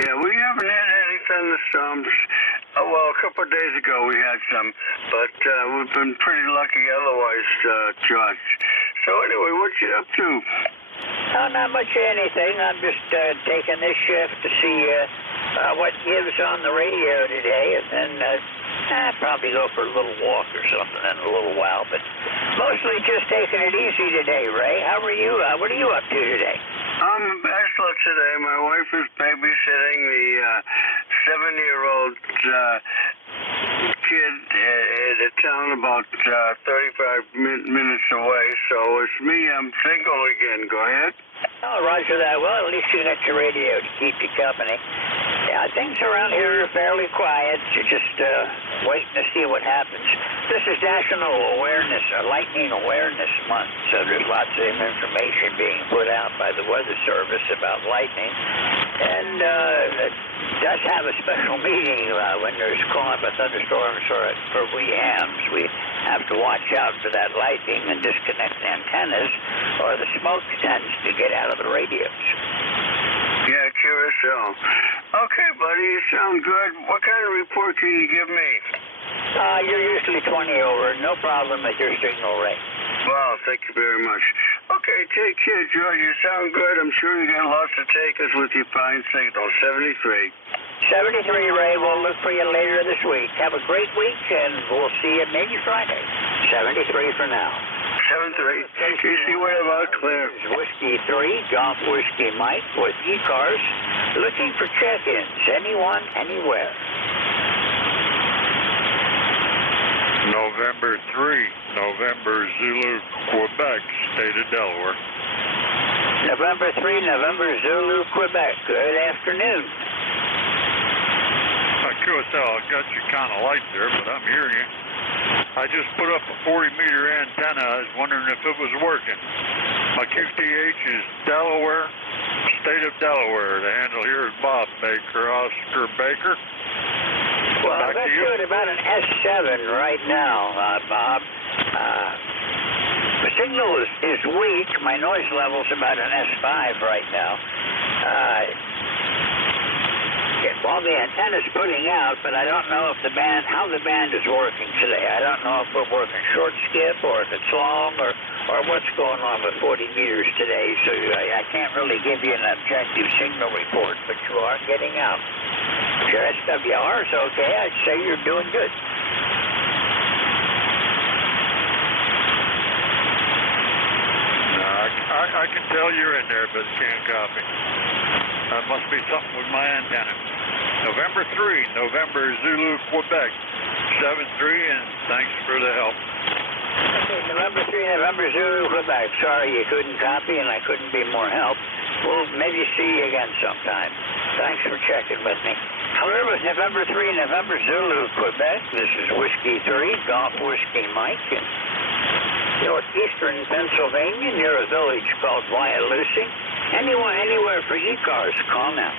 Yeah, we haven't had any thunderstorms. Oh, well, a couple of days ago we had some, but we've been pretty lucky otherwise, George. So anyway, what you up to? Oh, not much of anything. I'm just taking this shift to see what gives on the radio today, and then probably go for a little walk or something in a little while, but mostly just taking it easy today, Ray. How are you? What are you up to today? I'm excellent today. My wife is babysitting the 7-year-old kid at a town about 35 minutes away, so it's me. I'm single again. Go ahead. Oh, roger that. Well, at least you got your radio to keep you company. Yeah, things around here are fairly quiet. You're just waiting to see what happens. This is National Lightning Awareness Month, so there's lots of information being put out by the Weather Service about lightning. And it does have a special meeting when there's calling for thunderstorms for we hams. We have to watch out for that lightning and disconnect the antennas, or the smoke tends to get out of the radios. Yeah, QSL. Okay, buddy, you sound good. What kind of report can you give me? You're usually 20 over. No problem with your signal rate. Well, thank you very much. Okay, take care, George. You sound good. I'm sure you got lots to take us with your fine signal. 73. 73, Ray. We'll look for you later this week. Have a great week, and we'll see you maybe Friday. 73 for now. 73. KC1 about clear. Whiskey 3, Golf Whiskey Mike with ECARS. Looking for check-ins. Anyone, anywhere. November 3, November Zulu, Quebec, state of Delaware. November 3, November Zulu, Quebec. Good afternoon. QSL, I got you kind of light there, but I'm hearing you. I just put up a 40-meter antenna. I was wondering if it was working. My QTH is Delaware, state of Delaware. The handle here is Bob Baker, Oscar Baker. Well, that's good. About an S7 right now, Bob. The signal is weak. My noise level's about an S5 right now. Well, the antenna's putting out, but I don't know if how the band is working today. I don't know know if we're working short skip or if it's long or what's going on with 40 meters today. So I can't really give you an objective signal report, but you are getting out. If your SWR is okay, I'd say you're doing good. I can tell you're in there, but can't copy. Must be something with my antenna. November 3, November Zulu, Quebec, 7-3, and thanks for the help. Okay, November 3, November Zulu, Quebec. Sorry you couldn't copy and I couldn't be more help. We'll maybe see you again sometime. Thanks for checking with me. However, November 3, November Zulu, Quebec. This is Whiskey 3, Golf Whiskey Mike. Northeastern Pennsylvania, near a village called Wyalusing. Anywhere for ECARS, call now.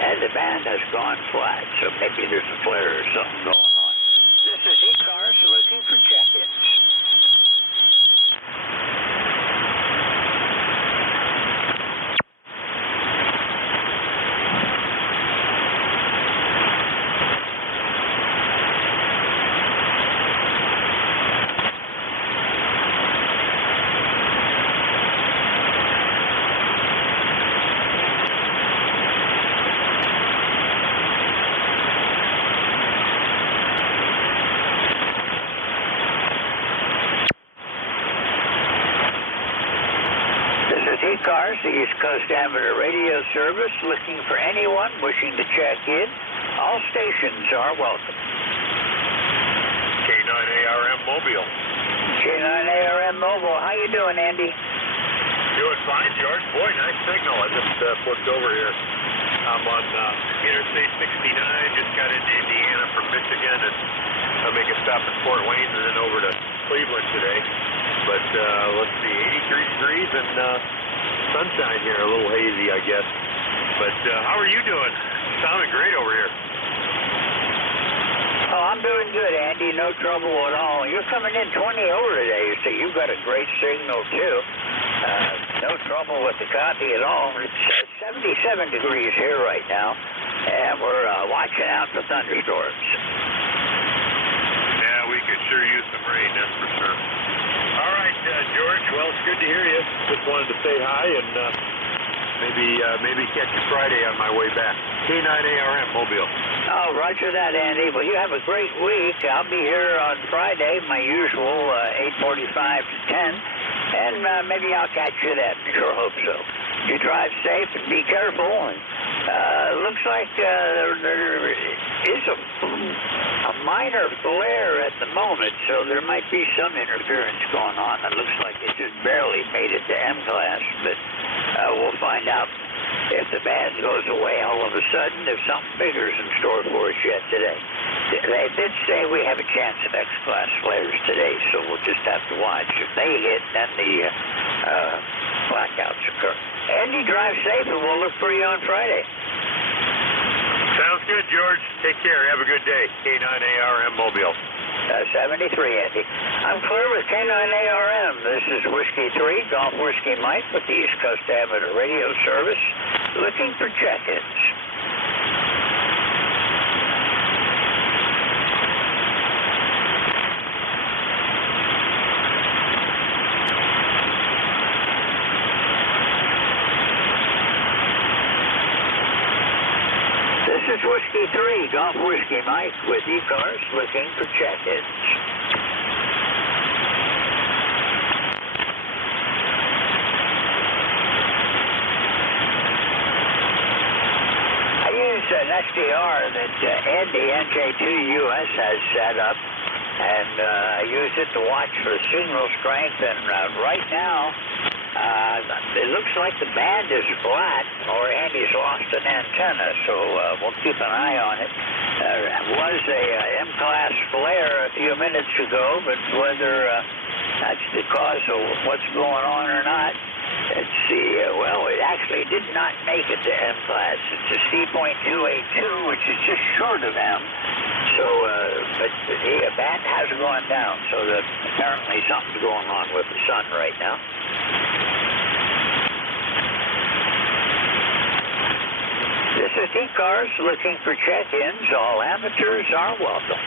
And the band has gone flat, so maybe there's a flare or something going on. This is ECARS looking for check-ins. ECARS, the East Coast Amateur Radio Service, looking for anyone wishing to check in. All stations are welcome. K9ARM Mobile. K9ARM Mobile. How you doing, Andy? Doing fine, George. Boy, nice signal. I just flipped over here. I'm on Interstate 69. Just got into Indiana from Michigan, and I'll make a stop in Fort Wayne and then over to Cleveland today. But let's see, 83 degrees and sunshine here, a little hazy, I guess. But how are you doing? Sounding great over here. Oh, I'm doing good, Andy. No trouble at all. You're coming in 20 over today, so you've got a great signal, too. No trouble with the copy at all. It's 77 degrees here right now, and we're watching out for thunderstorms. Yeah, we could sure use some rain, that's for sure. All right, George. Well, it's good to hear you. Just wanted to say hi and maybe catch you Friday on my way back. K9ARM Mobile. Oh, roger that, Andy. Well, you have a great week. I'll be here on Friday, my usual 8:45 to 10, and maybe I'll catch you then. Sure hope so. You drive safe and be careful. And looks like there is a minor flare at the moment, so there might be some interference going on. It looks like it just barely made it to M class, but we'll find out if the band goes away all of a sudden, if something bigger is in store for us yet today. They did say we have a chance of X-class flares today, so we'll just have to watch. If they hit, then the blackouts occur. Andy, drive safe, and we'll look for you on Friday. Sounds good, George. Take care. Have a good day. K9ARM Mobile. 73, Andy. I'm clear with K9ARM. This is Whiskey 3, Golf Whiskey Mike with the East Coast Amateur Radio Service, looking for check-ins. This is Whiskey 3, Golf Whiskey Mike with ECARS, looking for check-ins. I use an SDR that Andy, NJ2US, has set up, and I use it to watch for signal strength, and right now, it looks like the band is flat, or Andy's lost an antenna, so we'll keep an eye on it. There was a M-class flare a few minutes ago, but whether that's the cause of what's going on or not, let's see. Well, it actually did not make it to M-class. It's a C.282, which is just short of M. So, but the band has gone down, so apparently something's going on with the sun right now. This is ECARS looking for check-ins. All amateurs are welcome.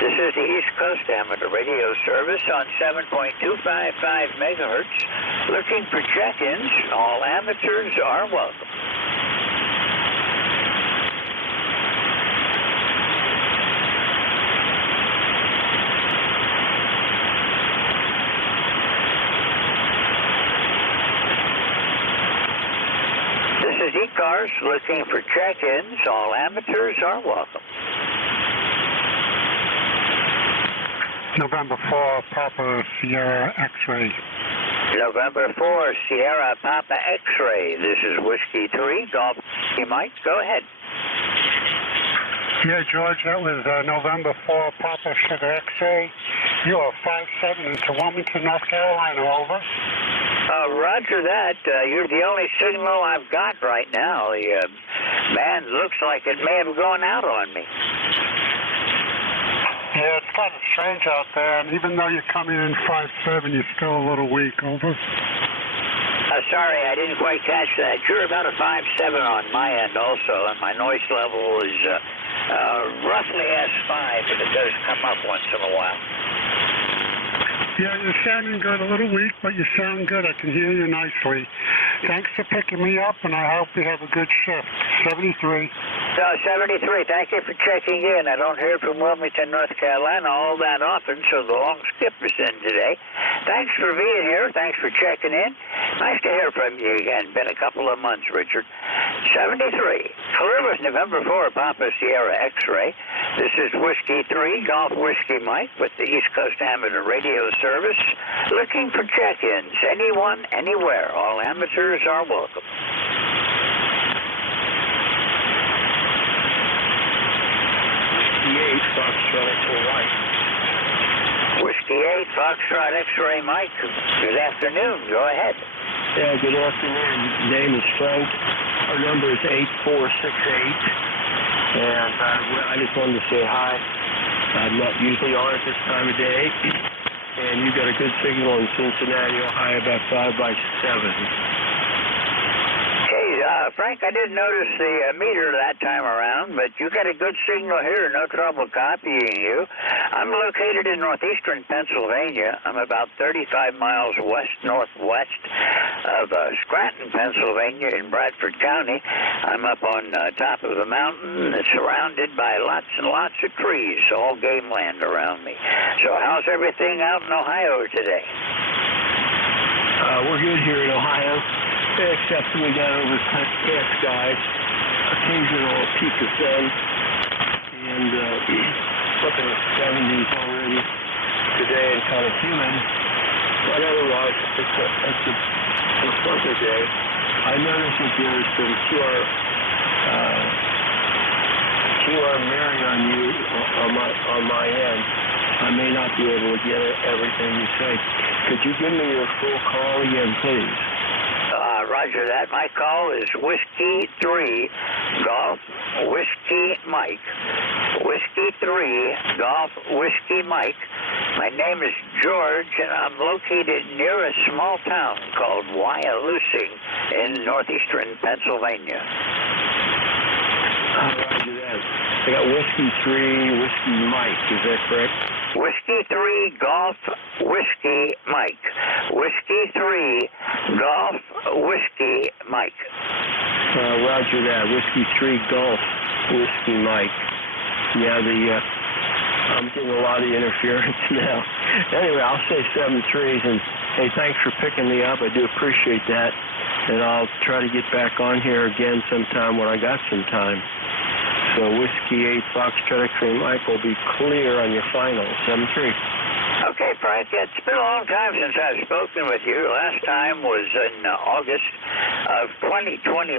This is the East Coast Amateur Radio Service on 7.255 megahertz. Looking for check-ins. All amateurs are welcome. This is ECARS looking for check-ins. All amateurs are welcome. November 4, Papa Sierra X-Ray. November 4, Sierra Papa X-Ray. This is Whiskey 3, Golf Mike. Go ahead. Yeah, George, that was November 4, Papa Sugar X-Ray. You are 5-7 into Wilmington, North Carolina, over. Roger that. You're the only signal I've got right now. The band looks like it may have gone out on me. Yeah, it's kind of strange out there, and even though you're coming in 5-7, you're still a little weak, over. Sorry, I didn't quite catch that. You're about a 5-7 on my end also, and my noise level is roughly S5, but it does come up once in a while. Yeah, you're sounding good, a little weak, but you sound good. I can hear you nicely. Thanks for picking me up, and I hope you have a good shift. 73. 73, thank you for checking in. I don't hear from Wilmington, North Carolina all that often, so the long skipper's in today. Thanks for being here. Thanks for checking in. Nice to hear from you again. Been a couple of months, Richard. 73. Clear with November 4, Papa Sierra X-Ray. This is Whiskey 3, Golf Whiskey Mike with the East Coast Amateur Radio Service. Looking for check-ins. Anyone, anywhere. All amateurs are welcome. Whiskey 8, Foxtrot X-Ray Mike. Whiskey 8, Foxtrot X-Ray Mike. Good afternoon. Go ahead. Yeah, good afternoon. Name is Frank. Our number is 8468. And I just wanted to say hi. I'm not usually on at this time of day. And you got a good signal in Cincinnati, Ohio, about 5x7. Frank, I didn't notice the meter that time around, but you got a good signal here. No trouble copying you. I'm located in northeastern Pennsylvania. I'm about 35 miles west-northwest of Scranton, Pennsylvania, in Bradford County. I'm up on top of a mountain surrounded by lots and lots of trees, all game land around me. So how's everything out in Ohio today? We're good here in Ohio. Except we got overcast skies, occasional peak of sun, and up in the 70s already today and kind of humid. But otherwise, it's a pleasant day. I noticed that there's some QR Mary on you on my end. I may not be able to get everything you say. Could you give me your full call again, please? Roger that. My call is Whiskey 3, Golf Whiskey Mike. Whiskey 3, Golf Whiskey Mike. My name is George, and I'm located near a small town called Wyalusing in northeastern Pennsylvania. Roger that. I got Whiskey 3, Whiskey Mike. Is that correct? Whiskey 3, Golf Whiskey Mike. Whiskey 3, Golf Whiskey Mike. Roger that. Whiskey 3, Golf Whiskey Mike. Yeah, I'm getting a lot of interference now. Anyway, I'll say 7-3s, and hey, thanks for picking me up. I do appreciate that, and I'll try to get back on here again sometime when I got some time. So Whiskey 8, Foxtrot X-Ray Mike will be clear on your final, 7-3. Okay, Frank, it's been a long time since I've spoken with you. Last time was in August of 2021,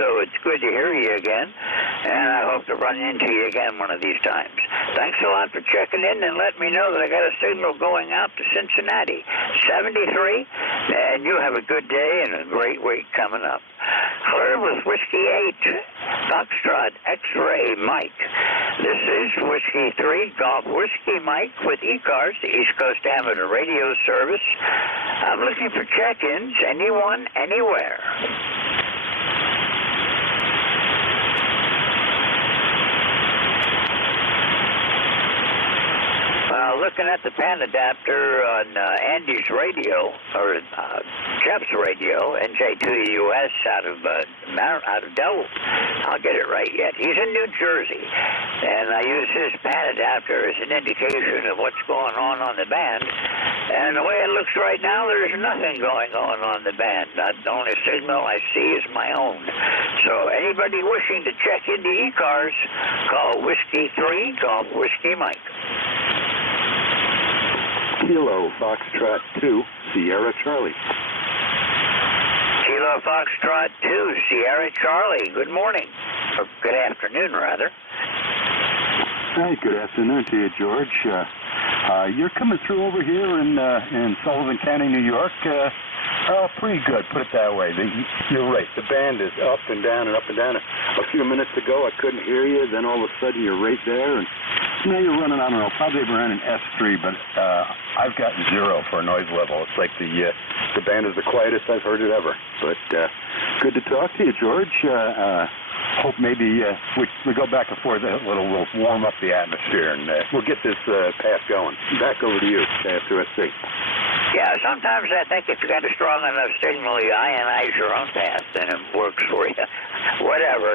so it's good to hear you again, and I hope to run into you again one of these times. Thanks a lot for checking in and let me know that I got a signal going out to Cincinnati. 73, And you have a good day and a great week coming up. Clear with Whiskey 8, Foxtrot X-Ray Mike. This is Whiskey 3, Golf Whiskey Mike with ECARS, the East Coast Amateur Radio Service. I'm looking for check-ins, anyone, anywhere. Looking at the pan adapter on Andy's radio, or Jeff's radio, NJ2US out of Delaware. I'll get it right yet. He's in New Jersey, and I use his pan adapter as an indication of what's going on the band. And the way it looks right now, there's nothing going on the band. The only signal I see is my own. So anybody wishing to check into ECARS, call Whiskey 3, Golf Whiskey Mike. Kilo Foxtrot 2, Sierra Charlie. Kilo Foxtrot 2, Sierra Charlie. Good morning. Or good afternoon, rather. Hi, good afternoon to you, George. You're coming through over here in Sullivan County, New York. Pretty good, put it that way. You're right. The band is up and down and up and down. A few minutes ago, I couldn't hear you. Then all of a sudden, you're right there. And now you're running, I don't know, probably around an S3, but I've got 0 for a noise level. It's like the band is the quietest I've heard it ever. But good to talk to you, George. Hope maybe we go back and forth a little. We'll warm up the atmosphere, and we'll get this path going. Back over to you, F2SC. Yeah, sometimes I think if you got a strong enough signal, you ionize your own path, then it works for you. Whatever.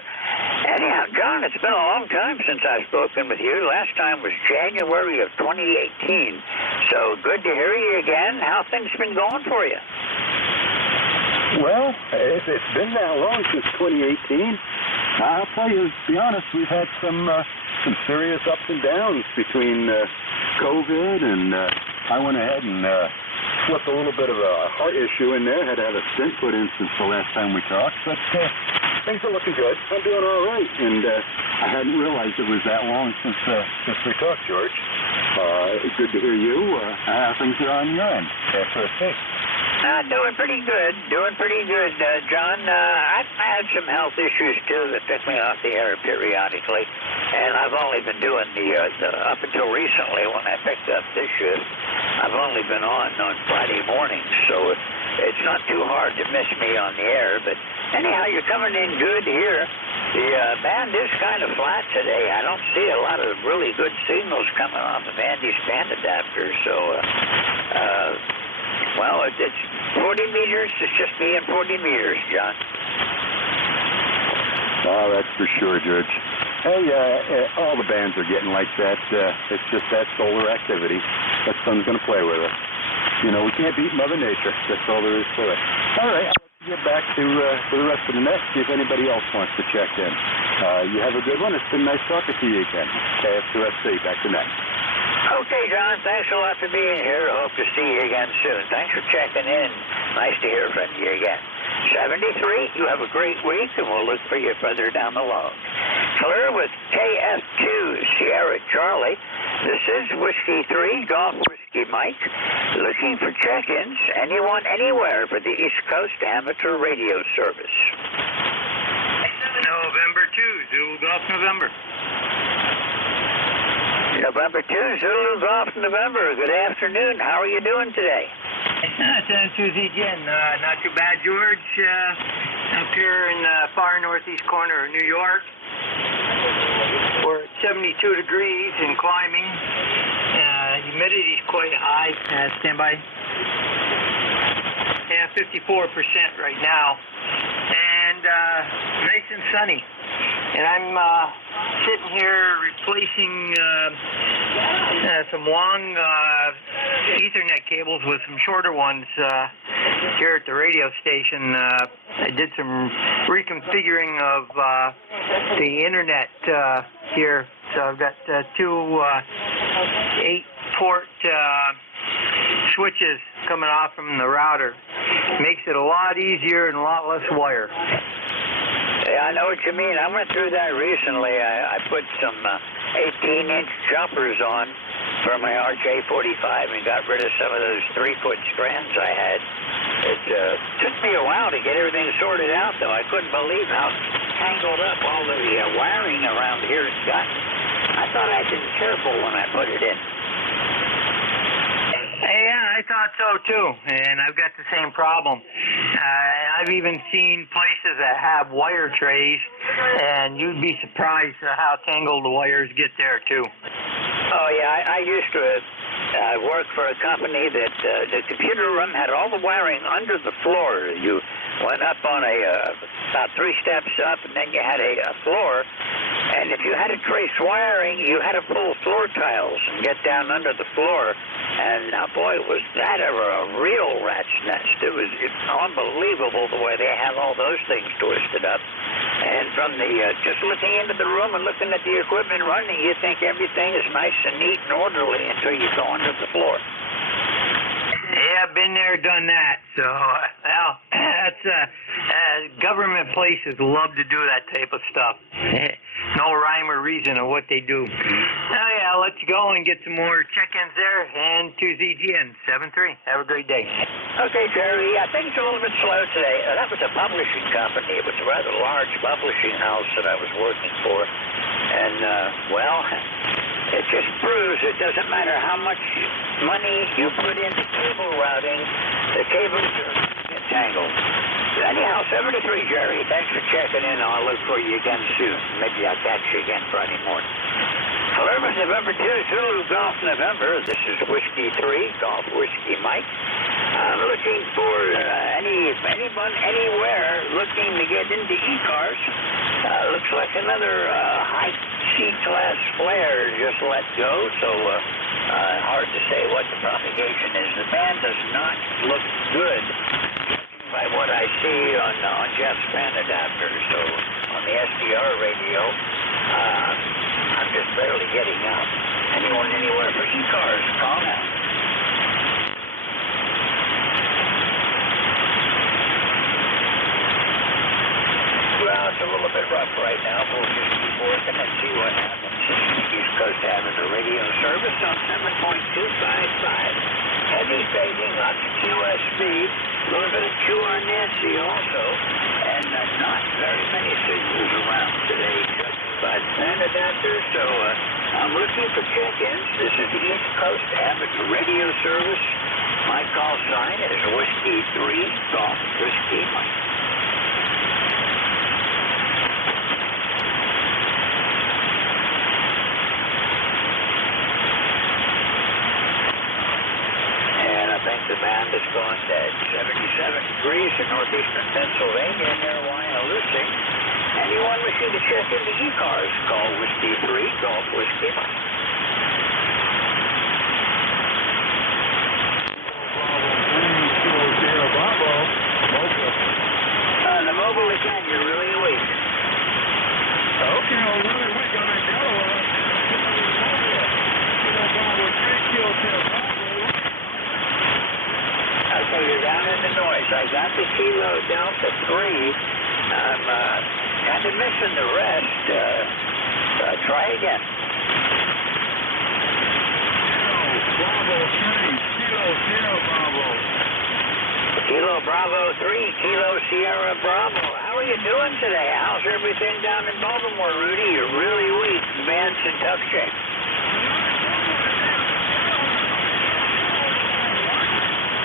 Anyhow, John, it's been a long time since I've spoken with you. Last time was January of 2018. So good to hear you again. How things been going for you? Well, it's been that long since 2018. I'll tell you, to be honest, we've had some serious ups and downs between COVID, and I went ahead and slipped a little bit of a heart issue in there. Had to have a stent put in since the last time we talked, but things are looking good. I'm doing all right, and I hadn't realized it was that long since we talked, George. Good to hear you. How things are on your end? Doing pretty good, John. I've had some health issues, too, that took me off the air periodically, and I've only been doing the up until recently when I picked up this shift, I've only been on Friday mornings, so it's not too hard to miss me on the air, but anyhow, you're coming in good here. The band is kind of flat today. I don't see a lot of really good signals coming off of Andy's band adapter, so, well, it's 40 meters. It's just me and 40 meters, John. Oh, that's for sure, George. Hey, all the bands are getting like that. It's just that solar activity. That sun's going to play with us. You know, we can't beat Mother Nature. That's all there is to it. All right, I'll get back to the rest of the net, see if anybody else wants to check in. You have a good one. It's been nice talking to you again. KF2SC, back to net. Okay, John, thanks a lot for being here. Hope to see you again soon. Thanks for checking in. Nice to hear from you again. 73, you have a great week, and we'll look for you further down the log. Clear with KF2 Sierra Charlie. This is Whiskey 3, Golf Whiskey Mike. Looking for check-ins, anyone, anywhere for the East Coast Amateur Radio Service. November 2, Zulu Golf November. November 2, Zulu Golf November. Good afternoon. How are you doing today? San Susie again. Not too bad, George. Up here in the far northeast corner of New York. We're at 72 degrees and climbing. Humidity is quite high. Stand by. Yeah, 54% right now. And nice and sunny. And I'm sitting here replacing some long Ethernet cables with some shorter ones here at the radio station. I did some reconfiguring of the internet here. So I've got two 8-port switches coming off from the router. Makes it a lot easier and a lot less wire. Yeah, I know what you mean. I went through that recently. I put some 18-inch jumpers on for my RJ45 and got rid of some of those 3-foot strands I had. It took me a while to get everything sorted out, though. I couldn't believe how tangled up all the wiring around here has gotten. I thought I'd been careful when I put it in. Yeah, I thought so too, and I've got the same problem. I've even seen places that have wire trays, and you'd be surprised at how tangled the wires get there too. Oh yeah, I used to work for a company that the computer room had all the wiring under the floor. You went up on about 3 steps up, and then you had a floor. And if you had to trace wiring, you had to pull floor tiles and get down under the floor. And boy, was that ever a real rat's nest. It's unbelievable the way they have all those things twisted up. And from the just looking into the room and looking at the equipment running, you think everything is nice and neat and orderly until you go under the floor. Yeah, I've been there, done that. So, well, that's government places love to do that type of stuff. No rhyme or reason of what they do. Oh yeah, I'll let you go and get some more check-ins there. And to ZGN 73. Have a great day. Okay, Jerry. I think it's a little bit slow today. That was a publishing company. It was a rather large publishing house that I was working for. And, well, it just proves it doesn't matter how much money you put into cable routing, the cables get tangled. Anyhow, 73, Jerry. Thanks for checking in. I'll look for you again soon. Maybe I'll catch you again Friday morning. Columbus, November 2, Zulu Golf November. This is Whiskey 3, Golf Whiskey Mike. I'm looking for anyone, anywhere looking to get into ECARS. Looks like another high C-class flare just let go, so hard to say what the propagation is. The band does not look good by what I see on Jeff's band adapter. So on the SDR radio, I'm just barely getting out. Anyone, anywhere for ECARS, call now. Well, it's a little bit rough right now, but we'll just keep working and see what happens. East Coast Avenue radio service on 7.255. Heavy fading, lots of QSB, a little bit of QR Nancy also, and not very many signals around today, judging by the band adapter. So I'm looking for check-ins. This is the East Coast Avenue radio service. My call sign is Whiskey 3, Golf Whiskey Mike. I think the band has gone to 77 degrees in northeastern Pennsylvania near Wyandotte. Anyone wishing to check into ECARS, call Whiskey 3, Golf Whiskey Mike. The mobile again, you're really weak. Okay, I'm really weak on that Delaware. Okay, you're down in the noise. I got the Kilo Delta 3. I'm kind of missing the rest. Try again. Bravo 3, Kilo Sierra Bravo. Kilo Bravo 3, Kilo Sierra Bravo. How are you doing today? How's everything down in Baltimore, Rudy? You're really weak. The band's in tough shape.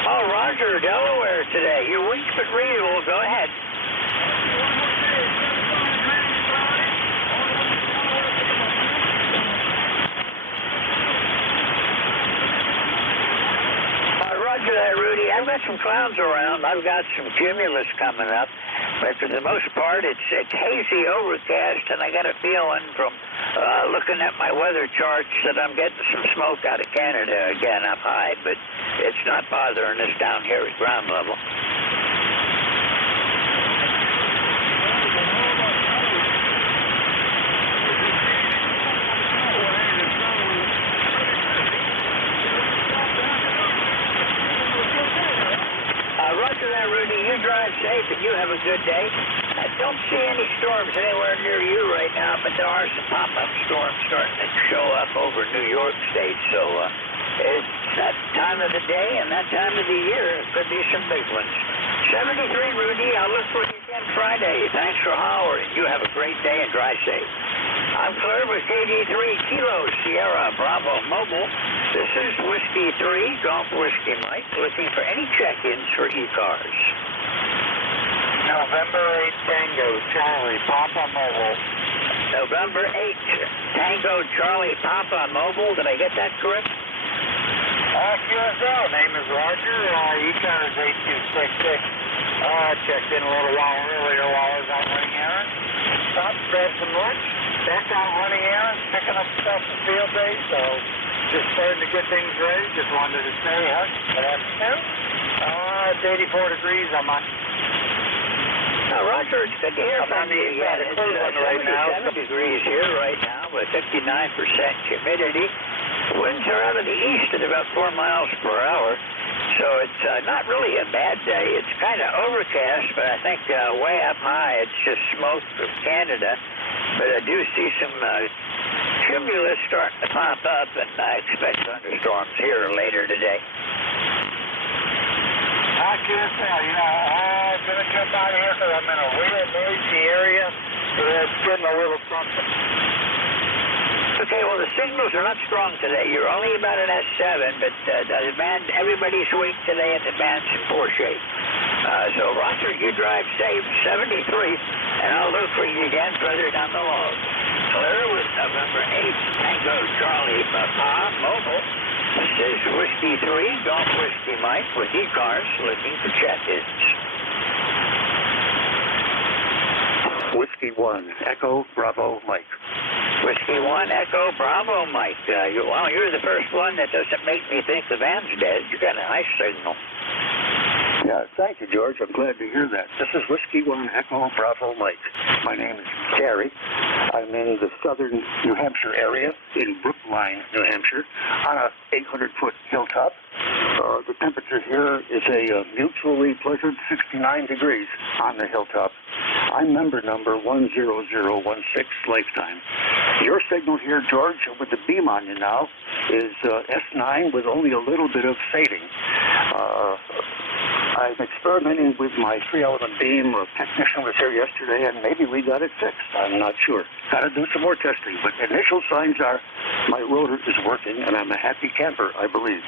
Oh, Roger, Delaware today. You're weak but readable. Go ahead. Roger that, Rudy. I've got some clouds around. I've got some cumulus coming up. But for the most part, it's hazy overcast, and I got a feeling from looking at my weather charts that I'm getting some smoke out of Canada again up high, but it's not bothering us down here at ground level. Roger that, Rudy. You drive safe and you have a good day. I don't see any storms anywhere near you right now, but there are some pop-up storms starting to show up over New York State, so It's that time of the day and that time of the year. It could be some big ones. 73, Rudy. I'll look for you again Friday. Thanks for hollering. You have a great day and drive safe. I'm clear with KD3 Kilo Sierra Bravo Mobile. This is Whiskey 3 Golf Whiskey Mike looking for any check-ins for ECARS. November 8 Tango Charlie Papa Mobile. November 8 Tango Charlie Papa Mobile. Did I get that correct? QSL. Name is Roger. ECARS 8266. Checked in a little while earlier while I was out running errands. Stopped, grabbed some lunch. Back out running errands, picking up stuff for field day. So just starting to get things ready. Just wanted to say, good afternoon. It's 84 degrees on my... Roger, it's good to hear from you. Yeah, it's 77 degrees here right now with 59% humidity. Winds are out of the east at about 4 miles per hour. So it's not really a bad day. It's kind of overcast, but I think way up high it's just smoke from Canada. But I do see some cumulus starting to pop up, and I expect thunderstorms here later today. I can't tell. I'm going to jump out of here because I'm in a real noisy area. It's getting a little something. Okay, well, the signals are not strong today. You're only about an S7, but the band, everybody's weak today, and the band's in poor shape. So, Roger, you drive safe, 73, and I'll look for you again further down the road. Clear with November 8th, Tango Charlie Papa Mobile. This is Whiskey 3, Golf Whiskey Mike with ECARS looking for check-ins. Whiskey 1, Echo Bravo Mike. Whiskey 1, Echo Bravo Mike. You're the first one that doesn't make me think the van's dead. You got a nice signal. Yeah, thank you, George. I'm glad to hear that. This is Whiskey 1, Echo Bravo Mike. My name is Gary. I'm in the southern New Hampshire area, in Brookline, New Hampshire, on a 800-foot hilltop. The temperature here is a mutually pleasant 69 degrees on the hilltop. I'm member number 10016 lifetime. Your signal here, George, with the beam on you now, is S9 with only a little bit of fading. I'm experimenting with my 3-element beam. A technician was here yesterday, and maybe we got it fixed. I'm not sure. Got to do some more testing, but initial signs are my rotor is working, and I'm a happy camper, I believe.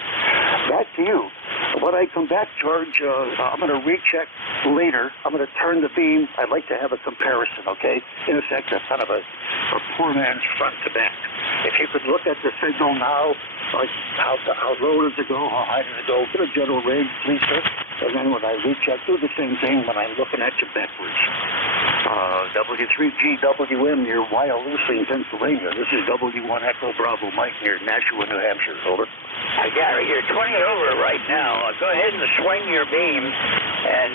Back to you. When I come back, George, I'm going to recheck later. I'm going to turn the beam. I'd like to have a comparison, okay? In effect, a kind of a poor man's front to back. If you could look at the signal now, like how low does it go, how high does it go, get a general range, please, sir. And then when I recheck, do the same thing when I'm looking at you backwards. W3GWM near Wyalusing, Pennsylvania. This is W1 Echo Bravo Mike near Nashua, New Hampshire. Over. Gary, you're 20 over right now. Go ahead and swing your beam and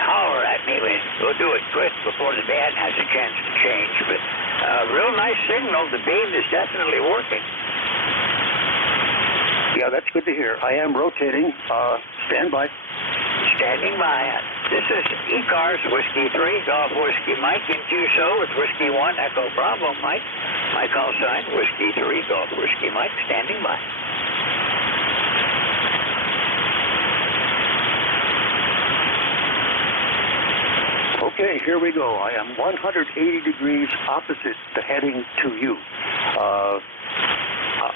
holler at me. We'll do it quick before the band has a chance to change. But real nice signal. The beam is definitely working. Yeah, that's good to hear. I am rotating. Stand by. Standing by. This is ECARS Whiskey 3, Golf Whiskey Mike in QSO with Whiskey 1, Echo Bravo Mike. My call sign, Whiskey 3, Golf Whiskey Mike, standing by. Okay, here we go. I am 180 degrees opposite the heading to you.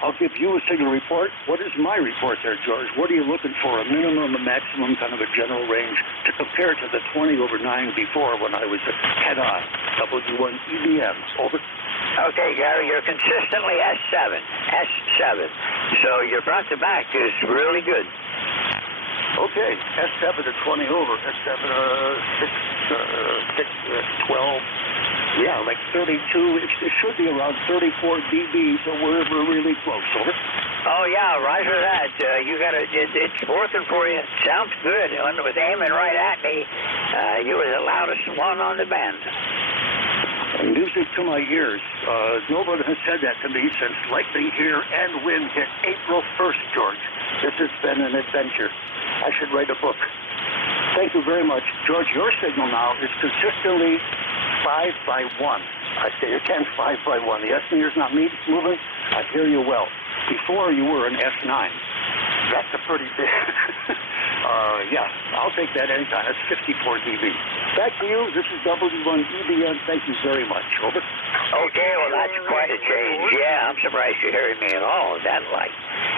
I'll give you a signal report. What is my report there, George? What are you looking for? A minimum, a maximum, kind of a general range to compare to the 20 over 9 before when I was head-on. W1 EBM. Over. Okay, Gary, you're consistently S7. S7. So your front to back is really good. Okay, S7 to 20 over. S7 12. Yeah, like 32. It should be around 34 dB, so we're really close. Over. Oh, yeah, roger that. You got it's working for you. Sounds good. When it was aiming right at me, you were the loudest one on the band. Music to my ears. Nobody has said that to me since lightning here and wind hit April 1st, George. This has been an adventure. I should write a book. Thank you very much. George, your signal now is consistently 5 by 1. I say again, 5 by 1. The estimator's not moving. I hear you well. Before you were an S9. That's a pretty big... yeah, I'll take that anytime. That's 54 dB. Back to you. This is W1EBN. Thank you very much. Over. Okay, well, that's quite a change. Yeah, I'm surprised you're hearing me at all with that light.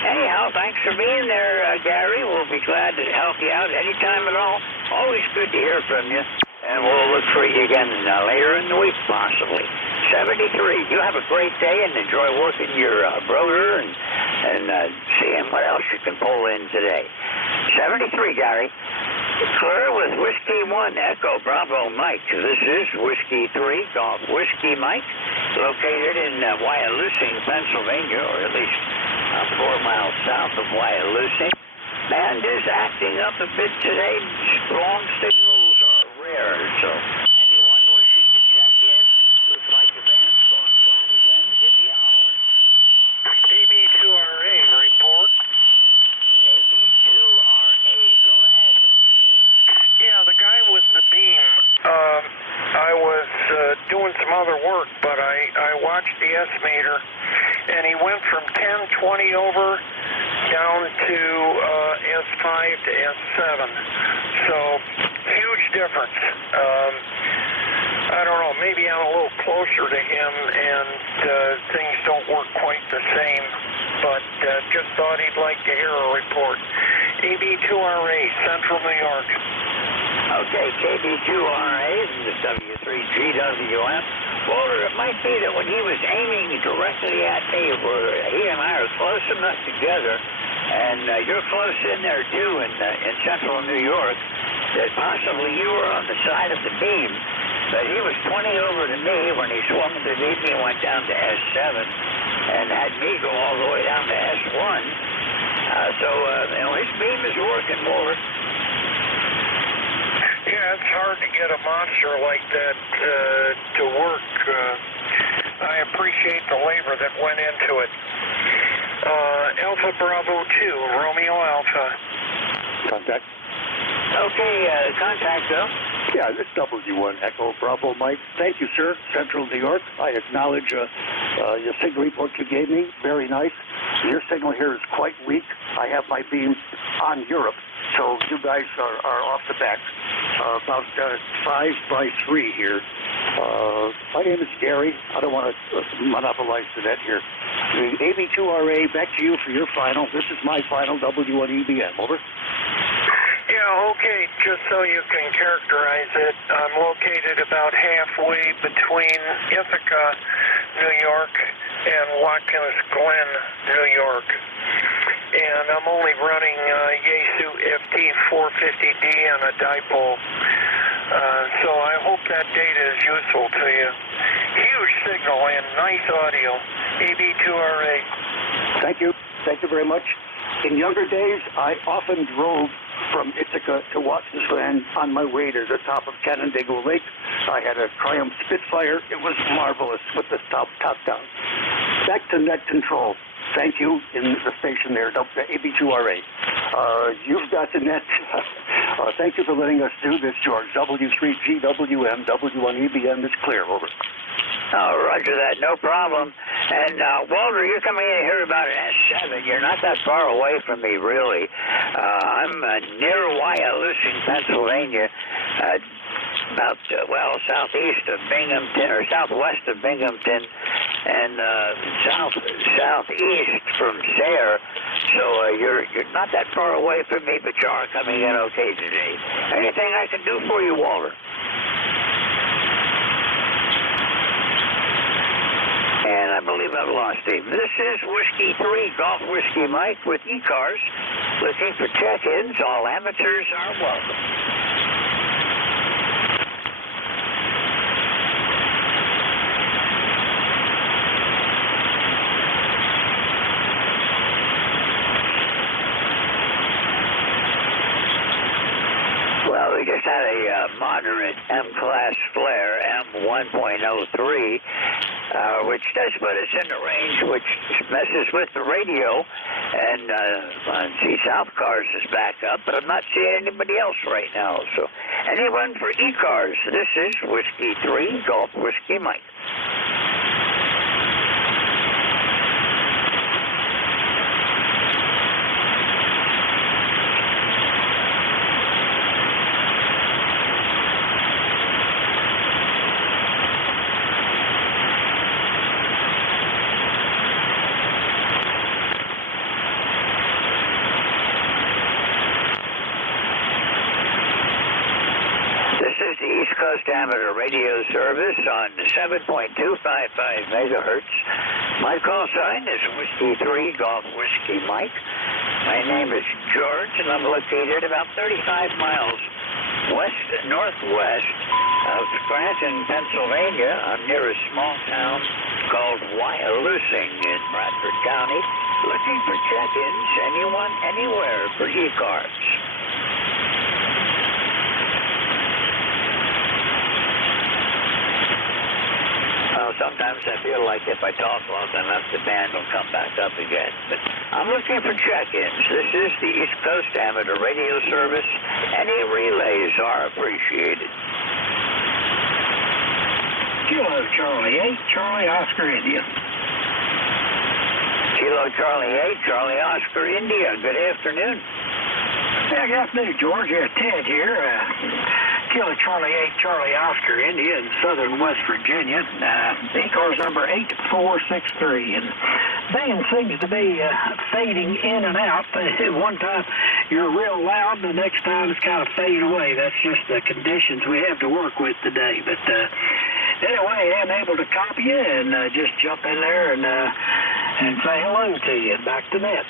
Anyhow, thanks for being there, Gary. We'll be glad to help you out anytime at all. Always good to hear from you. And we'll look for you again later in the week, possibly. 73. You have a great day and enjoy working your broder and seeing what else you can pull in today. 73, Gary. Clear with Whiskey 1, Echo Bravo Mike. This is Whiskey 3, Golf Whiskey Mike, located in Wyalusing, Pennsylvania, or at least 4 miles south of Wyalusing. Band is acting up a bit today. Strong signals are rare, so anyone wishing to check in, looks like the band's going flat again. Give me a holler. AB2RA, report. AB2RA, go ahead. Yeah, the guy with the beam. I was doing some other work, but I watched the S-meter, and he went from 1020 over down to S5 to S7. So, huge difference. I don't know, maybe I'm a little closer to him and things don't work quite the same, but just thought he'd like to hear a report. AB2RA, Central New York. Okay, KB2RA, this is W3GWM. Walter, it might be that when he was aiming directly at me, where he and I are close enough together, and you're close in there too in Central New York, that possibly you were on the side of the beam. But he was 20 over to me when he swung to meet me and went down to S7 and had me go all the way down to S1. So his beam is working, Walter. Yeah, it's hard to get a monster like that to work. I appreciate the labor that went into it. Alpha Bravo 2, Romeo Alpha. Contact. Okay, contact, though. Yeah, this W1 Echo Bravo Mike. Thank you, sir. Central New York. I acknowledge your signal report you gave me. Very nice. Your signal here is quite weak. I have my beam on Europe, so you guys are off the back. About 5 by 3 here. My name is Gary. I don't want to monopolize the net here. The AB2RA, back to you for your final. This is my final W1EBN. Over. Yeah, okay, just so you can characterize it, I'm located about halfway between Ithaca, New York, and Watkins Glen, New York. And I'm only running Yaesu FT450D on a dipole. So I hope that data is useful to you. Huge signal and nice audio. AB2RA. Thank you. Thank you very much. In younger days, I often drove from Ithaca to Watkins Glen on my way to the top of Canandaigua Lake. I had a Triumph Spitfire. It was marvelous with the top down. Back to net control. Thank you in the station there, AB2RA. You've got the net. Thank you for letting us do this, George. W3GWM, W1EBN is clear. Over. Oh, roger that. No problem. And, Walter, you're coming in here about an S7. You're not that far away from me, really. I'm near Wyalusing, Pennsylvania, about, southeast of Binghamton, or southwest of Binghamton, and southeast from Sayre. So you're not that far away from me, but you are coming in okay today. Anything I can do for you, Walter? And I believe I've lost him. This is Whiskey 3, Golf Whiskey Mike with ECARS. Looking for check-ins. All amateurs are welcome. Well, we just had a moderate M-class flare, M1.03, which does put us in the range which messes with the radio, and I see South Cars is back up, but I'm not seeing anybody else right now. So anyone for ECARS, this is Whiskey 3, Golf Whiskey Mike. radio service on 7.255 megahertz. My call sign is Whiskey 3 Golf Whiskey Mike. My name is George, and I'm located about 35 miles west-northwest of Scranton, Pennsylvania. I'm near a small town called Wyalusing in Bradford County, looking for check-ins, anyone, anywhere for ECARS. Sometimes I feel like if I talk long enough, the band will come back up again. But I'm looking for check-ins. This is the East Coast Amateur Radio Service. Any relays are appreciated. Kilo Charlie 8, Charlie Oscar India. Kilo Charlie 8, Charlie Oscar India. Good afternoon. Yeah, good afternoon, George. Ted here. Kilo Charlie 8, Charlie Oscar India in southern West Virginia. ECARS number 8463. And band seems to be fading in and out. One time you're real loud, the next time it's kind of fading away. That's just the conditions we have to work with today. But anyway, I'm able to copy you and just jump in there and say hello to you. Back to net.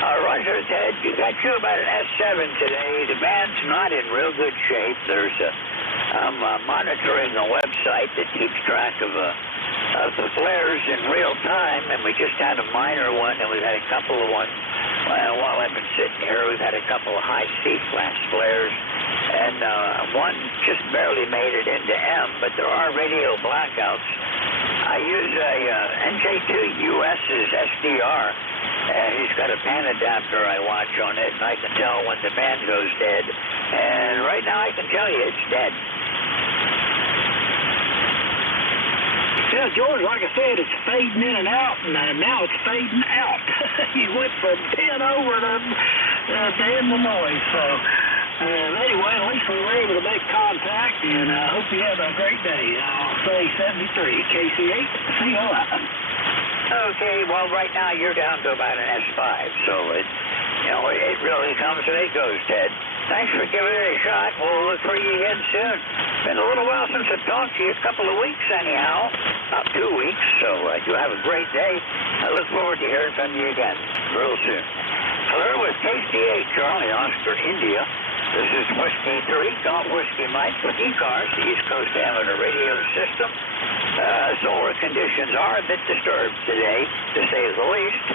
Roger, Ted. You got you about an S7 today. The band's not in real good shape. I'm monitoring a website that keeps track of the flares in real time, and we just had a minor one, and we've had a couple of ones. While I've been sitting here, we've had a couple of high C-class flares, and one just barely made it into M, but there are radio blackouts. I use a NJ2US's SDR. He's got a pan adapter I watch on it, and I can tell when the band goes dead. And right now I can tell you it's dead. Yeah, George, like I said, it's fading in and out, and now it's fading out. You went from 10 over to end the noise. So anyway, at least we were able to make contact, and I hope you have a great day. I'll say 73, KC8, COI. Okay, well, right now you're down to about an S5, so it really comes and it goes, Ted. Thanks for giving it a shot. We'll look for you again soon. Been a little while since I've talked to you, a couple of weeks anyhow, about 2 weeks, so you have a great day. I look forward to hearing from you again real soon. Hello, with KC8, Charlie Oscar India. This is Whiskey 3, Golf Whiskey Mike with ECARS, the East Coast Amateur Radio System. Solar conditions are a bit disturbed today, to say the least.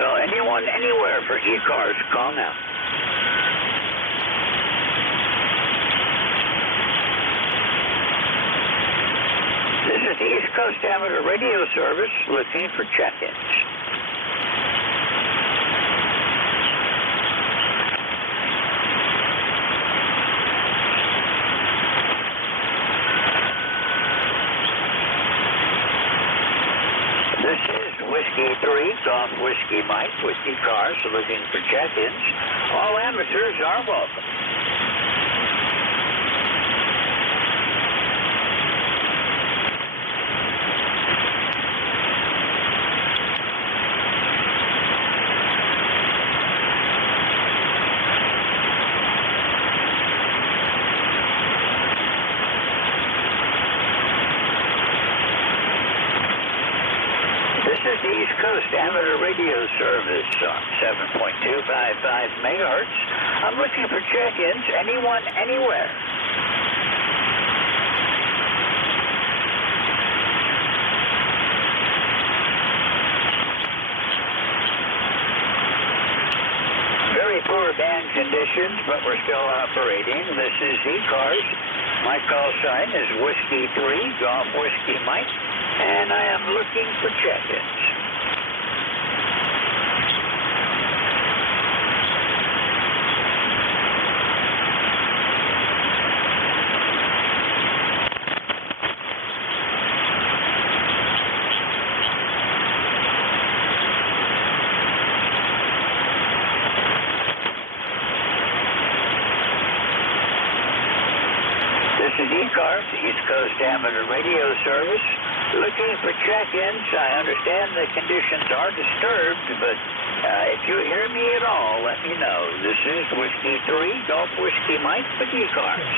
So anyone, anywhere for ECARS, call now. This is the East Coast Amateur Radio Service looking for check-ins. This is Whiskey 3, Golf Whiskey Mike with ECARS looking for check-ins. All amateurs are welcome. This is the East Coast Amateur Radio Service on 7.255 megahertz. I'm looking for check-ins, anyone, anywhere. Very poor band conditions, but we're still operating. This is ECARS. My call sign is Whiskey 3, Golf Whiskey Mike, and I am looking for check-ins. This is ECARS, the East Coast Amateur Radio Service, looking for check-ins. I understand the conditions are disturbed, but if you hear me at all, let me know. This is Whiskey 3, Golf Whiskey Mike with ECARS.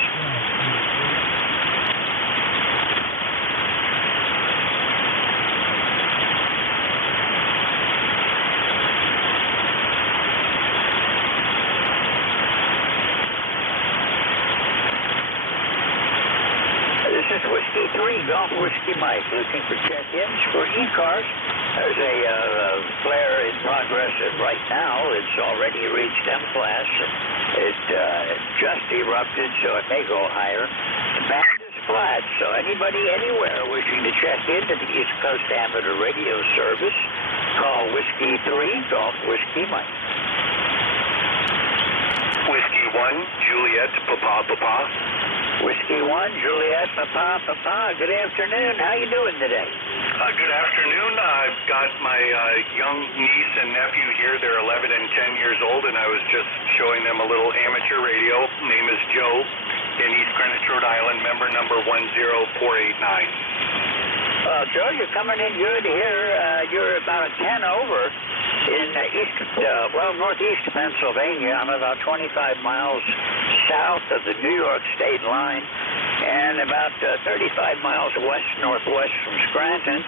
Whiskey Mike, looking for check-ins for ECARS. There's a flare in progress right now. It's already reached M class. It just erupted, so it may go higher. The band is flat, so anybody anywhere wishing to check into the East Coast Amateur Radio Service, call Whiskey 3 Golf Whiskey Mike. Whiskey 1, Juliet, Papa. Whiskey 1, Juliet, Papa. Good afternoon. How you doing today? Good afternoon. I've got my young niece and nephew here. They're 11 and 10 years old, and I was just showing them a little amateur radio. Name is Joe in East Greenwich, Rhode Island, member number 10489. Well, Joe, you're coming in good here. You're about a 10 over in northeast Pennsylvania. I'm about 25 miles south of the New York state line and about 35 miles west-northwest from Scranton.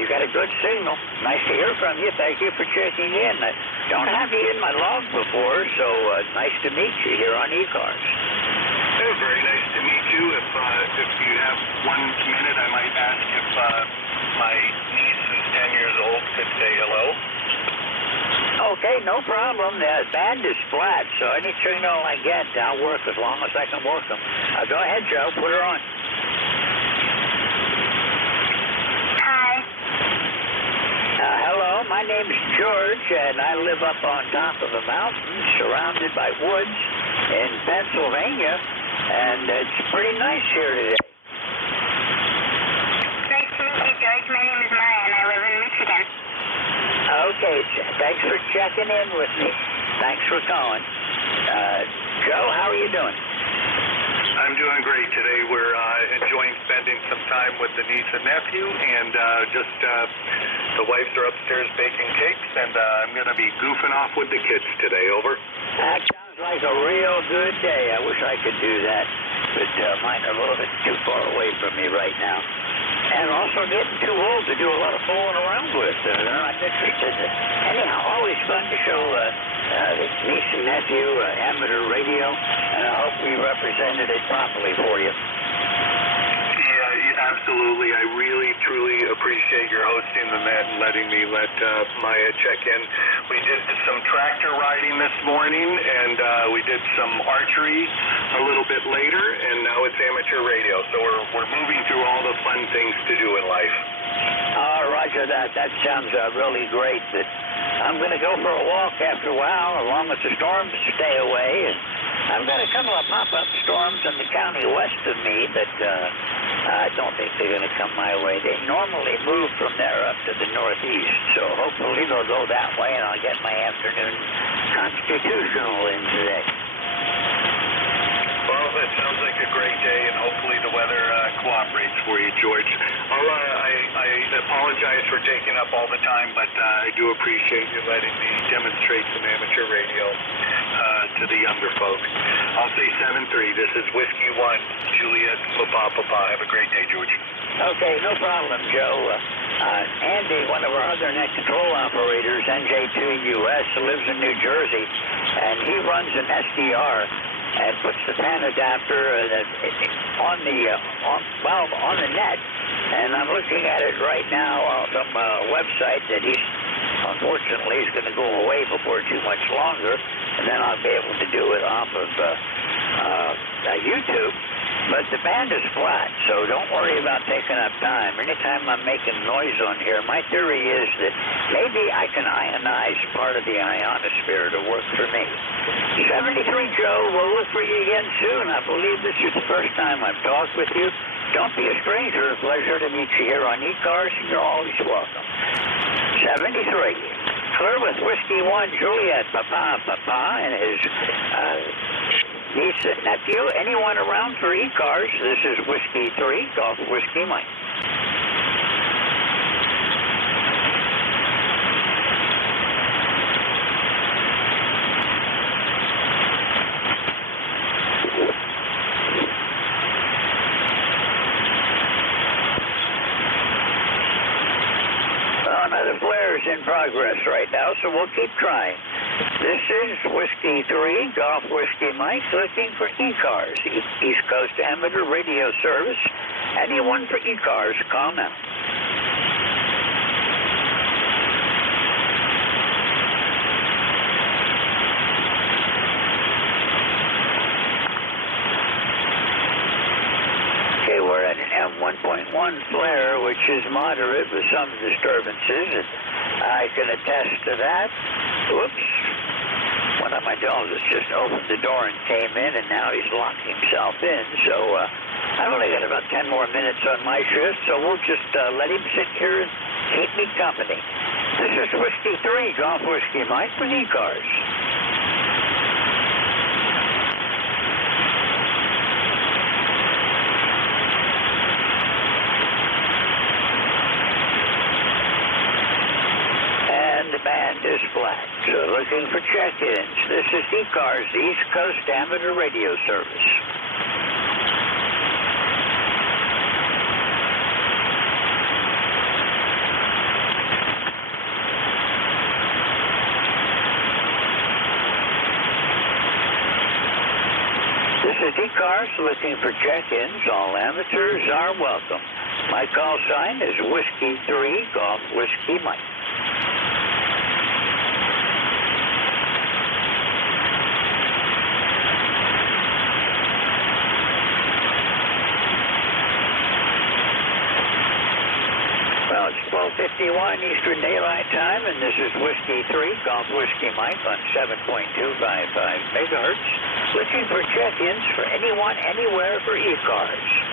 You got a good signal. Nice to hear from you. Thank you for checking in. I don't have you in my log before, so nice to meet you here on ECARS. Oh, very nice to meet you. If you have 1 minute, I might ask if my niece, who's 10 years old, could say hello. Okay, no problem. The band is flat, so any signal I get, I'll work as long as I can work them. Go ahead, Joe. Put her on. Hi. Hello, my name's George, and I live up on top of a mountain surrounded by woods in Pennsylvania, and it's pretty nice here today. Nice to meet you, George. My name is Maya, and I live in Michigan. Okay, thanks for checking in with me. Thanks for calling. Joe, how are you doing? I'm doing great today. We're enjoying spending some time with the niece and nephew, and the wives are upstairs baking cakes, and I'm going to be goofing off with the kids today. Over. That sounds like a real good day. I wish I could do that, but mine are a little bit too far away from me right now. And also getting too old to do a lot of fooling around with. They're not interested. Anyhow, always fun to show the niece and nephew amateur radio, and I hope we represented it properly for you. Yeah, absolutely. I really, truly appreciate your hosting the net and letting me let Maya check in. We did some tractor riding this morning, and we did some archery a little bit later, and now it's amateur radio. So we're moving through all the fun things to do in life. Roger that. That sounds really great. But I'm going to go for a walk after a while, as long as the storms stay away. And I've got a couple of pop-up storms in the county west of me, but I don't think they're going to come my way. They normally move from there up to the northeast, so hopefully they'll go that way, and I'll get my afternoon constitutional in today. Well, that sounds like a great day, and hopefully the weather cooperates for you, George. I apologize for taking up all the time, but I do appreciate you letting me demonstrate some amateur radio to the younger folks. I'll say 7-3. This is Whiskey 1, Juliet, Papa. Have a great day, George. Okay, no problem, Joe. Andy, one of our other net control operators, NJ2US, lives in New Jersey, and he runs an SDR and puts the pan adapter on the net. And I'm looking at it right now on some website that unfortunately is going to go away before too much longer, and then I'll be able to do it off of YouTube. But the band is flat, so don't worry about taking up time. Anytime I'm making noise on here, my theory is that maybe I can ionize part of the ionosphere to work for me. 73 Joe, we'll look for you again soon. I believe this is the first time I've talked with you. Don't be a stranger. A pleasure to meet you here on ECARS, and you're always welcome. 73. Clear with Whiskey 1, Juliet, Papa, and his niece and nephew. Anyone around for ECARS? This is Whiskey 3, Golf Whiskey Mike. Another flare is in progress right now, so we'll keep trying. This is Whiskey 3, Golf Whiskey Mike, looking for ECARS, East Coast Amateur Radio Service. Anyone for ECARS, call now. Okay, we're at an M1.1 flare, which is moderate with some disturbances, and I can attest to that. Whoops. One of my dogs just opened the door and came in, and now he's locked himself in. So I've only got about 10 more minutes on my shift, so we'll just let him sit here and keep me company. This is Whiskey 3, Golf Whiskey Mike with ECARS. The band is flat. So looking for check-ins. This is ECARS, the East Coast Amateur Radio Service. This is ECARS looking for check-ins. All amateurs are welcome. My call sign is Whiskey 3, Golf Whiskey Mike. Well, it's 12:51 Eastern Daylight Time, and this is Whiskey 3, Golf Whiskey Mike on 7.255 megahertz, looking for check-ins for anyone, anywhere for ECARS.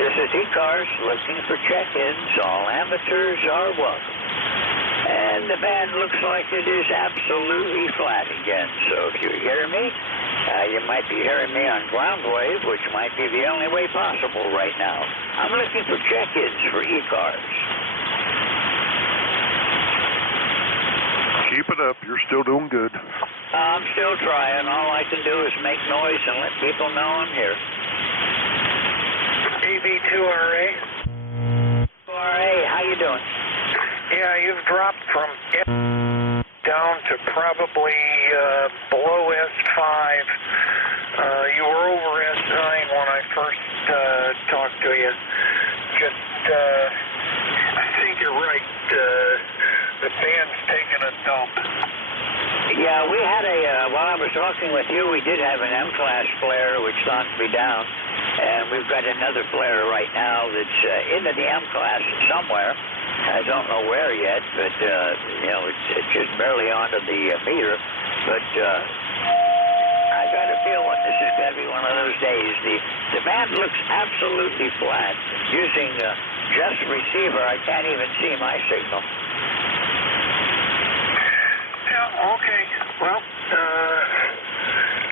This is ECARS looking for check-ins. All amateurs are welcome. And the band looks like it is absolutely flat again. So if you hear me, you might be hearing me on ground wave, which might be the only way possible right now. I'm looking for check-ins for ECARS. Keep it up. You're still doing good. I'm still trying. All I can do is make noise and let people know I'm here. AB2RA. How you doing? Yeah, you've dropped from F down to probably below S5. You were over S9 when I first talked to you. I think you're right. The band's taking a dump. Yeah, we had while I was talking with you, we did have an M-class flare, which knocked me down. And we've got another flare right now that's into the M-class somewhere. I don't know where yet, but, it's just barely onto the meter. But I got a feeling this is going to be one of those days. The band looks absolutely flat. Using just receiver, I can't even see my signal. Yeah, okay. Well,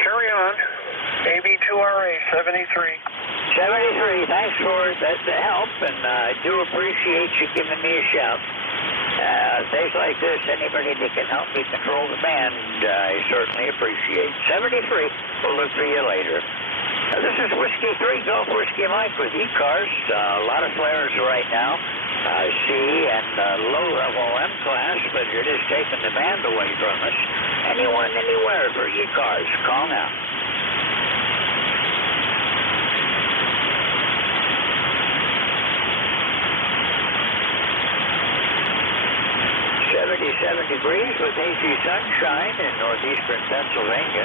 carry on. AB2RA 73. 73, thanks for the help, and I do appreciate you giving me a shout. Days like this, anybody that can help me control the band, I certainly appreciate. 73, we'll look for you later. This is Whiskey 3, Golf Whiskey Mike with ECARS. A lot of flares right now. I see, and low-level M-class, but it is taking the band away from us. Anyone, anywhere for ECARS, call now. 77 degrees with AC sunshine in northeastern Pennsylvania.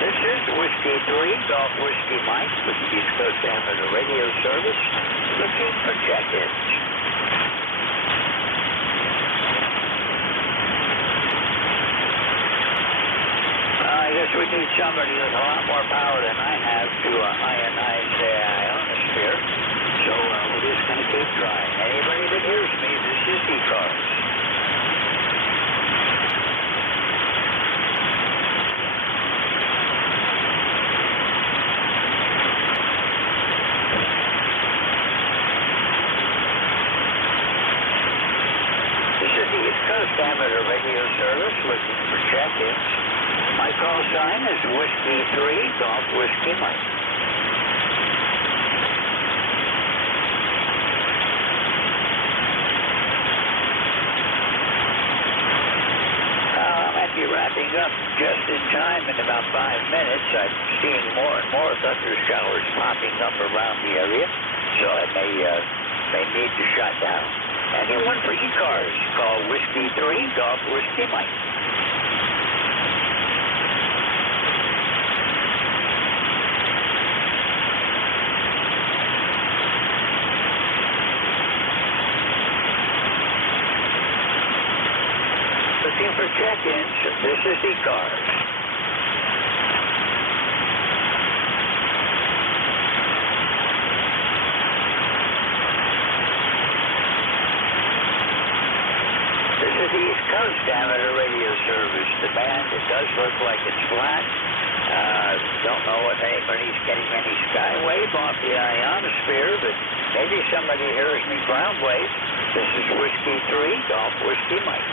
This is Whiskey 3, Golf Whiskey Mike with the East Coast Amateur Radio Service, looking for check-ins. I guess we need somebody with a lot more power than I have to ionize the ionosphere, so we're just going to keep trying. Anybody that hears me, this is ECARS. East Coast Amateur Radio Service looking for check-ins. My call sign is Whiskey 3, Golf Whiskey Mike. I might be wrapping up just in time in about 5 minutes. I'm seeing more and more thunder showers popping up around the area, so I may need to shut down. Anyone for ECARS, call Whiskey 3, Golf Whiskey Mike. Looking for check-ins, this is ECARS. This is the East Coast Amateur Radio Service. The band, it does look like it's flat. Don't know if anybody's getting any skywave off the ionosphere, but maybe somebody hears me ground wave. This is Whiskey 3, Golf Whiskey Mike.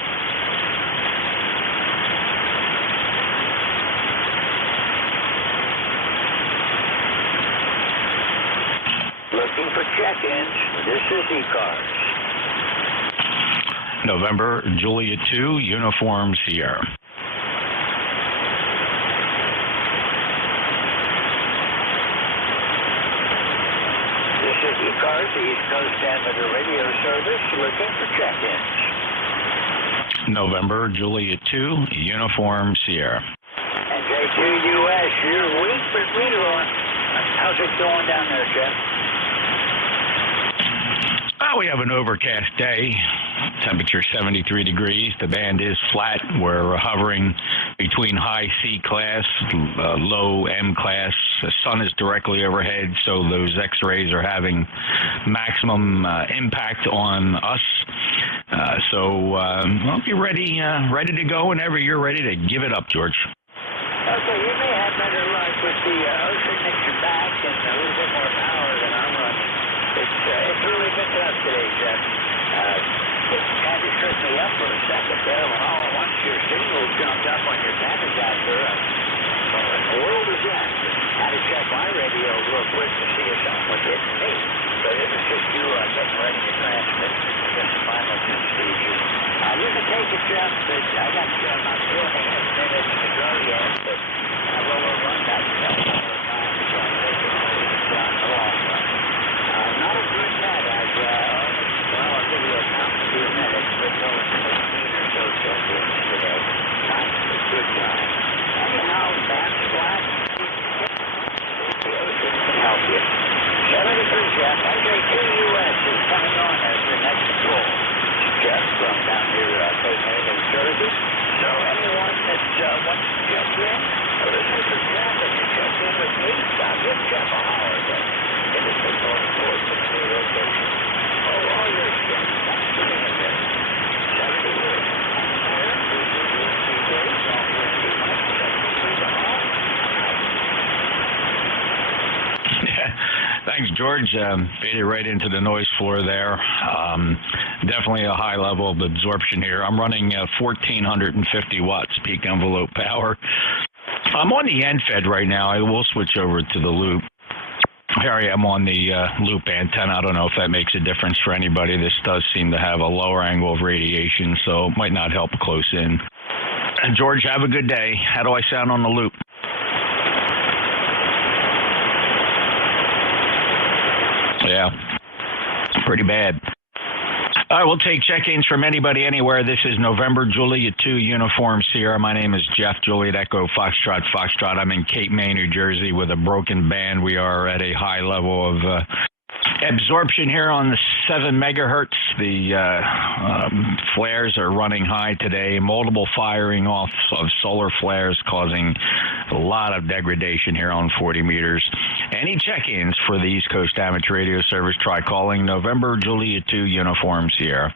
Looking for check-ins, this is ECARS. November, Juliet 2, Uniform Sierra. This is ECARS, the East Coast Amateur Radio Service, looking for check-ins. November, Juliet 2, Uniform Sierra. NJ2US, you're weak but readable. How's it going down there, Jeff? Well, we have an overcast day. Temperature 73 degrees. The band is flat. We're hovering between high C class, low M class. The sun is directly overhead, so those X-rays are having maximum impact on us. Well, be ready to go whenever you're ready to give it up, George. Okay, you may have better luck with the ocean at your back and a little bit more power than I'm running. It's really been tough today, Jeff. It kind of shook me up for a second there when all at once your signal jumped up on your Navigator. What in the world is that? Had to check my radio real quick to see if something was hitting me. But it was just you getting ready to transmit. I guess the final two stages. You can take it, Jeff, but I got about 2.5 minutes to go yet, but I will run that one more time, so I think it's down the long run. Not a good net. I'll give you a count in a few minutes, but going 16 or so check-ins today. Not a good time. Anyhow, that's flat. The ocean can help you. 73, Jeff. NJ2US is coming on as your next control. Jeff from down here, Cape May, New Jersey. So anyone that wants to check in, or listen for Jeff, and you check in with me, I'll give Jeff a holler. Give us a phone for the new location. All your shit. Thanks for being there. 73. Thanks, George. Faded right into the noise floor there. Definitely a high level of absorption here. I'm running 1,450 watts peak envelope power. I'm on the end fed right now. I will switch over to the loop. Here I am on the loop antenna. I don't know if that makes a difference for anybody. This does seem to have a lower angle of radiation, so it might not help close in. And George, have a good day. How do I sound on the loop? Yeah, pretty bad. All right, we'll take check-ins from anybody anywhere. This is November, Juliet 2, Uniform Sierra. My name is Jeff, Juliet Echo, Foxtrot, Foxtrot. I'm in Cape May, New Jersey with a broken band. We are at a high level of absorption here on the 7 megahertz. The flares are running high today. Multiple firing off of solar flares causing a lot of degradation here on 40 meters. Any check-ins for the East Coast Amateur Radio Service, try calling November, Juliet 2, Uniform Sierra.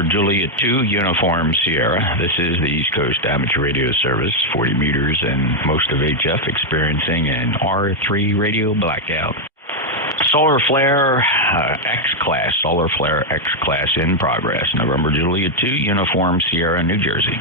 November Juliet 2, Uniform Sierra. This is the East Coast Amateur Radio Service, 40 meters and most of HF experiencing an R3 radio blackout. Solar Flare X-Class, Solar Flare X-Class in progress. November Juliet 2, Uniform Sierra, New Jersey.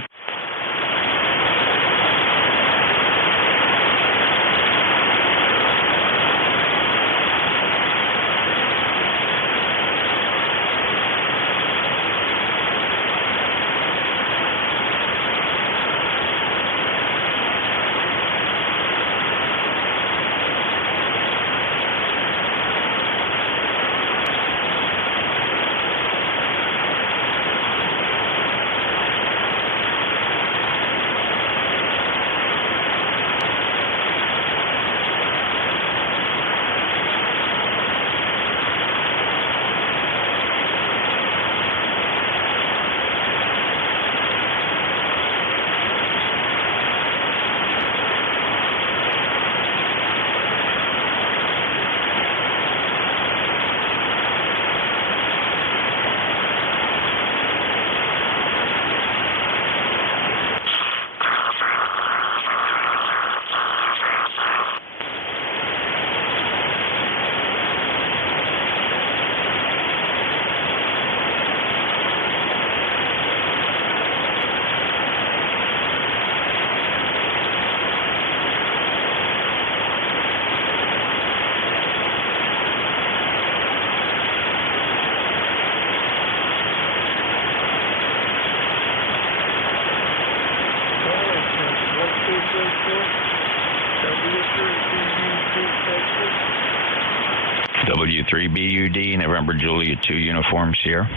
W3BUD, November Juliet 2, Uniform Sierra.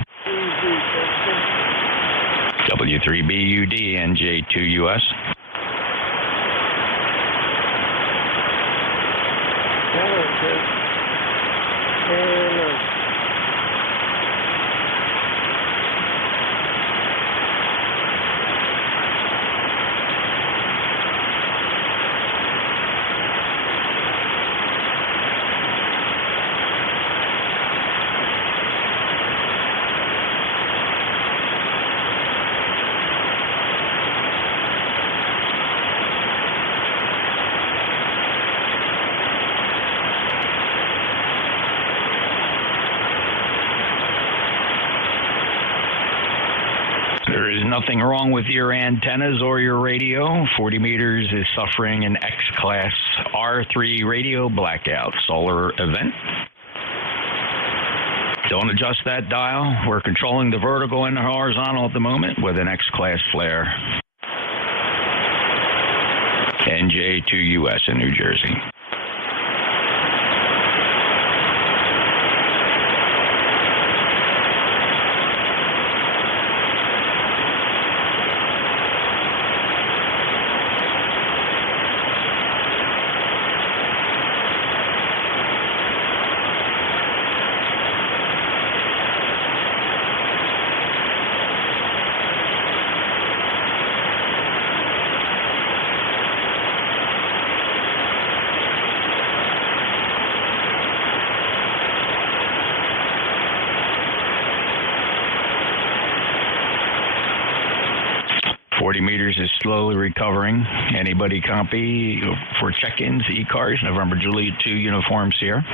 W3BUD, NJ2US. There is nothing wrong with your antennas or your radio. 40 meters is suffering an X-Class R3 radio blackout. Solar event. Don't adjust that dial. We're controlling the vertical and the horizontal at the moment with an X-Class flare. NJ2US in New Jersey. Meters is slowly recovering. Anybody copy for check-ins, ECARS, November Juliet 2, Uniform Sierra.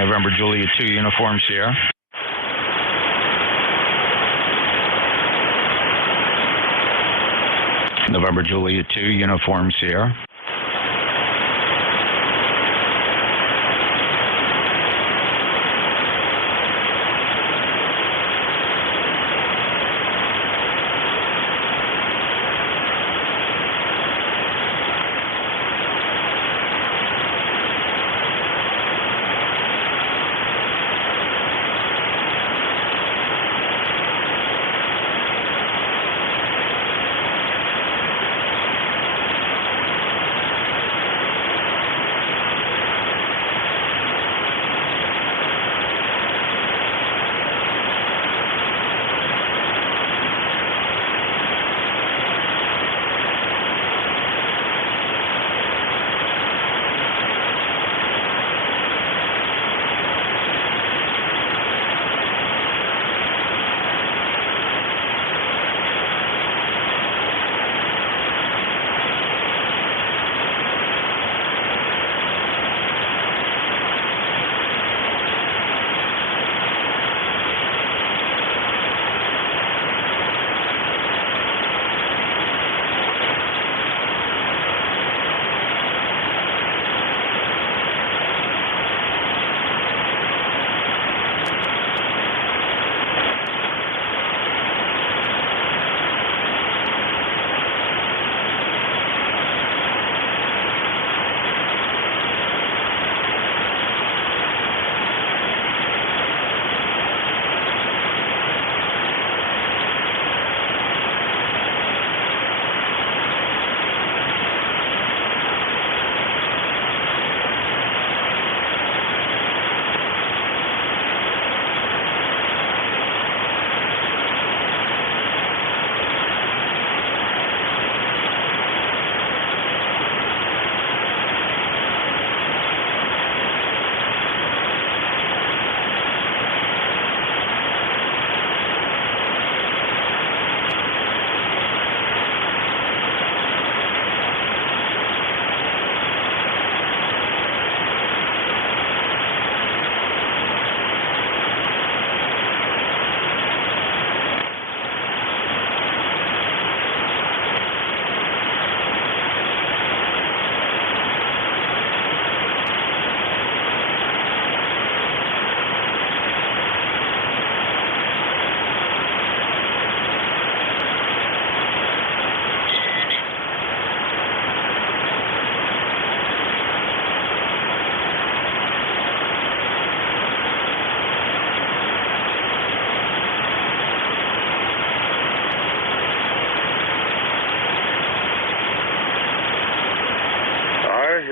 November Juliet 2, Uniform Sierra. November Juliet 2, Uniform Sierra.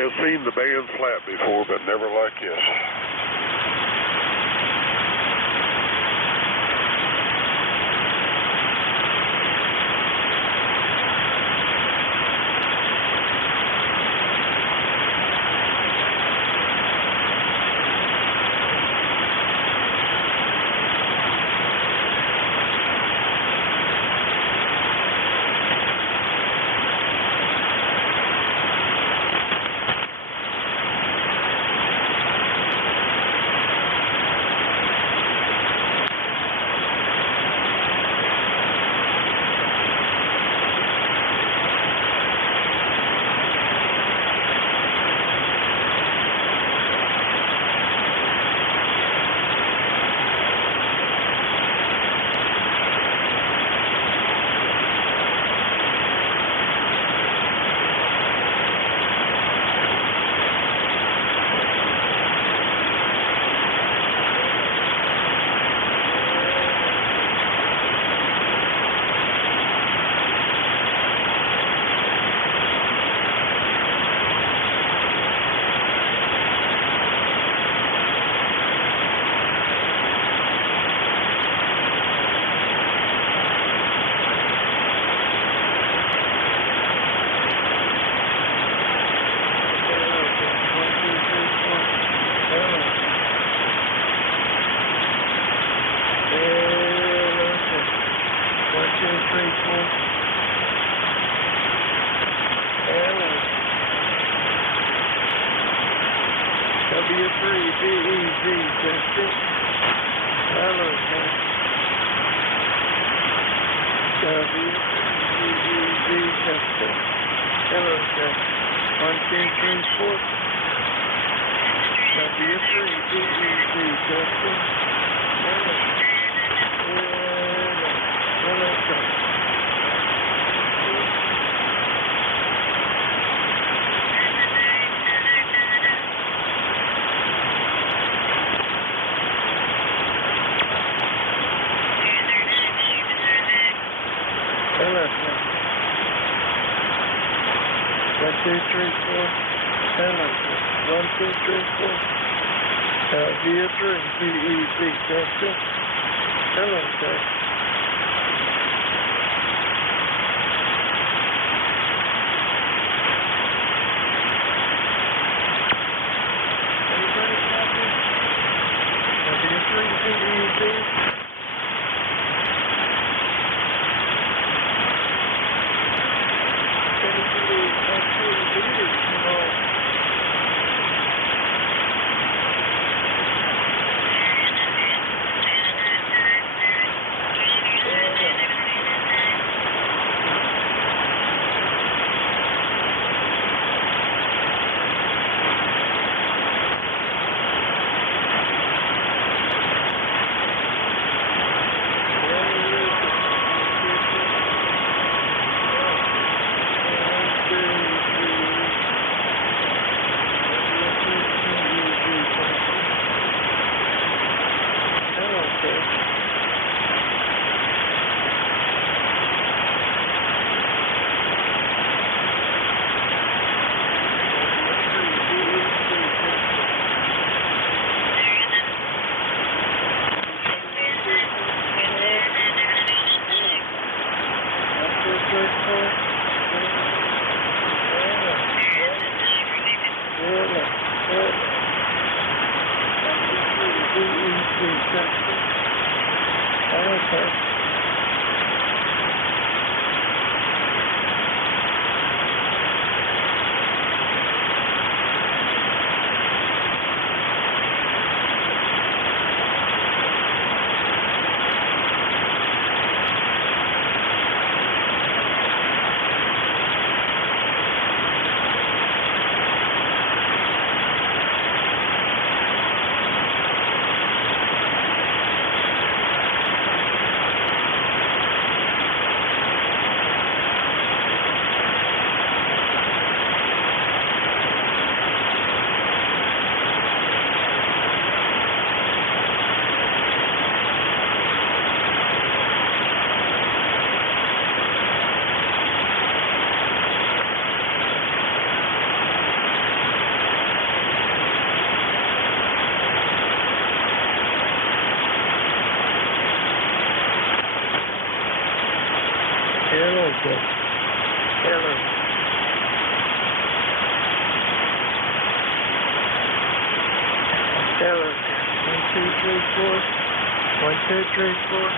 I've seen the band flat before, but never like this. W3. VEZ, testing. Hello, test. VEZ, testing. Hello, test. 1, 2, 3, 4. W3, VEZ, testing. Hello. Hello, test. Hello, test. 1, 2, 3, 4. Hello, test. 1, 2, 3, 4. VEZ, testing. Hello, test. Everybody copy? VEZ. Hello, 1, 2, 3, 4. 1, 2, 3, 4.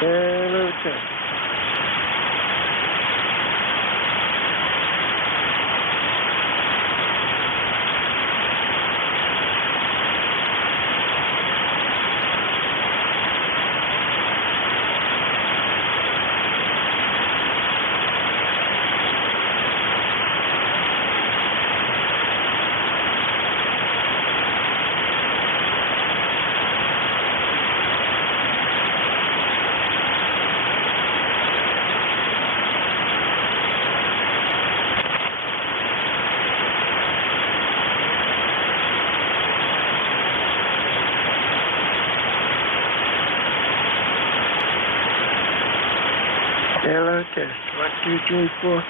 Hello, test. Hello, test. 1, 2, 3, 4.